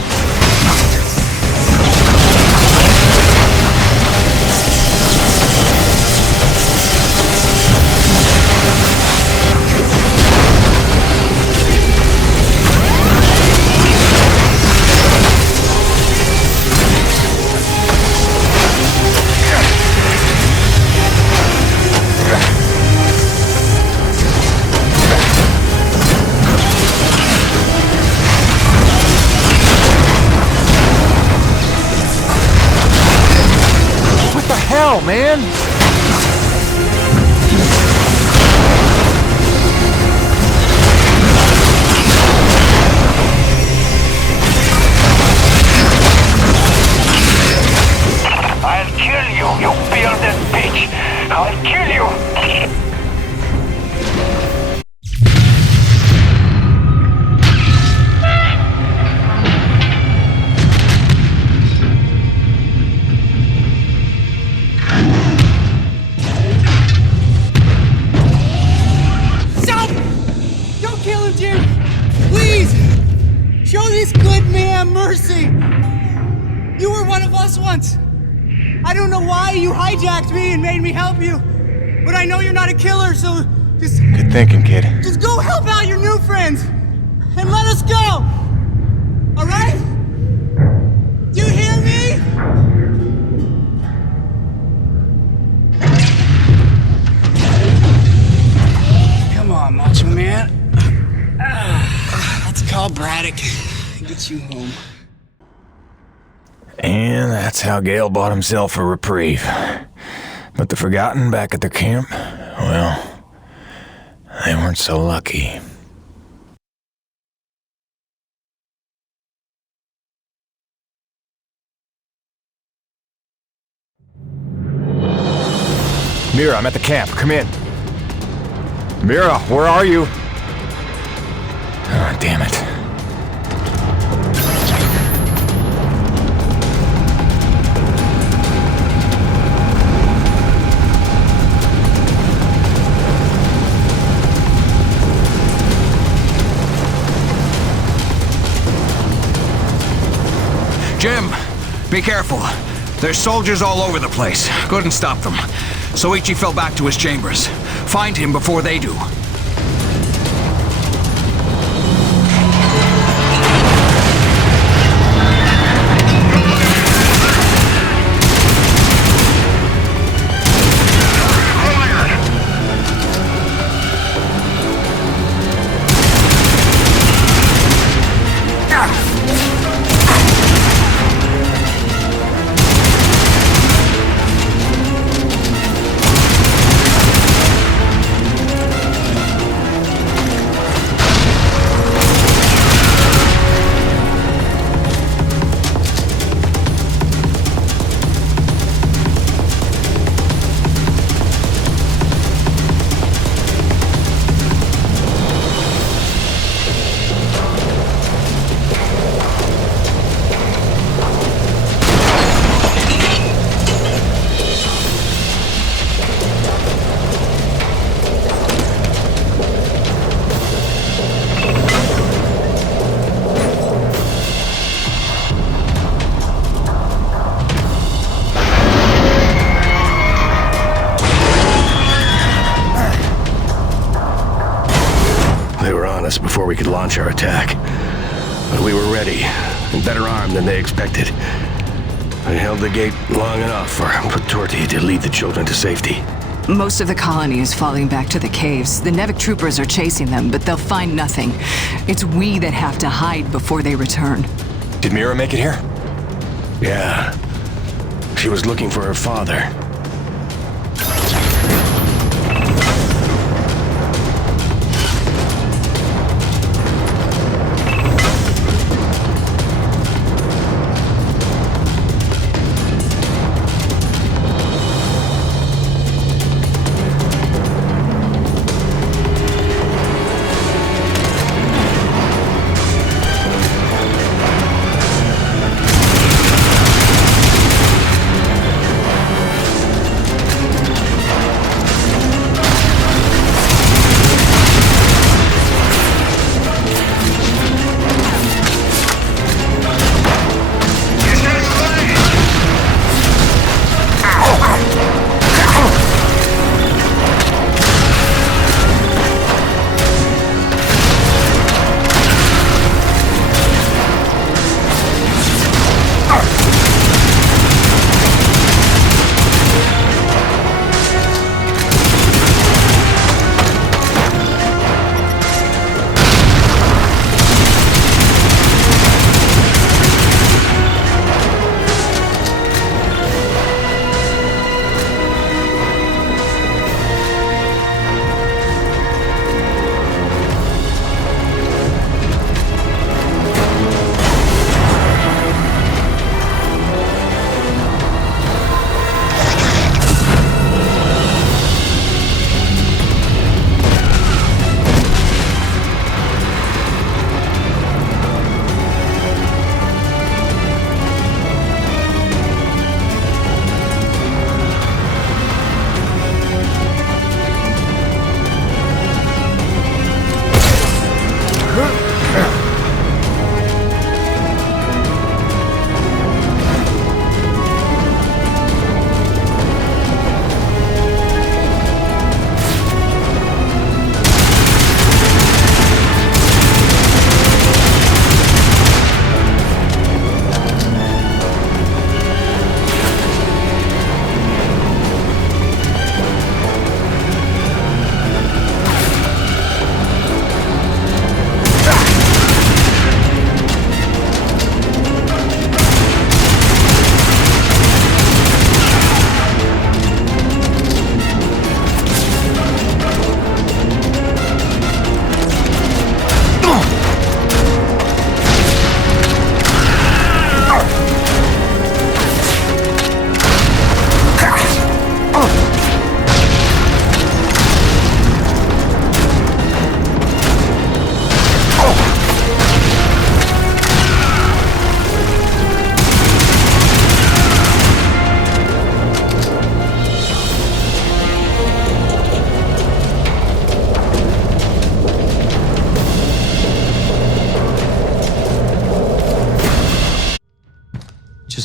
Hell, man! I'll kill you, you bearded bitch! I'll kill you! Mercy! You were one of us once. I don't know why you hijacked me and made me help you, but I know you're not a killer, so just... Good thinking, kid. Just go help out your new friends, and let us go! Alright? Do you hear me? Come on, Macho Man. Let's call Braddock. Get you home. And that's how Gale bought himself a reprieve. But the Forgotten back at their camp, well, they weren't so lucky. Mira, I'm at the camp. Come in. Mira, where are you? Oh, damn it. Jim, be careful. There's soldiers all over the place. Couldn't stop them. Soichi fell back to his chambers. Find him before they do. Before we could launch our attack. But we were ready, and better armed than they expected. I held the gate long enough for Patorti to lead the children to safety. Most of the colony is falling back to the caves. The Nevik troopers are chasing them, but they'll find nothing. It's we that have to hide before they return. Did Mira make it here? Yeah. She was looking for her father.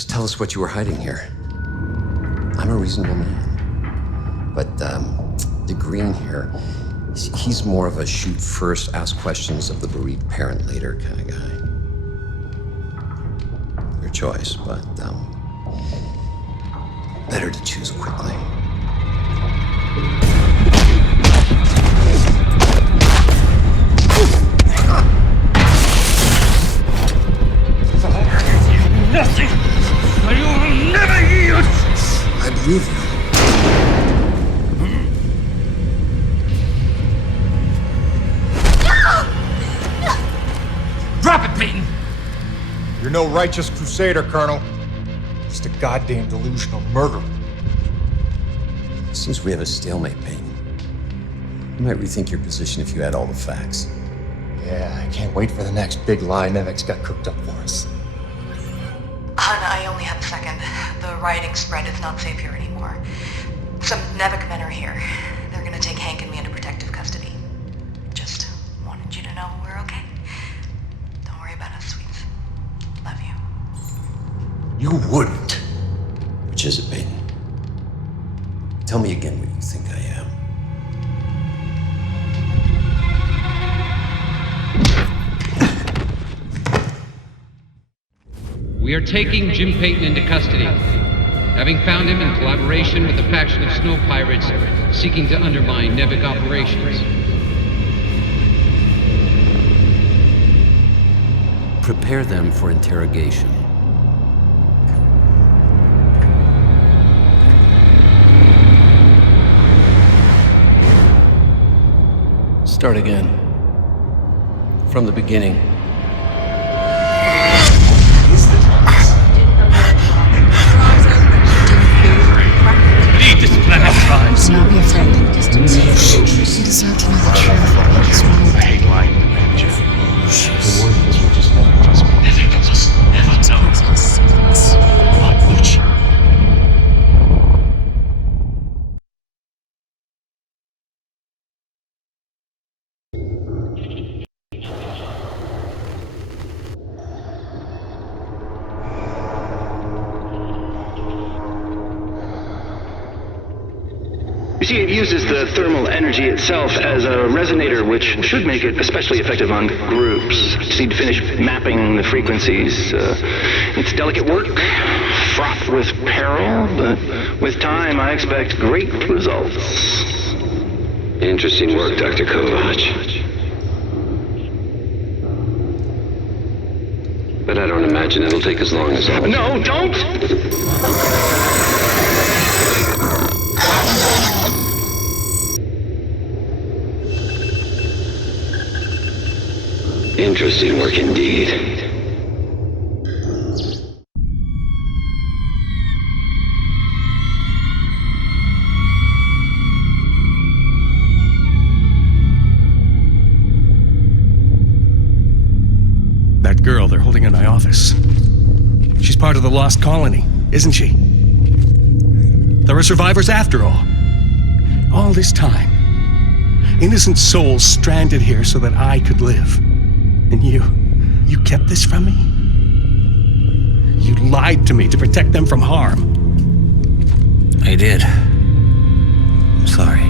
Just tell us what you were hiding here. I'm a reasonable man. But, the Green here, he's more of a shoot first, ask questions of the bereaved parent later kind of guy. Your choice, but, better to choose quickly. Nothing! I will never yield! I believe you. Drop it, Peyton! You're no righteous crusader, Colonel. Just a goddamn delusional murderer. Seems we have a stalemate, Peyton. You might rethink your position if you had all the facts. Yeah, I can't wait for the next big lie Nevek's got cooked up for us. Hun, I only have a second. The rioting spread is not safe here anymore. Some Nevek men are here. They're gonna take Hank and me into protective custody. Just wanted you to know we're okay. Don't worry about us, sweets. Love you. You wouldn't. Which is it, Peyton? Tell me again what you think I am. We are taking Jim Peyton into custody, having found him in collaboration with a faction of snow pirates seeking to undermine Nevek operations. Prepare them for interrogation. Start again. From the beginning. Leave this planet, guys. Do not be afraid. You deserve to know the truth. What is wrong? I hate lying to men, Jim. The worthless will just never trust me. Never know. You see, it uses the thermal energy itself as a resonator, which should make it especially effective on groups. Just need to finish mapping the frequencies. It's delicate work, fraught with peril, but with time, I expect great results. Interesting work, Dr. Kovac. But I don't imagine it'll take as long as all. No, don't! Interesting work indeed. That girl they're holding in my office. She's part of the lost colony, isn't she? There are survivors after all. All this time. Innocent souls stranded here so that I could live. And you kept this from me? You lied to me to protect them from harm. I did. I'm sorry.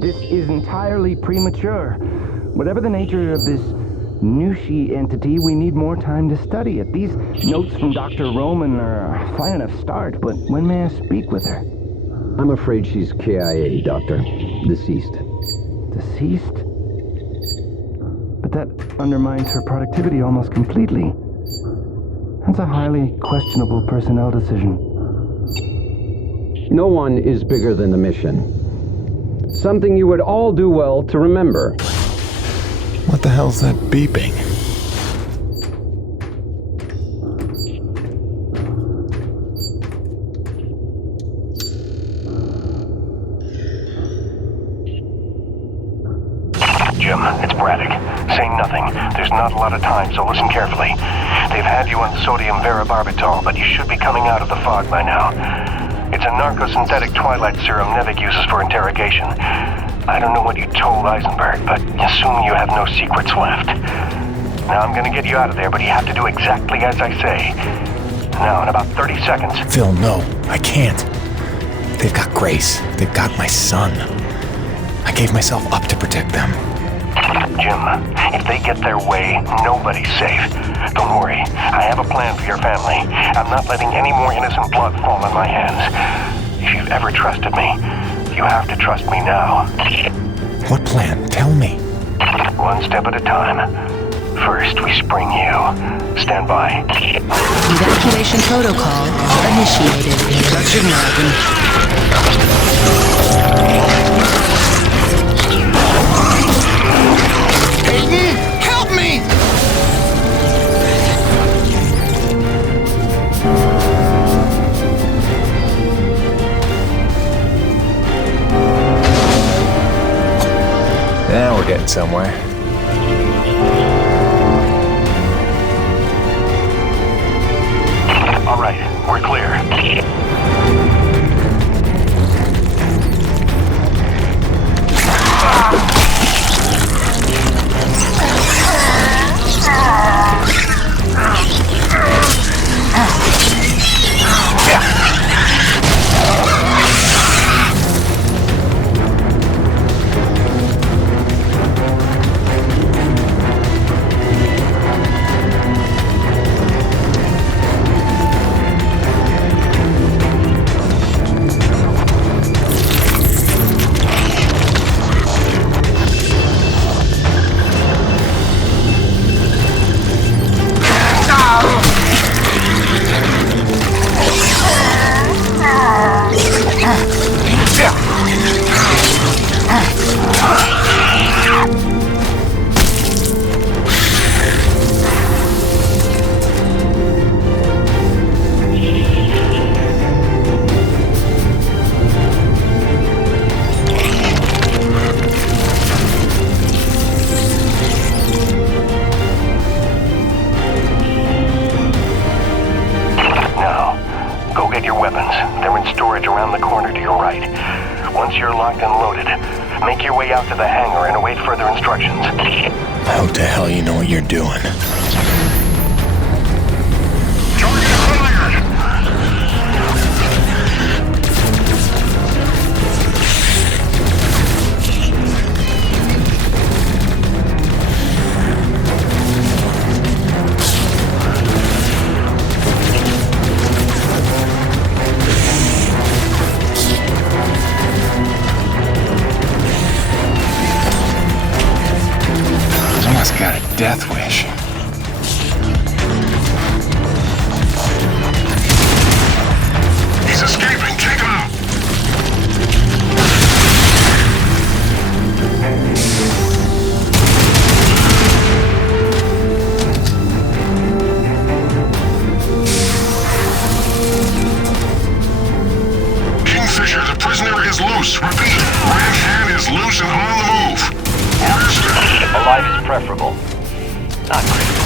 This is entirely premature. Whatever the nature of this Nushi entity, we need more time to study it. These notes from Dr. Roman are a fine enough start, but when may I speak with her? I'm afraid she's KIA, Doctor. Deceased. Deceased? But that undermines her productivity almost completely. That's a highly questionable personnel decision. No one is bigger than the mission. Something you would all do well to remember. What the hell's that beeping? Jim, it's Braddock. Say nothing. There's not a lot of time, so listen carefully. They've had you on sodium varibarbital, but you should be coming out of the fog by now. It's a narcosynthetic twilight serum Nevik uses for interrogation. I don't know what you told Eisenberg, but assume you have no secrets left. Now I'm gonna get you out of there, but you have to do exactly as I say. Now, in about 30 seconds... Phil, no, I can't. They've got Grace. They've got my son. I gave myself up to protect them. Jim, if they get their way, nobody's safe. Don't worry, I have a plan for your family. I'm not letting any more innocent blood fall on my hands. If you've ever trusted me, you have to trust me now. What plan? Tell me. One step at a time. First, we spring you. Stand by. Evacuation protocol initiated. That shouldn't happen. Peyton, help me! Yeah, we're getting somewhere. All right, we're clear. How the hell you know what you're doing? Got a death wish. He's escaping. Take him out. Kingfisher, the prisoner is loose. Repeat, Red Hand is loose and on the move. Alive is preferable. Not critical.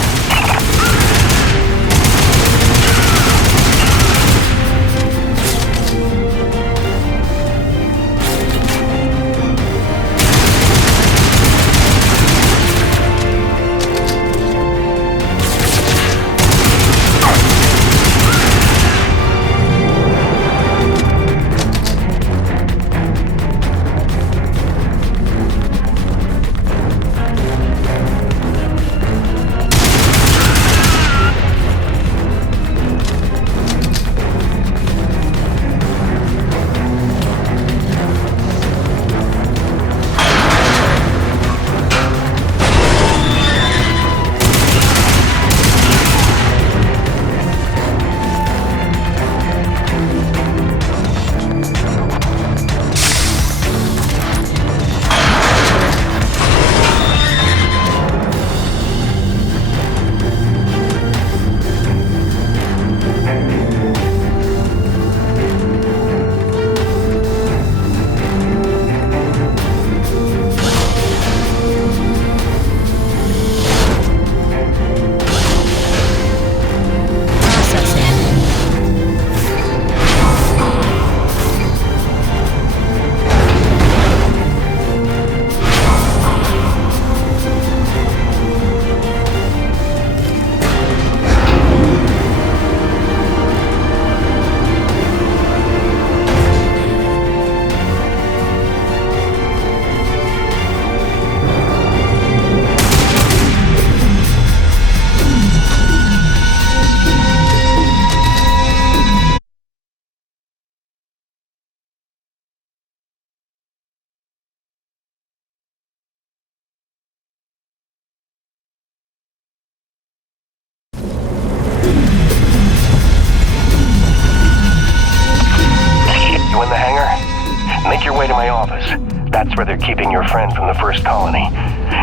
That's where they're keeping your friend from the first colony.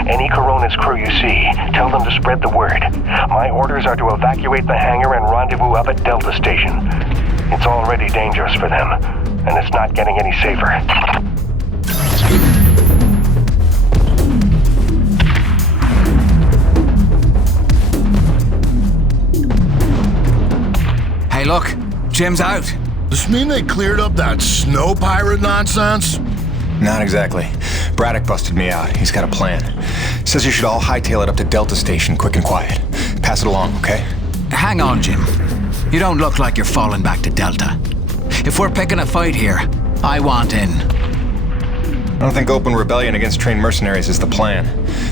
Any Coronis crew you see, tell them to spread the word. My orders are to evacuate the hangar and rendezvous up at Delta Station. It's already dangerous for them, and it's not getting any safer. Hey, look. Jim's out. Does this mean they cleared up that snow pirate nonsense? Not exactly. Braddock busted me out. He's got a plan. Says you should all hightail it up to Delta Station, quick and quiet. Pass it along, okay? Hang on, Jim. You don't look like you're falling back to Delta. If we're picking a fight here, I want in. I don't think open rebellion against trained mercenaries is the plan.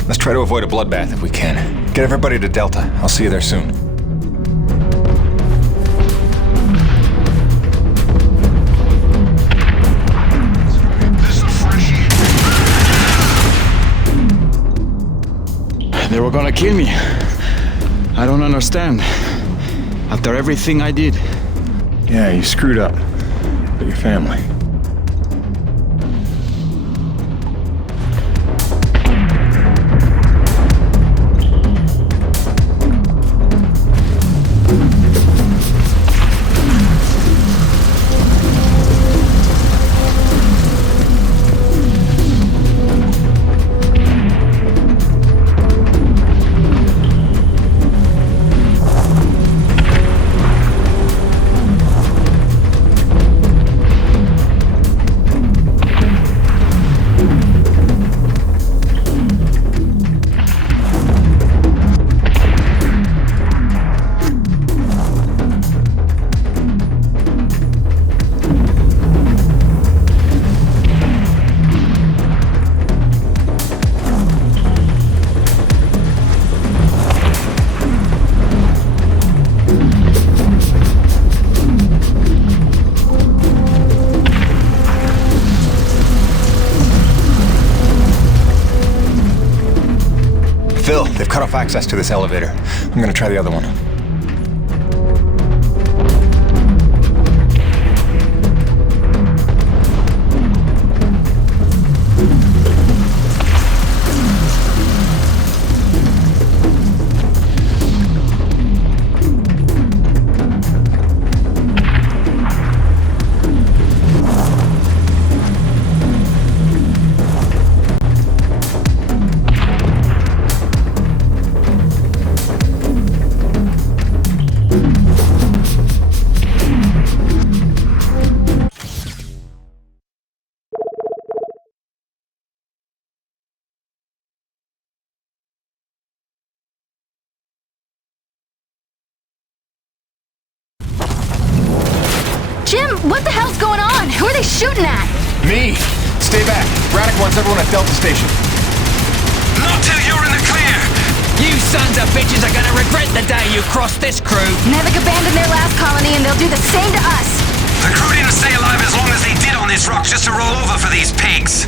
Let's try to avoid a bloodbath if we can. Get everybody to Delta. I'll see you there soon. They were gonna kill me. I don't understand. After everything I did. Yeah, you screwed up. But your family. Phil, they've cut off access to this elevator. I'm gonna try the other one. Jim, what the hell's going on? Who are they shooting at? Me! Stay back. Braddock wants everyone at Delta Station. Not till you're in the clear! You sons of bitches are gonna regret the day you crossed this crew. Nevik abandoned their last colony and they'll do the same to us. The crew didn't stay alive as long as they did on this rock just to roll over for these pigs.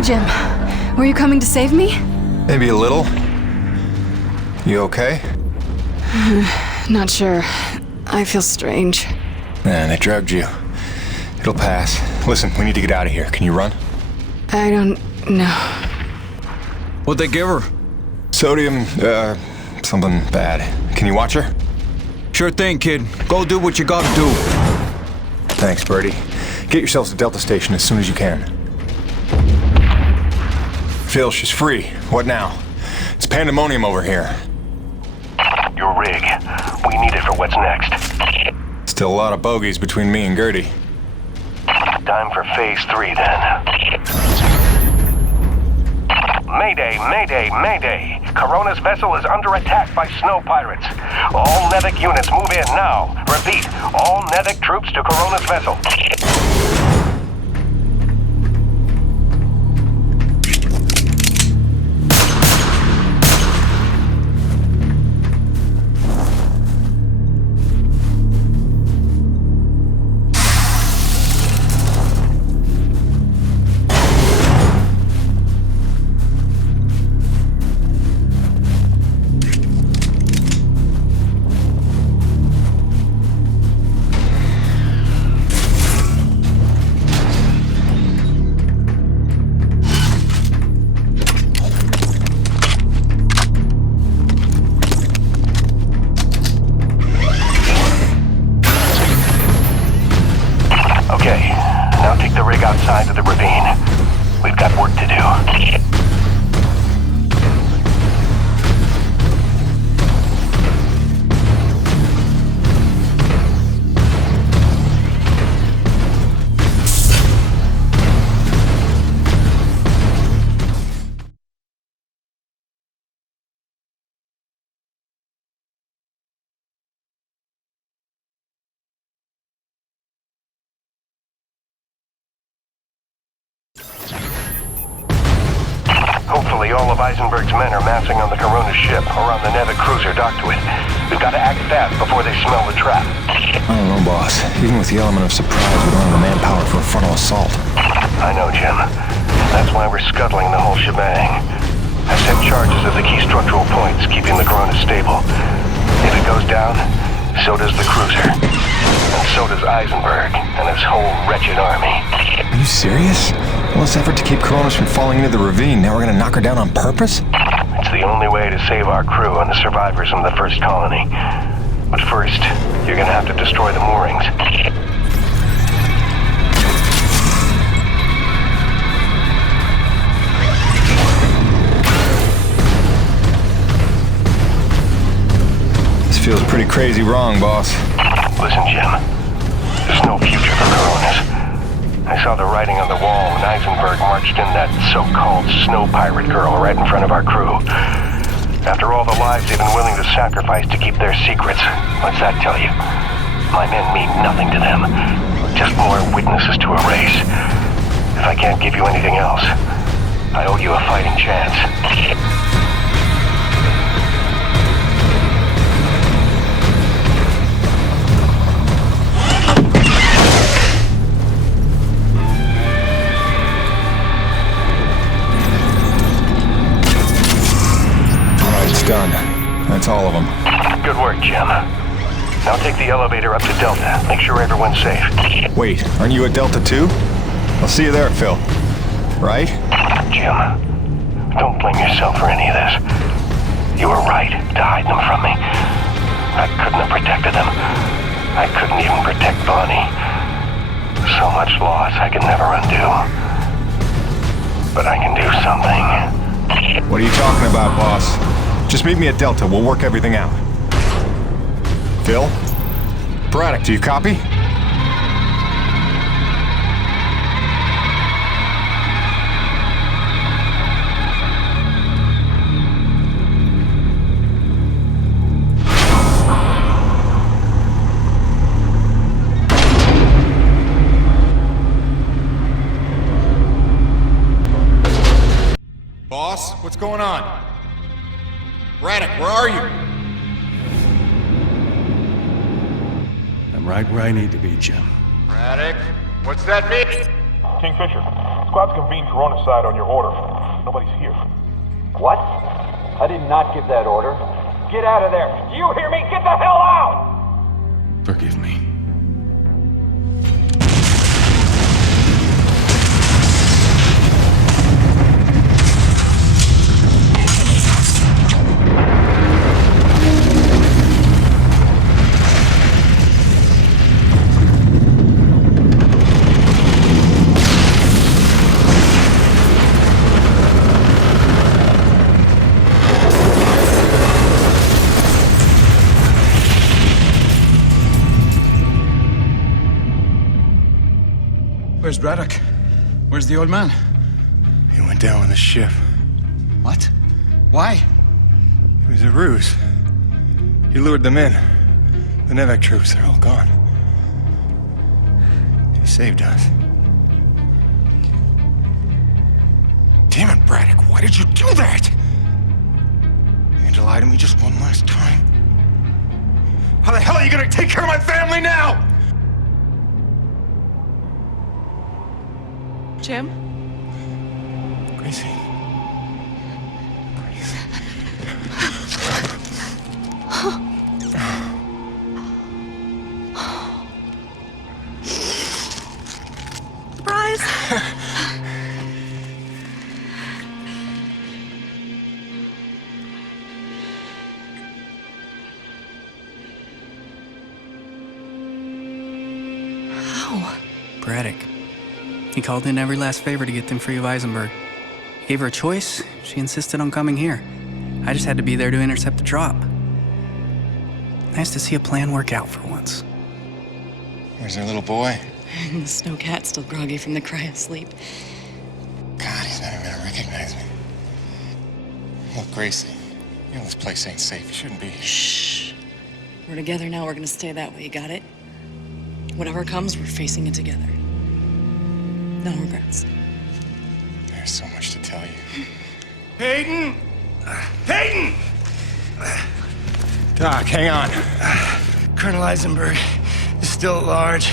Hello, Jim. Were you coming to save me? Maybe a little. You okay? Not sure. I feel strange. Man, they drugged you. It'll pass. Listen, we need to get out of here. Can you run? I don't know. What'd they give her? Sodium, something bad. Can you watch her? Sure thing, kid. Go do what you gotta do. Thanks, Birdie. Get yourselves to Delta Station as soon as you can. Phil, she's free. What now? It's pandemonium over here. Your rig. We need it for what's next. Still a lot of bogeys between me and Gertie. Time for Phase 3, then. Mayday, mayday, mayday! Corona's vessel is under attack by snow pirates. All Nevik units move in now. Repeat, all Nevik troops to Corona's vessel. Outside of the ravine. We've got work to do. Hopefully all of Eisenberg's men are massing on the Corona ship or on the Nevik cruiser docked to it. We've got to act fast before they smell the trap. I don't know, boss. Even with the element of surprise, we don't have the manpower for a frontal assault. I know, Jim. That's why we're scuttling the whole shebang. I've set charges at the key structural points, keeping the Corona stable. If it goes down, so does the cruiser. And so does Eisenberg and his whole wretched army. Are you serious? All this effort to keep Coronas from falling into the ravine, now we're gonna knock her down on purpose? It's the only way to save our crew and the survivors from the first colony. But first, you're gonna have to destroy the moorings. This feels pretty crazy wrong, boss. Listen, Jim. There's no future for Coronas. I saw the writing on the wall when Eisenberg marched in that so-called snow pirate girl right in front of our crew. After all the lives they've been willing to sacrifice to keep their secrets, what's that tell you? My men mean nothing to them. Just more witnesses to erase. If I can't give you anything else, I owe you a fighting chance. Done. That's all of them. Good work, Jim. Now take the elevator up to Delta. Make sure everyone's safe. Wait, aren't you at Delta too? I'll see you there, Phil. Right? Jim, don't blame yourself for any of this. You were right to hide them from me. I couldn't have protected them. I couldn't even protect Bonnie. So much loss I can never undo. But I can do something. What are you talking about, boss? Just meet me at Delta. We'll work everything out. Phil? Braddock, do you copy? Boss, what's going on? Braddock, where are you? I'm right where I need to be, Jim. Braddock, what's that mean? Kingfisher, Squad's convened Corona side on your order. Nobody's here. What? I did not give that order. Get out of there! Do you hear me? Get the hell out! Forgive me. Where's Braddock? Where's the old man? He went down with the ship. What? Why? It was a ruse. He lured them in. The Nevek troops, they're all gone. He saved us. Damn it, Braddock, why did you do that? You had to lie to me just one last time. How the hell are you gonna take care of my family now? Jim? Gracie. Surprise! How? Braddock. He called in every last favor to get them free of Eisenberg. He gave her a choice. She insisted on coming here. I just had to be there to intercept the drop. Nice to see a plan work out for once. Where's their little boy? The snow cat's still groggy from the cry of sleep. God, he's not even gonna recognize me. Look, Gracie, you know this place ain't safe. You shouldn't be here. Shh. We're together now. We're gonna stay that way. You got it? Whatever comes, we're facing it together. No regrets. There's so much to tell you. Peyton! Peyton! Doc, hang on. Colonel Eisenberg is still at large.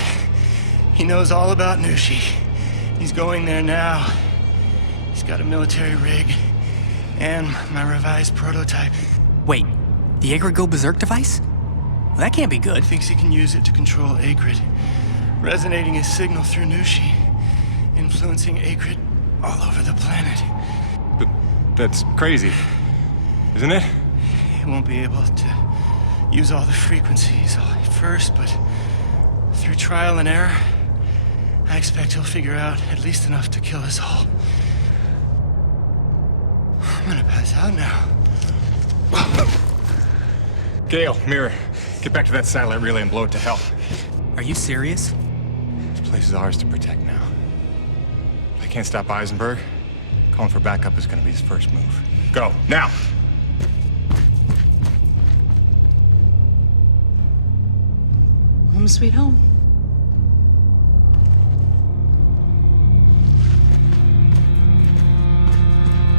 He knows all about Nushi. He's going there now. He's got a military rig and my revised prototype. Wait, the Akrid go berserk device? Well, that can't be good. Thinks he can use it to control Akrid, resonating his signal through Nushi, influencing Akrid all over the planet. But that's crazy, isn't it? He won't be able to use all the frequencies at first, but through trial and error, I expect he'll figure out at least enough to kill us all. I'm gonna pass out now. Gale, Mirror, get back to that satellite relay and blow it to hell. Are you serious? This place is ours to protect now. If I can't stop Eisenberg, calling for backup is gonna be his first move. Go, now! Home sweet home.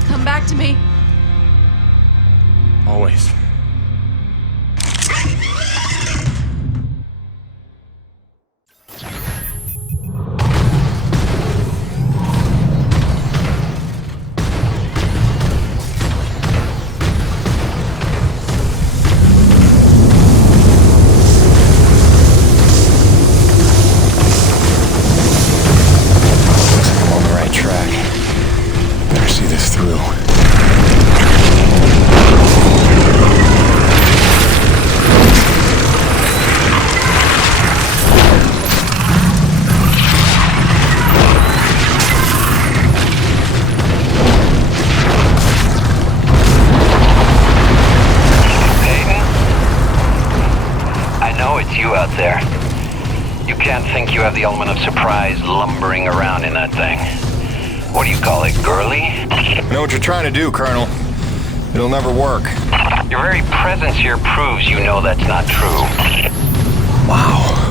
Come back to me. Always. The element of surprise lumbering around in that thing. What do you call it, girly? I know what you're trying to do, Colonel. It'll never work. Your very presence here proves you know that's not true. Wow.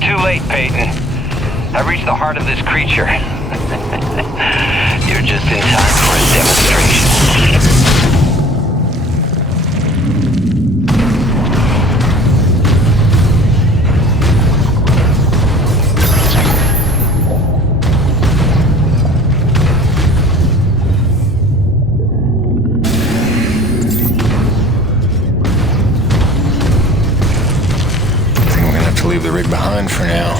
You're too late, Peyton. I've reached the heart of this creature. You're just in time for a demonstration. Leave the rig behind for now.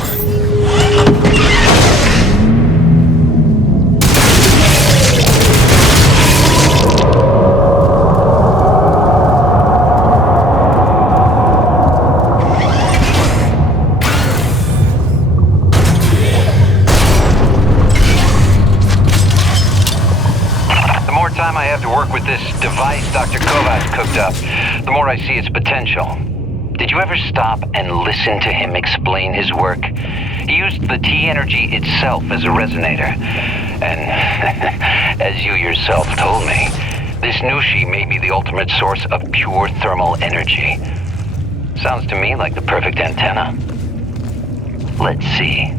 The more time I have to work with this device Dr. Kovacs cooked up, the more I see its potential. Did you ever stop and listen to him explain his work? He used the T-energy itself as a resonator. And as you yourself told me, this Nushi may be the ultimate source of pure thermal energy. Sounds to me like the perfect antenna. Let's see.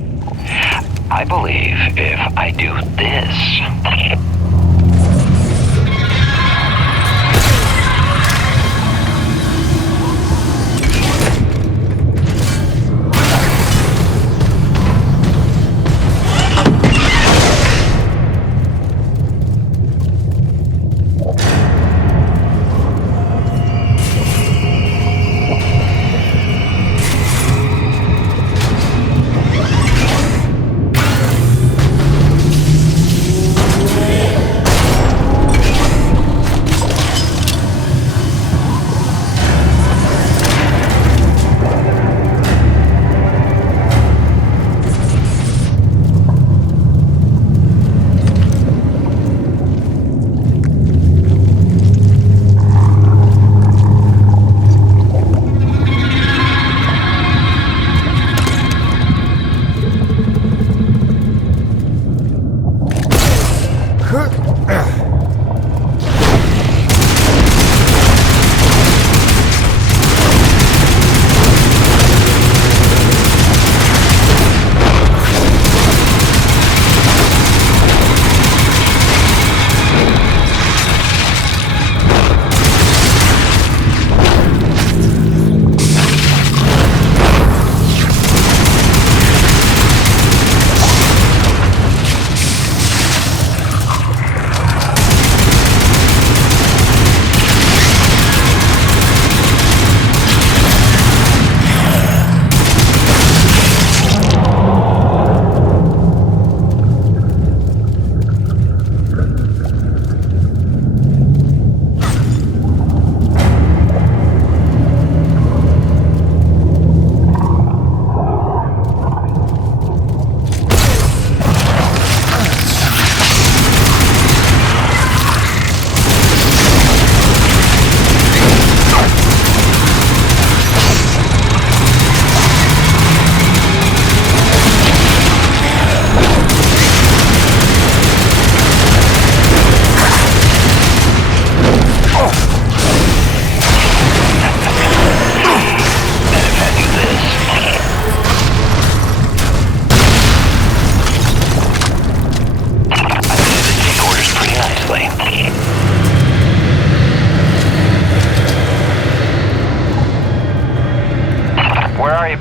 I believe if I do this...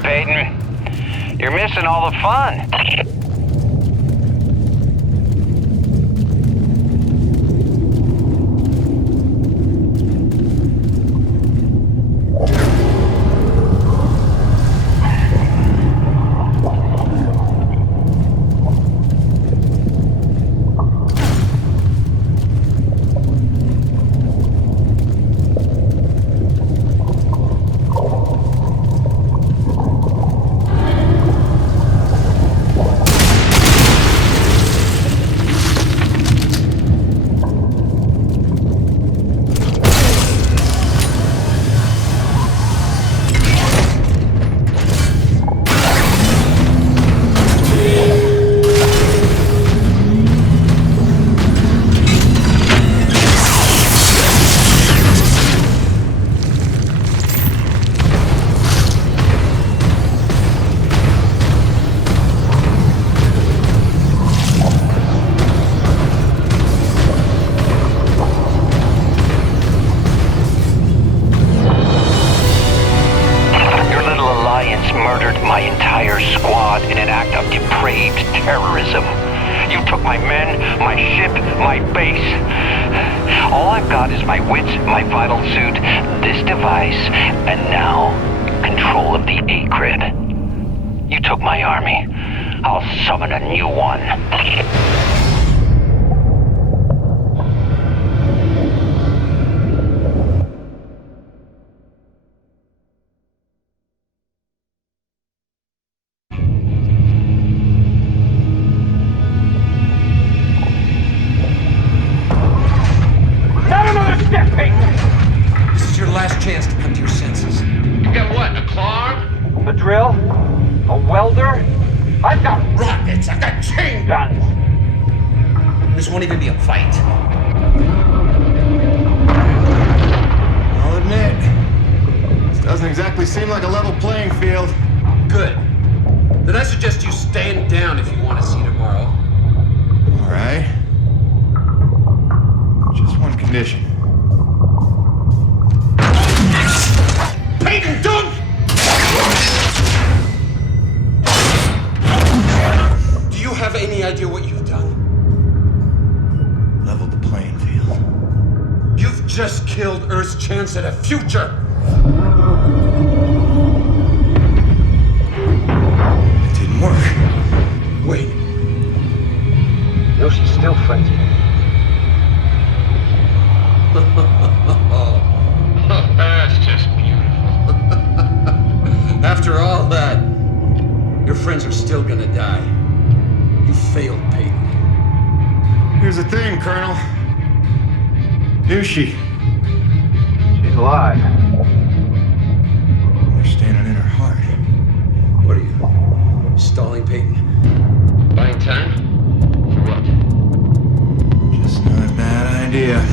Peyton. You're missing all the fun. murdered my entire squad in an act of depraved terrorism. You took my men, my ship, my base. All I've got is my wits, my vital suit, this device, and now control of the A-Grid. You took my army. I'll summon a new one. Not another step, Peyton! This is your last chance to come to your senses. You got what, a claw arm? A drill? A welder? I've got rockets, I've got chain guns! This won't even be a fight. I'll admit, this doesn't exactly seem like a level playing field. Good. Then I suggest you stand down if you want to see tomorrow. All right. Just one condition. Peyton, don't! Do you have any idea what you've done? Leveled the playing field. You've just killed Earth's chance at a future! It didn't work. Wait. No, she's still frenzied. That's just beautiful. After all that, your friends are still gonna die. You failed, Peyton. Here's the thing, Colonel. Nushi. She's alive. You're standing in her heart. What are you, stalling, Peyton? Buying time? For what? Just not a bad idea.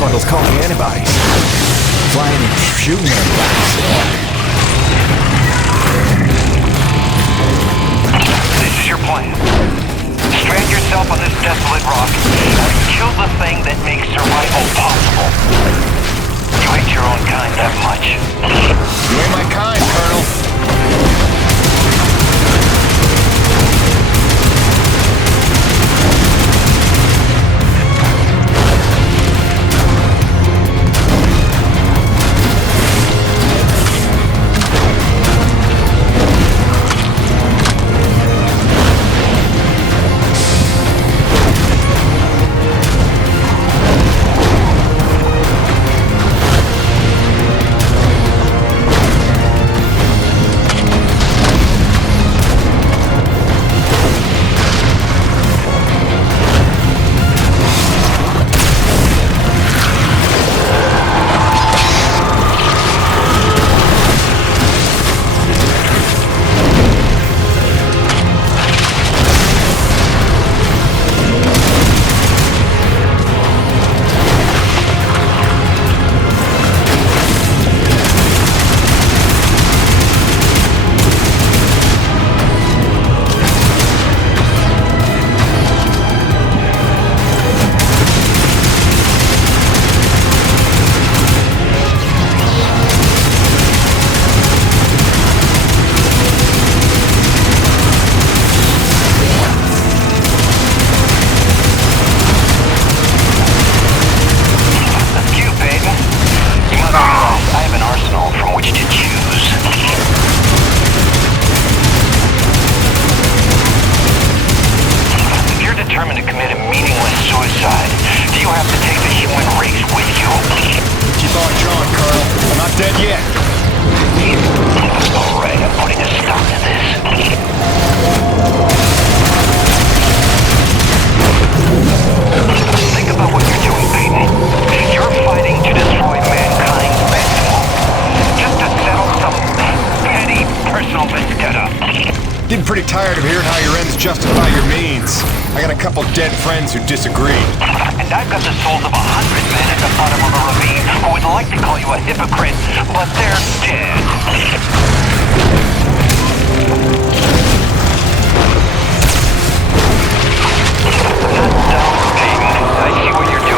Bundles calling antibodies. Flying and shooting antibodies. This is your plan. Strand yourself on this desolate rock and kill the thing that makes survival possible. You hate your own kind that much? You ain't my kind, Colonel. Getting pretty tired of hearing how your ends justify your means. I got a couple dead friends who disagree. And I've got the souls of 100 men at the bottom of a ravine who would like to call you a hypocrite, but they're dead. I see what you're doing.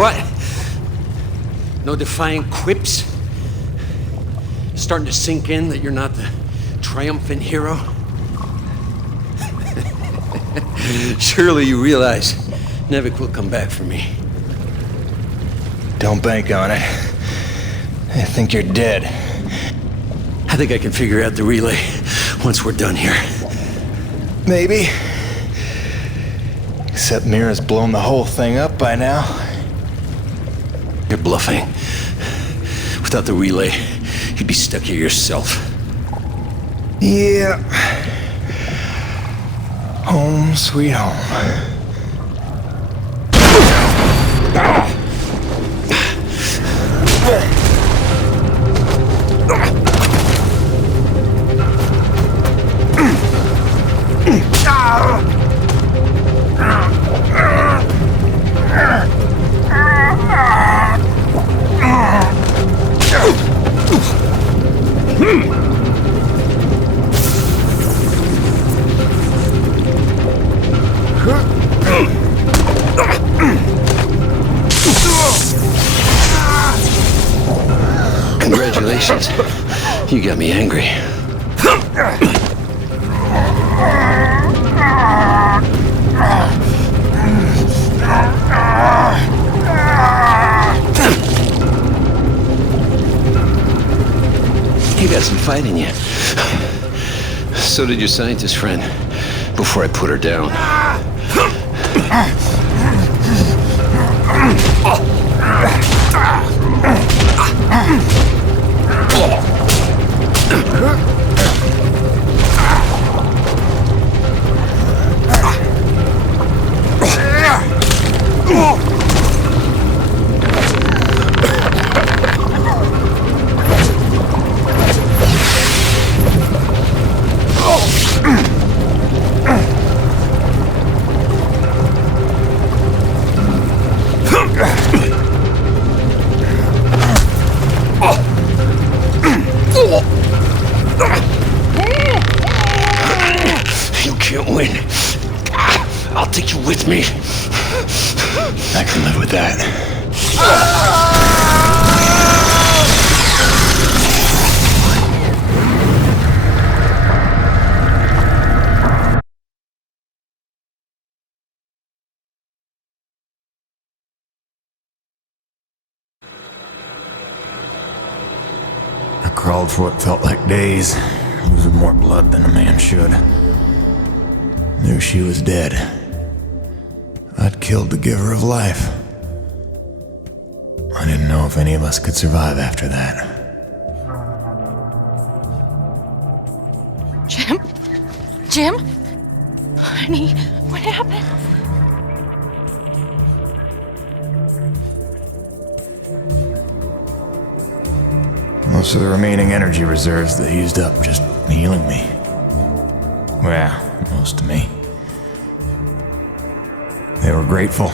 What? No defying quips? Starting to sink in that you're not the triumphant hero? Surely you realize Nevik will come back for me. Don't bank on it. I think you're dead. I think I can figure out the relay once we're done here. Maybe. Except Mira's blown the whole thing up by now. You're bluffing. Without the relay, you'd be stuck here yourself. Yeah. Home sweet home. Congratulations. You got me angry. You got some fight in you. So did your scientist friend, before I put her down. You can't win. I'll take you with me. I can live with that. for what felt like days, losing more blood than a man should. Knew she was dead. I'd killed the giver of life. I didn't know if any of us could survive after that. Jim? Jim? Honey, what happened? Most of the remaining energy reserves they used up just healing me. Well, most of me. They were grateful.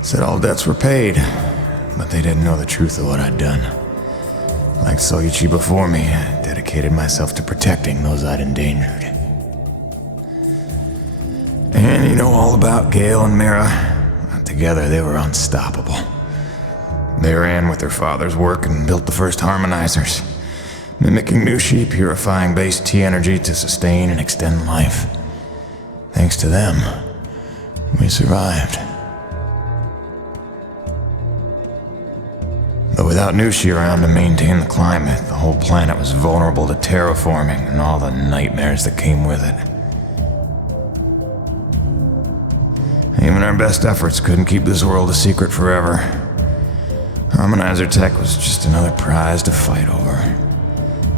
Said all debts were paid, but they didn't know the truth of what I'd done. Like Soichi before me, I dedicated myself to protecting those I'd endangered. And you know all about Gale and Mara. Together they were unstoppable. They ran with their father's work and built the first harmonizers, mimicking Nushi, purifying base T energy to sustain and extend life. Thanks to them, we survived. But without Nushi around to maintain the climate, the whole planet was vulnerable to terraforming and all the nightmares that came with it. Even our best efforts couldn't keep this world a secret forever. Harmonizer tech was just another prize to fight over.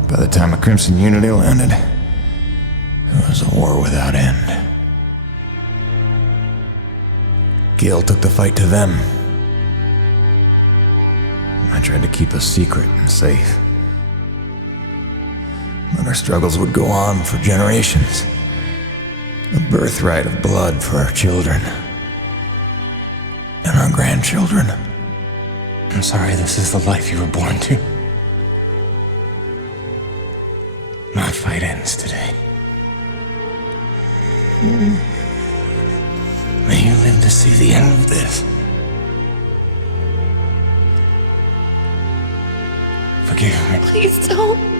By the time the Crimson Unity landed, it was a war without end. Gale took the fight to them. I tried to keep us secret and safe. But our struggles would go on for generations. A birthright of blood for our children. And our grandchildren. I'm sorry this is the life you were born to. My fight ends today. May you live to see the end of this. Forgive me. Please don't.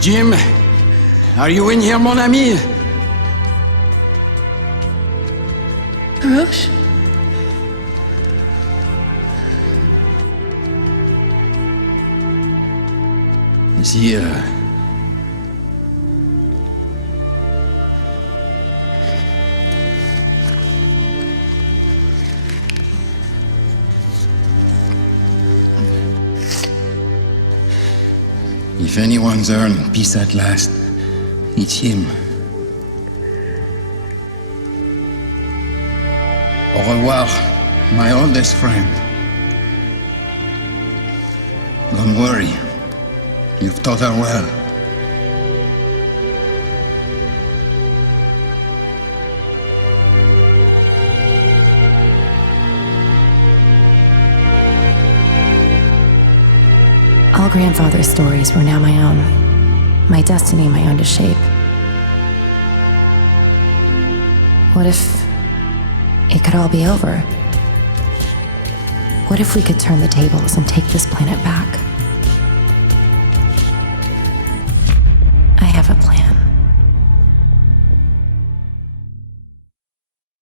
Jim, are you in here, mon ami? Roche? Is he, If anyone's earned peace at last, it's him. Au revoir, my oldest friend. Don't worry, you've taught her well. All grandfather's stories were now my own. My destiny my own to shape. What if it could all be over? What if we could turn the tables and take this planet back?